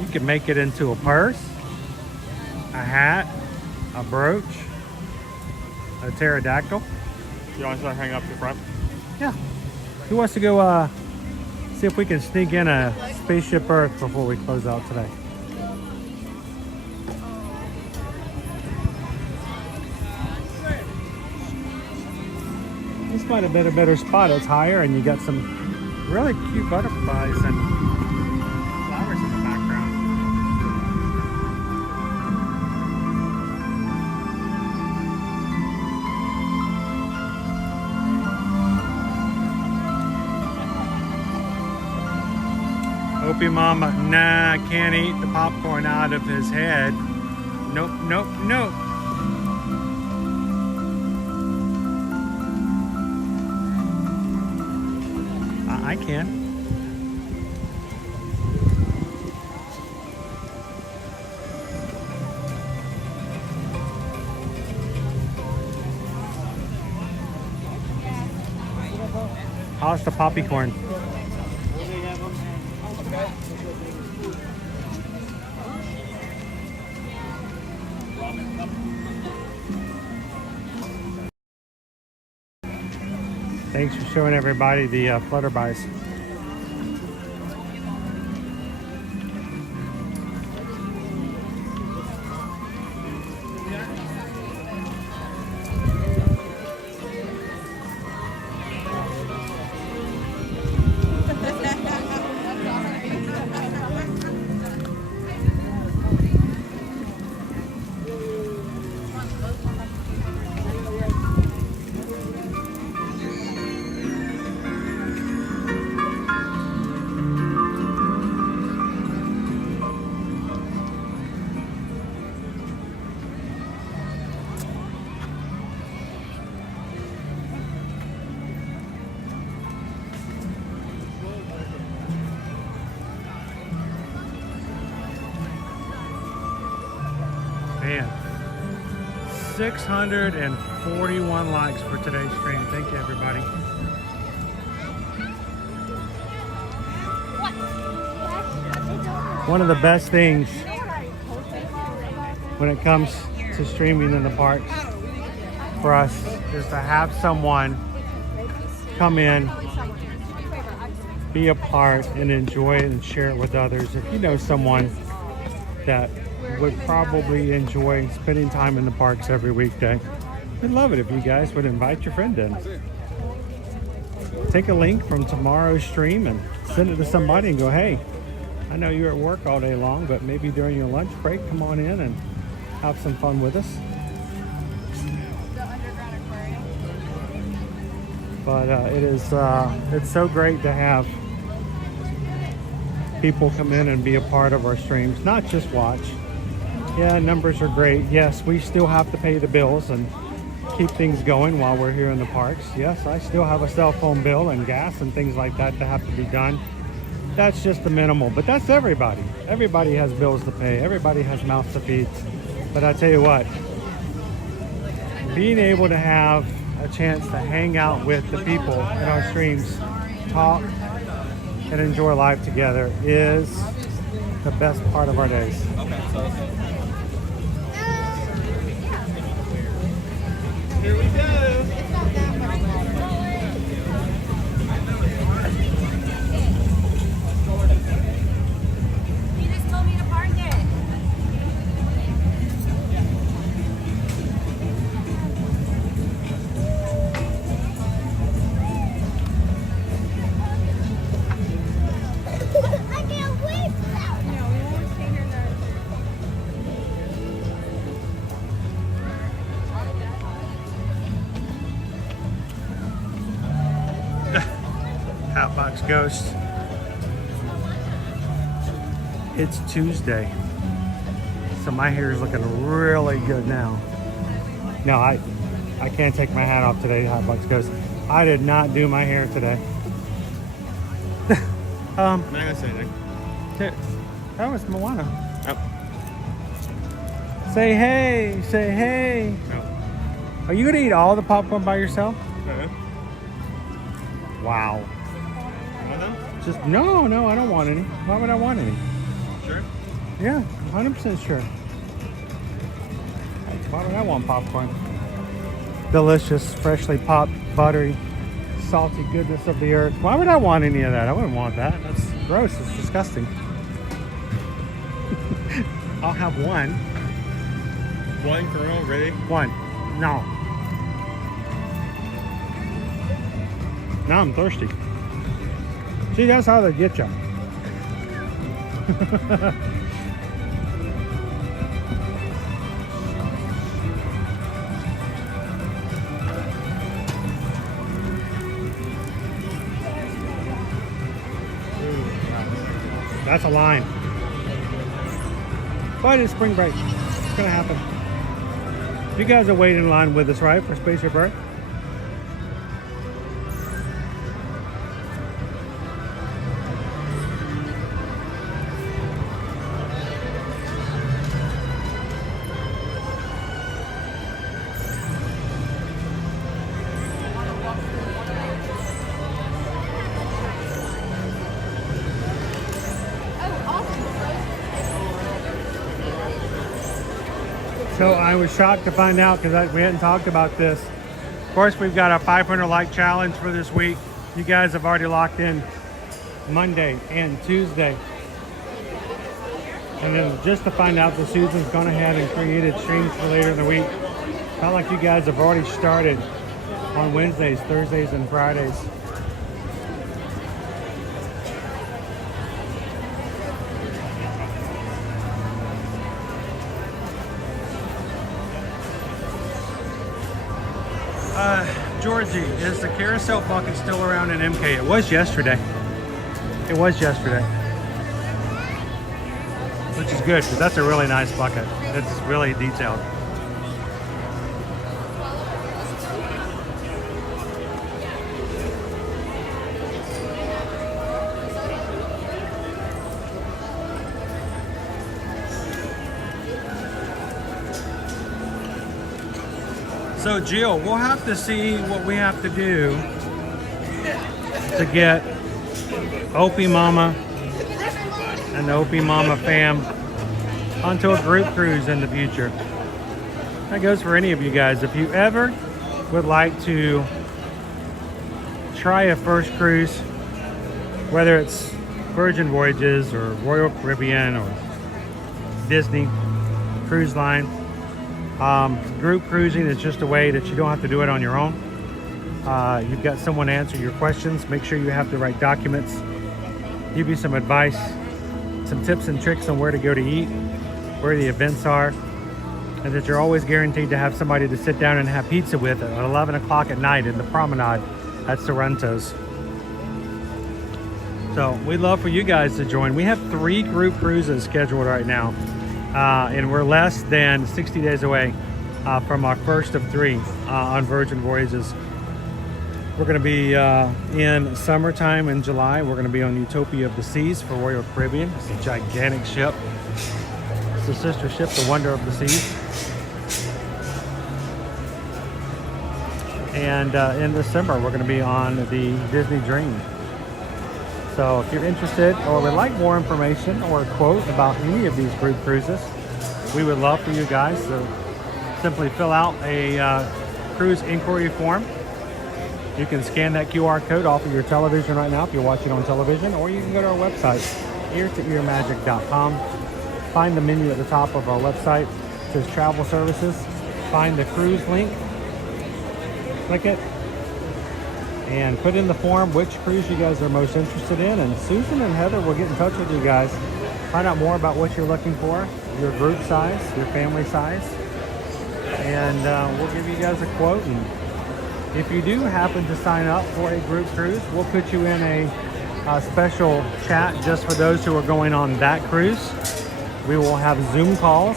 You can make it into a purse, a hat, a brooch, a pterodactyl. You want to start hanging up the front? Yeah. Who wants to go see if we can sneak in a Spaceship Earth before we close out today? This might have been a better spot. It's higher and you got some really cute butterflies and flowers in the background. Opie Mama, nah, I can't eat the popcorn out of his head. Nope, nope, nope. I can. How's the poppycorn? Thanks for showing everybody the flutterbys. Man, 641 likes for today's stream. Thank you, everybody. One of the best things when it comes to streaming in the parks for us is to have someone come in be a part and enjoy it and share it with others. If you know someone that would probably enjoy spending time in the parks every weekday, we'd love it if you guys would invite your friend in. Take a link from tomorrow's stream and send it to somebody and go, hey, I know you're at work all day long, but maybe during your lunch break, come on in and have some fun with us. But it's so great to have people come in and be a part of our streams, not just watch. Yeah, numbers are great. Yes, we still have to pay the bills and keep things going while we're here in the parks. Yes, I still have a cell phone bill and gas and things like that have to be done. That's just the minimal, but that's everybody. Everybody has bills to pay. Everybody has mouths to feed. But I tell you what, being able to have a chance to hang out with the people in our streams, talk, and enjoy life together is the best part of our days. Here we go. You just told me to park it. I can't wait. No, we won't stay here now. Hatbox Ghost. It's Tuesday, so my hair is looking really good now. No, I can't take my hat off today, Hatbox Ghost. I did not do my hair today. I'm not gonna say anything. That was Moana. Oh. Say hey, say hey. No. Are you gonna eat all the popcorn by yourself? Uh-huh. Wow. Want them? Just no, I don't want any. Why would I want any? Sure. Yeah, 100% sure. Why would I want popcorn? Delicious, freshly popped, buttery, salty goodness of the earth. Why would I want any of that? I wouldn't want that. That's gross. It's disgusting. I'll have one. One kernel, really? One. No. Now I'm thirsty. See, that's how they get you. That's a line. But it's spring break. It's gonna happen. You guys are waiting in line with us, right, for Spaceship Earth? So I was shocked to find out, because we hadn't talked about this. Of course, we've got a 500 like challenge for this week. You guys have already locked in Monday and Tuesday. And then just to find out that Susan's gone ahead and created streams for later in the week. Felt like you guys have already started on Wednesdays, Thursdays, and Fridays. Georgie, is the carousel bucket still around in MK? It was yesterday. It was yesterday. Which is good, because that's a really nice bucket. It's really detailed. So Jill, we'll have to see what we have to do to get Opie Mama and the Opie Mama fam onto a group cruise in the future. That goes for any of you guys. If you ever would like to try a first cruise whether it's Virgin Voyages or Royal Caribbean or Disney Cruise Line. Group cruising is just a way that you don't have to do it on your own. You've got someone to answer your questions. Make sure you have the right documents, give you some advice, some tips and tricks on where to go to eat, where the events are, and that you're always guaranteed to have somebody to sit down and have pizza with at 11 o'clock at night in the promenade at Sorrento's. So we'd love for you guys to join. We have 3 group cruises scheduled right now, and we're less than 60 days away from our first of 3 on Virgin Voyages. We're going to be in summertime in July. We're going to be on Utopia of the Seas for Royal Caribbean. It's a gigantic ship. It's the sister ship, the Wonder of the Seas. And in December, we're going to be on the Disney Dream. So if you're interested or would like more information or a quote about any of these group cruises, we would love for you guys to simply fill out a cruise inquiry form. You can scan that QR code off of your television right now if you're watching on television, or you can go to our website, ear-to-earmagic.com. Find the menu at the top of our website. It says Travel Services. Find the cruise link. Click it. And put in the form which cruise you guys are most interested in. And Susan and Heather will get in touch with you guys. Find out more about what you're looking for, your group size, your family size. And we'll give you guys a quote. And if you do happen to sign up for a group cruise, we'll put you in a special chat just for those who are going on that cruise. We will have Zoom calls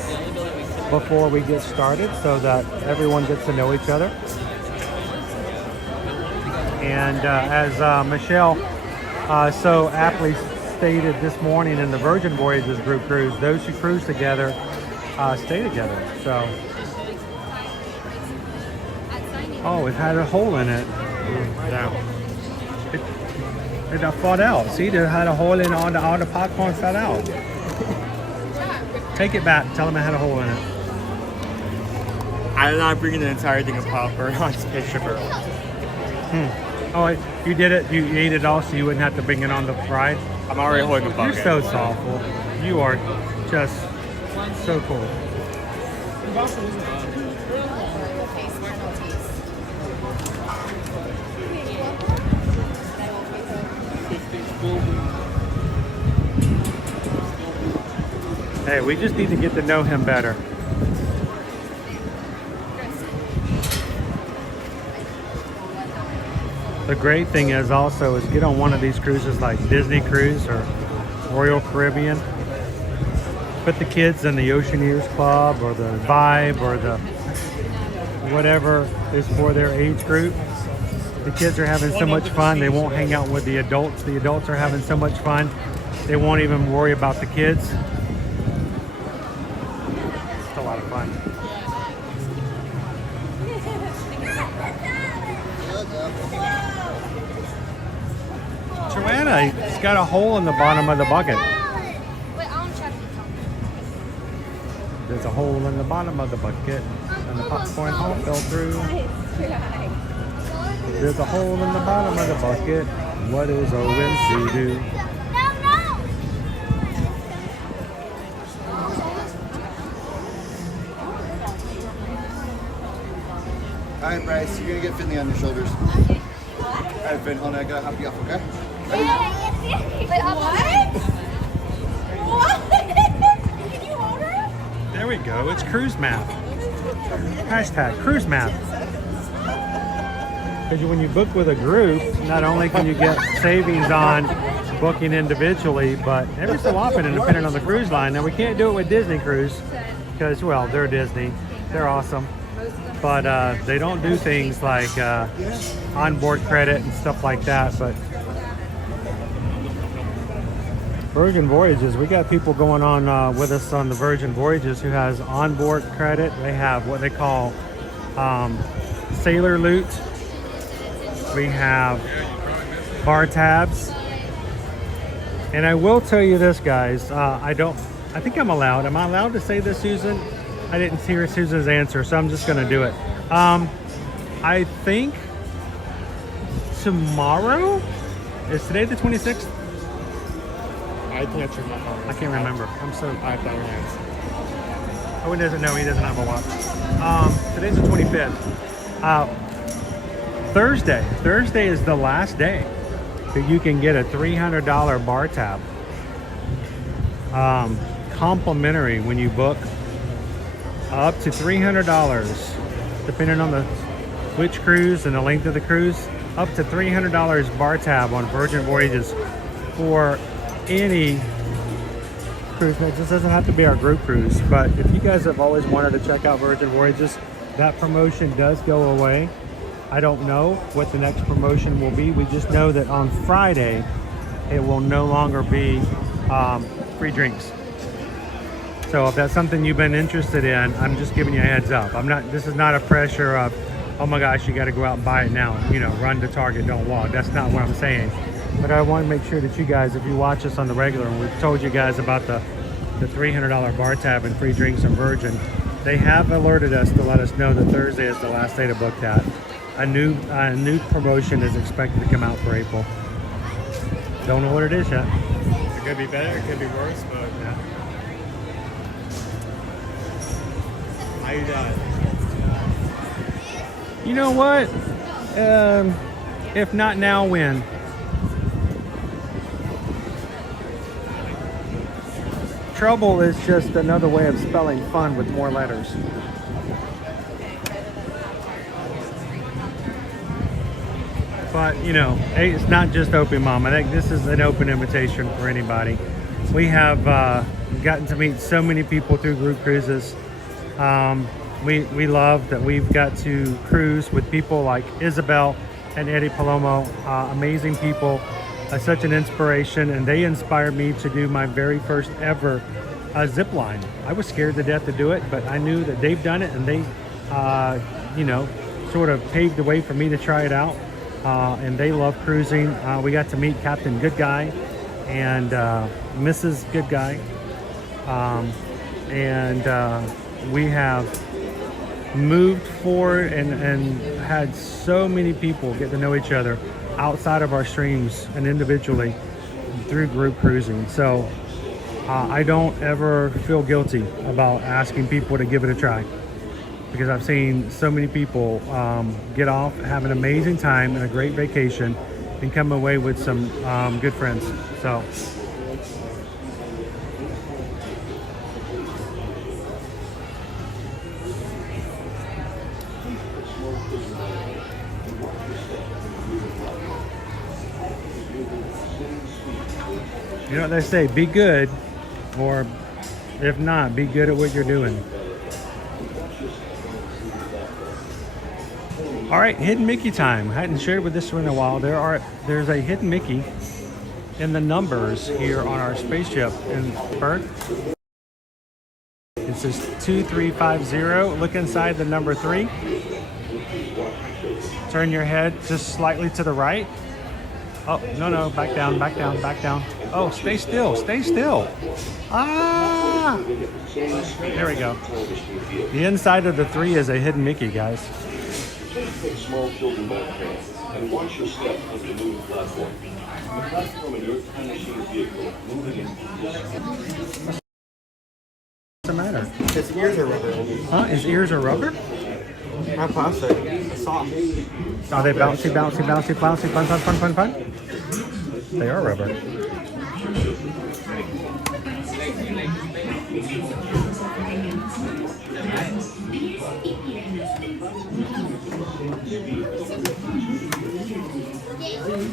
before we get started so that everyone gets to know each other. And as Michelle so aptly stated this morning in the Virgin Voyages group cruise, those who cruise together stay together. So, oh, it had a hole in it. Yeah. It fought out. See, it had a hole in it. All the popcorn fell out. Take it back. Tell them it had a hole in it. I'm not bringing the entire thing of popcorn on Spaceship Earth. Oh, you did it. You ate it all, so you wouldn't have to bring it on the ride. I'm already holding a bucket. You're so thoughtful. You are just so cool. Hey, we just need to get to know him better. The great thing is also is get on one of these cruises like Disney Cruise or Royal Caribbean. Put the kids in the Oceaneers Club or the Vibe or the whatever is for their age group. The kids are having so much fun, they won't hang out with the adults. The adults are having so much fun, they won't even worry about the kids. It's a lot of fun. Joanna, it's got a hole in the bottom of the bucket. There's a hole in the bottom of the bucket, and the popcorn all fell through. There's a hole in the bottom of the bucket. What is Owen to do? All right, Bryce, you're gonna get Finley on your shoulders. All right, Finn, hold on, I gotta hop you off, okay? Wait, what? Can you hold her? There we go. It's cruise math. Hashtag cruise math. Because when you book with a group, not only can you get savings on booking individually, but every so often, and depending on the cruise line. Now, we can't do it with Disney Cruise because, well, they're Disney. They're awesome. But they don't do things like onboard credit and stuff like that. But Virgin Voyages, we got people going on with us on the Virgin Voyages who has onboard credit. They have what they call sailor loot. We have bar tabs. And I will tell you this, guys. I think I'm allowed. Am I allowed to say this, Susan? I didn't hear Susan's answer, so I'm just going to do it. I think tomorrow, is today the 26th? I think I turned my phone. I can't remember. I'm so. I have better hands. Owen doesn't know. He doesn't have a watch. Today's the 25th. Thursday is the last day that you can get a $300 bar tab. Complimentary when you book. Up to $300, depending on which cruise and the length of the cruise. Up to $300 bar tab on Virgin Voyages for any cruise. Now, this doesn't have to be our group cruise, but if you guys have always wanted to check out Virgin Voyages, that promotion does go away. I don't know what the next promotion will be. We just know that on Friday it will no longer be free drinks. So if that's something you've been interested in, I'm just giving you a heads up. This is not a pressure of, oh my gosh, you got to go out and buy it now. You know, run to Target, don't walk. That's not what I'm saying. But I want to make sure that you guys, if you watch us on the regular, and we've told you guys about the $300 bar tab and free drinks on Virgin, they have alerted us to let us know that Thursday is the last day to book that. A new promotion is expected to come out for April. Don't know what it is yet. It could be better, it could be worse, but yeah. How you doing? You know what? If not now, when? Trouble is just another way of spelling fun with more letters. But, you know, it's not just Open Mom. I think this is an open invitation for anybody. We have gotten to meet so many people through group cruises. We love that we've got to cruise with people like Isabel and Eddie Palomo, amazing people, such an inspiration, and they inspired me to do my very first ever zip line. I was scared to death to do it, but I knew that they've done it, and they, you know, sort of paved the way for me to try it out. And they love cruising. We got to meet Captain Good Guy and Mrs. Good Guy, and we have moved forward and had so many people get to know each other outside of our streams and individually through group cruising. So I don't ever feel guilty about asking people to give it a try, because I've seen so many people get off, have an amazing time and a great vacation, and come away with some good friends. So you know what they say, be good, or if not, be good at what you're doing. All right, Hidden Mickey time. I hadn't shared with this one in a while. There's a Hidden Mickey in the numbers here on our spaceship in Earth. It says 2350. Look inside the number 3. Turn your head just slightly to the right. Oh, no, back down, back down, back down. Oh, stay still, stay still. Ah! There we go. The inside of the 3 is a Hidden Mickey, guys. Take small children by the hand and watch your step as you move the platform. The platform in your time machine vehicle moving in. What's the matter? His ears are rubber. Huh? His ears are rubber? Not plastic. They're soft. Are they bouncy, bouncy, bouncy, bouncy, fun, fun, fun, fun, fun? They are rubber.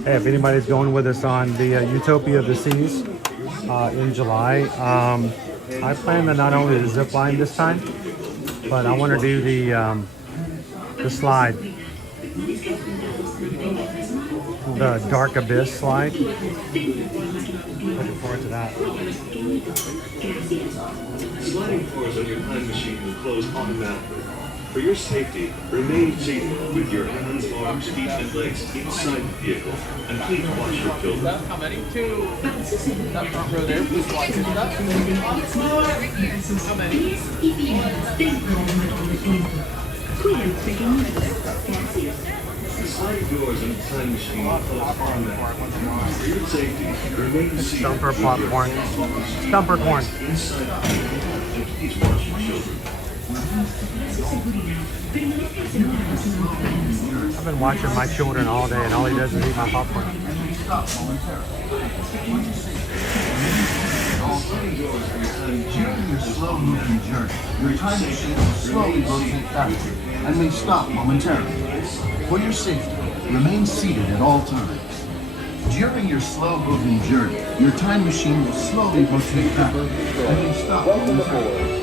Hey, if anybody's going with us on the Utopia of the Seas in July, I plan to not only the zip line this time, but I want to do the slide, the Dark Abyss slide. Looking forward to that. Sliding doors on your time machine will close automatically. For your safety, remain seated with your hands, arms, feet, and legs inside the vehicle, and please watch your children. How many? 2. That front row there, please watch your step. How many? The sliding doors in the time machine will close automatically. For your safety, remain seated. Stumper popcorn. Stumper corn. Inside the vehicle, and please watch your children. I've been watching my children all day, and all he does is eat my popcorn. During your slow-moving journey, your time machine will slowly rotate faster and may stop momentarily. For your safety, remain seated at all times. During your slow-moving journey, your time machine will slowly rotate backward and may stop momentarily.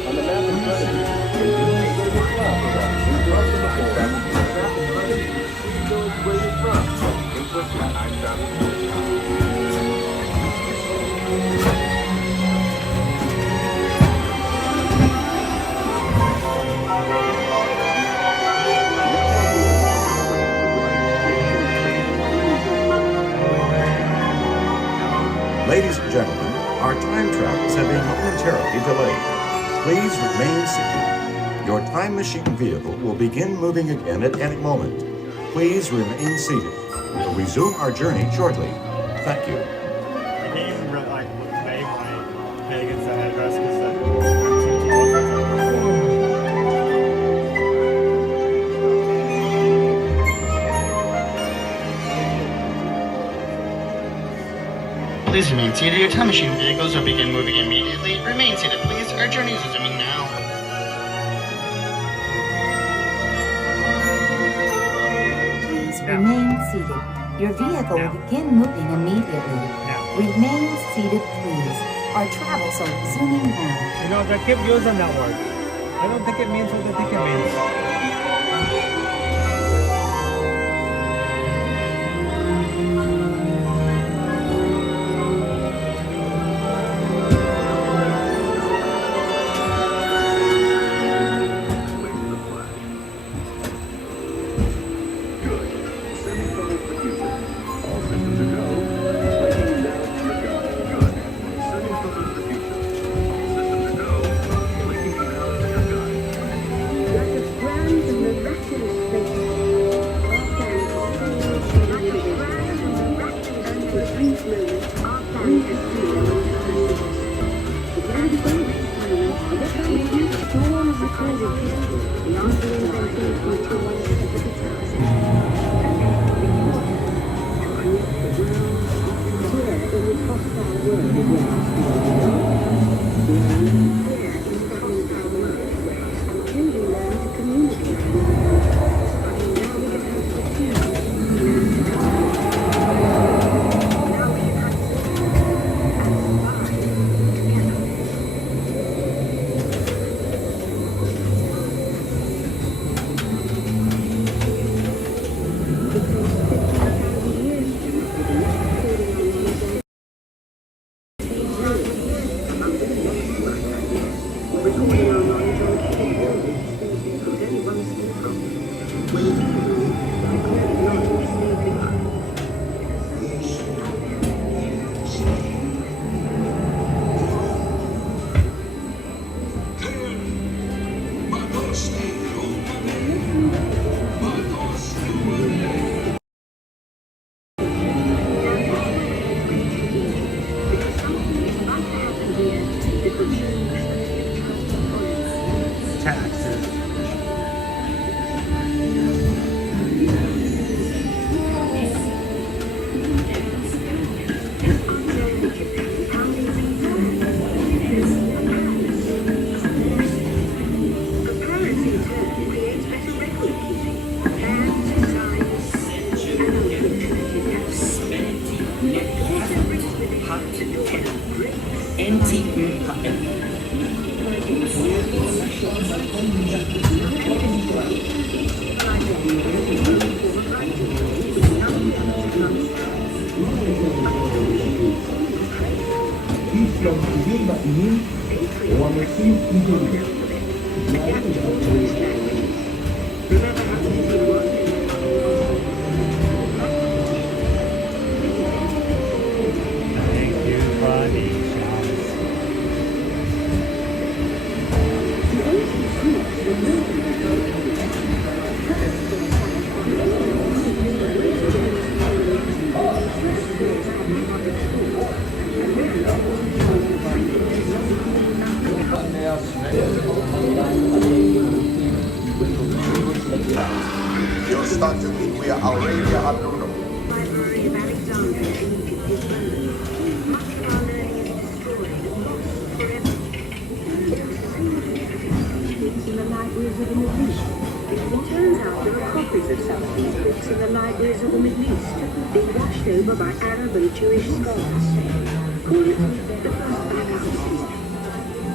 Ladies and gentlemen, our time travels have been momentarily delayed. Please remain seated. Your time machine vehicle will begin moving again at any moment. Please remain seated. We'll resume our journey shortly. Thank you. I can't even really like wave my head against that headrest because that Please remain seated. Your time machine vehicles will begin moving immediately. Remain seated, please. Our journey is resuming now. Please remain seated. Your vehicle will begin moving immediately. Remain seated, please. Our travels are resuming now. You know, they keep using that word. I don't think it means what they think it means. started between Arabia and Europe. In the libraries of the Middle East. It turns out there are copies of some of these books in the libraries of the Middle East, being washed over by Arab and Jewish scholars. Call it the first Blackout season.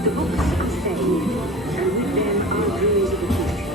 The books are saved, and with them our dreams of the future.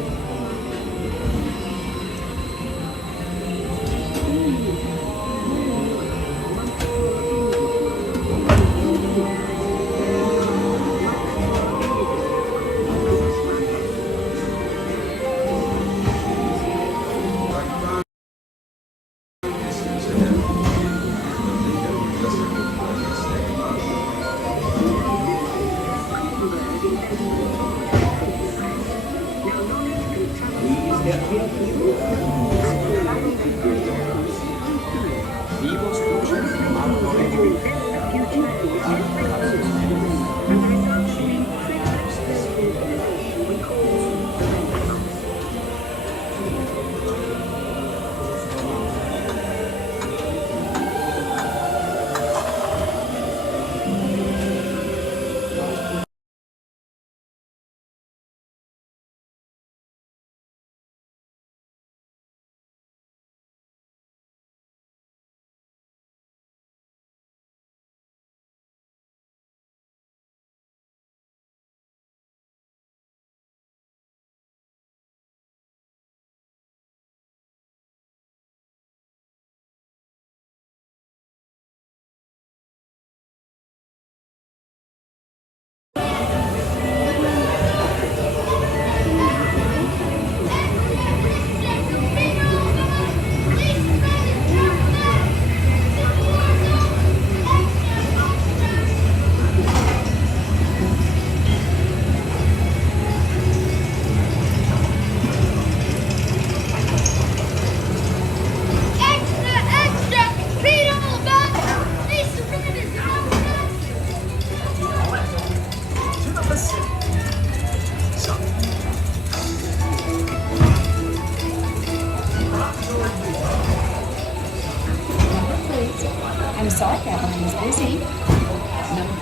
I'm sorry, Evelyn is busy. No,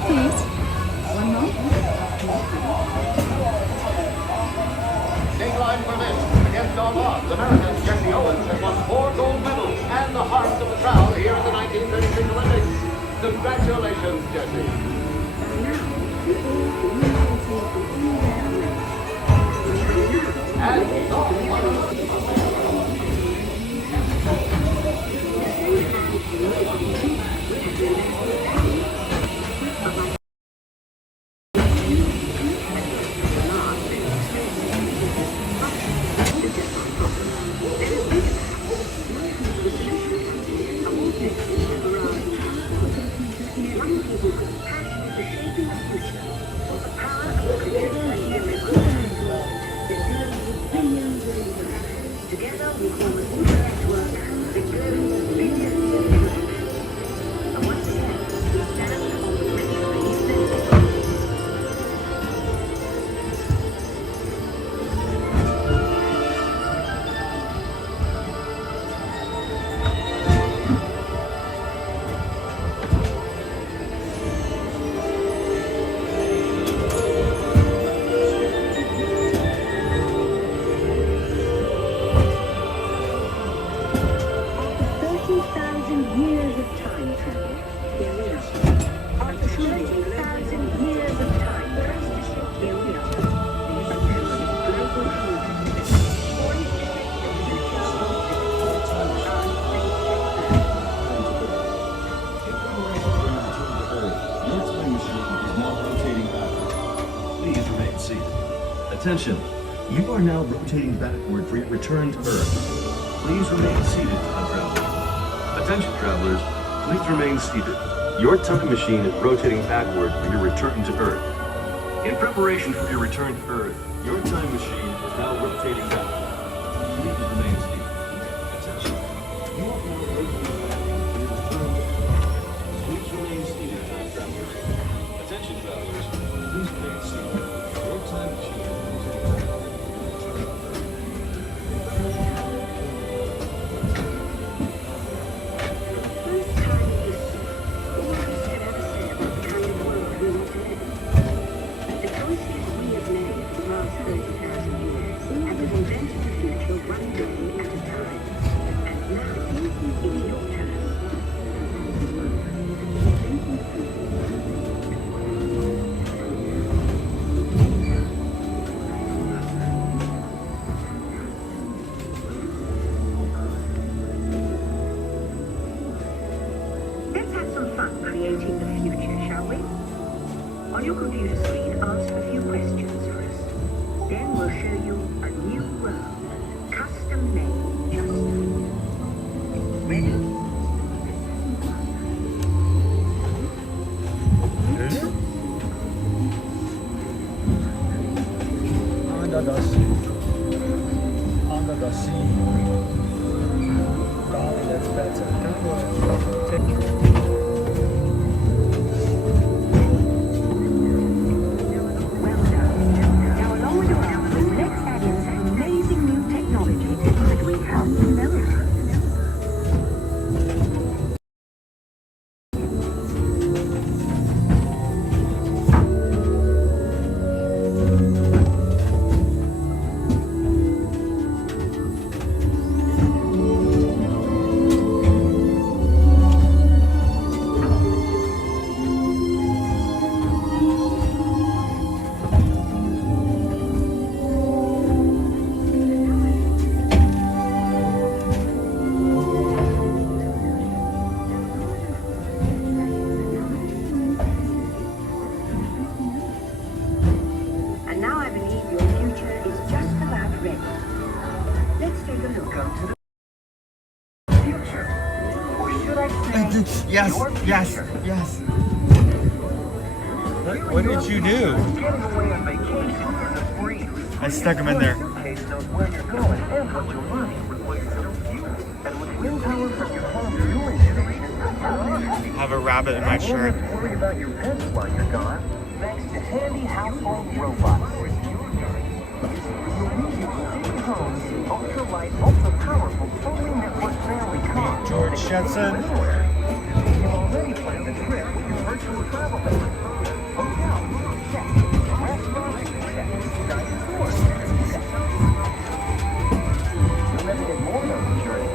please. One moment. Dateline permits against all odds. American Jesse Owens has won 4 gold medals and the hearts of the crowd here at the 1936 Olympics. Congratulations, Jesse. Attention, you are now rotating backward for your return to Earth. Please remain seated, time travelers. Attention, travelers, please remain seated. Your time machine is rotating backward for your return to Earth. In preparation for your return to Earth, your time machine is now rotating backward. Please remain seated. Attention, you are now rotating backward for your return to Earth. Please remain seated, time travelers. Attention, travelers, please remain seated. Your time machine is rotating backward. screen, ask a few questions first. Then we'll show you a new world, custom made just for you. Ready? Under the sea. Under the sea. Golly, that's better. Now, along with your outfit, let's add in some amazing new technology that we have developed. And now I believe your future is just about ready. Let's take a look into the future. Or should I say, Yes, your yes, future. yes. What did you do? Getting away on vacation is a breeze. I stuck him in there. Your suitcase knows where you're going and what you're running with what you're still fueling. And with wind power from your farm fueling station, I have a rabbit in my shirt. you won't have to worry about your pets while you're gone, thanks to handy household robots. You'll need your city home see ultra-light, ultra-powerful, totally networked family car. George Jetson. You've already planned the trip with your virtual travel agent. Hotel, check. Restaurant, check. Dining tour, check. You'll never get more on the journey.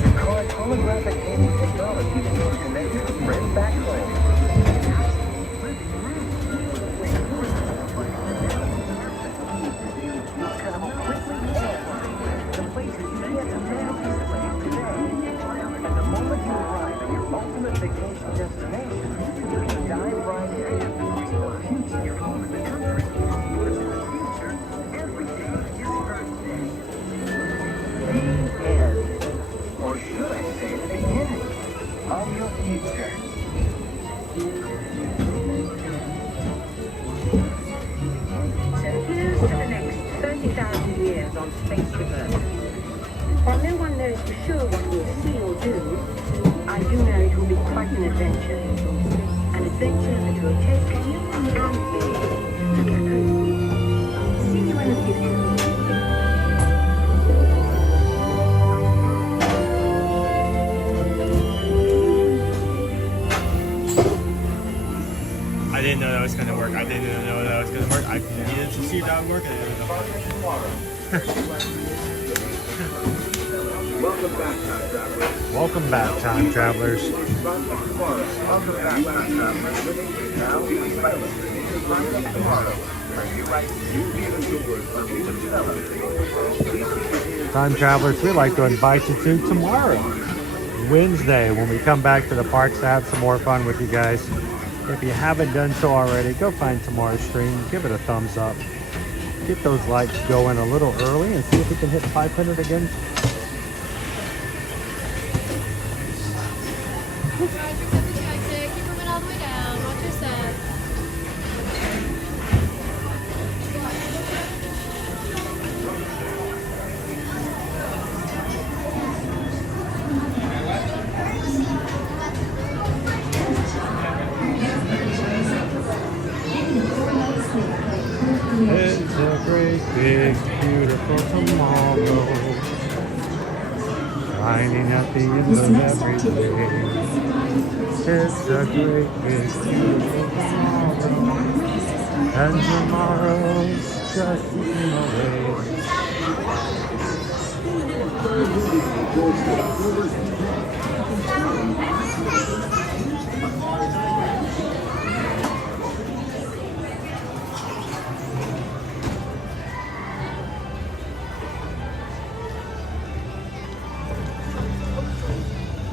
Your car's holographic gaming technology can connect your friend back home. You'll travel quickly to places you can't imagine today. And the moment you arrive at your ultimate vacation destination, you can dive right in to the future of the country. Because in the future, every day is Earth Day. The end. Or should I say the beginning of your future. So here's to the next 30,000 years on Spaceship Earth. While no one knows for sure what we'll see or do, I do know it will be quite an adventure. An adventure that will take you and me together. See you in the future. I didn't know that was going to work. I didn't know that was going to work. I needed to see that work. I didn't know. Welcome back, time travelers. Time travelers, we'd like to invite you to tomorrow, Wednesday, when we come back to the parks to have some more fun with you guys. If you haven't done so already, go find tomorrow's stream, give it a thumbs up, get those likes going a little early, and see if we can hit 500 again. Keep moving all the way down. Watch your step. It's a great, big, beautiful tomorrow, shining at the end of every day. It's a great, big, beautiful tomorrow, and tomorrow's just eating away.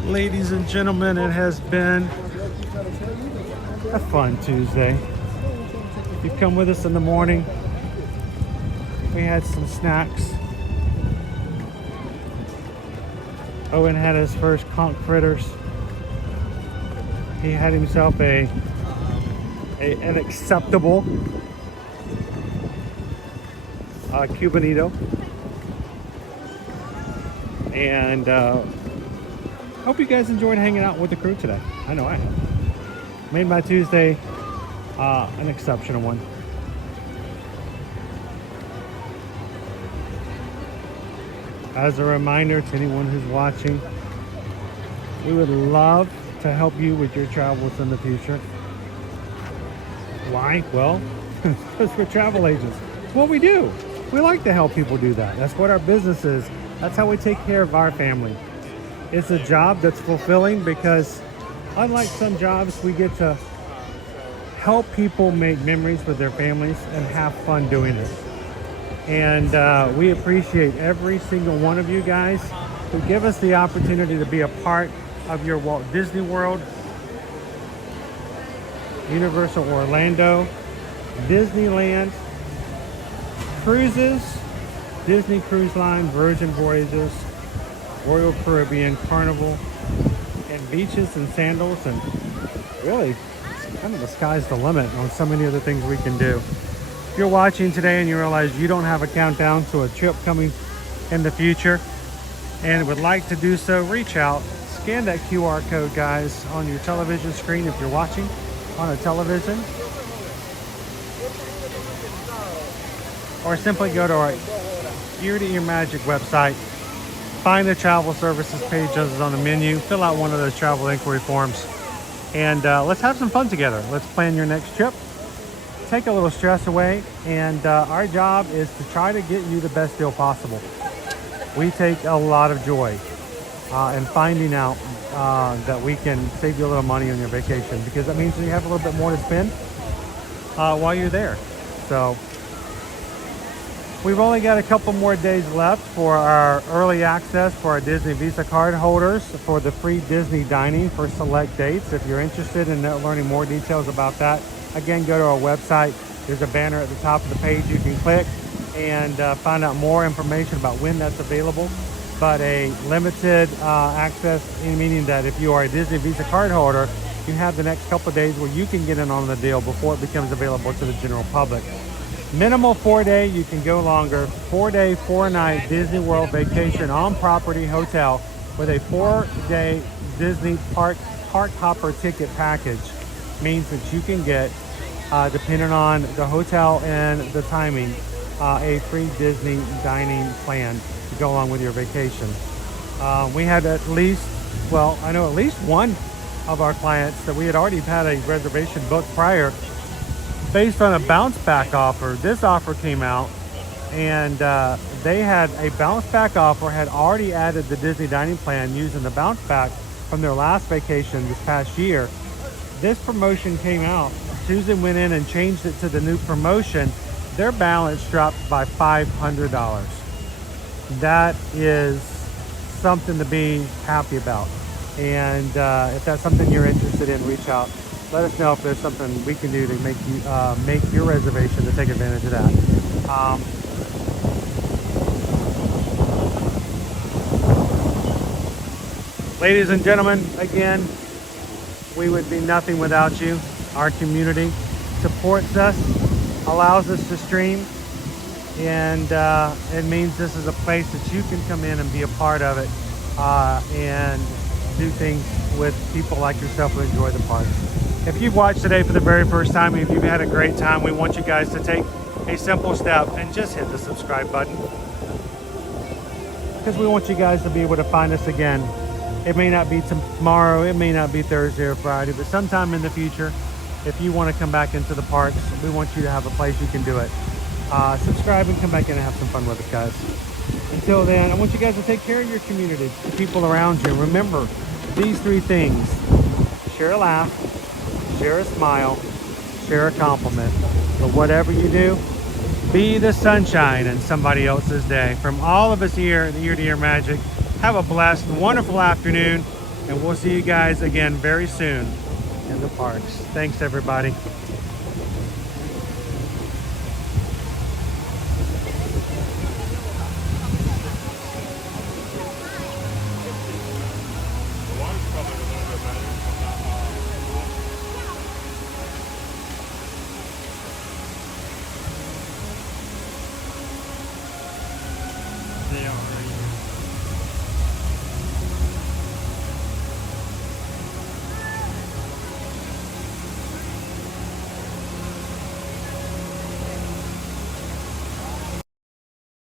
Ladies and gentlemen, it has been a fun Tuesday. You come with us in the morning. We had some snacks. Owen had his first conch fritters. He had himself an acceptable Cubanito. And hope you guys enjoyed hanging out with the crew today. I know I have. Made my Tuesday an exceptional one. As a reminder to anyone who's watching, we would love to help you with your travels in the future. Why? Well, because we're travel agents. It's what we do. We like to help people do that. That's what our business is. That's how we take care of our family. It's a job that's fulfilling because unlike some jobs, we get to help people make memories with their families and have fun doing it. And we appreciate every single one of you guys who give us the opportunity to be a part of your Walt Disney World, Universal Orlando, Disneyland, cruises, Disney Cruise Line, Virgin Voyages, Royal Caribbean, Carnival, and beaches and sandals, and really, kind of the sky's the limit on so many other things we can do. If you're watching today and you realize you don't have a countdown to a trip coming in the future and would like to do so, reach out, scan that QR code, guys, on your television screen if you're watching on a television, or simply go to our Ear to Ear Magic website, find the travel services page as is on the menu, fill out one of those travel inquiry forms, and let's have some fun together. Let's plan your next trip, take a little stress away, and our job is to try to get you the best deal possible. We take a lot of joy in finding out that we can save you a little money on your vacation, because that means you have a little bit more to spend while you're there. So we've only got a couple more days left for our early access for our Disney Visa card holders for the free Disney dining for select dates. If you're interested in learning more details about that, again, go to our website. There's a banner at the top of the page you can click and find out more information about when that's available. But a limited access, meaning that if you are a Disney Visa card holder, you have the next couple of days where you can get in on the deal before it becomes available to the general public. Minimal 4-day, you can go longer. 4-day, 4-night Disney World vacation on property hotel with a 4-day Disney park hopper ticket package means that you can get, depending on the hotel and the timing, a free Disney dining plan to go along with your vacation. We had at least, well, I know at least one of our clients that we had already had a reservation booked prior based on a bounce back offer. This offer came out and they had a bounce back offer, had already added the Disney dining plan using the bounce back from their last vacation this past year. This promotion came out. Susan went in and changed it to the new promotion. Their balance dropped by $500. That is something to be happy about. And if that's something you're interested in, reach out. Let us know if there's something we can do to make you make your reservation to take advantage of that. Ladies and gentlemen, again, we would be nothing without you. Our community supports us, allows us to stream, and it means this is a place that you can come in and be a part of it and do things with people like yourself who enjoy the park. If you've watched today for the very first time, if you've had a great time, we want you guys to take a simple step and just hit the subscribe button, because we want you guys to be able to find us again. It may not be tomorrow, it may not be Thursday or Friday, but sometime in the future, if you want to come back into the parks, we want you to have a place you can do it. Subscribe and come back in and have some fun with us, guys. Until then, I want you guys to take care of your community, the people around you. Remember these 3 things: share a laugh, share a smile, share a compliment. But whatever you do, be the sunshine in somebody else's day. From all of us here at the Ear to Ear Magic, have a blessed, wonderful afternoon, and we'll see you guys again very soon in the parks. Thanks, everybody.